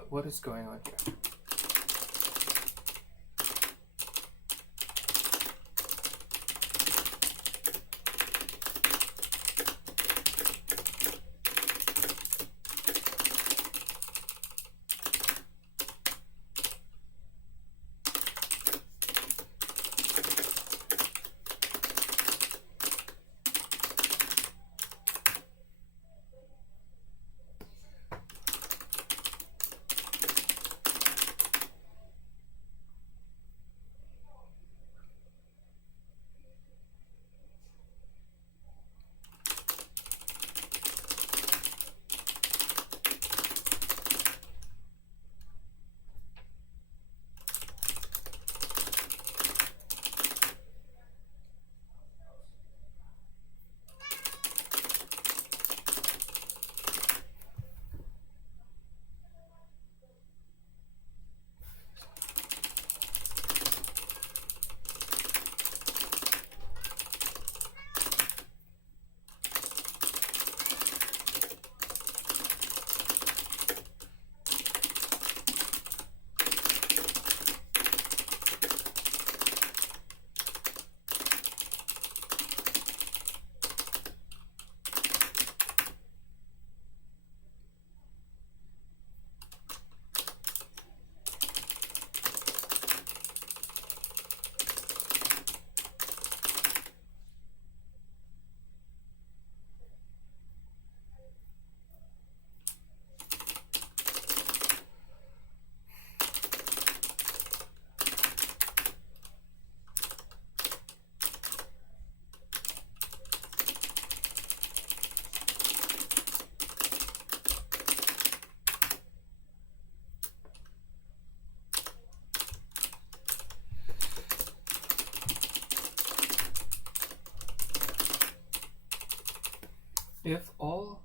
What is going on here? if all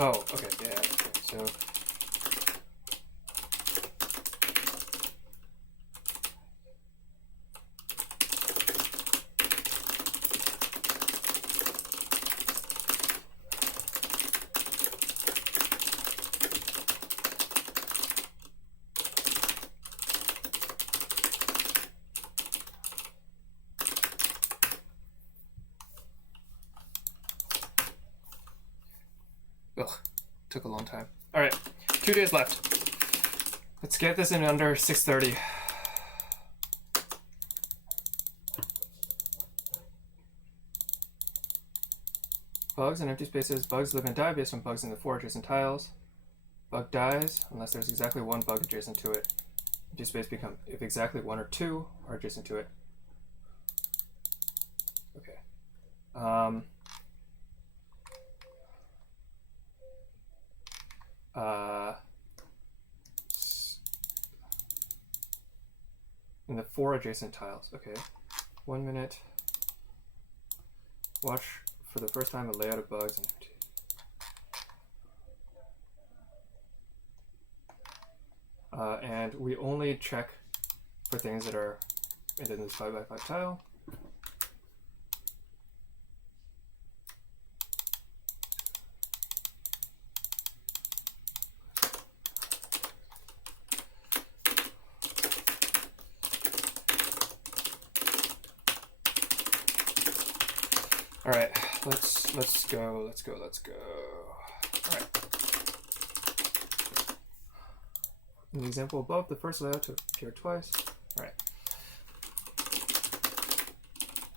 oh, okay, yeah, okay. So ugh, took a long time. All right, 2 days left. Let's get this in under 6:30. Bugs and empty spaces. Bugs live and die based on bugs in the 4 adjacent tiles. Bug dies unless there's exactly 1 bug adjacent to it. Empty space become if exactly 1 or 2 are adjacent to it. Okay. In the 4 adjacent tiles. Okay. 1 minute. Watch for the first time a layout of bugs and empty. And we only check for things that are in this 5x5 tile. All right, let's go. All right. In the example above, the first layout to appear twice. All right.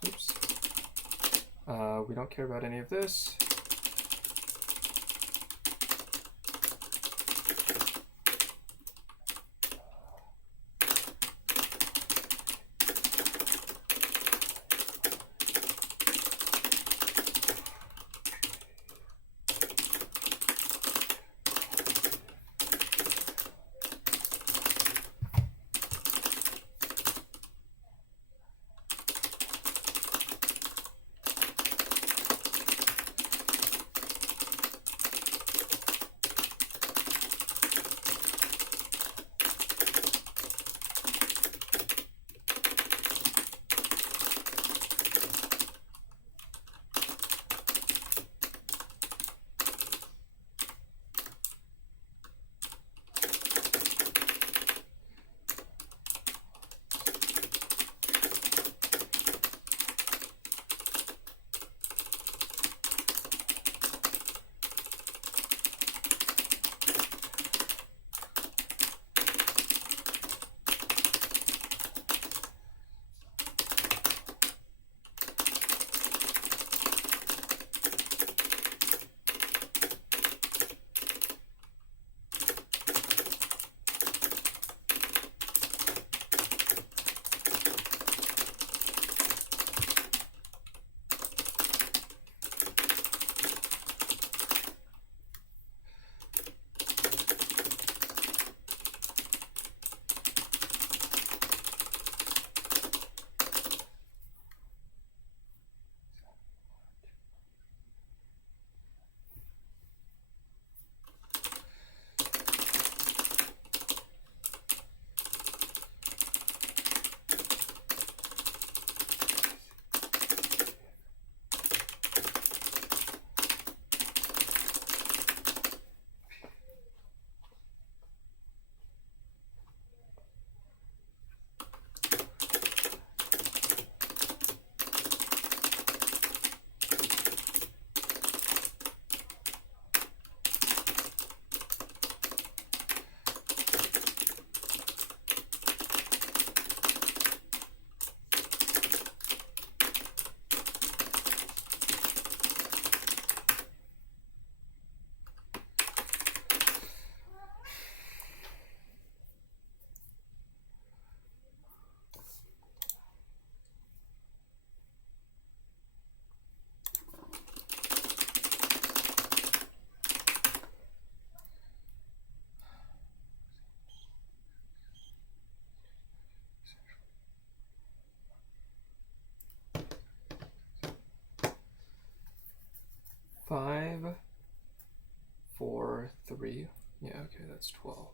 Oops. We don't care about any of this. that's 12.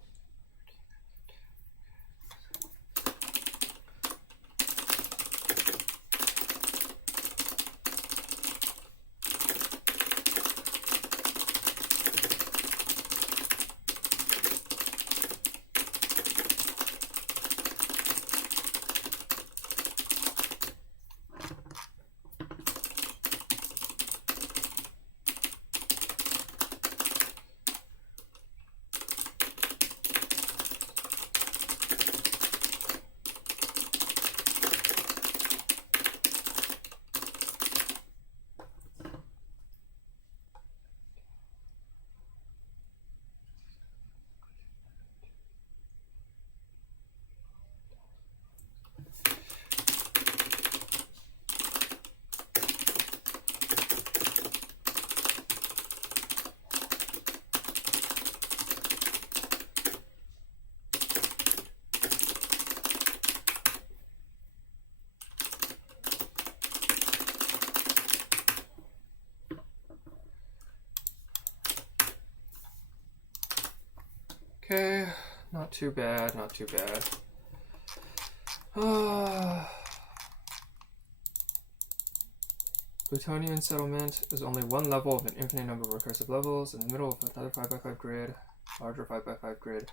Okay, not too bad, not too bad. Plutonian settlement is only one level of an infinite number of recursive levels in the middle of another 5x5 grid, larger 5x5 grid.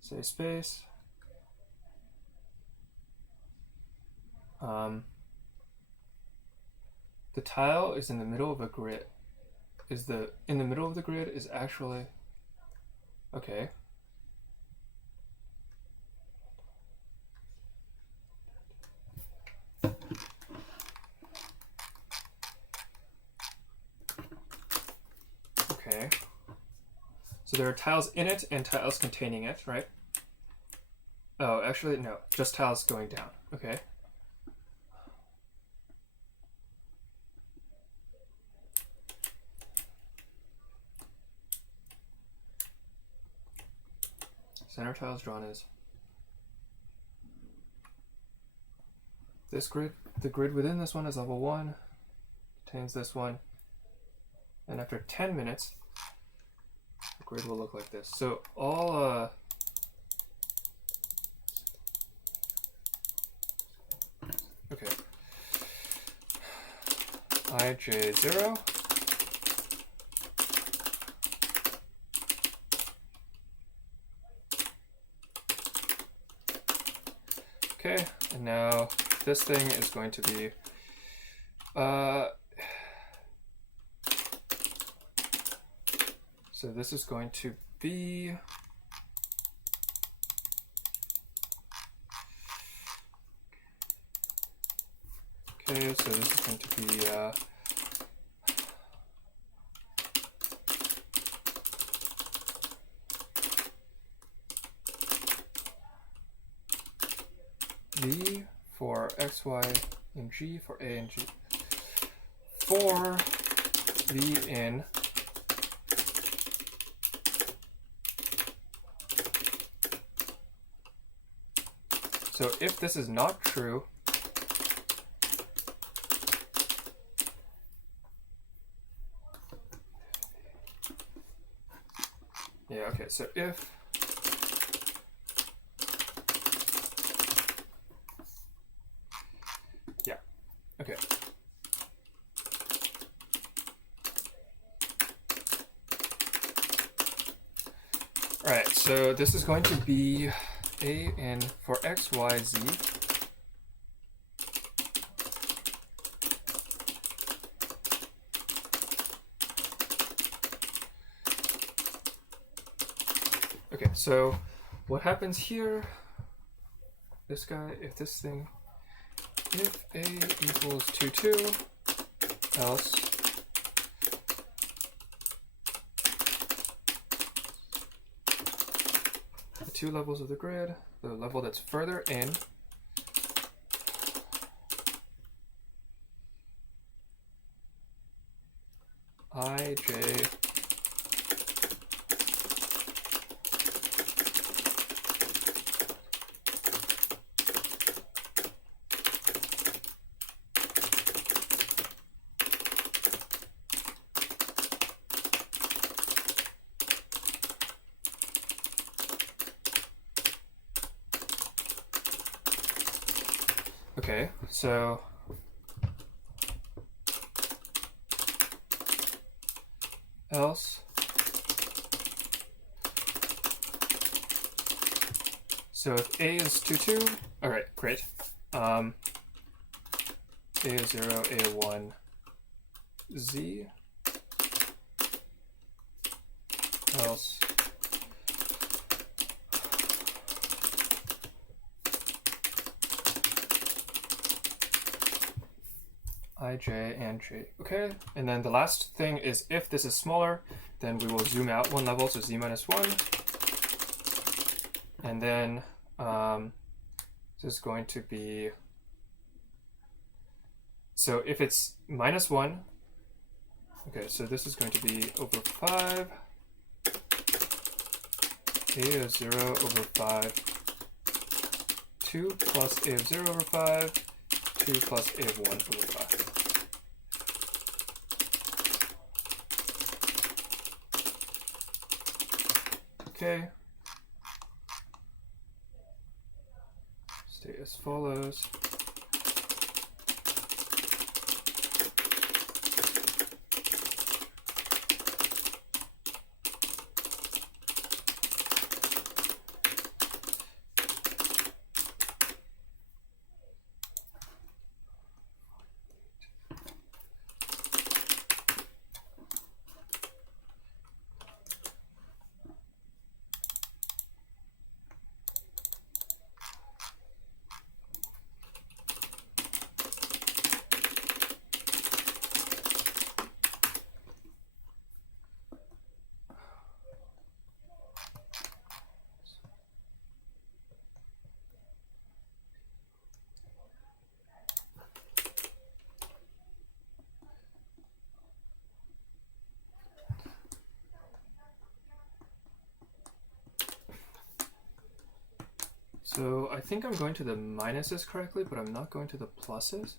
Save space. The tile is in the middle of a grid. In the middle of the grid is actually okay. Okay. So there are tiles in it and tiles containing it, right? Oh, actually no, just tiles going down. Okay. Center tiles drawn is this grid. The grid within this one is level 1, contains this one, and after 10 minutes, the grid will look like this. So all okay, ij0. Okay, and now this thing is going to be so this is going to be okay, so this is going to be V for X, Y, and G for A and G. For V in so if this is not true, yeah, okay, so if okay. All right, so this is going to be A in for X, Y, Z. Okay, so what happens here, this guy, if this thing, if A equals 2, 2, else the two levels of the grid, the level that's further in, I, J, Okay, so else. So if A is 2, 2, all right, great. A is 0, A 1, Z, else I, J, and J. Okay, and then the last thing is if this is smaller, then we will zoom out one level, so Z minus 1. And then this is going to be, so if it's minus 1, okay, so this is going to be over 5. A of 0 over 5. 2 plus A of 0 over 5. 2 plus A of 1 over 5. Okay. State as follows. So I think I'm going to the minuses correctly, but I'm not going to the pluses.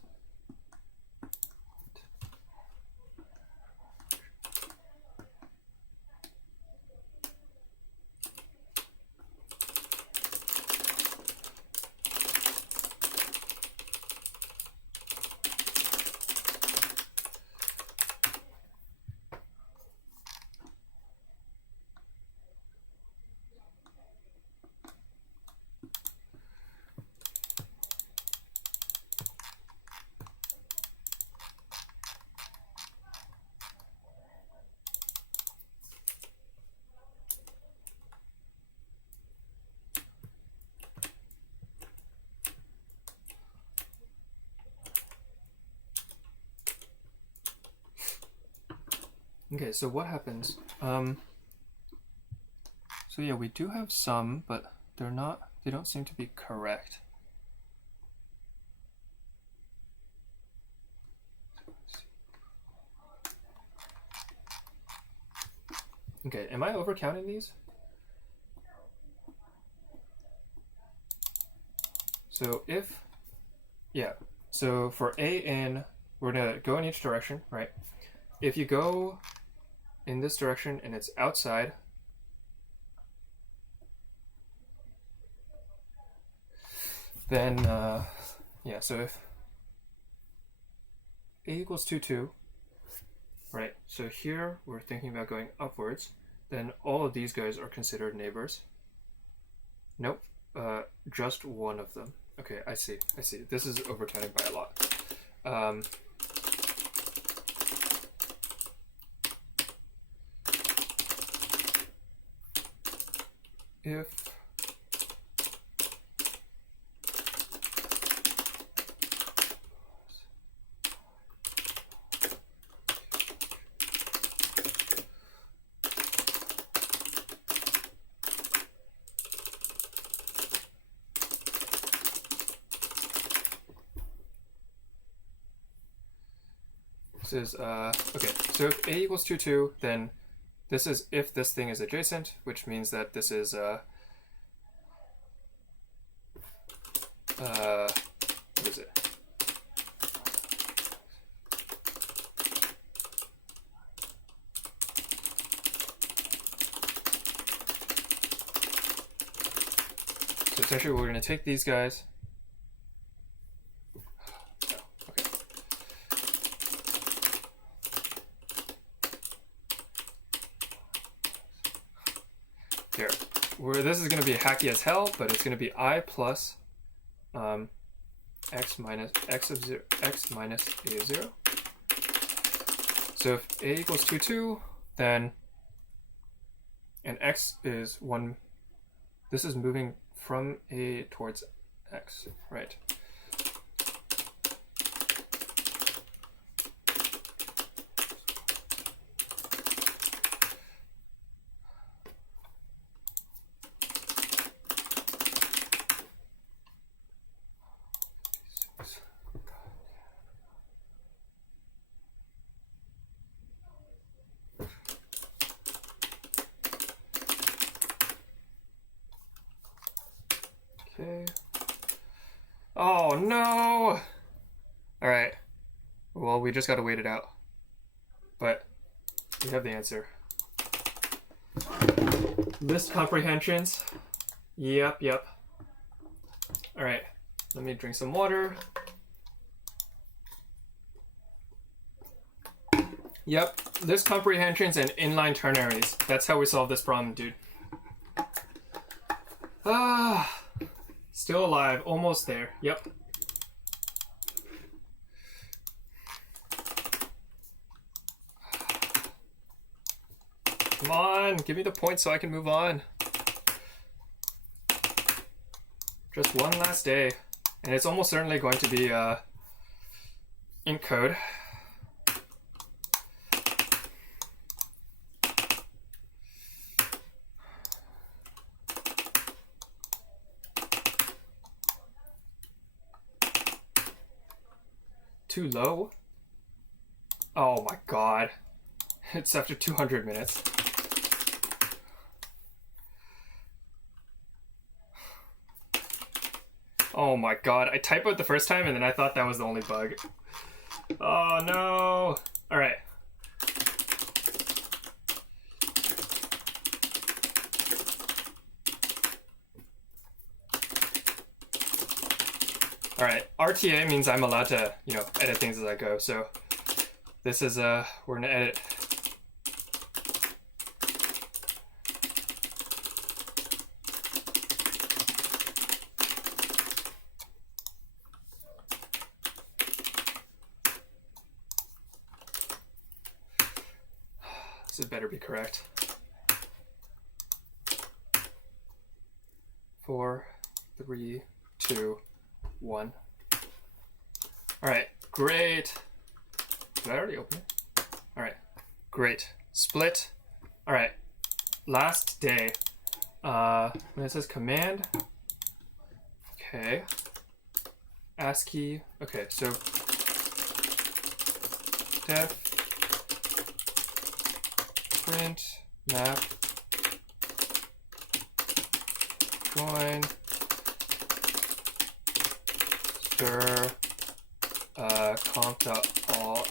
Okay, so what happens? So yeah, we do have some, but they don't seem to be correct. Okay, am I overcounting these? So so for A in, we're gonna go in each direction, right? If you go in this direction and it's outside, then yeah, so if A equals 2, 2, right? So here we're thinking about going upwards, then all of these guys are considered neighbors. Nope, just one of them. Okay, I see. This is overcounting by a lot. If this is okay, so if A equals 2, 2, then this is if this thing is adjacent, which means that this is what is it? So essentially we're going to take these guys here, where this is going to be hacky as hell, but it's going to be I plus x minus x of 0, x minus a of 0. So if a equals 2, 2, then, and x is 1, this is moving from a towards x, right? Okay. Oh no! Alright. Well, we just gotta wait it out. But we have the answer. List comprehensions. Yep. Alright. Let me drink some water. Yep. List comprehensions and inline ternaries. That's how we solve this problem, dude. Still alive, almost there. Yep. Come on, give me the point so I can move on. Just one last day. And it's almost certainly going to be in code. Too low? Oh my god. It's after 200 minutes. Oh my god. I typed it the first time and then I thought that was the only bug. Oh no. Alright. Alright, RTA means I'm allowed to, edit things as I go, so this is, we're gonna edit. This better be correct. 4, 3, 2, 1. Alright, great. Did I already open it? Alright, great. Split. Alright, last day. When it says command, okay. ASCII, okay, so def print map join stir conf.all.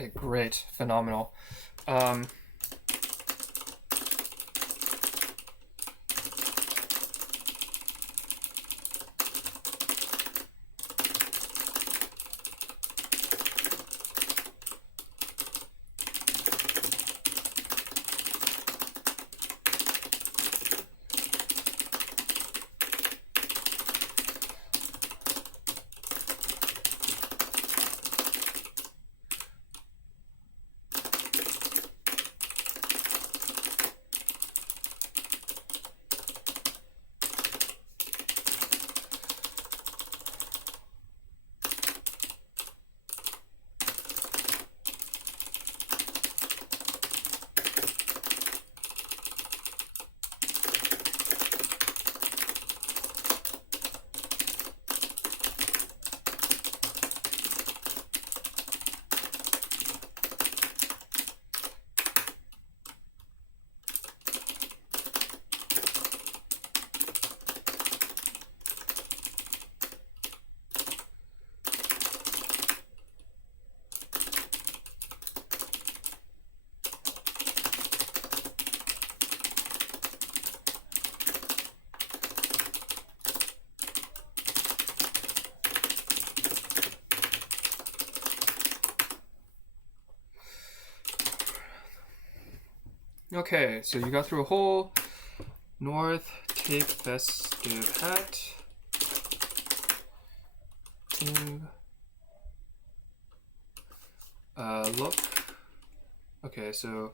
Okay, great. Phenomenal. Okay, so you got through a hole. North, take festive hat. Look. Okay, so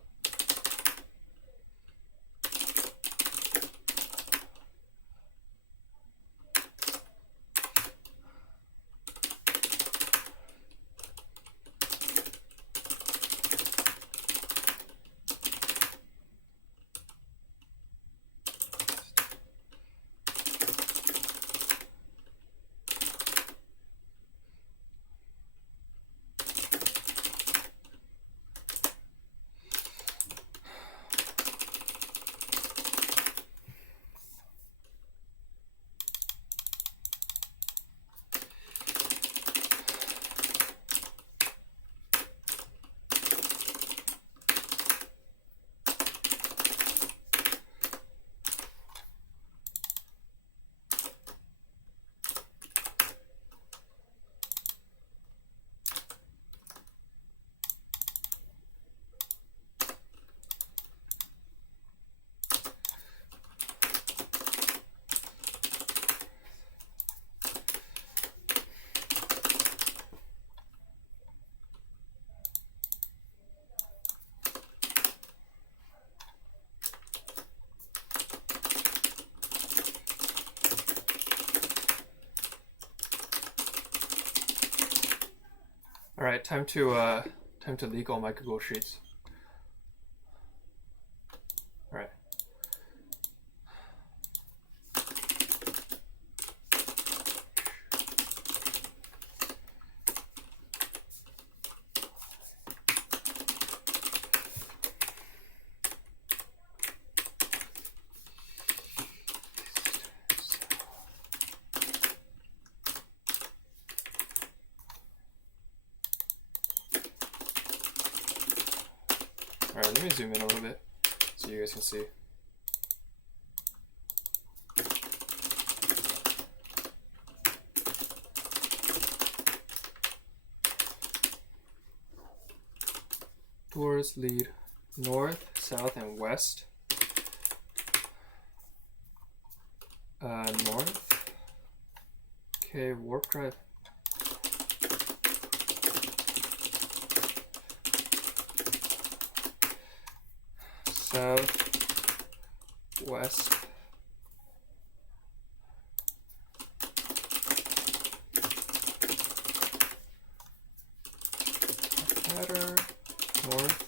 all right, time to leak all my Google Sheets. All right. All right, let me zoom in a little bit so you guys can see. Doors lead north, south, and west. North. Okay, warp drive. South, west. Matter, north.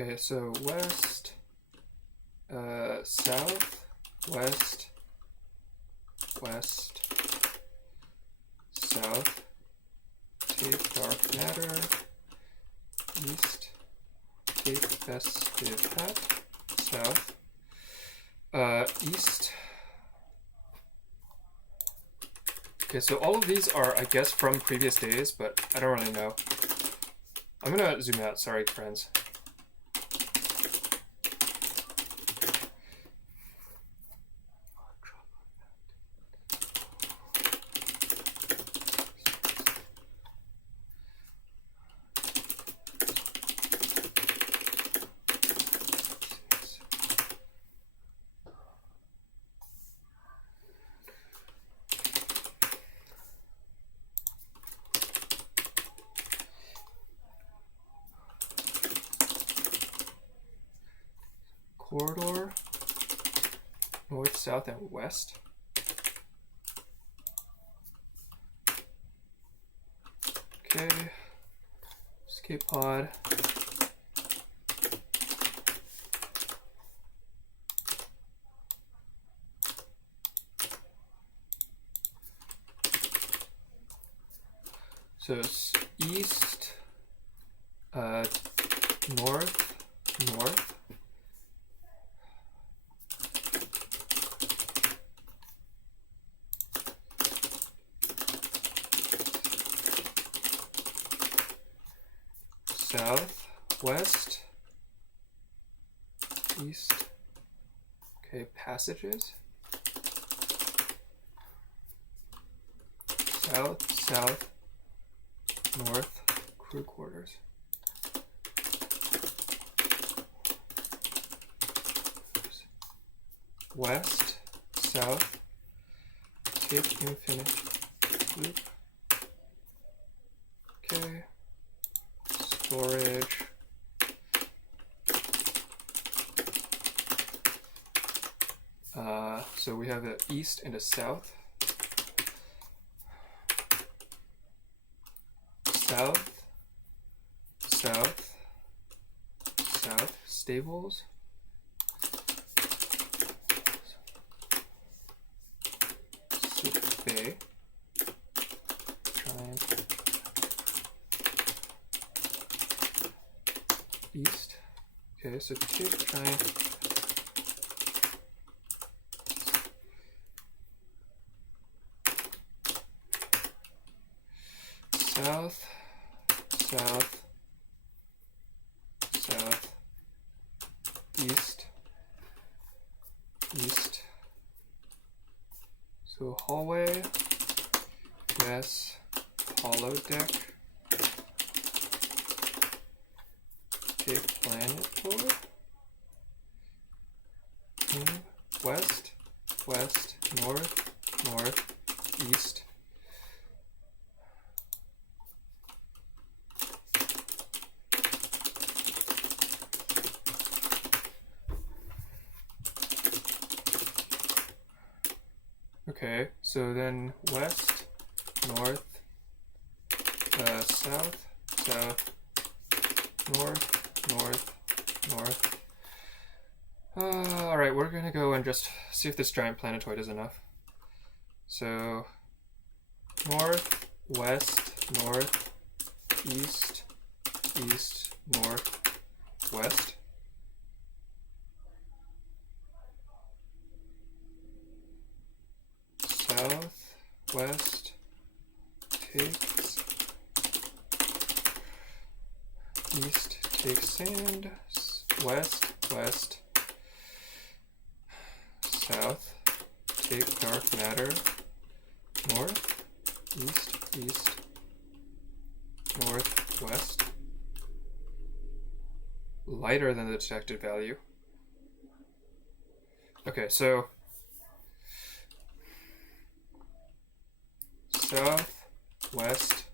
Okay, so west, south, west, west, south, take dark matter, east, take festive hat, south, east. Okay, so all of these are, I guess, from previous days, but I don't really know. I'm gonna zoom out, sorry friends. Corridor, north, south, and west. Okay, escape pod. So it's east, north, north. South, west, east. Okay, passages. South, south, north, crew quarters. West, south, take infinite loop. Okay. Storage. So we have an east and a south. South, south, south, stables. Sick bay. Giant. East. Okay, so take giant. South, south, south, east, east. So hallway, yes, hollow deck. Take planet board. West, west, north, north, east. Okay, so then west, north, south, south, north, north, north. Alright, we're gonna go and just see if this giant planetoid is enough. So, north, west, north, east, east, north, west. South, west, takes, east, takes sand, west, west, south, take dark matter, north, east, east, north, west, lighter than the detected value. Okay, so south, west,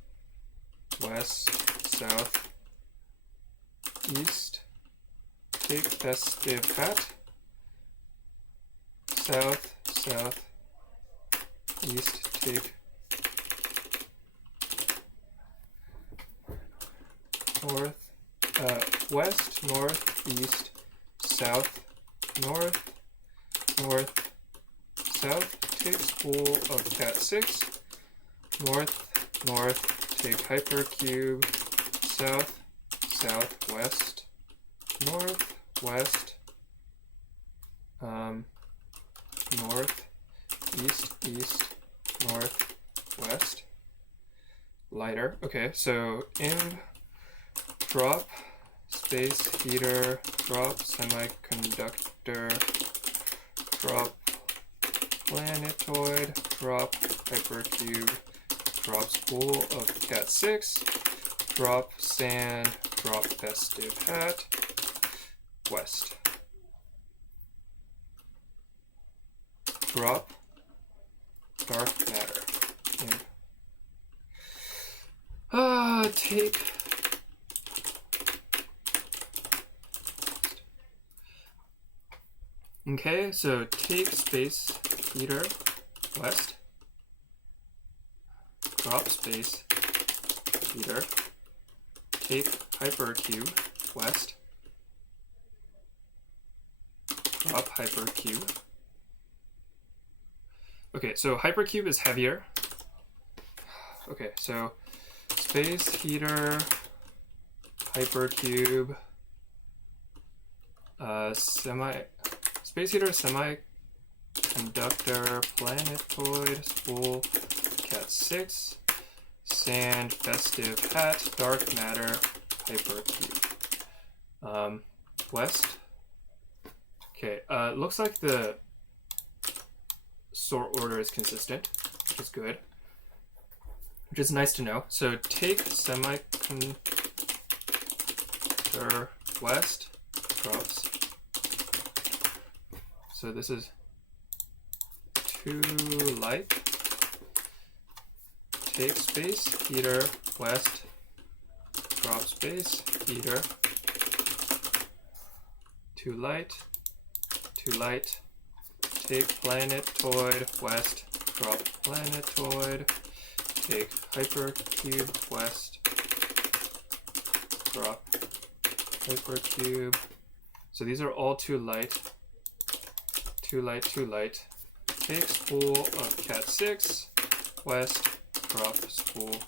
west, south, east, take festive hat, south, south, east, take north, west, north, east, south, north, north, south, take spool of cat 6, north, north, take hypercube, south, southwest, north, west, north, east, east, north, west, lighter. Okay, so in drop, space heater, drop semiconductor, drop planetoid, drop hypercube, drop spool of cat 6, drop sand, drop festive hat, west. Drop dark matter. Take okay, so take space heater west, drop space heater, take hypercube west, drop hypercube. Okay, so hypercube is heavier. Okay, so space heater, hypercube, space heater, semiconductor, planetoid, spool, cat 6, sand, festive hat, dark matter, hypercube. West. Okay, looks like the sort order is consistent, which is good. Which is nice to know. So take semiconductor west, drops. So this is 2 light. Take space, heater, west, drop space, heater. 2 light, 2 light. Take planetoid, west, drop planetoid. Take hypercube, west, drop hypercube. So these are all 2 light. 2 light, 2 light. Take spool of cat 6, west, drop spool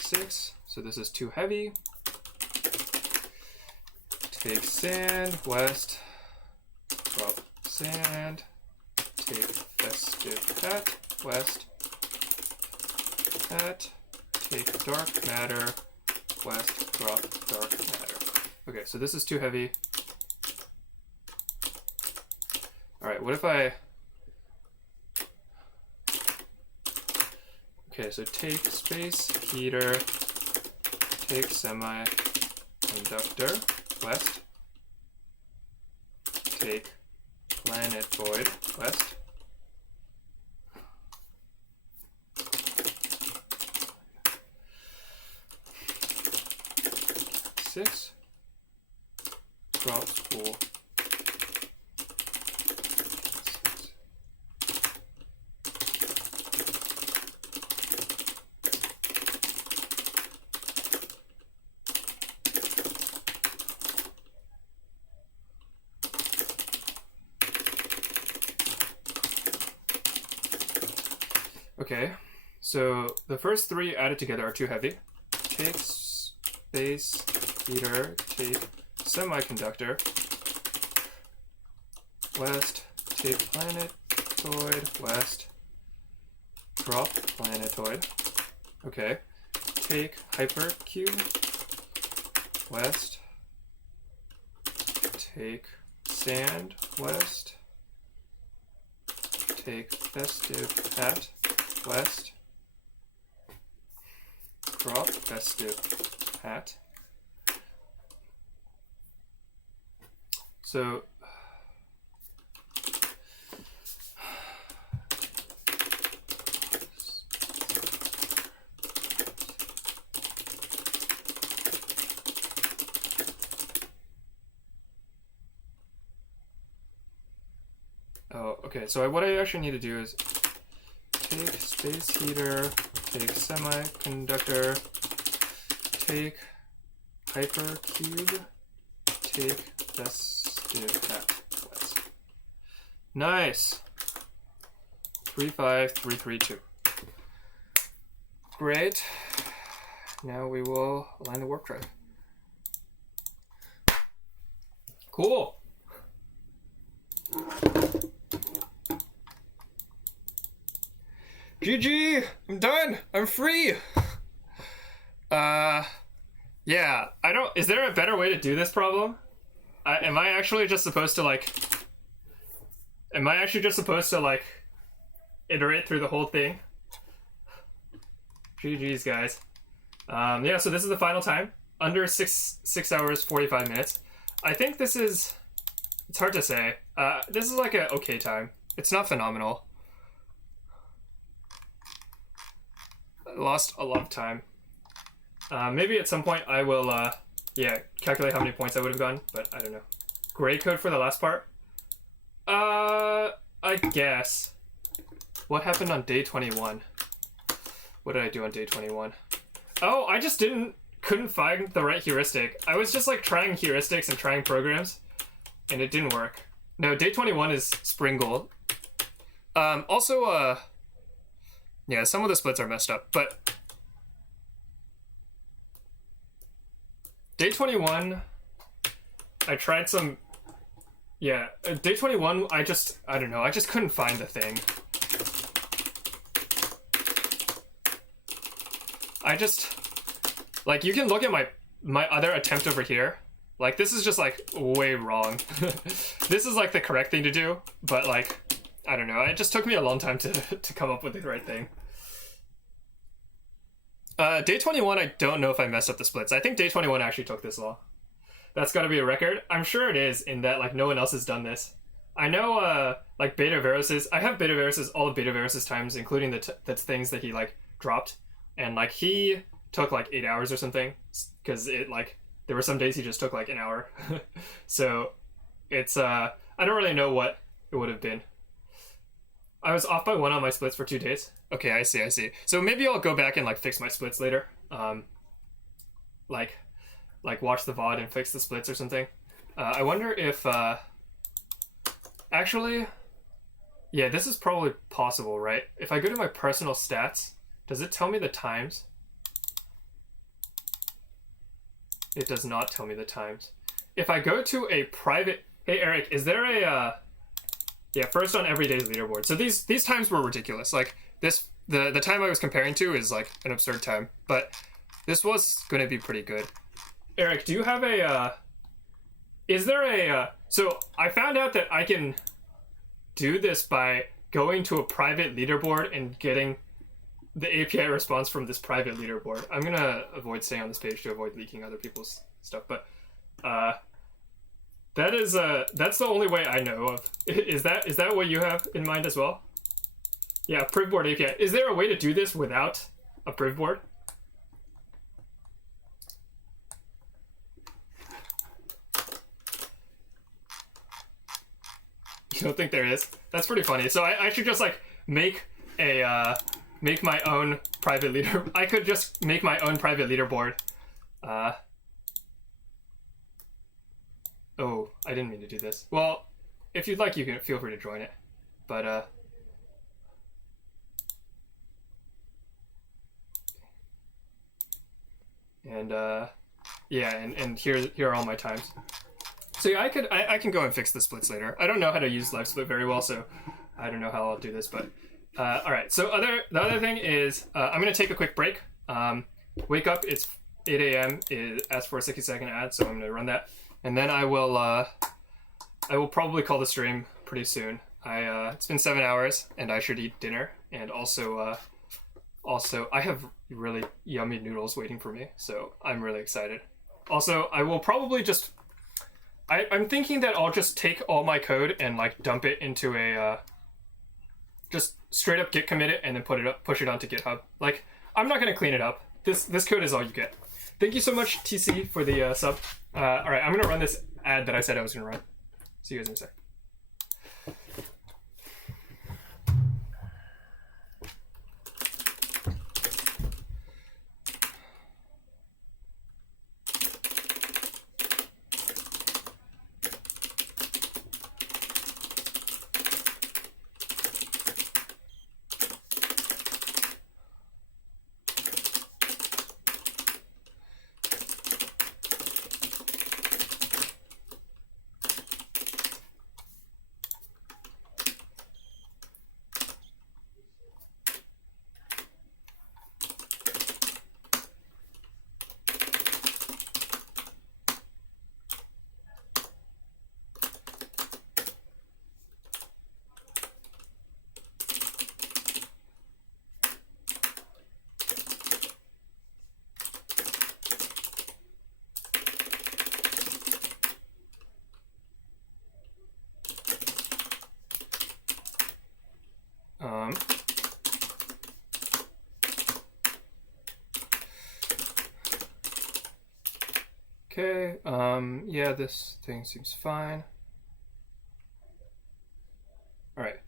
6. So this is 2 heavy. Take sand, west, drop sand. Take festive hat, west, hat. Take dark matter, west, drop dark matter. Okay, so this is 2 heavy. Alright, what if I... Okay, so take space, heater, take semiconductor, west, take planetoid, west, six, drop spool, okay, so the first 3 added together are 2 heavy. Take space heater, take semiconductor, west, take planetoid, west, drop planetoid. Okay, take hypercube, west, take sand, west, take festive hat, west, drop festive hat. So okay, so what I actually need to do is take space heater, take semiconductor, take hypercube, take Tested that twice. Nice. 35332. Great. Now we will align the warp drive. Cool. GG! I'm done! I'm free! Yeah, I don't... Is there a better way to do this problem? Am I actually just supposed to, like... Am I actually just supposed to, like, iterate through the whole thing? GG's, guys. Yeah, so this is the final time. Under 6 hours, 45 minutes. I think this is... It's hard to say. This is like a okay time. It's not phenomenal. I lost a lot of time. Maybe at some point I will, yeah, calculate how many points I would have gotten, but I don't know. Gray code for the last part? I guess. What happened on day 21? What did I do on day 21? Oh, I just couldn't find the right heuristic. I was just like trying heuristics and trying programs, and it didn't work. No, day 21 is spring gold. Also, yeah, some of the splits are messed up, but day 21, I tried some, yeah, day 21, I don't know, I just couldn't find the thing. I just, like, you can look at my other attempt over here. Like, this is just, like, way wrong. This is, like, the correct thing to do, but, like, I don't know. It just took me a long time to come up with the right thing. Day 21, I don't know if I messed up the splits. I think day 21 actually took this long. That's gotta be a record. I'm sure it is, in that, like, no one else has done this. I know, like, Beta Varus's... I have Beta Varus's, all of Beta Varus's times, including the things that he, like, dropped. And, like, he took, like, 8 hours or something. Because it, like... There were some days he just took, like, an hour. So, it's, I don't really know what it would have been. I was off by 1 on my splits for 2 days. Okay, I see. So maybe I'll go back and, like, fix my splits later. Like watch the VOD and fix the splits or something. I wonder if, actually, yeah, this is probably possible, right? If I go to my personal stats, does it tell me the times? It does not tell me the times. If I go to a private... Hey, Eric, is there a... Yeah, first on every day's leaderboard. So these times were ridiculous. Like, this... The time I was comparing to is, like, an absurd time. But this was going to be pretty good. Eric, do you have a... Is there a... So, I found out that I can do this by going to a private leaderboard and getting the API response from this private leaderboard. I'm gonna avoid staying on this page to avoid leaking other people's stuff, but that's the only way I know of. Is that what you have in mind as well? Yeah, privboard API. Is there a way to do this without a privboard? You don't think there is? That's pretty funny. So I should just like make my own private leader. I could just make my own private leaderboard. Oh, I didn't mean to do this. Well, if you'd like, you can feel free to join it. But yeah, and here are all my times. So yeah, I can go and fix the splits later. I don't know how to use live split very well, so I don't know how I'll do this, but all right. So the other thing is I'm gonna take a quick break. Wake up. It's 8 a.m. It asks for a 60-second ad, so I'm gonna run that, and then I will probably call the stream pretty soon. It's been 7 hours, and I should eat dinner, and also I have really yummy noodles waiting for me, so I'm really excited. Also, I will probably just I'm thinking that I'll just take all my code and like dump it into a just straight up git commit it and then push it onto GitHub. Like, I'm not gonna clean it up. This code is all you get. Thank you so much, TC, for the sub. All right, I'm gonna run this ad that I said I was gonna run. See you guys in a sec. Okay, yeah, this thing seems fine. All right.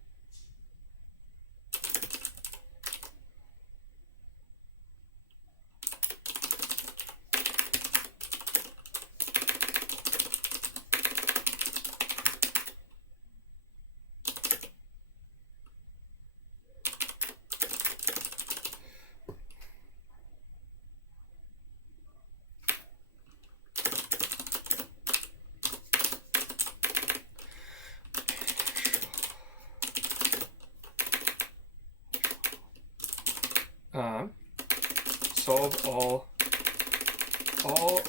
Solve all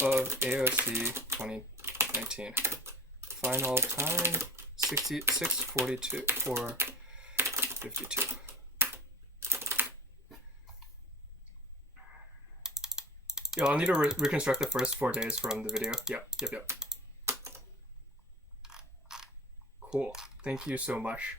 of AOC 2019. Final time 66:42 for 52. Yeah, I'll need to reconstruct the first 4 days from the video. Yep. Cool. Thank you so much.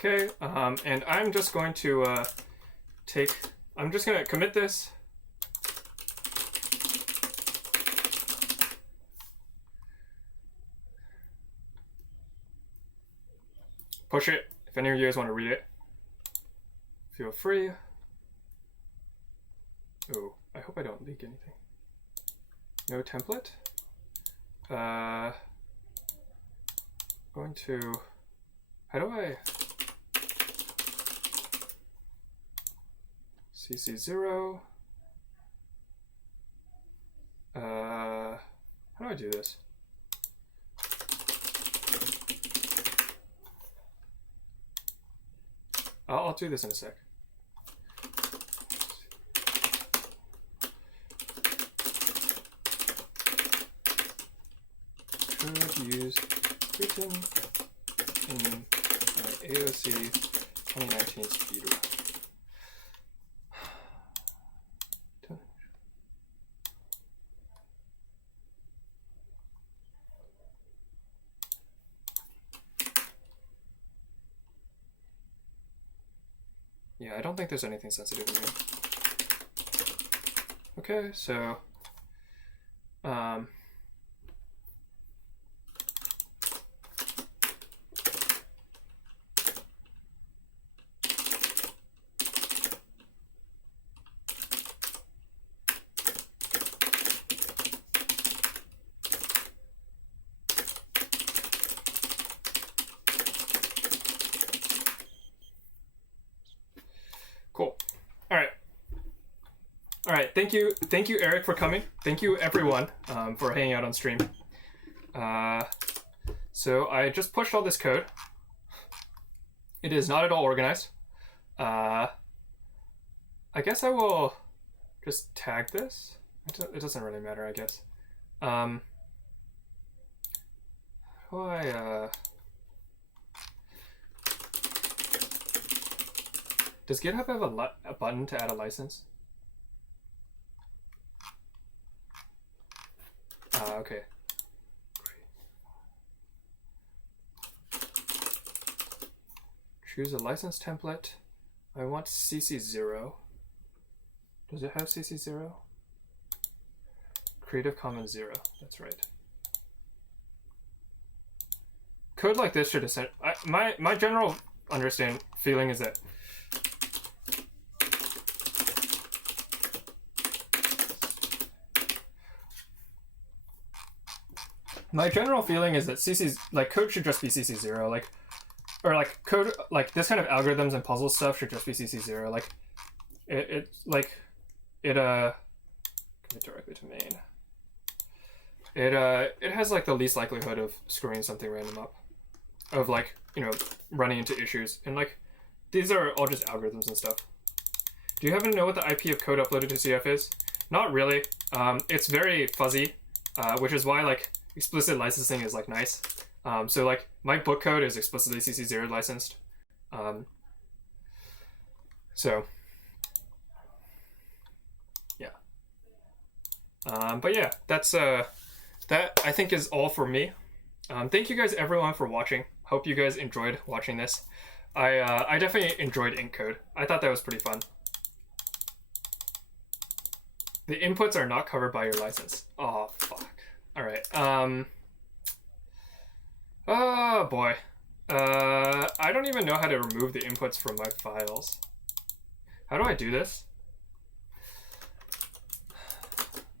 Okay, and I'm just going to I'm just going to commit this. Push it. If any of you guys want to read it, feel free. Oh, I hope I don't leak anything. No template. Going to, how do I, CC0. How do I do this? I'll do this in a sec. Could use written in AOC 2019 Speedrun. Yeah, I don't think there's anything sensitive in here. Okay, so cool. All right. Thank you, Eric, for coming. Thank you, everyone, for hanging out on stream. So I just pushed all this code. It is not at all organized. I guess I will just tag this. It doesn't really matter, I guess. How do I, does GitHub have a button to add a license? Okay. Choose a license template. I want CC0. Does it have CC0? Creative Commons 0. That's right. Code like this should have my general feeling is that CC's like code should just be CC0, like, or like code like this kind of algorithms and puzzle stuff should just be CC0. Like it commit directly to main. It has like the least likelihood of screwing something random up. of like, you know, running into issues. And like, these are all just algorithms and stuff. Do you happen to know what the IP of code uploaded to CF is? Not really. It's very fuzzy, which is why like explicit licensing is like nice. So like my book code is explicitly CC0 licensed. So yeah. But yeah, that's that I think is all for me. Thank you guys everyone for watching. Hope you guys enjoyed watching this. I definitely enjoyed ink code. I thought that was pretty fun. The inputs are not covered by your license. Oh fuck. All right. Oh boy. I don't even know how to remove the inputs from my files. How do I do this?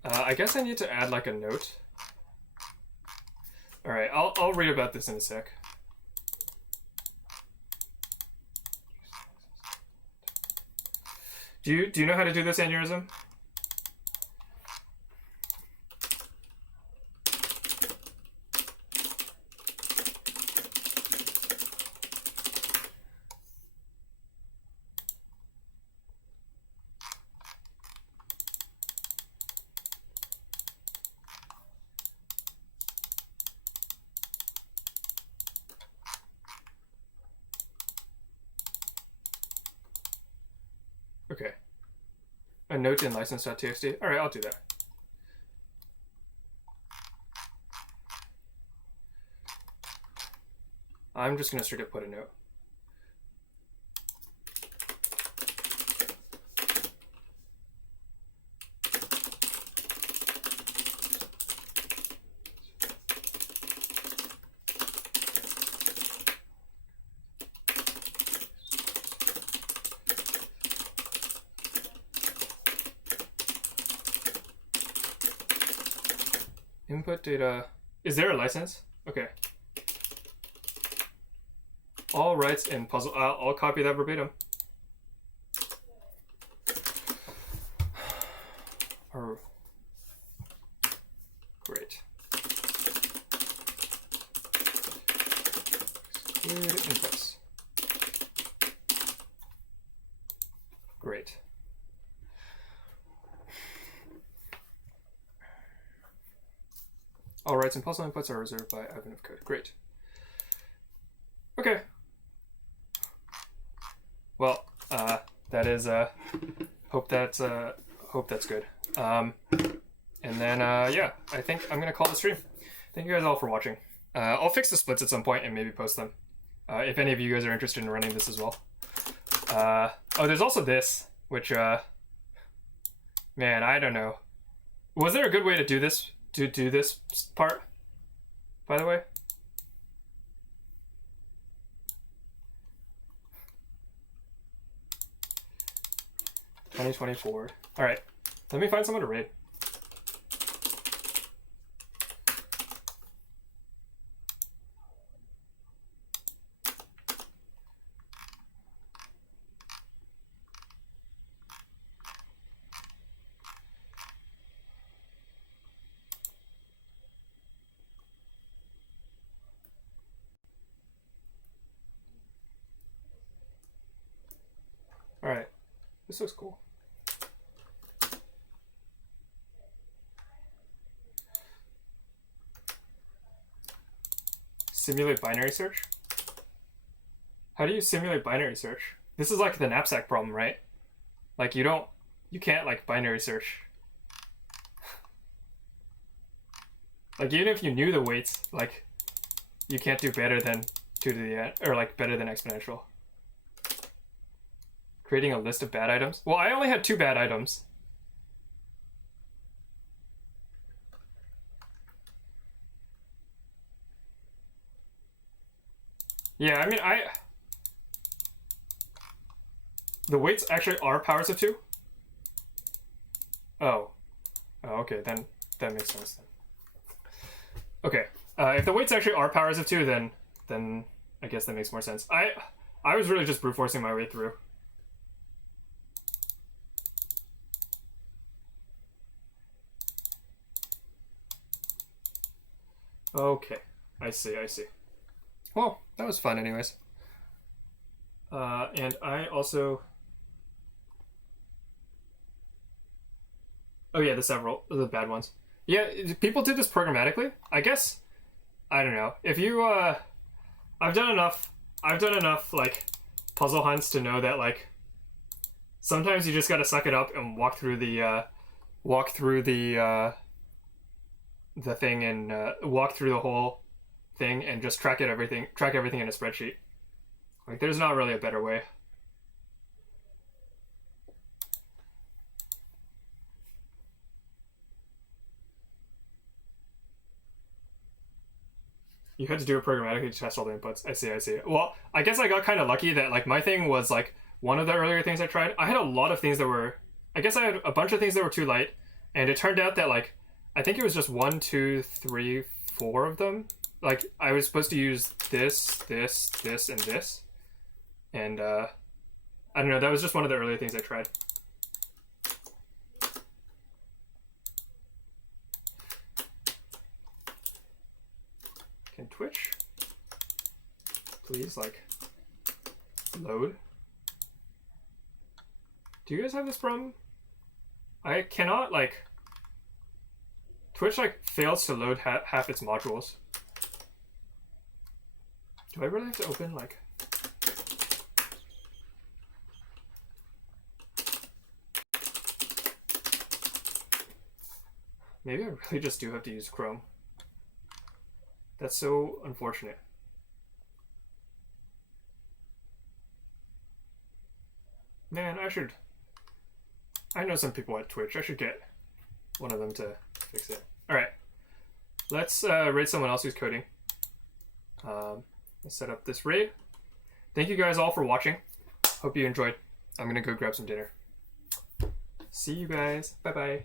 I guess I need to add like a note. All right, I'll read about this in a sec. Do you know how to do this, Aneurysm? Okay. A note in license.txt. All right, I'll do that. I'm just gonna straight up put a note. Input data. Is there a license? Okay. All rights in puzzle. I'll copy that verbatim. Oh, great. Exclude inputs. Great. All rights and puzzle inputs are reserved by admin of code. Great. Okay. Well, that is hope that's good. And then yeah, I think I'm gonna call the stream. Thank you guys all for watching. I'll fix the splits at some point and maybe post them. If any of you guys are interested in running this as well. Oh, there's also this, which man, I don't know. Was there a good way to do this? To do this part, by the way? $2024. All right, let me find someone to raid. All right, this looks cool. Simulate binary search? How do you simulate binary search? This is like the knapsack problem, right? Like you can't like binary search. Like even if you knew the weights, like you can't do better than 2 to the n, or like better than exponential. Creating a list of bad items? Well, I only had 2 bad items. Yeah, I mean, the weights actually are powers of 2? Oh. Oh, okay, then that makes sense then. Okay, if the weights actually are powers of 2, then I guess that makes more sense. I was really just brute forcing my way through. Okay, I see. Well, that was fun anyways. And I also... Oh yeah, the bad ones. Yeah, people do this programmatically. I guess, I don't know. If you, I've done enough, like, puzzle hunts to know that, like, sometimes you just gotta suck it up and walk through the thing and, walk through the whole thing and just track everything in a spreadsheet. Like, there's not really a better way. You had to do it programmatically to test all the inputs. I see. Well, I guess I got kind of lucky that, like, my thing was, like, one of the earlier things I tried. I had a lot of things that were... I guess I had a bunch of things that were too light, and it turned out that, like, I think it was just 1, 2, 3, 4 of them. Like, I was supposed to use this, and this. And, I don't know, that was just one of the earlier things I tried. Can Twitch please, like, load? Do you guys have this problem? I cannot, like... Twitch, like, fails to load half its modules. Do I really have to open, like... Maybe I really just do have to use Chrome. That's so unfortunate. Man, I know some people at Twitch. I should get one of them to fix it. Alright. Let's raid someone else who's coding. Let's set up this raid. Thank you guys all for watching. Hope you enjoyed. I'm gonna go grab some dinner. See you guys. Bye-bye.